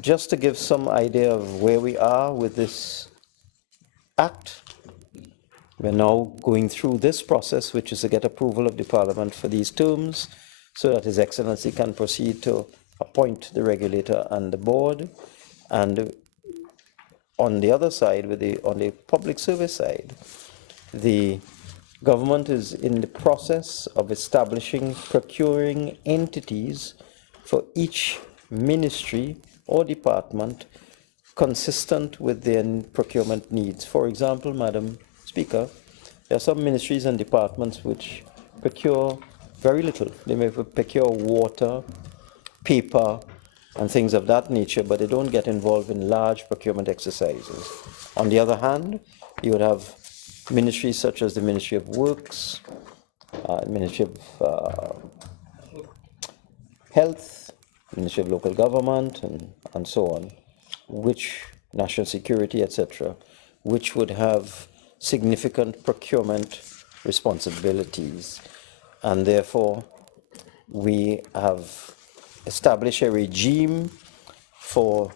Just to give some idea of where we are with this Act, we're now going through this process, which is to get approval of the Parliament for these terms, so that His Excellency can proceed to appoint the regulator and the board. And on the other side, on the public service side, the government is in the process of establishing procuring entities for each ministry or department consistent with their procurement needs. For example, Madam Speaker, there are some ministries and departments which procure very little. They may procure water, paper, and things of that nature, but they don't get involved in large procurement exercises. On the other hand, you would have ministries such as the Ministry of Works, Ministry of Health, Ministry of Local Government, and so on, which national security, etc., which would have significant procurement responsibilities. And therefore, we have established a regime for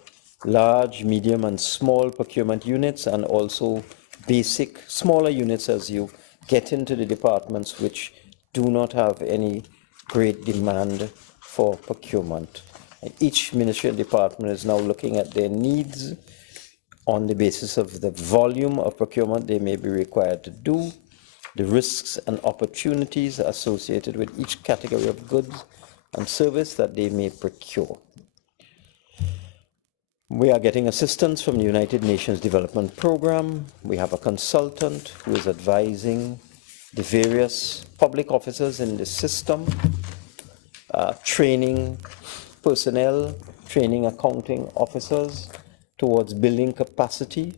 large, medium, and small procurement units, and also basic, smaller units as you get into the departments which do not have any great demand for procurement. And each ministry and department is now looking at their needs on the basis of the volume of procurement they may be required to do, the risks and opportunities associated with each category of goods and service that they may procure. We are getting assistance from the United Nations Development Program. We have a consultant who is advising the various public officers in the system, training personnel, training accounting officers towards building capacity,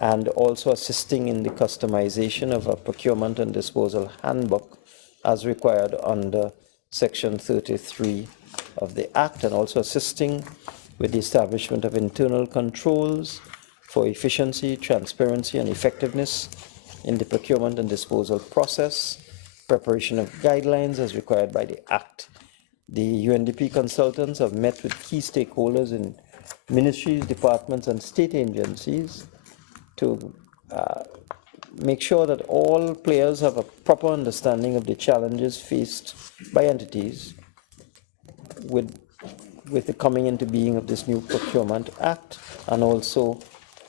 and also assisting in the customization of a procurement and disposal handbook as required under Section 33 of the Act, and also assisting with the establishment of internal controls for efficiency, transparency, and effectiveness in the procurement and disposal process, preparation of guidelines as required by the Act. The UNDP consultants have met with key stakeholders in ministries, departments, and state agencies to make sure that all players have a proper understanding of the challenges faced by entities with the coming into being of this new Procurement Act, and also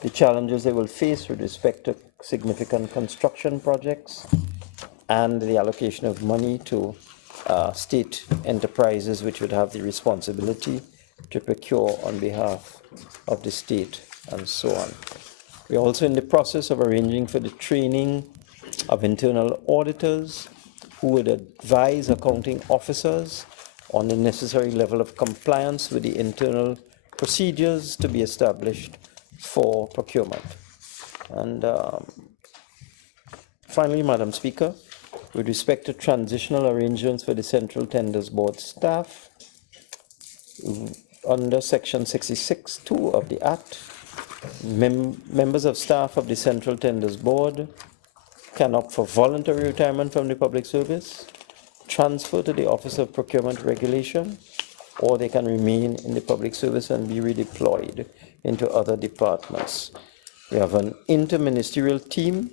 the challenges they will face with respect to significant construction projects and the allocation of money to state enterprises which would have the responsibility to procure on behalf of the state, and so on. We're also in the process of arranging for the training of internal auditors who would advise accounting officers on the necessary level of compliance with the internal procedures to be established for procurement. And finally, Madam Speaker, with respect to transitional arrangements for the Central Tenders Board staff, under Section 66(2) of the Act, members of staff of the Central Tenders Board can opt for voluntary retirement from the public service, transfer to the Office of Procurement Regulation, or they can remain in the public service and be redeployed into other departments. We have an interministerial team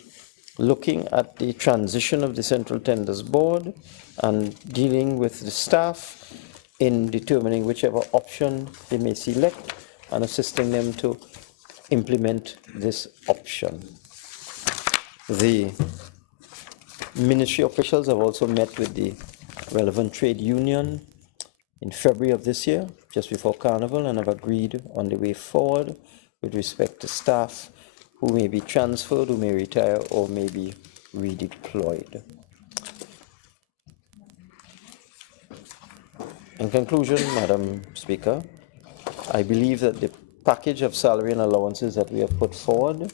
looking at the transition of the Central Tenders Board and dealing with the staff in determining whichever option they may select and assisting them to implement this option. The ministry officials have also met with the relevant trade union in February of this year, just before Carnival, and have agreed on the way forward with respect to staff who may be transferred, who may retire, or may be redeployed. In conclusion, Madam Speaker, I believe that the package of salary and allowances that we have put forward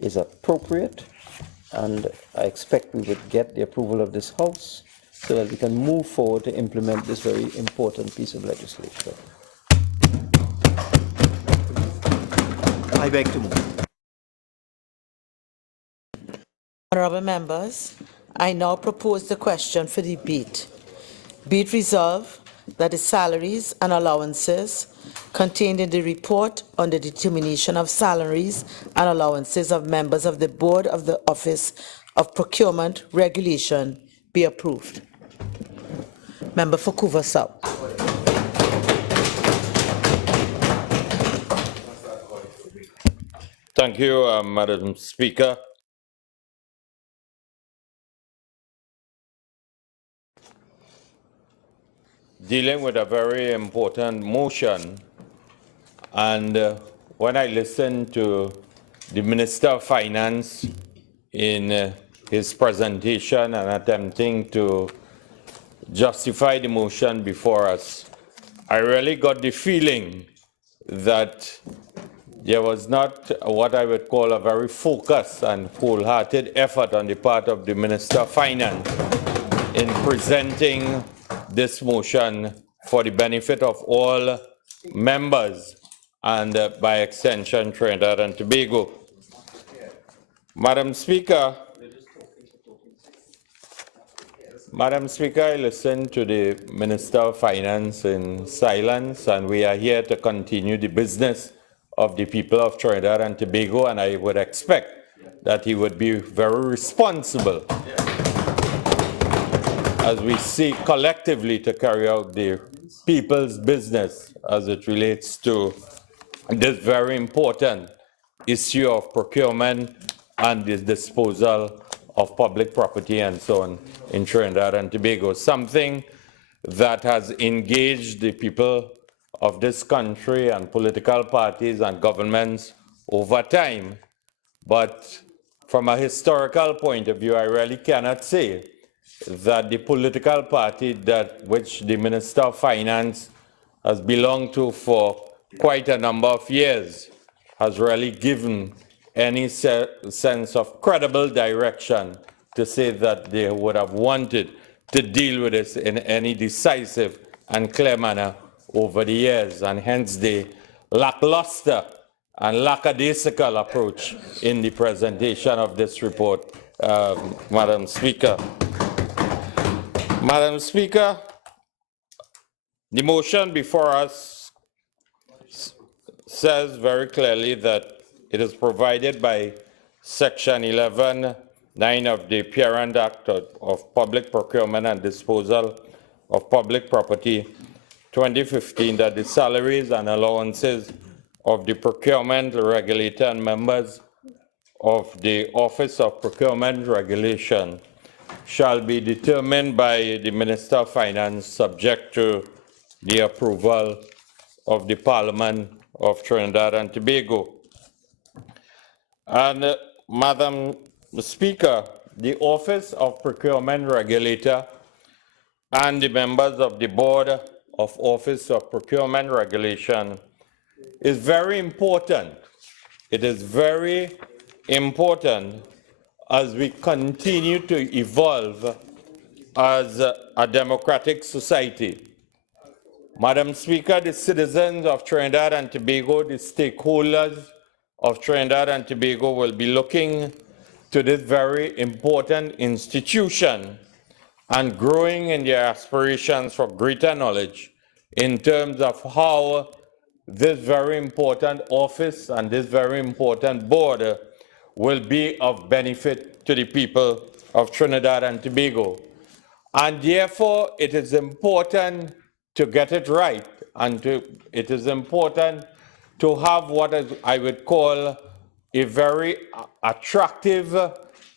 is appropriate, and I expect we would get the approval of this House so that we can move forward to implement this very important piece of legislation. I beg to move. Honorable members, I now propose the question for debate. Be it resolved that the salaries and allowances contained in the report on the determination of salaries and allowances of members of the Board of the Office of Procurement Regulation be approved. Member for Couva South. Thank you, Madam Speaker. Dealing with a very important motion, and when I listened to the Minister of Finance in his presentation and attempting to justify the motion before us, I really got the feeling that there was not what I would call a very focused and wholehearted effort on the part of the Minister of Finance in presenting this motion for the benefit of all members and by extension Trinidad and Tobago. Madam Speaker, I listened to the Minister of Finance in silence, and we are here to continue the business of the people of Trinidad and Tobago, and I would expect that he would be very responsible as we seek collectively to carry out the people's business as it relates to this very important issue of procurement and the disposal of public property and so on in Trinidad and Tobago, something that has engaged the people of this country and political parties and governments over time. But from a historical point of view, I really cannot say that the political party which the Minister of Finance has belonged to for quite a number of years has really given any sense of credible direction to say that they would have wanted to deal with this in any decisive and clear manner over the years, and hence the lackluster and lackadaisical approach in the presentation of this report, Madam Speaker. Madam Speaker, the motion before us says very clearly that it is provided by Section 11(9) of the Parent Act of Public Procurement and Disposal of Public Property, 2015, that the salaries and allowances of the procurement regulator and members of the Office of Procurement Regulation shall be determined by the Minister of Finance, subject to the approval of the Parliament of Trinidad and Tobago. And Madam Speaker, the Office of Procurement Regulator and the members of the Board of Office of Procurement Regulation is very important. It is very important as we continue to evolve as a democratic society. Madam Speaker, the citizens of Trinidad and Tobago, the stakeholders of Trinidad and Tobago will be looking to this very important institution and growing in their aspirations for greater knowledge in terms of how this very important office and this very important board will be of benefit to the people of Trinidad and Tobago. And therefore, it is important to get it right, and it is important to have what I would call a very attractive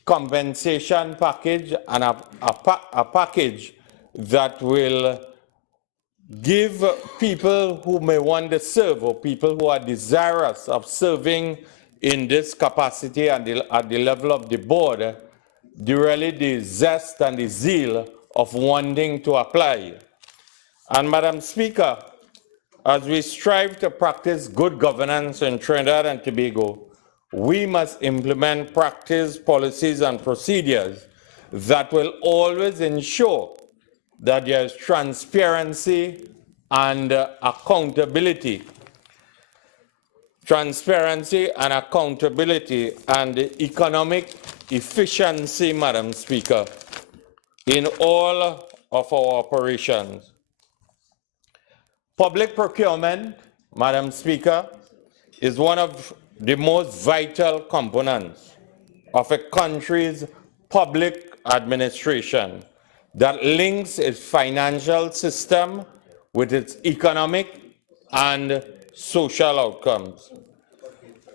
compensation package and a package that will give people who may want to serve or people who are desirous of serving in this capacity and at the level of the board, really the zest and the zeal of wanting to apply. And Madam Speaker, as we strive to practice good governance in Trinidad and Tobago, we must implement practice, policies, and procedures that will always ensure that there is transparency and accountability. Transparency and accountability and economic efficiency, Madam Speaker, in all of our operations. Public procurement, Madam Speaker, is one of the most vital components of a country's public administration that links its financial system with its economic and social outcomes.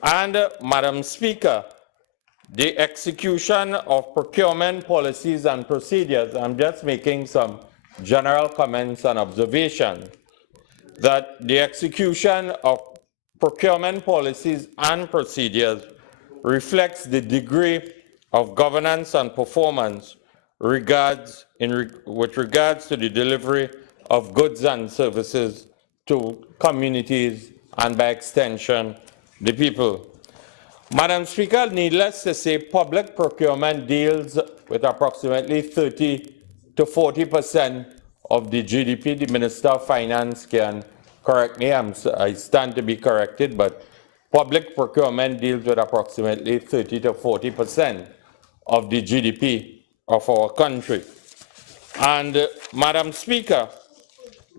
And, Madam Speaker, the execution of procurement policies and procedures, I'm just making some general comments and observations, that the execution of procurement policies and procedures reflects the degree of governance and performance with regards to the delivery of goods and services to communities and, by extension, the people. Madam Speaker, needless to say, public procurement deals with approximately 30 to 40% of the GDP. The Minister of Finance can correct me, I stand to be corrected, but public procurement deals with approximately 30 to 40% of the GDP of our country. And, Madam Speaker,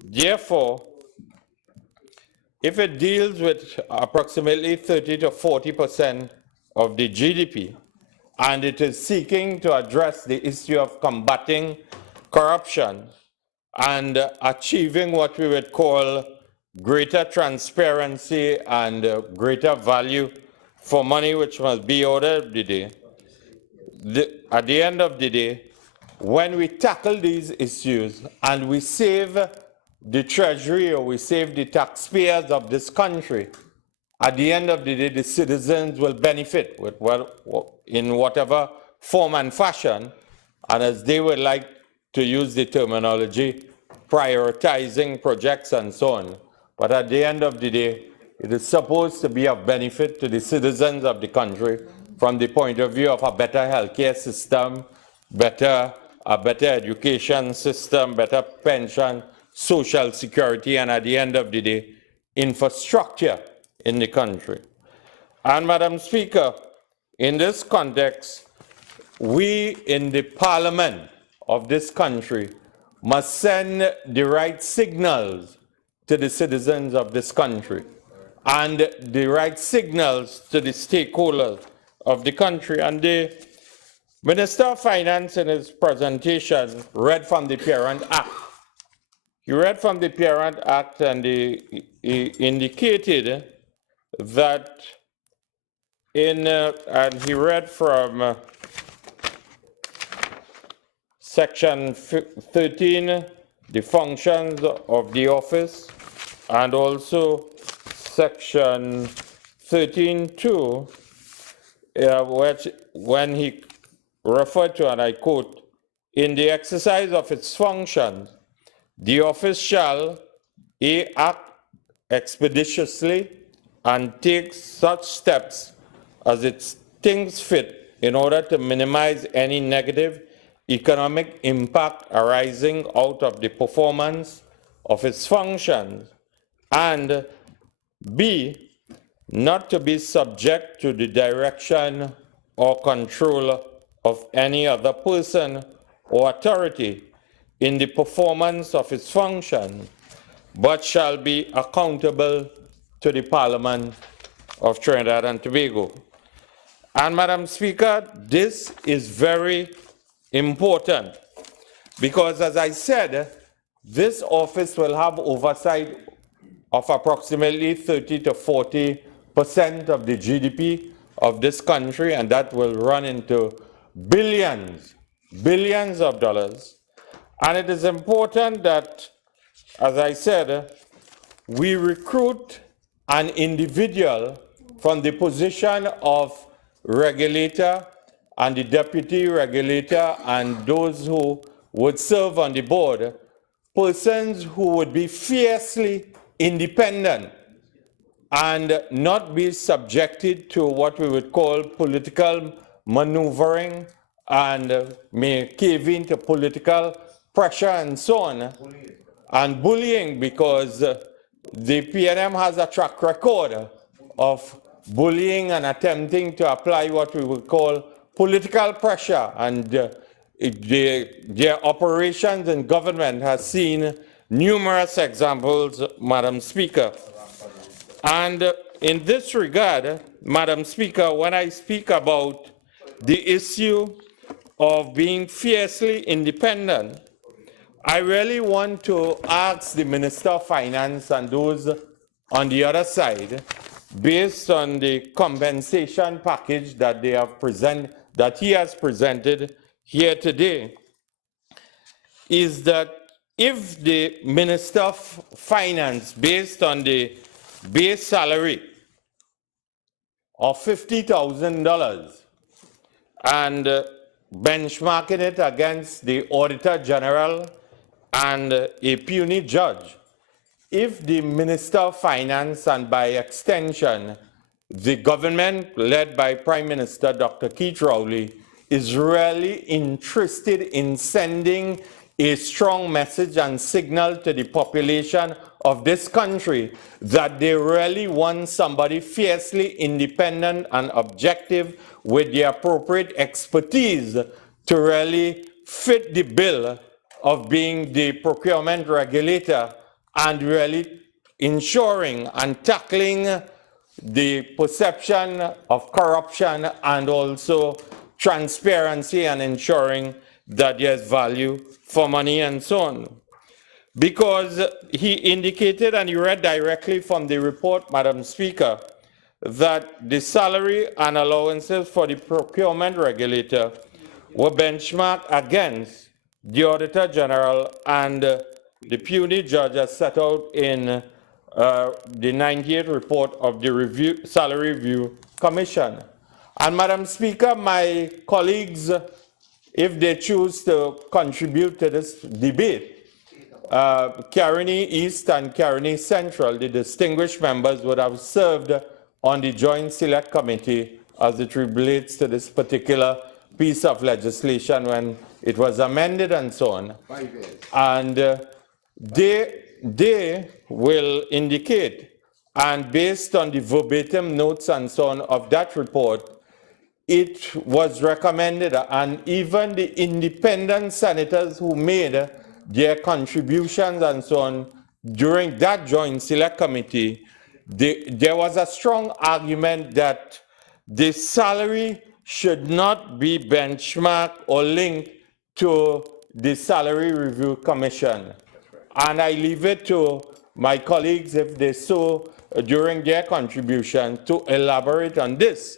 therefore, if it deals with approximately 30 to 40% of the GDP, and it is seeking to address the issue of combating corruption and achieving what we would call greater transparency and greater value for money which must be out of the day, at the end of the day, when we tackle these issues and we save the treasury or we save the taxpayers of this country, at the end of the day, the citizens will benefit with in whatever form and fashion, and as they would like to use the terminology, prioritizing projects and so on. But at the end of the day, it is supposed to be of benefit to the citizens of the country from the point of view of a better healthcare system, a better education system, better pension, social security, and at the end of the day, infrastructure in the country. And, Madam Speaker, in this context, we in the Parliament of this country must send the right signals to the citizens of this country and the right signals to the stakeholders of the country. And the Minister of Finance in his presentation read from the Parent Act. He read from the Parent Act and he indicated that and he read from Section 13, the functions of the office, and also Section 13.2, which when he referred to, and I quote, in the exercise of its functions, the office shall act expeditiously and take such steps as it thinks fit in order to minimize any negative economic impact arising out of the performance of its functions, and B, not to be subject to the direction or control of any other person or authority in the performance of its function, but shall be accountable to the Parliament of Trinidad and Tobago. And, Madam Speaker, this is very important because, as I said, this office will have oversight of approximately 30 to 40% of the GDP of this country, and that will run into billions of dollars. And it is important that, as I said, we recruit an individual from the position of regulator and the deputy regulator and those who would serve on the board, persons who would be fiercely independent and not be subjected to what we would call political maneuvering and may cave into political pressure and so on, and bullying, because the PNM has a track record of bullying and attempting to apply what we would call political pressure, and their operations in government has seen numerous examples, Madam Speaker. And in this regard, Madam Speaker, when I speak about the issue of being fiercely independent, I really want to ask the Minister of Finance and those on the other side, based on the compensation package that they have that he has presented here today, is that if the Minister of Finance, based on the base salary of $50,000 and benchmarking it against the Auditor General and a puny judge, if the Minister of Finance and by extension the government led by Prime Minister Dr. Keith Rowley is really interested in sending a strong message and signal to the population of this country that they really want somebody fiercely independent and objective with the appropriate expertise to really fit the bill of being the procurement regulator and really ensuring and tackling the perception of corruption and also transparency and ensuring that there's value for money and so on. Because he indicated, and you read directly from the report, Madam Speaker, that the salary and allowances for the procurement regulator were benchmarked against the Auditor General and the puny judge as set out in the 98th report of the Salary Review Commission. And Madam Speaker, my colleagues, if they choose to contribute to this debate, Caroni East and Caroni Central, the distinguished members would have served on the Joint Select Committee as it relates to this particular piece of legislation when it was amended and so on. And they will indicate, and based on the verbatim notes and so on of that report, it was recommended, and even the independent senators who made their contributions and so on during that Joint Select Committee, there was a strong argument that the salary should not be benchmarked or linked to the Salary Review Commission. And I leave it to my colleagues, if they so, during their contribution, to elaborate on this.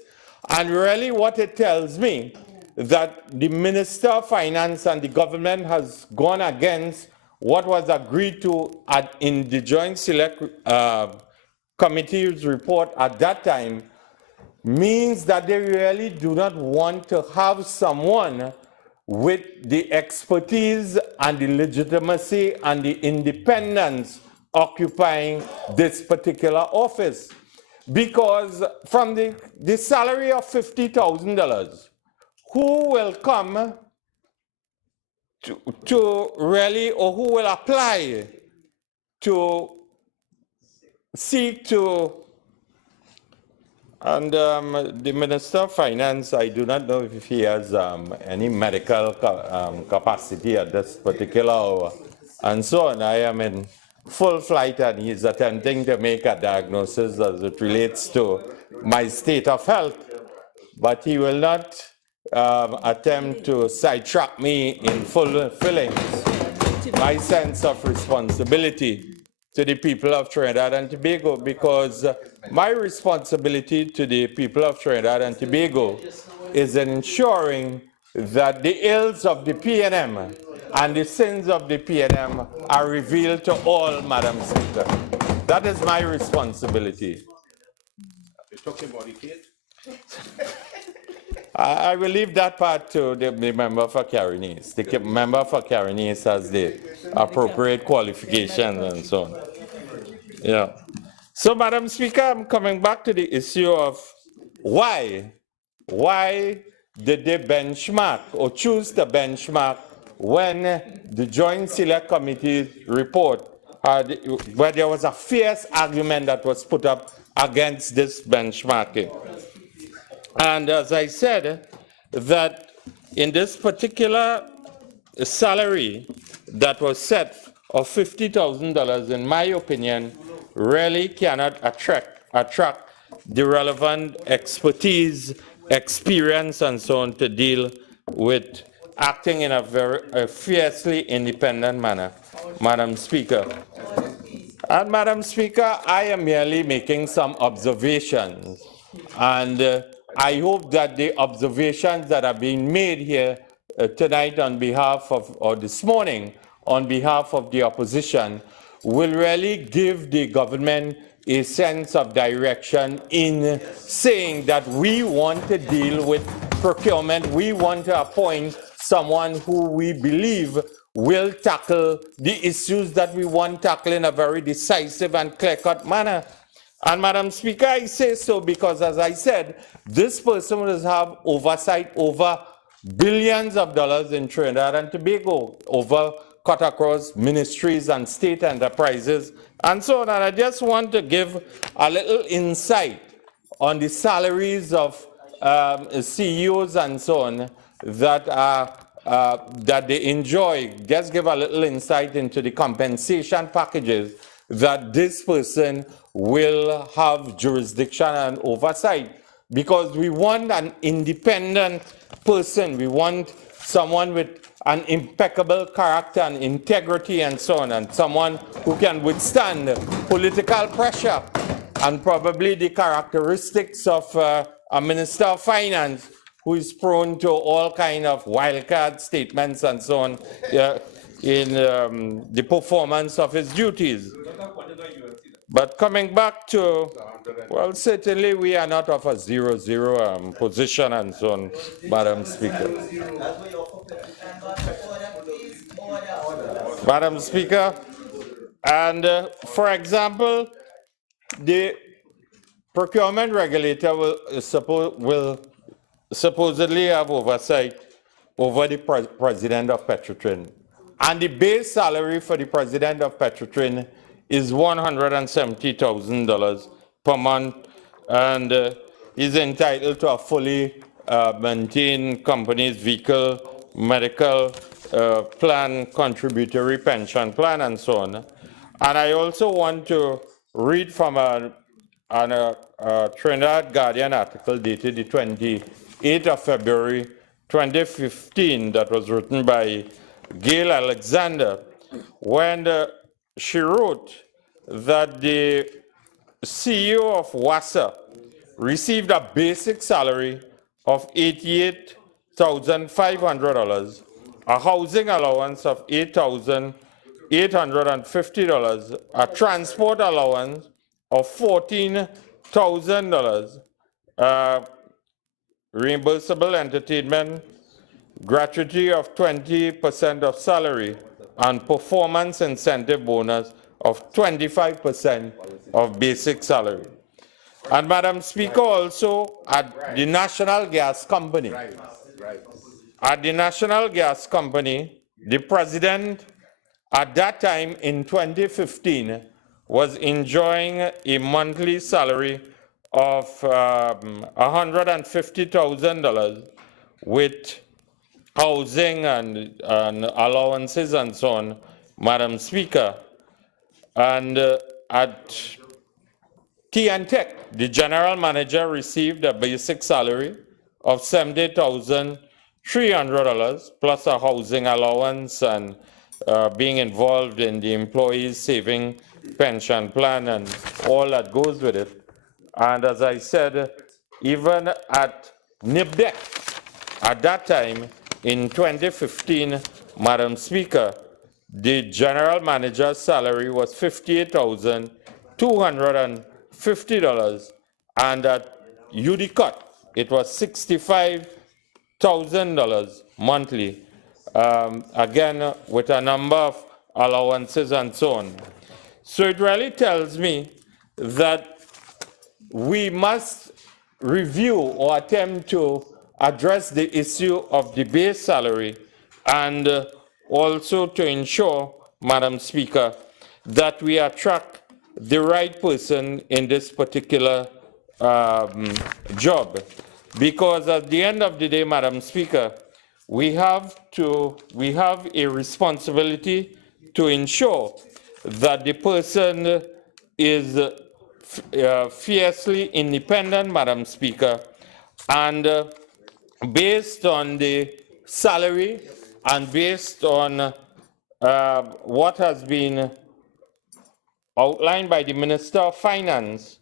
And really what it tells me, that the Minister of Finance and the government has gone against what was agreed to in the Joint Select Committee's report at that time, means that they really do not want to have someone with the expertise and the legitimacy and the independence occupying this particular office. Because from the salary of $50,000, who will come to really, or who will apply to seek to, and the Minister of Finance, I do not know if he has any medical capacity at this particular hour, and so on. I am in full flight and he's attempting to make a diagnosis as it relates to my state of health, but he will not attempt to sidetrack me in fulfilling my sense of responsibility to the people of Trinidad and Tobago, because my responsibility to the people of Trinidad and Tobago is ensuring that the ills of the PNM and the sins of the PNM are revealed to all, Madam Speaker. That is my responsibility. You're talking about the kid? I will leave that part to the member for Caronies. The member for Caronies has the appropriate qualifications and so on. Yeah. So, Madam Speaker, I'm coming back to the issue of why did they benchmark or choose to benchmark when the Joint Select Committee report had, where there was a fierce argument that was put up against this benchmarking. And as I said, that in this particular salary that was set of $50,000, in my opinion, really cannot attract the relevant expertise, experience, and so on to deal with acting in a very fiercely independent manner, Madam Speaker. And Madam Speaker, I am merely making some observations, and I hope that the observations that are being made here tonight on behalf of, or this morning, on behalf of the opposition, will really give the government a sense of direction in saying that we want to deal with procurement, we want to appoint someone who we believe will tackle the issues that we want tackled in a very decisive and clear-cut manner. And Madam Speaker, I say so because, as I said, this person will have oversight over billions of dollars in Trinidad and Tobago, over cut across ministries and state enterprises and so on. And I just want to give a little insight on the salaries of CEOs and so on that are that they enjoy. Just give a little insight into the compensation packages that this person will have jurisdiction and oversight, because we want an independent person. We want someone with an impeccable character and integrity and so on, and someone who can withstand political pressure and probably the characteristics of a Minister of Finance who is prone to all kind of wildcard statements and so on in the performance of his duties. But coming back to, well, certainly we are not of a 0-0 position and so on, Madam Speaker. Madam Speaker, and for example, the procurement regulator will supposedly have oversight over the president of Petrotrin. And the base salary for the president of Petrotrin is $170,000 per month, and he's entitled to a fully maintained company's vehicle, medical plan, contributory pension plan, and so on. And I also want to read from a Trinidad Guardian article dated the 28th of February 2015 that was written by Gail Alexander, when she wrote that the CEO of WASA received a basic salary of $88,500, a housing allowance of $8,850, a transport allowance of $14,000, reimbursable entertainment, gratuity of 20% of salary, and performance incentive bonus of 25% of basic salary. And Madam Speaker, also at the National Gas Company, the president at that time in 2015 was enjoying a monthly salary of $150,000 with housing and allowances and so on, Madam Speaker. And at TNTech, the general manager received a basic salary of $70,300 plus a housing allowance and being involved in the employees' saving pension plan and all that goes with it. And as I said, even at NIPDEC, at that time in 2015, Madam Speaker, the general manager's salary was $58,250, and at UDCOT, it was $65,000 monthly, again, with a number of allowances and so on. So it really tells me that we must review or attempt to address the issue of the base salary and also to ensure, Madam Speaker, that we attract the right person in this particular job. Because at the end of the day, Madam Speaker, we have a responsibility to ensure that the person is fiercely independent, Madam Speaker, and based on the salary and based on what has been outlined by the Minister of Finance,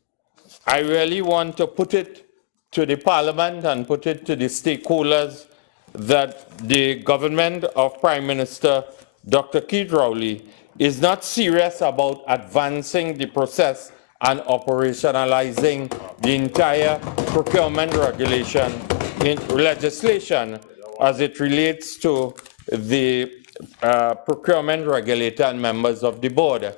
I really want to put it to the Parliament and put it to the stakeholders that the government of Prime Minister Dr. Keith Rowley is not serious about advancing the process and operationalizing the entire procurement regulation in legislation as it relates to the procurement regulator and members of the board.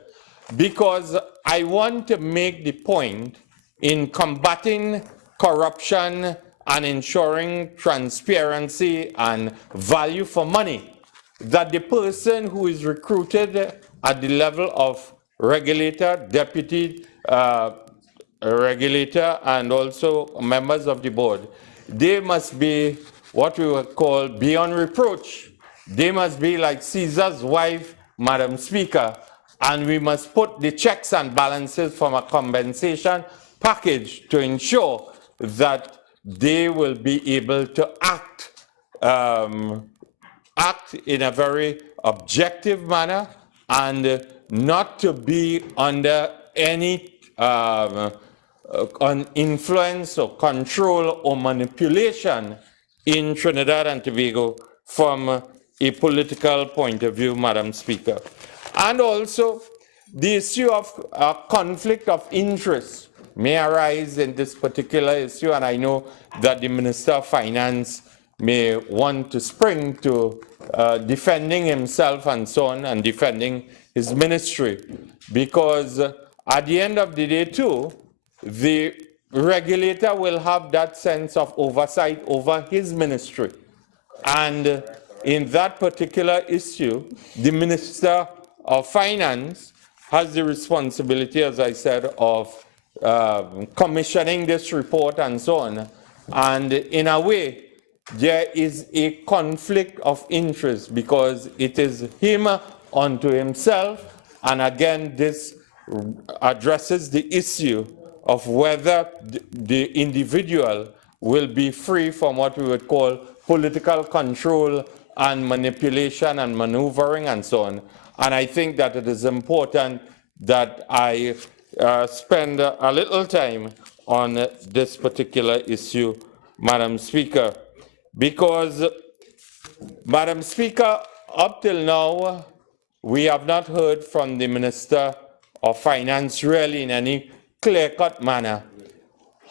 Because I want to make the point in combating corruption and ensuring transparency and value for money, that the person who is recruited at the level of regulator, deputy regulator, and also members of the board, they must be what we would call beyond reproach. They must be like Caesar's wife, Madam Speaker, and we must put the checks and balances from a compensation package to ensure that they will be able to act in a very objective manner and not to be under any influence or control or manipulation in Trinidad and Tobago from a political point of view, Madam Speaker. And also, the issue of conflict of interest may arise in this particular issue, and I know that the Minister of Finance may want to spring to defending himself and so on, and defending his ministry, because at the end of the day, too, the regulator will have that sense of oversight over his ministry. And in that particular issue, the Minister of Finance has the responsibility, as I said, of commissioning this report and so on. And in a way, there is a conflict of interest because it is him unto himself. And again, this addresses the issue of whether the individual will be free from what we would call political control and manipulation and maneuvering and so on. And I think that it is important that I spend a little time on this particular issue, Madam Speaker, because, Madam Speaker, up till now, we have not heard from the Minister of Finance really in any clear-cut manner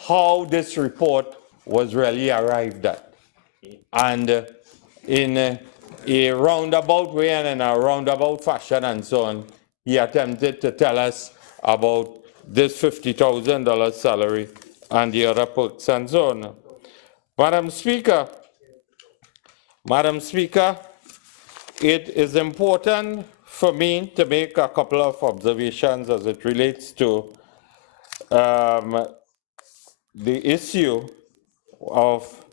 how this report was really arrived at. And in a roundabout way and in a roundabout fashion and so on, he attempted to tell us about this $50,000 salary and the other perks and so on. Madam Speaker, it is important for me to make a couple of observations as it relates to the issue of,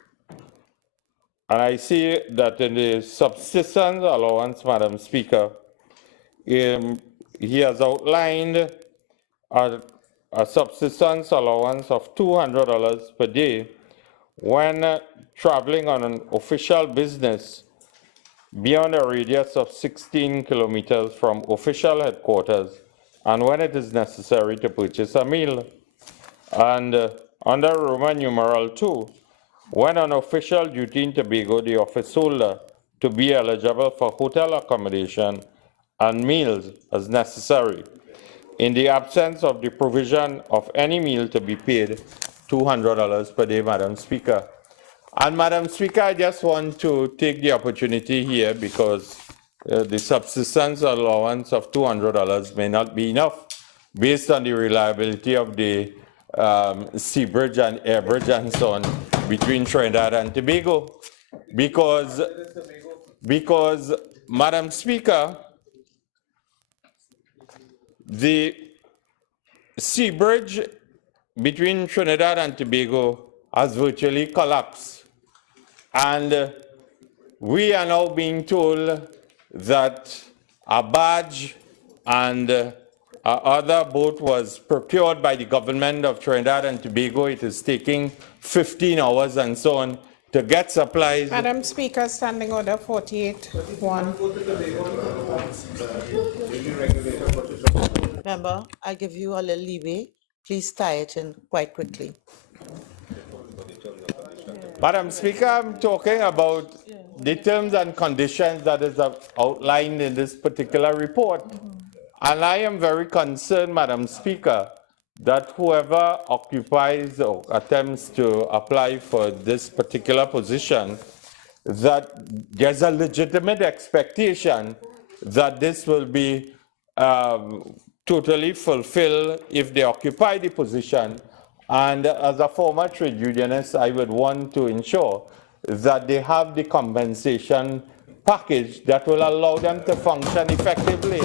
and I see that in the subsistence allowance, Madam Speaker, he has outlined a subsistence allowance of $200 per day when traveling on an official business beyond a radius of 16 kilometers from official headquarters and when it is necessary to purchase a meal. And under Roman numeral 2, when on official duty in Tobago, the office holder to be eligible for hotel accommodation and meals as necessary. In the absence of the provision of any meal to be paid, $200 per day, Madam Speaker. And Madam Speaker, I just want to take the opportunity here because the subsistence allowance of $200 may not be enough based on the reliability of the sea bridge and air bridge and so on between Trinidad and Tobago. Because Madam Speaker, the sea bridge between Trinidad and Tobago has virtually collapsed. And we are now being told that a barge and other boat was procured by the government of Trinidad and Tobago. It is taking 15 hours and so on to get supplies. Madam Speaker, Standing Order 48-1. Member, I give you a little leeway. Please tie it in quite quickly. Madam Speaker, I'm talking about the terms and conditions that is outlined in this particular report. And I am very concerned, Madam Speaker, that whoever occupies or attempts to apply for this particular position, that there's a legitimate expectation that this will be totally fulfilled if they occupy the position. And as a former trade unionist, I would want to ensure that they have the compensation package that will allow them to function effectively.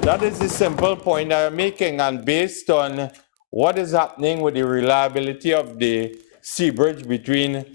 That is the simple point I am making, and based on what is happening with the reliability of the sea bridge between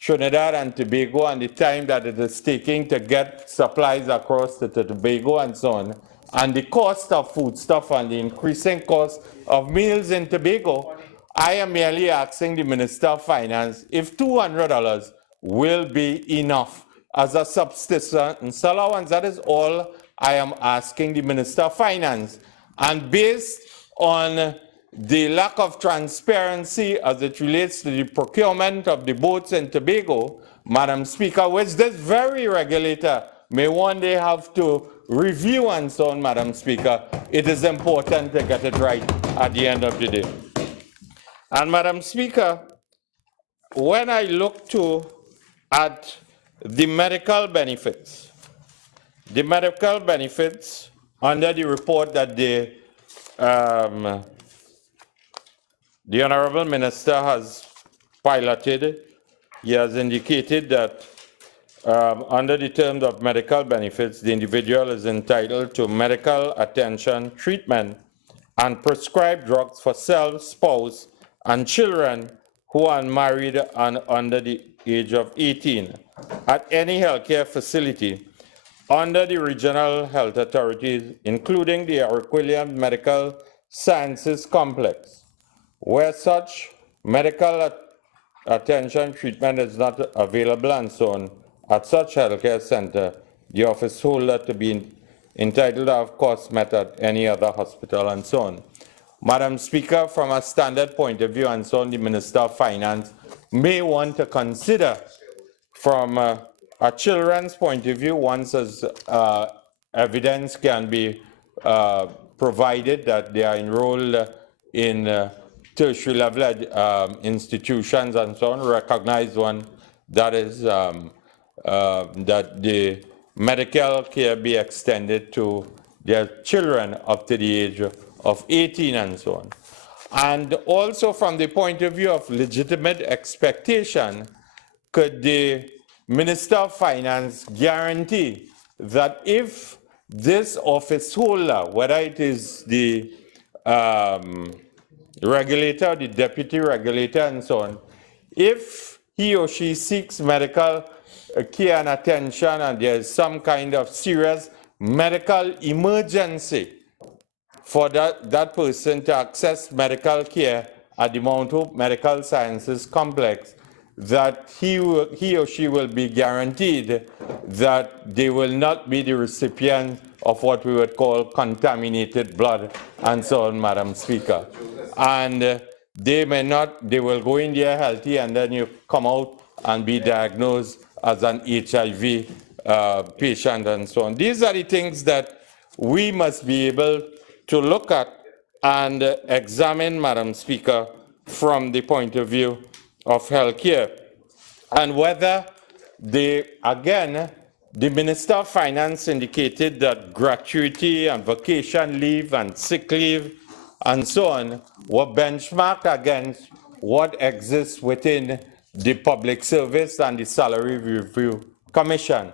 Trinidad and Tobago and the time that it is taking to get supplies across to Tobago and so on, and the cost of foodstuff and the increasing cost of meals in Tobago, I am merely asking the Minister of Finance if $200 will be enough as a subsistence allowance. That is all I am asking the Minister of Finance. And based on the lack of transparency as it relates to the procurement of the boats in Tobago, Madam Speaker, which this very regulator may one day have to review and so on, Madam Speaker, it is important to get it right at the end of the day. And Madam Speaker, when I look at the medical benefits under the report that the Honorable Minister has piloted, he has indicated that under the terms of medical benefits, the individual is entitled to medical attention, treatment, and prescribed drugs for self, spouse, and children who are unmarried and under the age of 18 at any healthcare facility under the regional health authorities, including the Orquetta Medical Sciences Complex, where such medical attention treatment is not available and so on. At such healthcare center, the office holder to be entitled to have costs met at any other hospital and so on. Madam Speaker, from a standard point of view and so on, the Minister of Finance may want to consider from a children's point of view, once as evidence can be provided that they are enrolled in tertiary level institutions and so on, recognize one that is that the medical care be extended to their children up to the age of 18 and so on. And also from the point of view of legitimate expectation, could the Minister of Finance guarantee that if this office holder, whether it is the regulator, the deputy regulator and so on, if he or she seeks medical care and attention and there is some kind of serious medical emergency for that person to access medical care at the Mount Hope Medical Sciences Complex, that he or she will be guaranteed that they will not be the recipient of what we would call contaminated blood and so on, Madam Speaker. And they will go in there healthy and then you come out and be diagnosed as an HIV patient and so on. These are the things that we must be able to look at and examine, Madam Speaker, from the point of view of healthcare, and whether the Minister of Finance indicated that gratuity and vacation leave and sick leave and so on were benchmarked against what exists within the Public Service and the Salary Review Commission.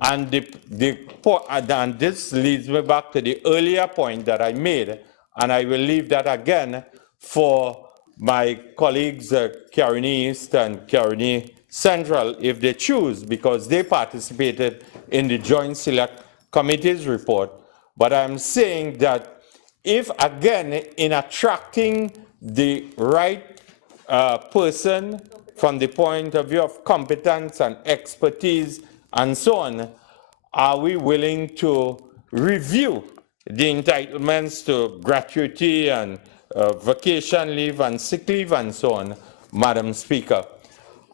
And and this leads me back to the earlier point that I made, and I will leave that again for my colleagues Caroni East and Caroni Central if they choose, because they participated in the Joint Select Committee's report. But I'm saying that if, again, in attracting the right person from the point of view of competence and expertise and so on, are we willing to review the entitlements to gratuity and vacation leave and sick leave and so on, Madam Speaker?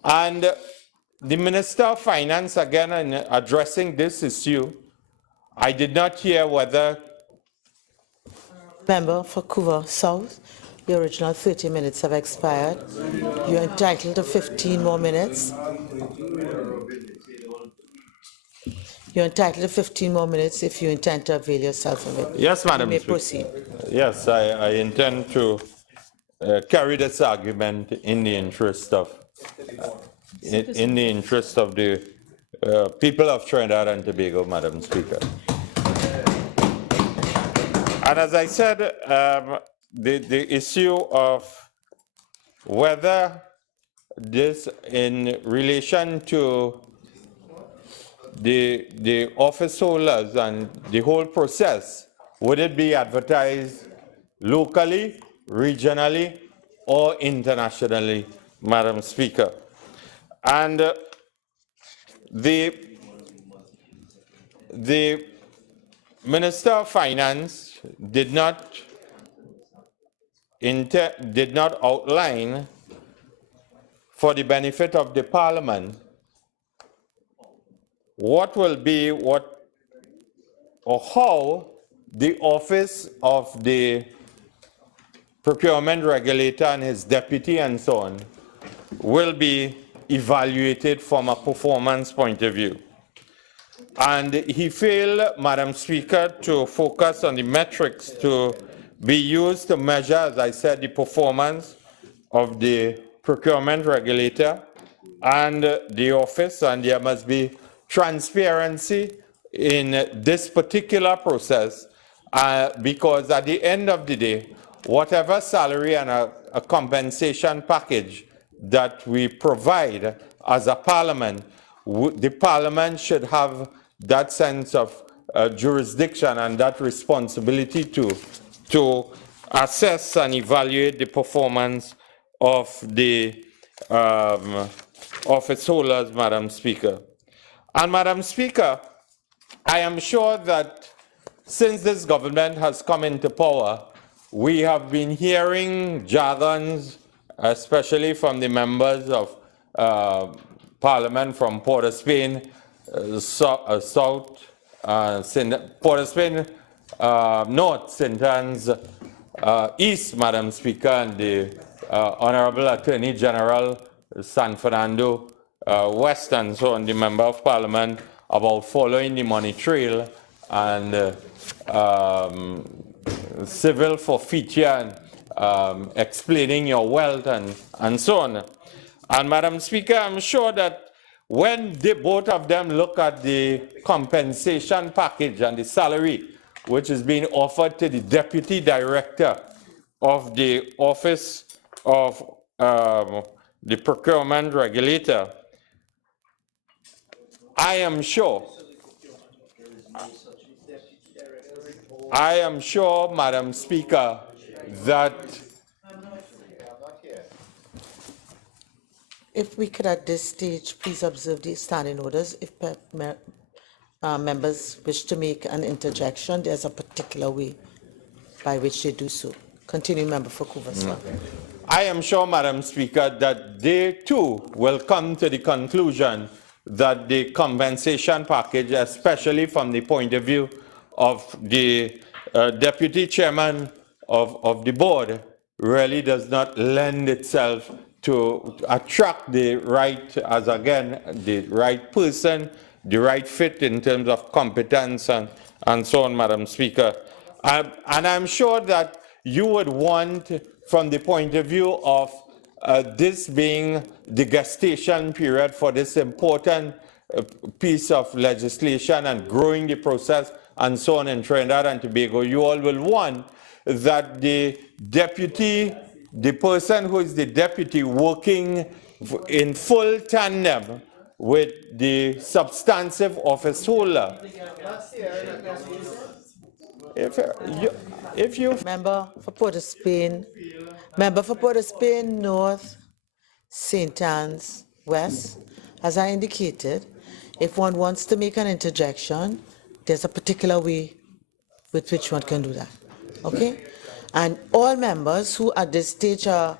And the Minister of Finance, again, in addressing this issue, I did not hear whether... Member for Couva South, your original 30 minutes have expired. You're entitled to 15 more minutes. You're entitled to 15 more minutes if you intend to avail yourself of it. Yes, Madam You may Speaker. proceed. Yes, I intend to carry this argument in the interest of the people of Trinidad and Tobago, Madam Speaker. And as I said, the issue of whether this, in relation to the office holders and the whole process, would it be advertised locally, regionally, or internationally, Madam Speaker? And the Minister of Finance did not outline, for the benefit of the Parliament, what will be or how the office of the procurement regulator and his deputy and so on will be evaluated from a performance point of view. And he failed, Madam Speaker, to focus on the metrics to be used to measure, as I said, the performance of the procurement regulator and the office, and there must be transparency in this particular process, because at the end of the day, whatever salary and a compensation package that we provide as a parliament, the parliament should have that sense of jurisdiction and that responsibility to assess and evaluate the performance of the office holders, Madam Speaker. And Madam Speaker, I am sure that since this government has come into power, we have been hearing jargons, especially from the members of Parliament from Port of Spain, South, Port of Spain, North, St. Anne's, East, Madam Speaker, and the Honorable Attorney General, San Fernando, West, and so on, the Member of Parliament, about following the money trail and civil forfeiture and explaining your wealth and so on. And Madam Speaker, I'm sure that when both of them look at the compensation package and the salary which is being offered to the Deputy Director of the Office of the Procurement Regulator, I am sure, Madam Speaker, that if we could at this stage please observe the standing orders. If members wish to make an interjection, there's a particular way by which they do so. Continue, Member for Couva, sir. I am sure, Madam Speaker, that they too will come to the conclusion that the compensation package, especially from the point of view of the Deputy Chairman of the board, really does not lend itself to attract the right, as again, the right person, the right fit in terms of competence and so on, Madam Speaker. And I'm sure that you would want, from the point of view of this being the gestation period for this important piece of legislation and growing the process and so on in Trinidad and Tobago, you all will want that the deputy, the person who is the deputy working in full tandem with the substantive office holder. If you Member for Port of Spain, member for Port of Spain North, St. Anne's West, as I indicated, if one wants to make an interjection, there's a particular way with which one can do that, okay? And all members who at this stage are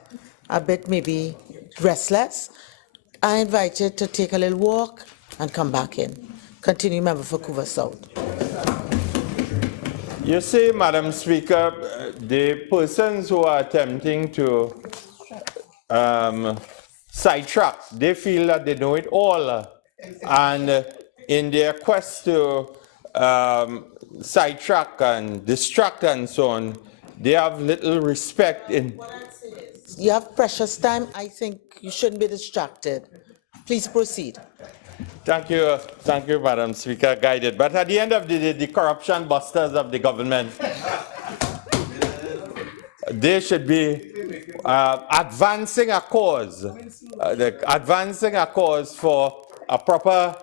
a bit maybe restless are invited to take a little walk and come back in. Continue, member for Couva South. You see, Madam Speaker, the persons who are attempting to sidetrack, they feel that they know it all. And in their quest to sidetrack and distract and so on, they have little respect in. You have precious time. I think you shouldn't be distracted. Please proceed. Thank you, Madam Speaker, guided. But at the end of the day, the corruption busters of the government, they should be advancing a cause, for a proper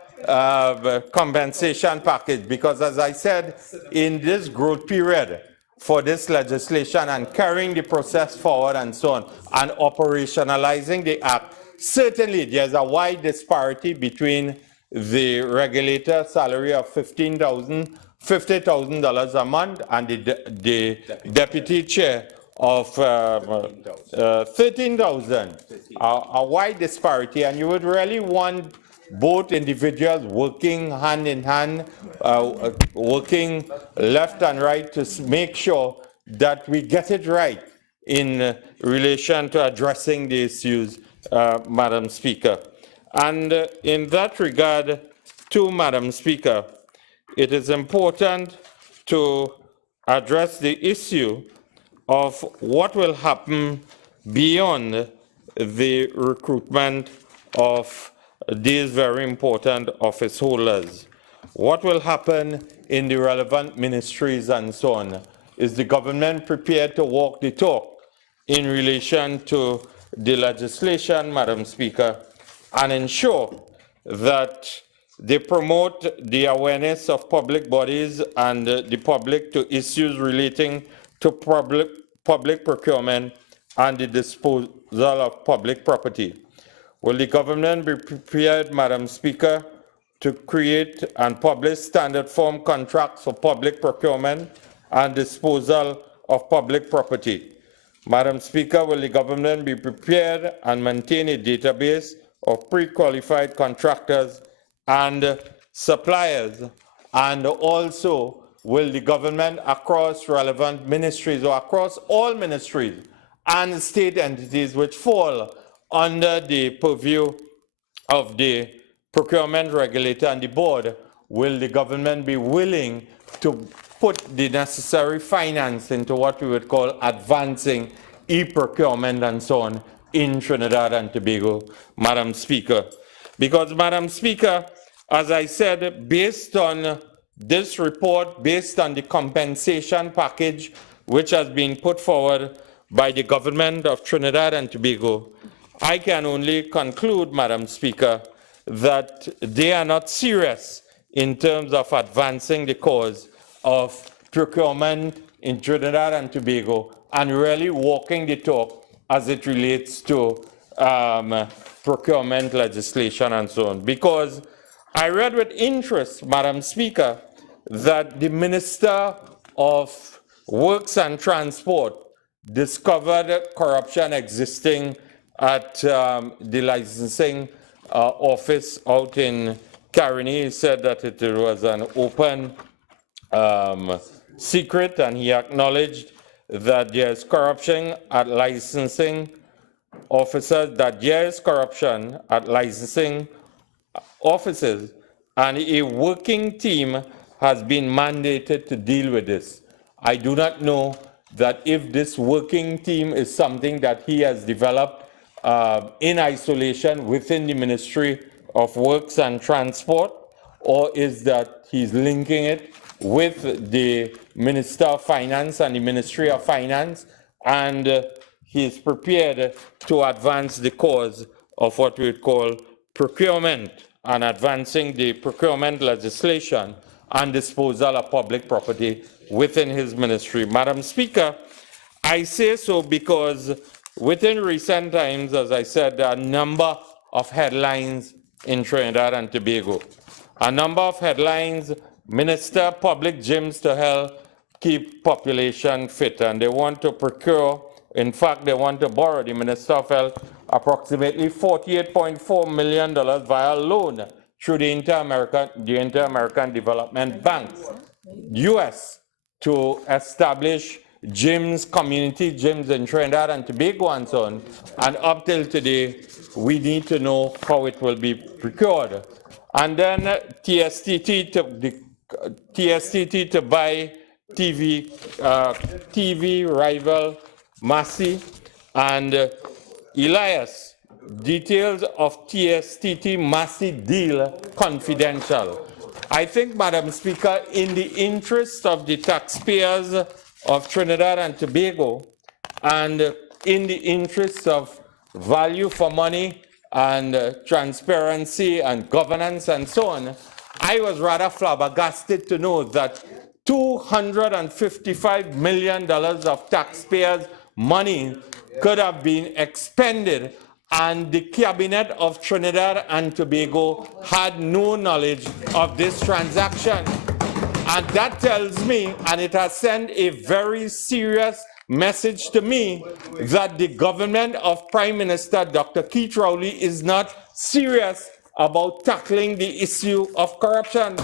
compensation package. Because as I said, in this growth period for this legislation and carrying the process forward and so on, and operationalizing the act, certainly there's a wide disparity between the regulator salary of $50,000 a month and the deputy chair of $13,000. A wide disparity, and you would really want both individuals working hand in hand, working left and right to make sure that we get it right in relation to addressing the issues, Madam Speaker. And in that regard, too, Madam Speaker, it is important to address the issue of what will happen beyond the recruitment of these very important office holders. What will happen in the relevant ministries and so on? Is the government prepared to walk the talk in relation to the legislation, Madam Speaker, and ensure that they promote the awareness of public bodies and the public to issues relating to public procurement and the disposal of public property? Will the government be prepared, Madam Speaker, to create and publish standard form contracts for public procurement and disposal of public property? Madam Speaker, will the government be prepared and maintain a database of pre-qualified contractors and suppliers? And also, will the government across relevant ministries or across all ministries and state entities which fall under the purview of the procurement regulator and the board, will the government be willing to put the necessary finance into what we would call advancing e-procurement and so on in Trinidad and Tobago, Madam Speaker? Because, Madam Speaker, as I said, based on this report, based on the compensation package which has been put forward by the government of Trinidad and Tobago, I can only conclude, Madam Speaker, that they are not serious in terms of advancing the cause of procurement in Trinidad and Tobago and really walking the talk as it relates to procurement legislation and so on. Because I read with interest, Madam Speaker, that the Minister of Works and Transport discovered corruption existing at the licensing office out in Caroni. He said that it was an open secret, and he acknowledged that there is corruption at licensing officers, that there is corruption at licensing offices, and a working team has been mandated to deal with this. I do not know that if this working team is something that he has developed in isolation within the Ministry of Works and Transport, or is that he's linking it with the Minister of Finance and the Ministry of Finance, and he's prepared to advance the cause of what we would call procurement and advancing the procurement legislation and disposal of public property within his ministry. Madam Speaker, I say so because within recent times, as I said, there are a number of headlines in Trinidad and Tobago. A number of headlines: Minister public gyms to help keep population fit, and they want to procure, in fact, they want to borrow, the Minister of Health, approximately $48.4 million via loan through the Inter-American Development Bank, US, to establish gyms, community gyms in Trinidad and Tobago and so on. And up till today, we need to know how it will be procured. And then TSTT to buy TV rival Maxie and Elias. Details of TSTT Maxie deal confidential. I think, Madam Speaker, in the interest of the taxpayers of Trinidad and Tobago, and in the interest of value for money and transparency and governance and so on, I was rather flabbergasted to know that $255 million of taxpayers' money could have been expended, and the Cabinet of Trinidad and Tobago had no knowledge of this transaction. And that tells me, and it has sent a very serious message to me, that the government of Prime Minister Dr. Keith Rowley is not serious about tackling the issue of corruption.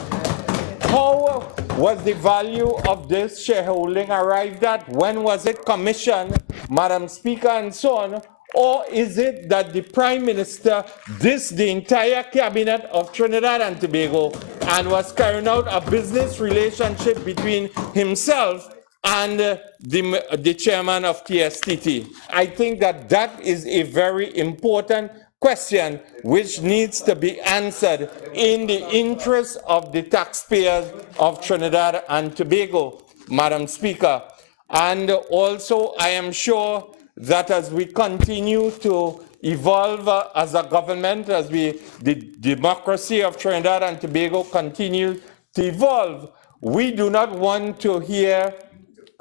How was the value of this shareholding arrived at? When was it commissioned, Madam Speaker, and so on? Or is it that the Prime Minister dissed the entire cabinet of Trinidad and Tobago and was carrying out a business relationship between himself and the chairman of TSTT? I think that that is a very important question which needs to be answered in the interest of the taxpayers of Trinidad and Tobago, Madam Speaker. And also, I am sure that as we continue to evolve as a government, as the democracy of Trinidad and Tobago continues to evolve, we do not want to hear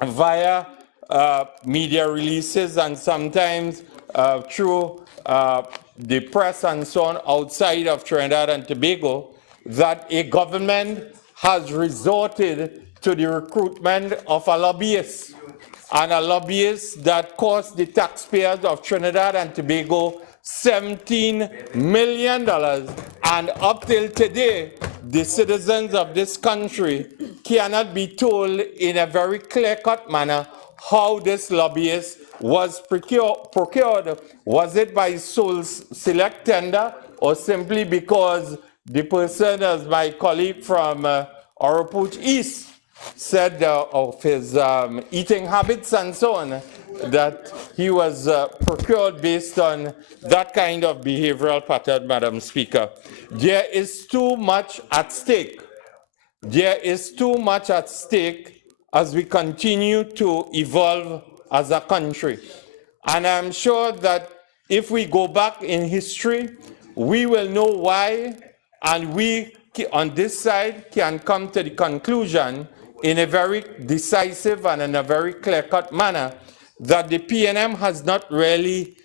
via media releases and sometimes through the press and so on outside of Trinidad and Tobago that a government has resorted to the recruitment of a lobbyist, and a lobbyist that cost the taxpayers of Trinidad and Tobago $17 million. And up till today, the citizens of this country cannot be told in a very clear-cut manner how this lobbyist was procured. Was it by sole select tender, or simply because the person, as my colleague from Oropouche East said of his eating habits and so on, that he was procured based on that kind of behavioral pattern, Madam Speaker? There is too much at stake. There is too much at stake as we continue to evolve as a country. And I'm sure that if we go back in history, we will know why, and we on this side can come to the conclusion in a very decisive and in a very clear-cut manner that the PNM has not really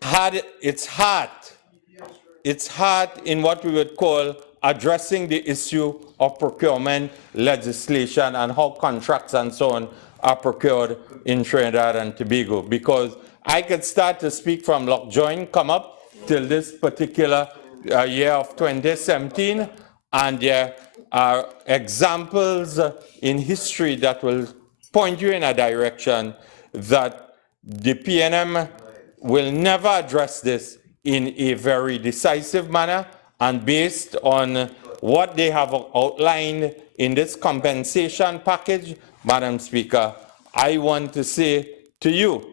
had its heart in what we would call addressing the issue of procurement legislation and how contracts and so on are procured in Trinidad and Tobago. Because I could start to speak from Lockjoin, come up till this particular year of 2017, and there are examples in history that will point you in a direction that the PNM will never address this in a very decisive manner, and based on what they have outlined in this compensation package, Madam Speaker, I want to say to you,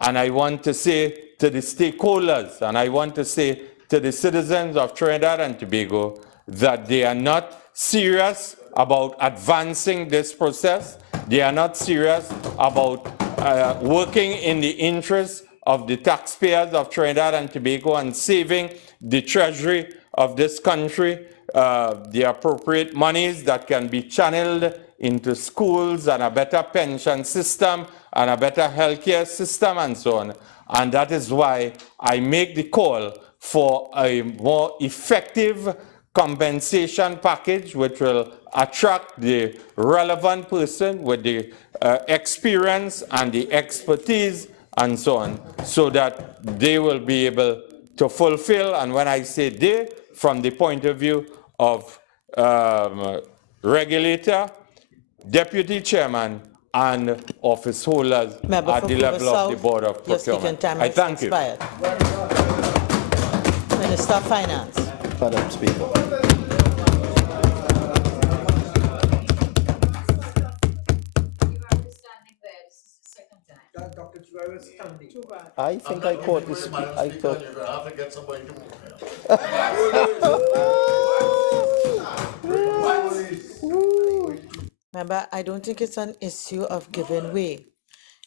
and I want to say to the stakeholders, and I want to say to the citizens of Trinidad and Tobago that they are not serious about advancing this process. They are not serious about working in the interest of the taxpayers of Trinidad and Tobago and saving the treasury of this country, the appropriate monies that can be channeled into schools and a better pension system and a better healthcare system and so on. And that is why I make the call for a more effective compensation package which will attract the relevant person with the experience and the expertise and so on, so that they will be able to fulfill, and when I say they, from the point of view of regulator, deputy chairman, and office holders Member at for the Couva level of the South, Board of your speaking Procurement. time I has thank you. expired. Minister of Finance. Madam Speaker. I think I caught this. I thought. Remember, I don't think it's an issue of giving way.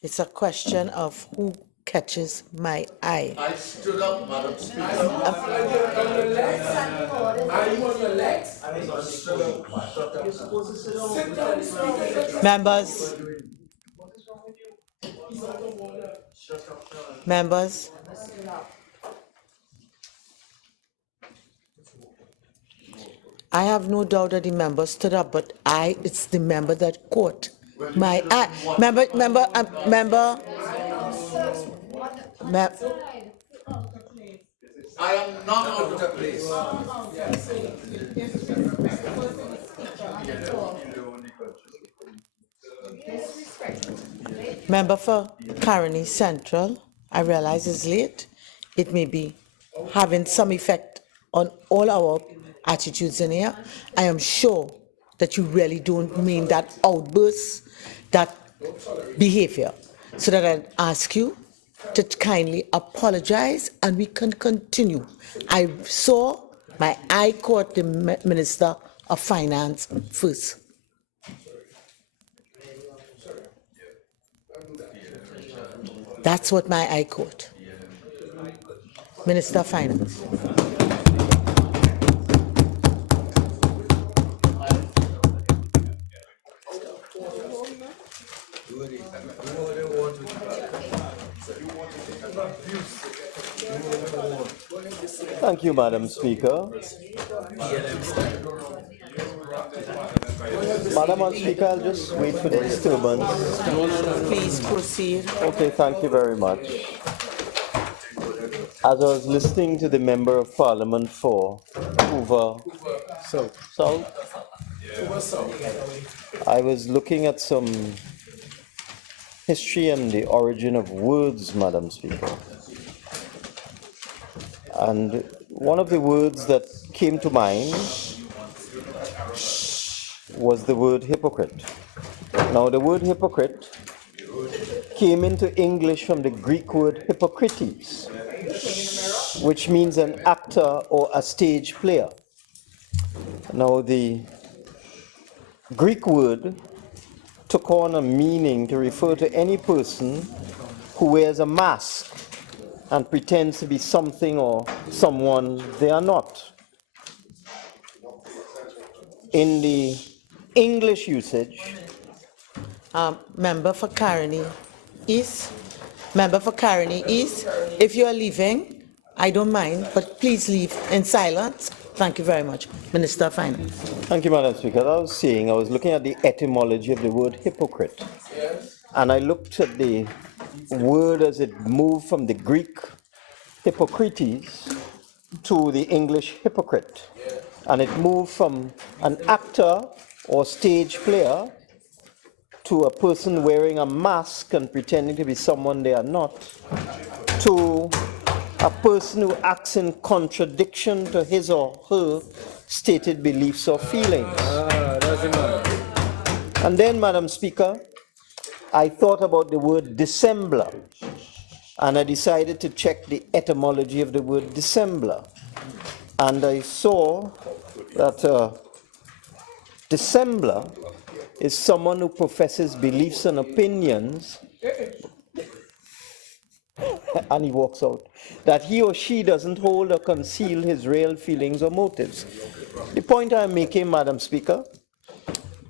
It's a question of who catches my eye. I stood up, Madam Speaker. I was on legs. Members. Members. I have no doubt that the member stood up, but it's the member that caught my eye. Member. I am not out of place. Member for Caroni Central, I realize it's late. It may be having some effect on all our attitudes in here. I am sure that you really don't mean that outburst, that behavior. So that I ask you to kindly apologize and we can continue. I saw my eye caught the Minister of Finance first. That's what my eye caught. Minister of Finance. Thank you, Madam Speaker. Madam Speaker, I'll just wait for the disturbance. Please proceed. Okay, thank you very much. As I was listening to the Member of Parliament for Couva South, I was looking at some history and the origin of words, Madam Speaker. And one of the words that came to mind was the word hypocrite. Now, the word hypocrite came into English from the Greek word hypokrites, which means an actor or a stage player. Now, the Greek word took on a meaning to refer to any person who wears a mask and pretends to be something or someone they are not. In the English usage, Member for Caroni East. Member for Caroni East. If you are leaving, I don't mind, but please leave in silence. Thank you very much. Minister of Finance. Thank you, Madam Speaker. I was looking at the etymology of the word hypocrite. And I looked at the word as it moved from the Greek hypokrites to the English hypocrite. And it moved from an actor or stage player to a person wearing a mask and pretending to be someone they are not, to a person who acts in contradiction to his or her stated beliefs or feelings. And then, Madam Speaker, I thought about the word dissembler, and I decided to check the etymology of the word dissembler. and I saw that dissembler is someone who professes beliefs and opinions, and he walks out, that he or she doesn't hold or conceal his real feelings or motives. The point I'm making, Madam Speaker,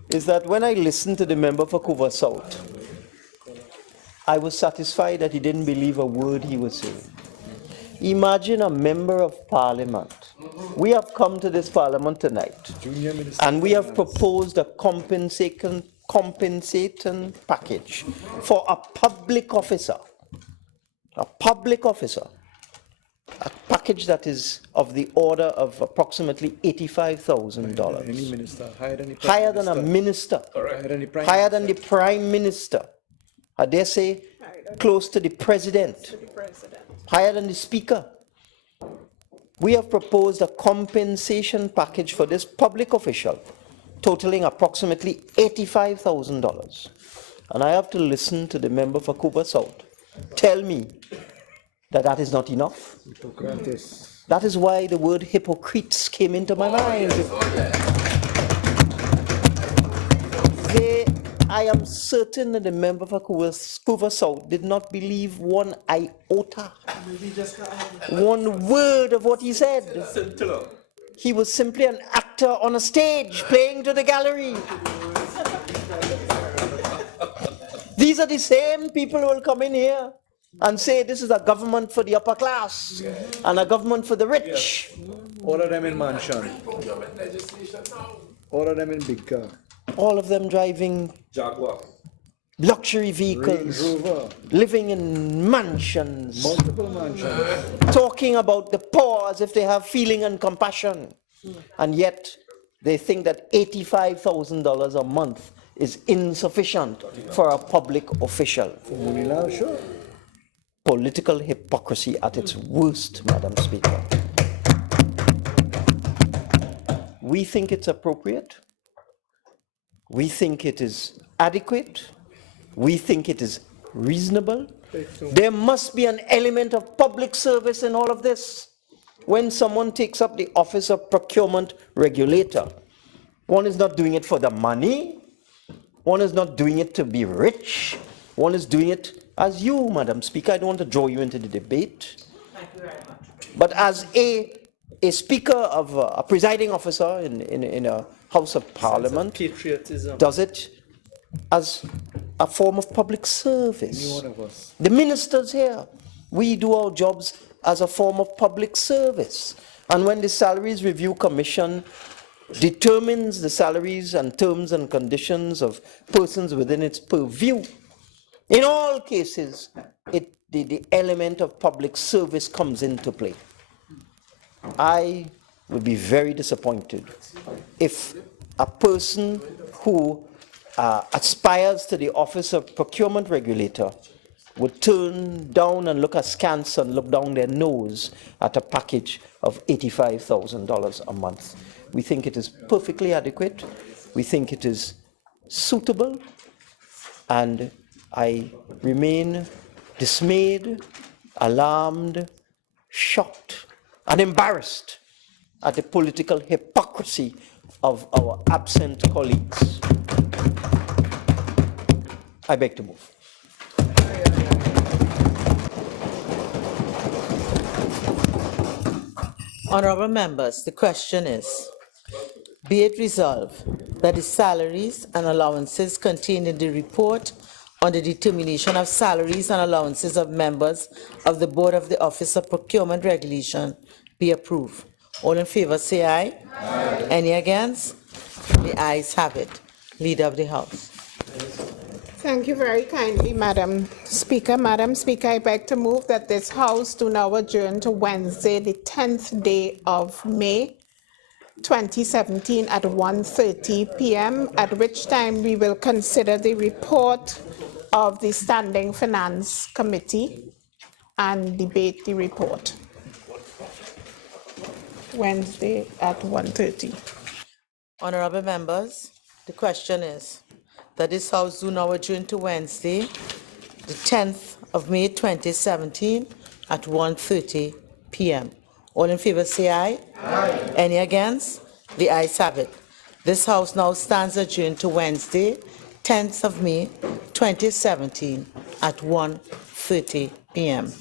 is that when I listened to the member for Couva South, I was satisfied that he didn't believe a word he was saying. Imagine a member of parliament. We have come to this parliament tonight, and we have proposed a compensating package for a public officer, a package that is of the order of approximately $85,000. Any minister, Higher than a minister, higher than the prime minister. I dare say close to the president, higher than the speaker. We have proposed a compensation package for this public official totaling approximately $85,000. And I have to listen to the member for Couva South tell me that that is not enough. That is why the word hypocrites came into my mind. I am certain that the member for Couva South did not believe one iota, one word of what he said. He was simply an actor on a stage playing to the gallery. These are the same people who will come in here and say this is a government for the upper class and a government for the rich. All of them in mansion. All of them in big car. All of them driving Jaguar, luxury vehicles, living in mansions, multiple mansions, talking about the poor as if they have feeling and compassion. And yet they think that $85,000 a month is insufficient for a public official. Moonilal, sure. Political hypocrisy at its worst, Madam Speaker. We think it's appropriate. We think it is adequate. We think it is reasonable. There must be an element of public service in all of this. When someone takes up the office of procurement regulator, one is not doing it for the money. One is not doing it to be rich. One is doing it as you, Madam Speaker. I don't want to draw you into the debate. Thank you very much. But as a speaker of a presiding officer in a House of Parliament, patriotism. Does it as a form of public service. Any one of us. The ministers here, we do our jobs as a form of public service. And when the Salaries Review Commission determines the salaries and terms and conditions of persons within its purview, in all cases, the element of public service comes into play. I would be very disappointed if a person who aspires to the office of procurement regulator would turn down and look askance and look down their nose at a package of $85,000 a month. We think it is perfectly adequate. We think it is suitable. And I remain dismayed, alarmed, shocked, and embarrassed at the political hypocrisy of our absent colleagues. I beg to move. Honorable members, the question is, be it resolved that the salaries and allowances contained in the report on the determination of salaries and allowances of members of the Board of the Office of Procurement Regulation be approved. All in favor say aye. Aye. Any against? The ayes have it. Leader of the House. Thank you very kindly, Madam Speaker. Madam Speaker, I beg to move that this House do now adjourn to Wednesday, the 10th day of May, 2017 at 1:30 p.m., at which time we will consider the report of the Standing Finance Committee and debate the report. Wednesday at 1:30. Honorable members, the question is that this House do now adjourn to Wednesday, the 10th of May 2017 at 1:30 p.m. All in favor say aye. Aye. Any against? The ayes have it. This House now stands adjourned to Wednesday, 10th of May, 2017 at 1:30 p.m.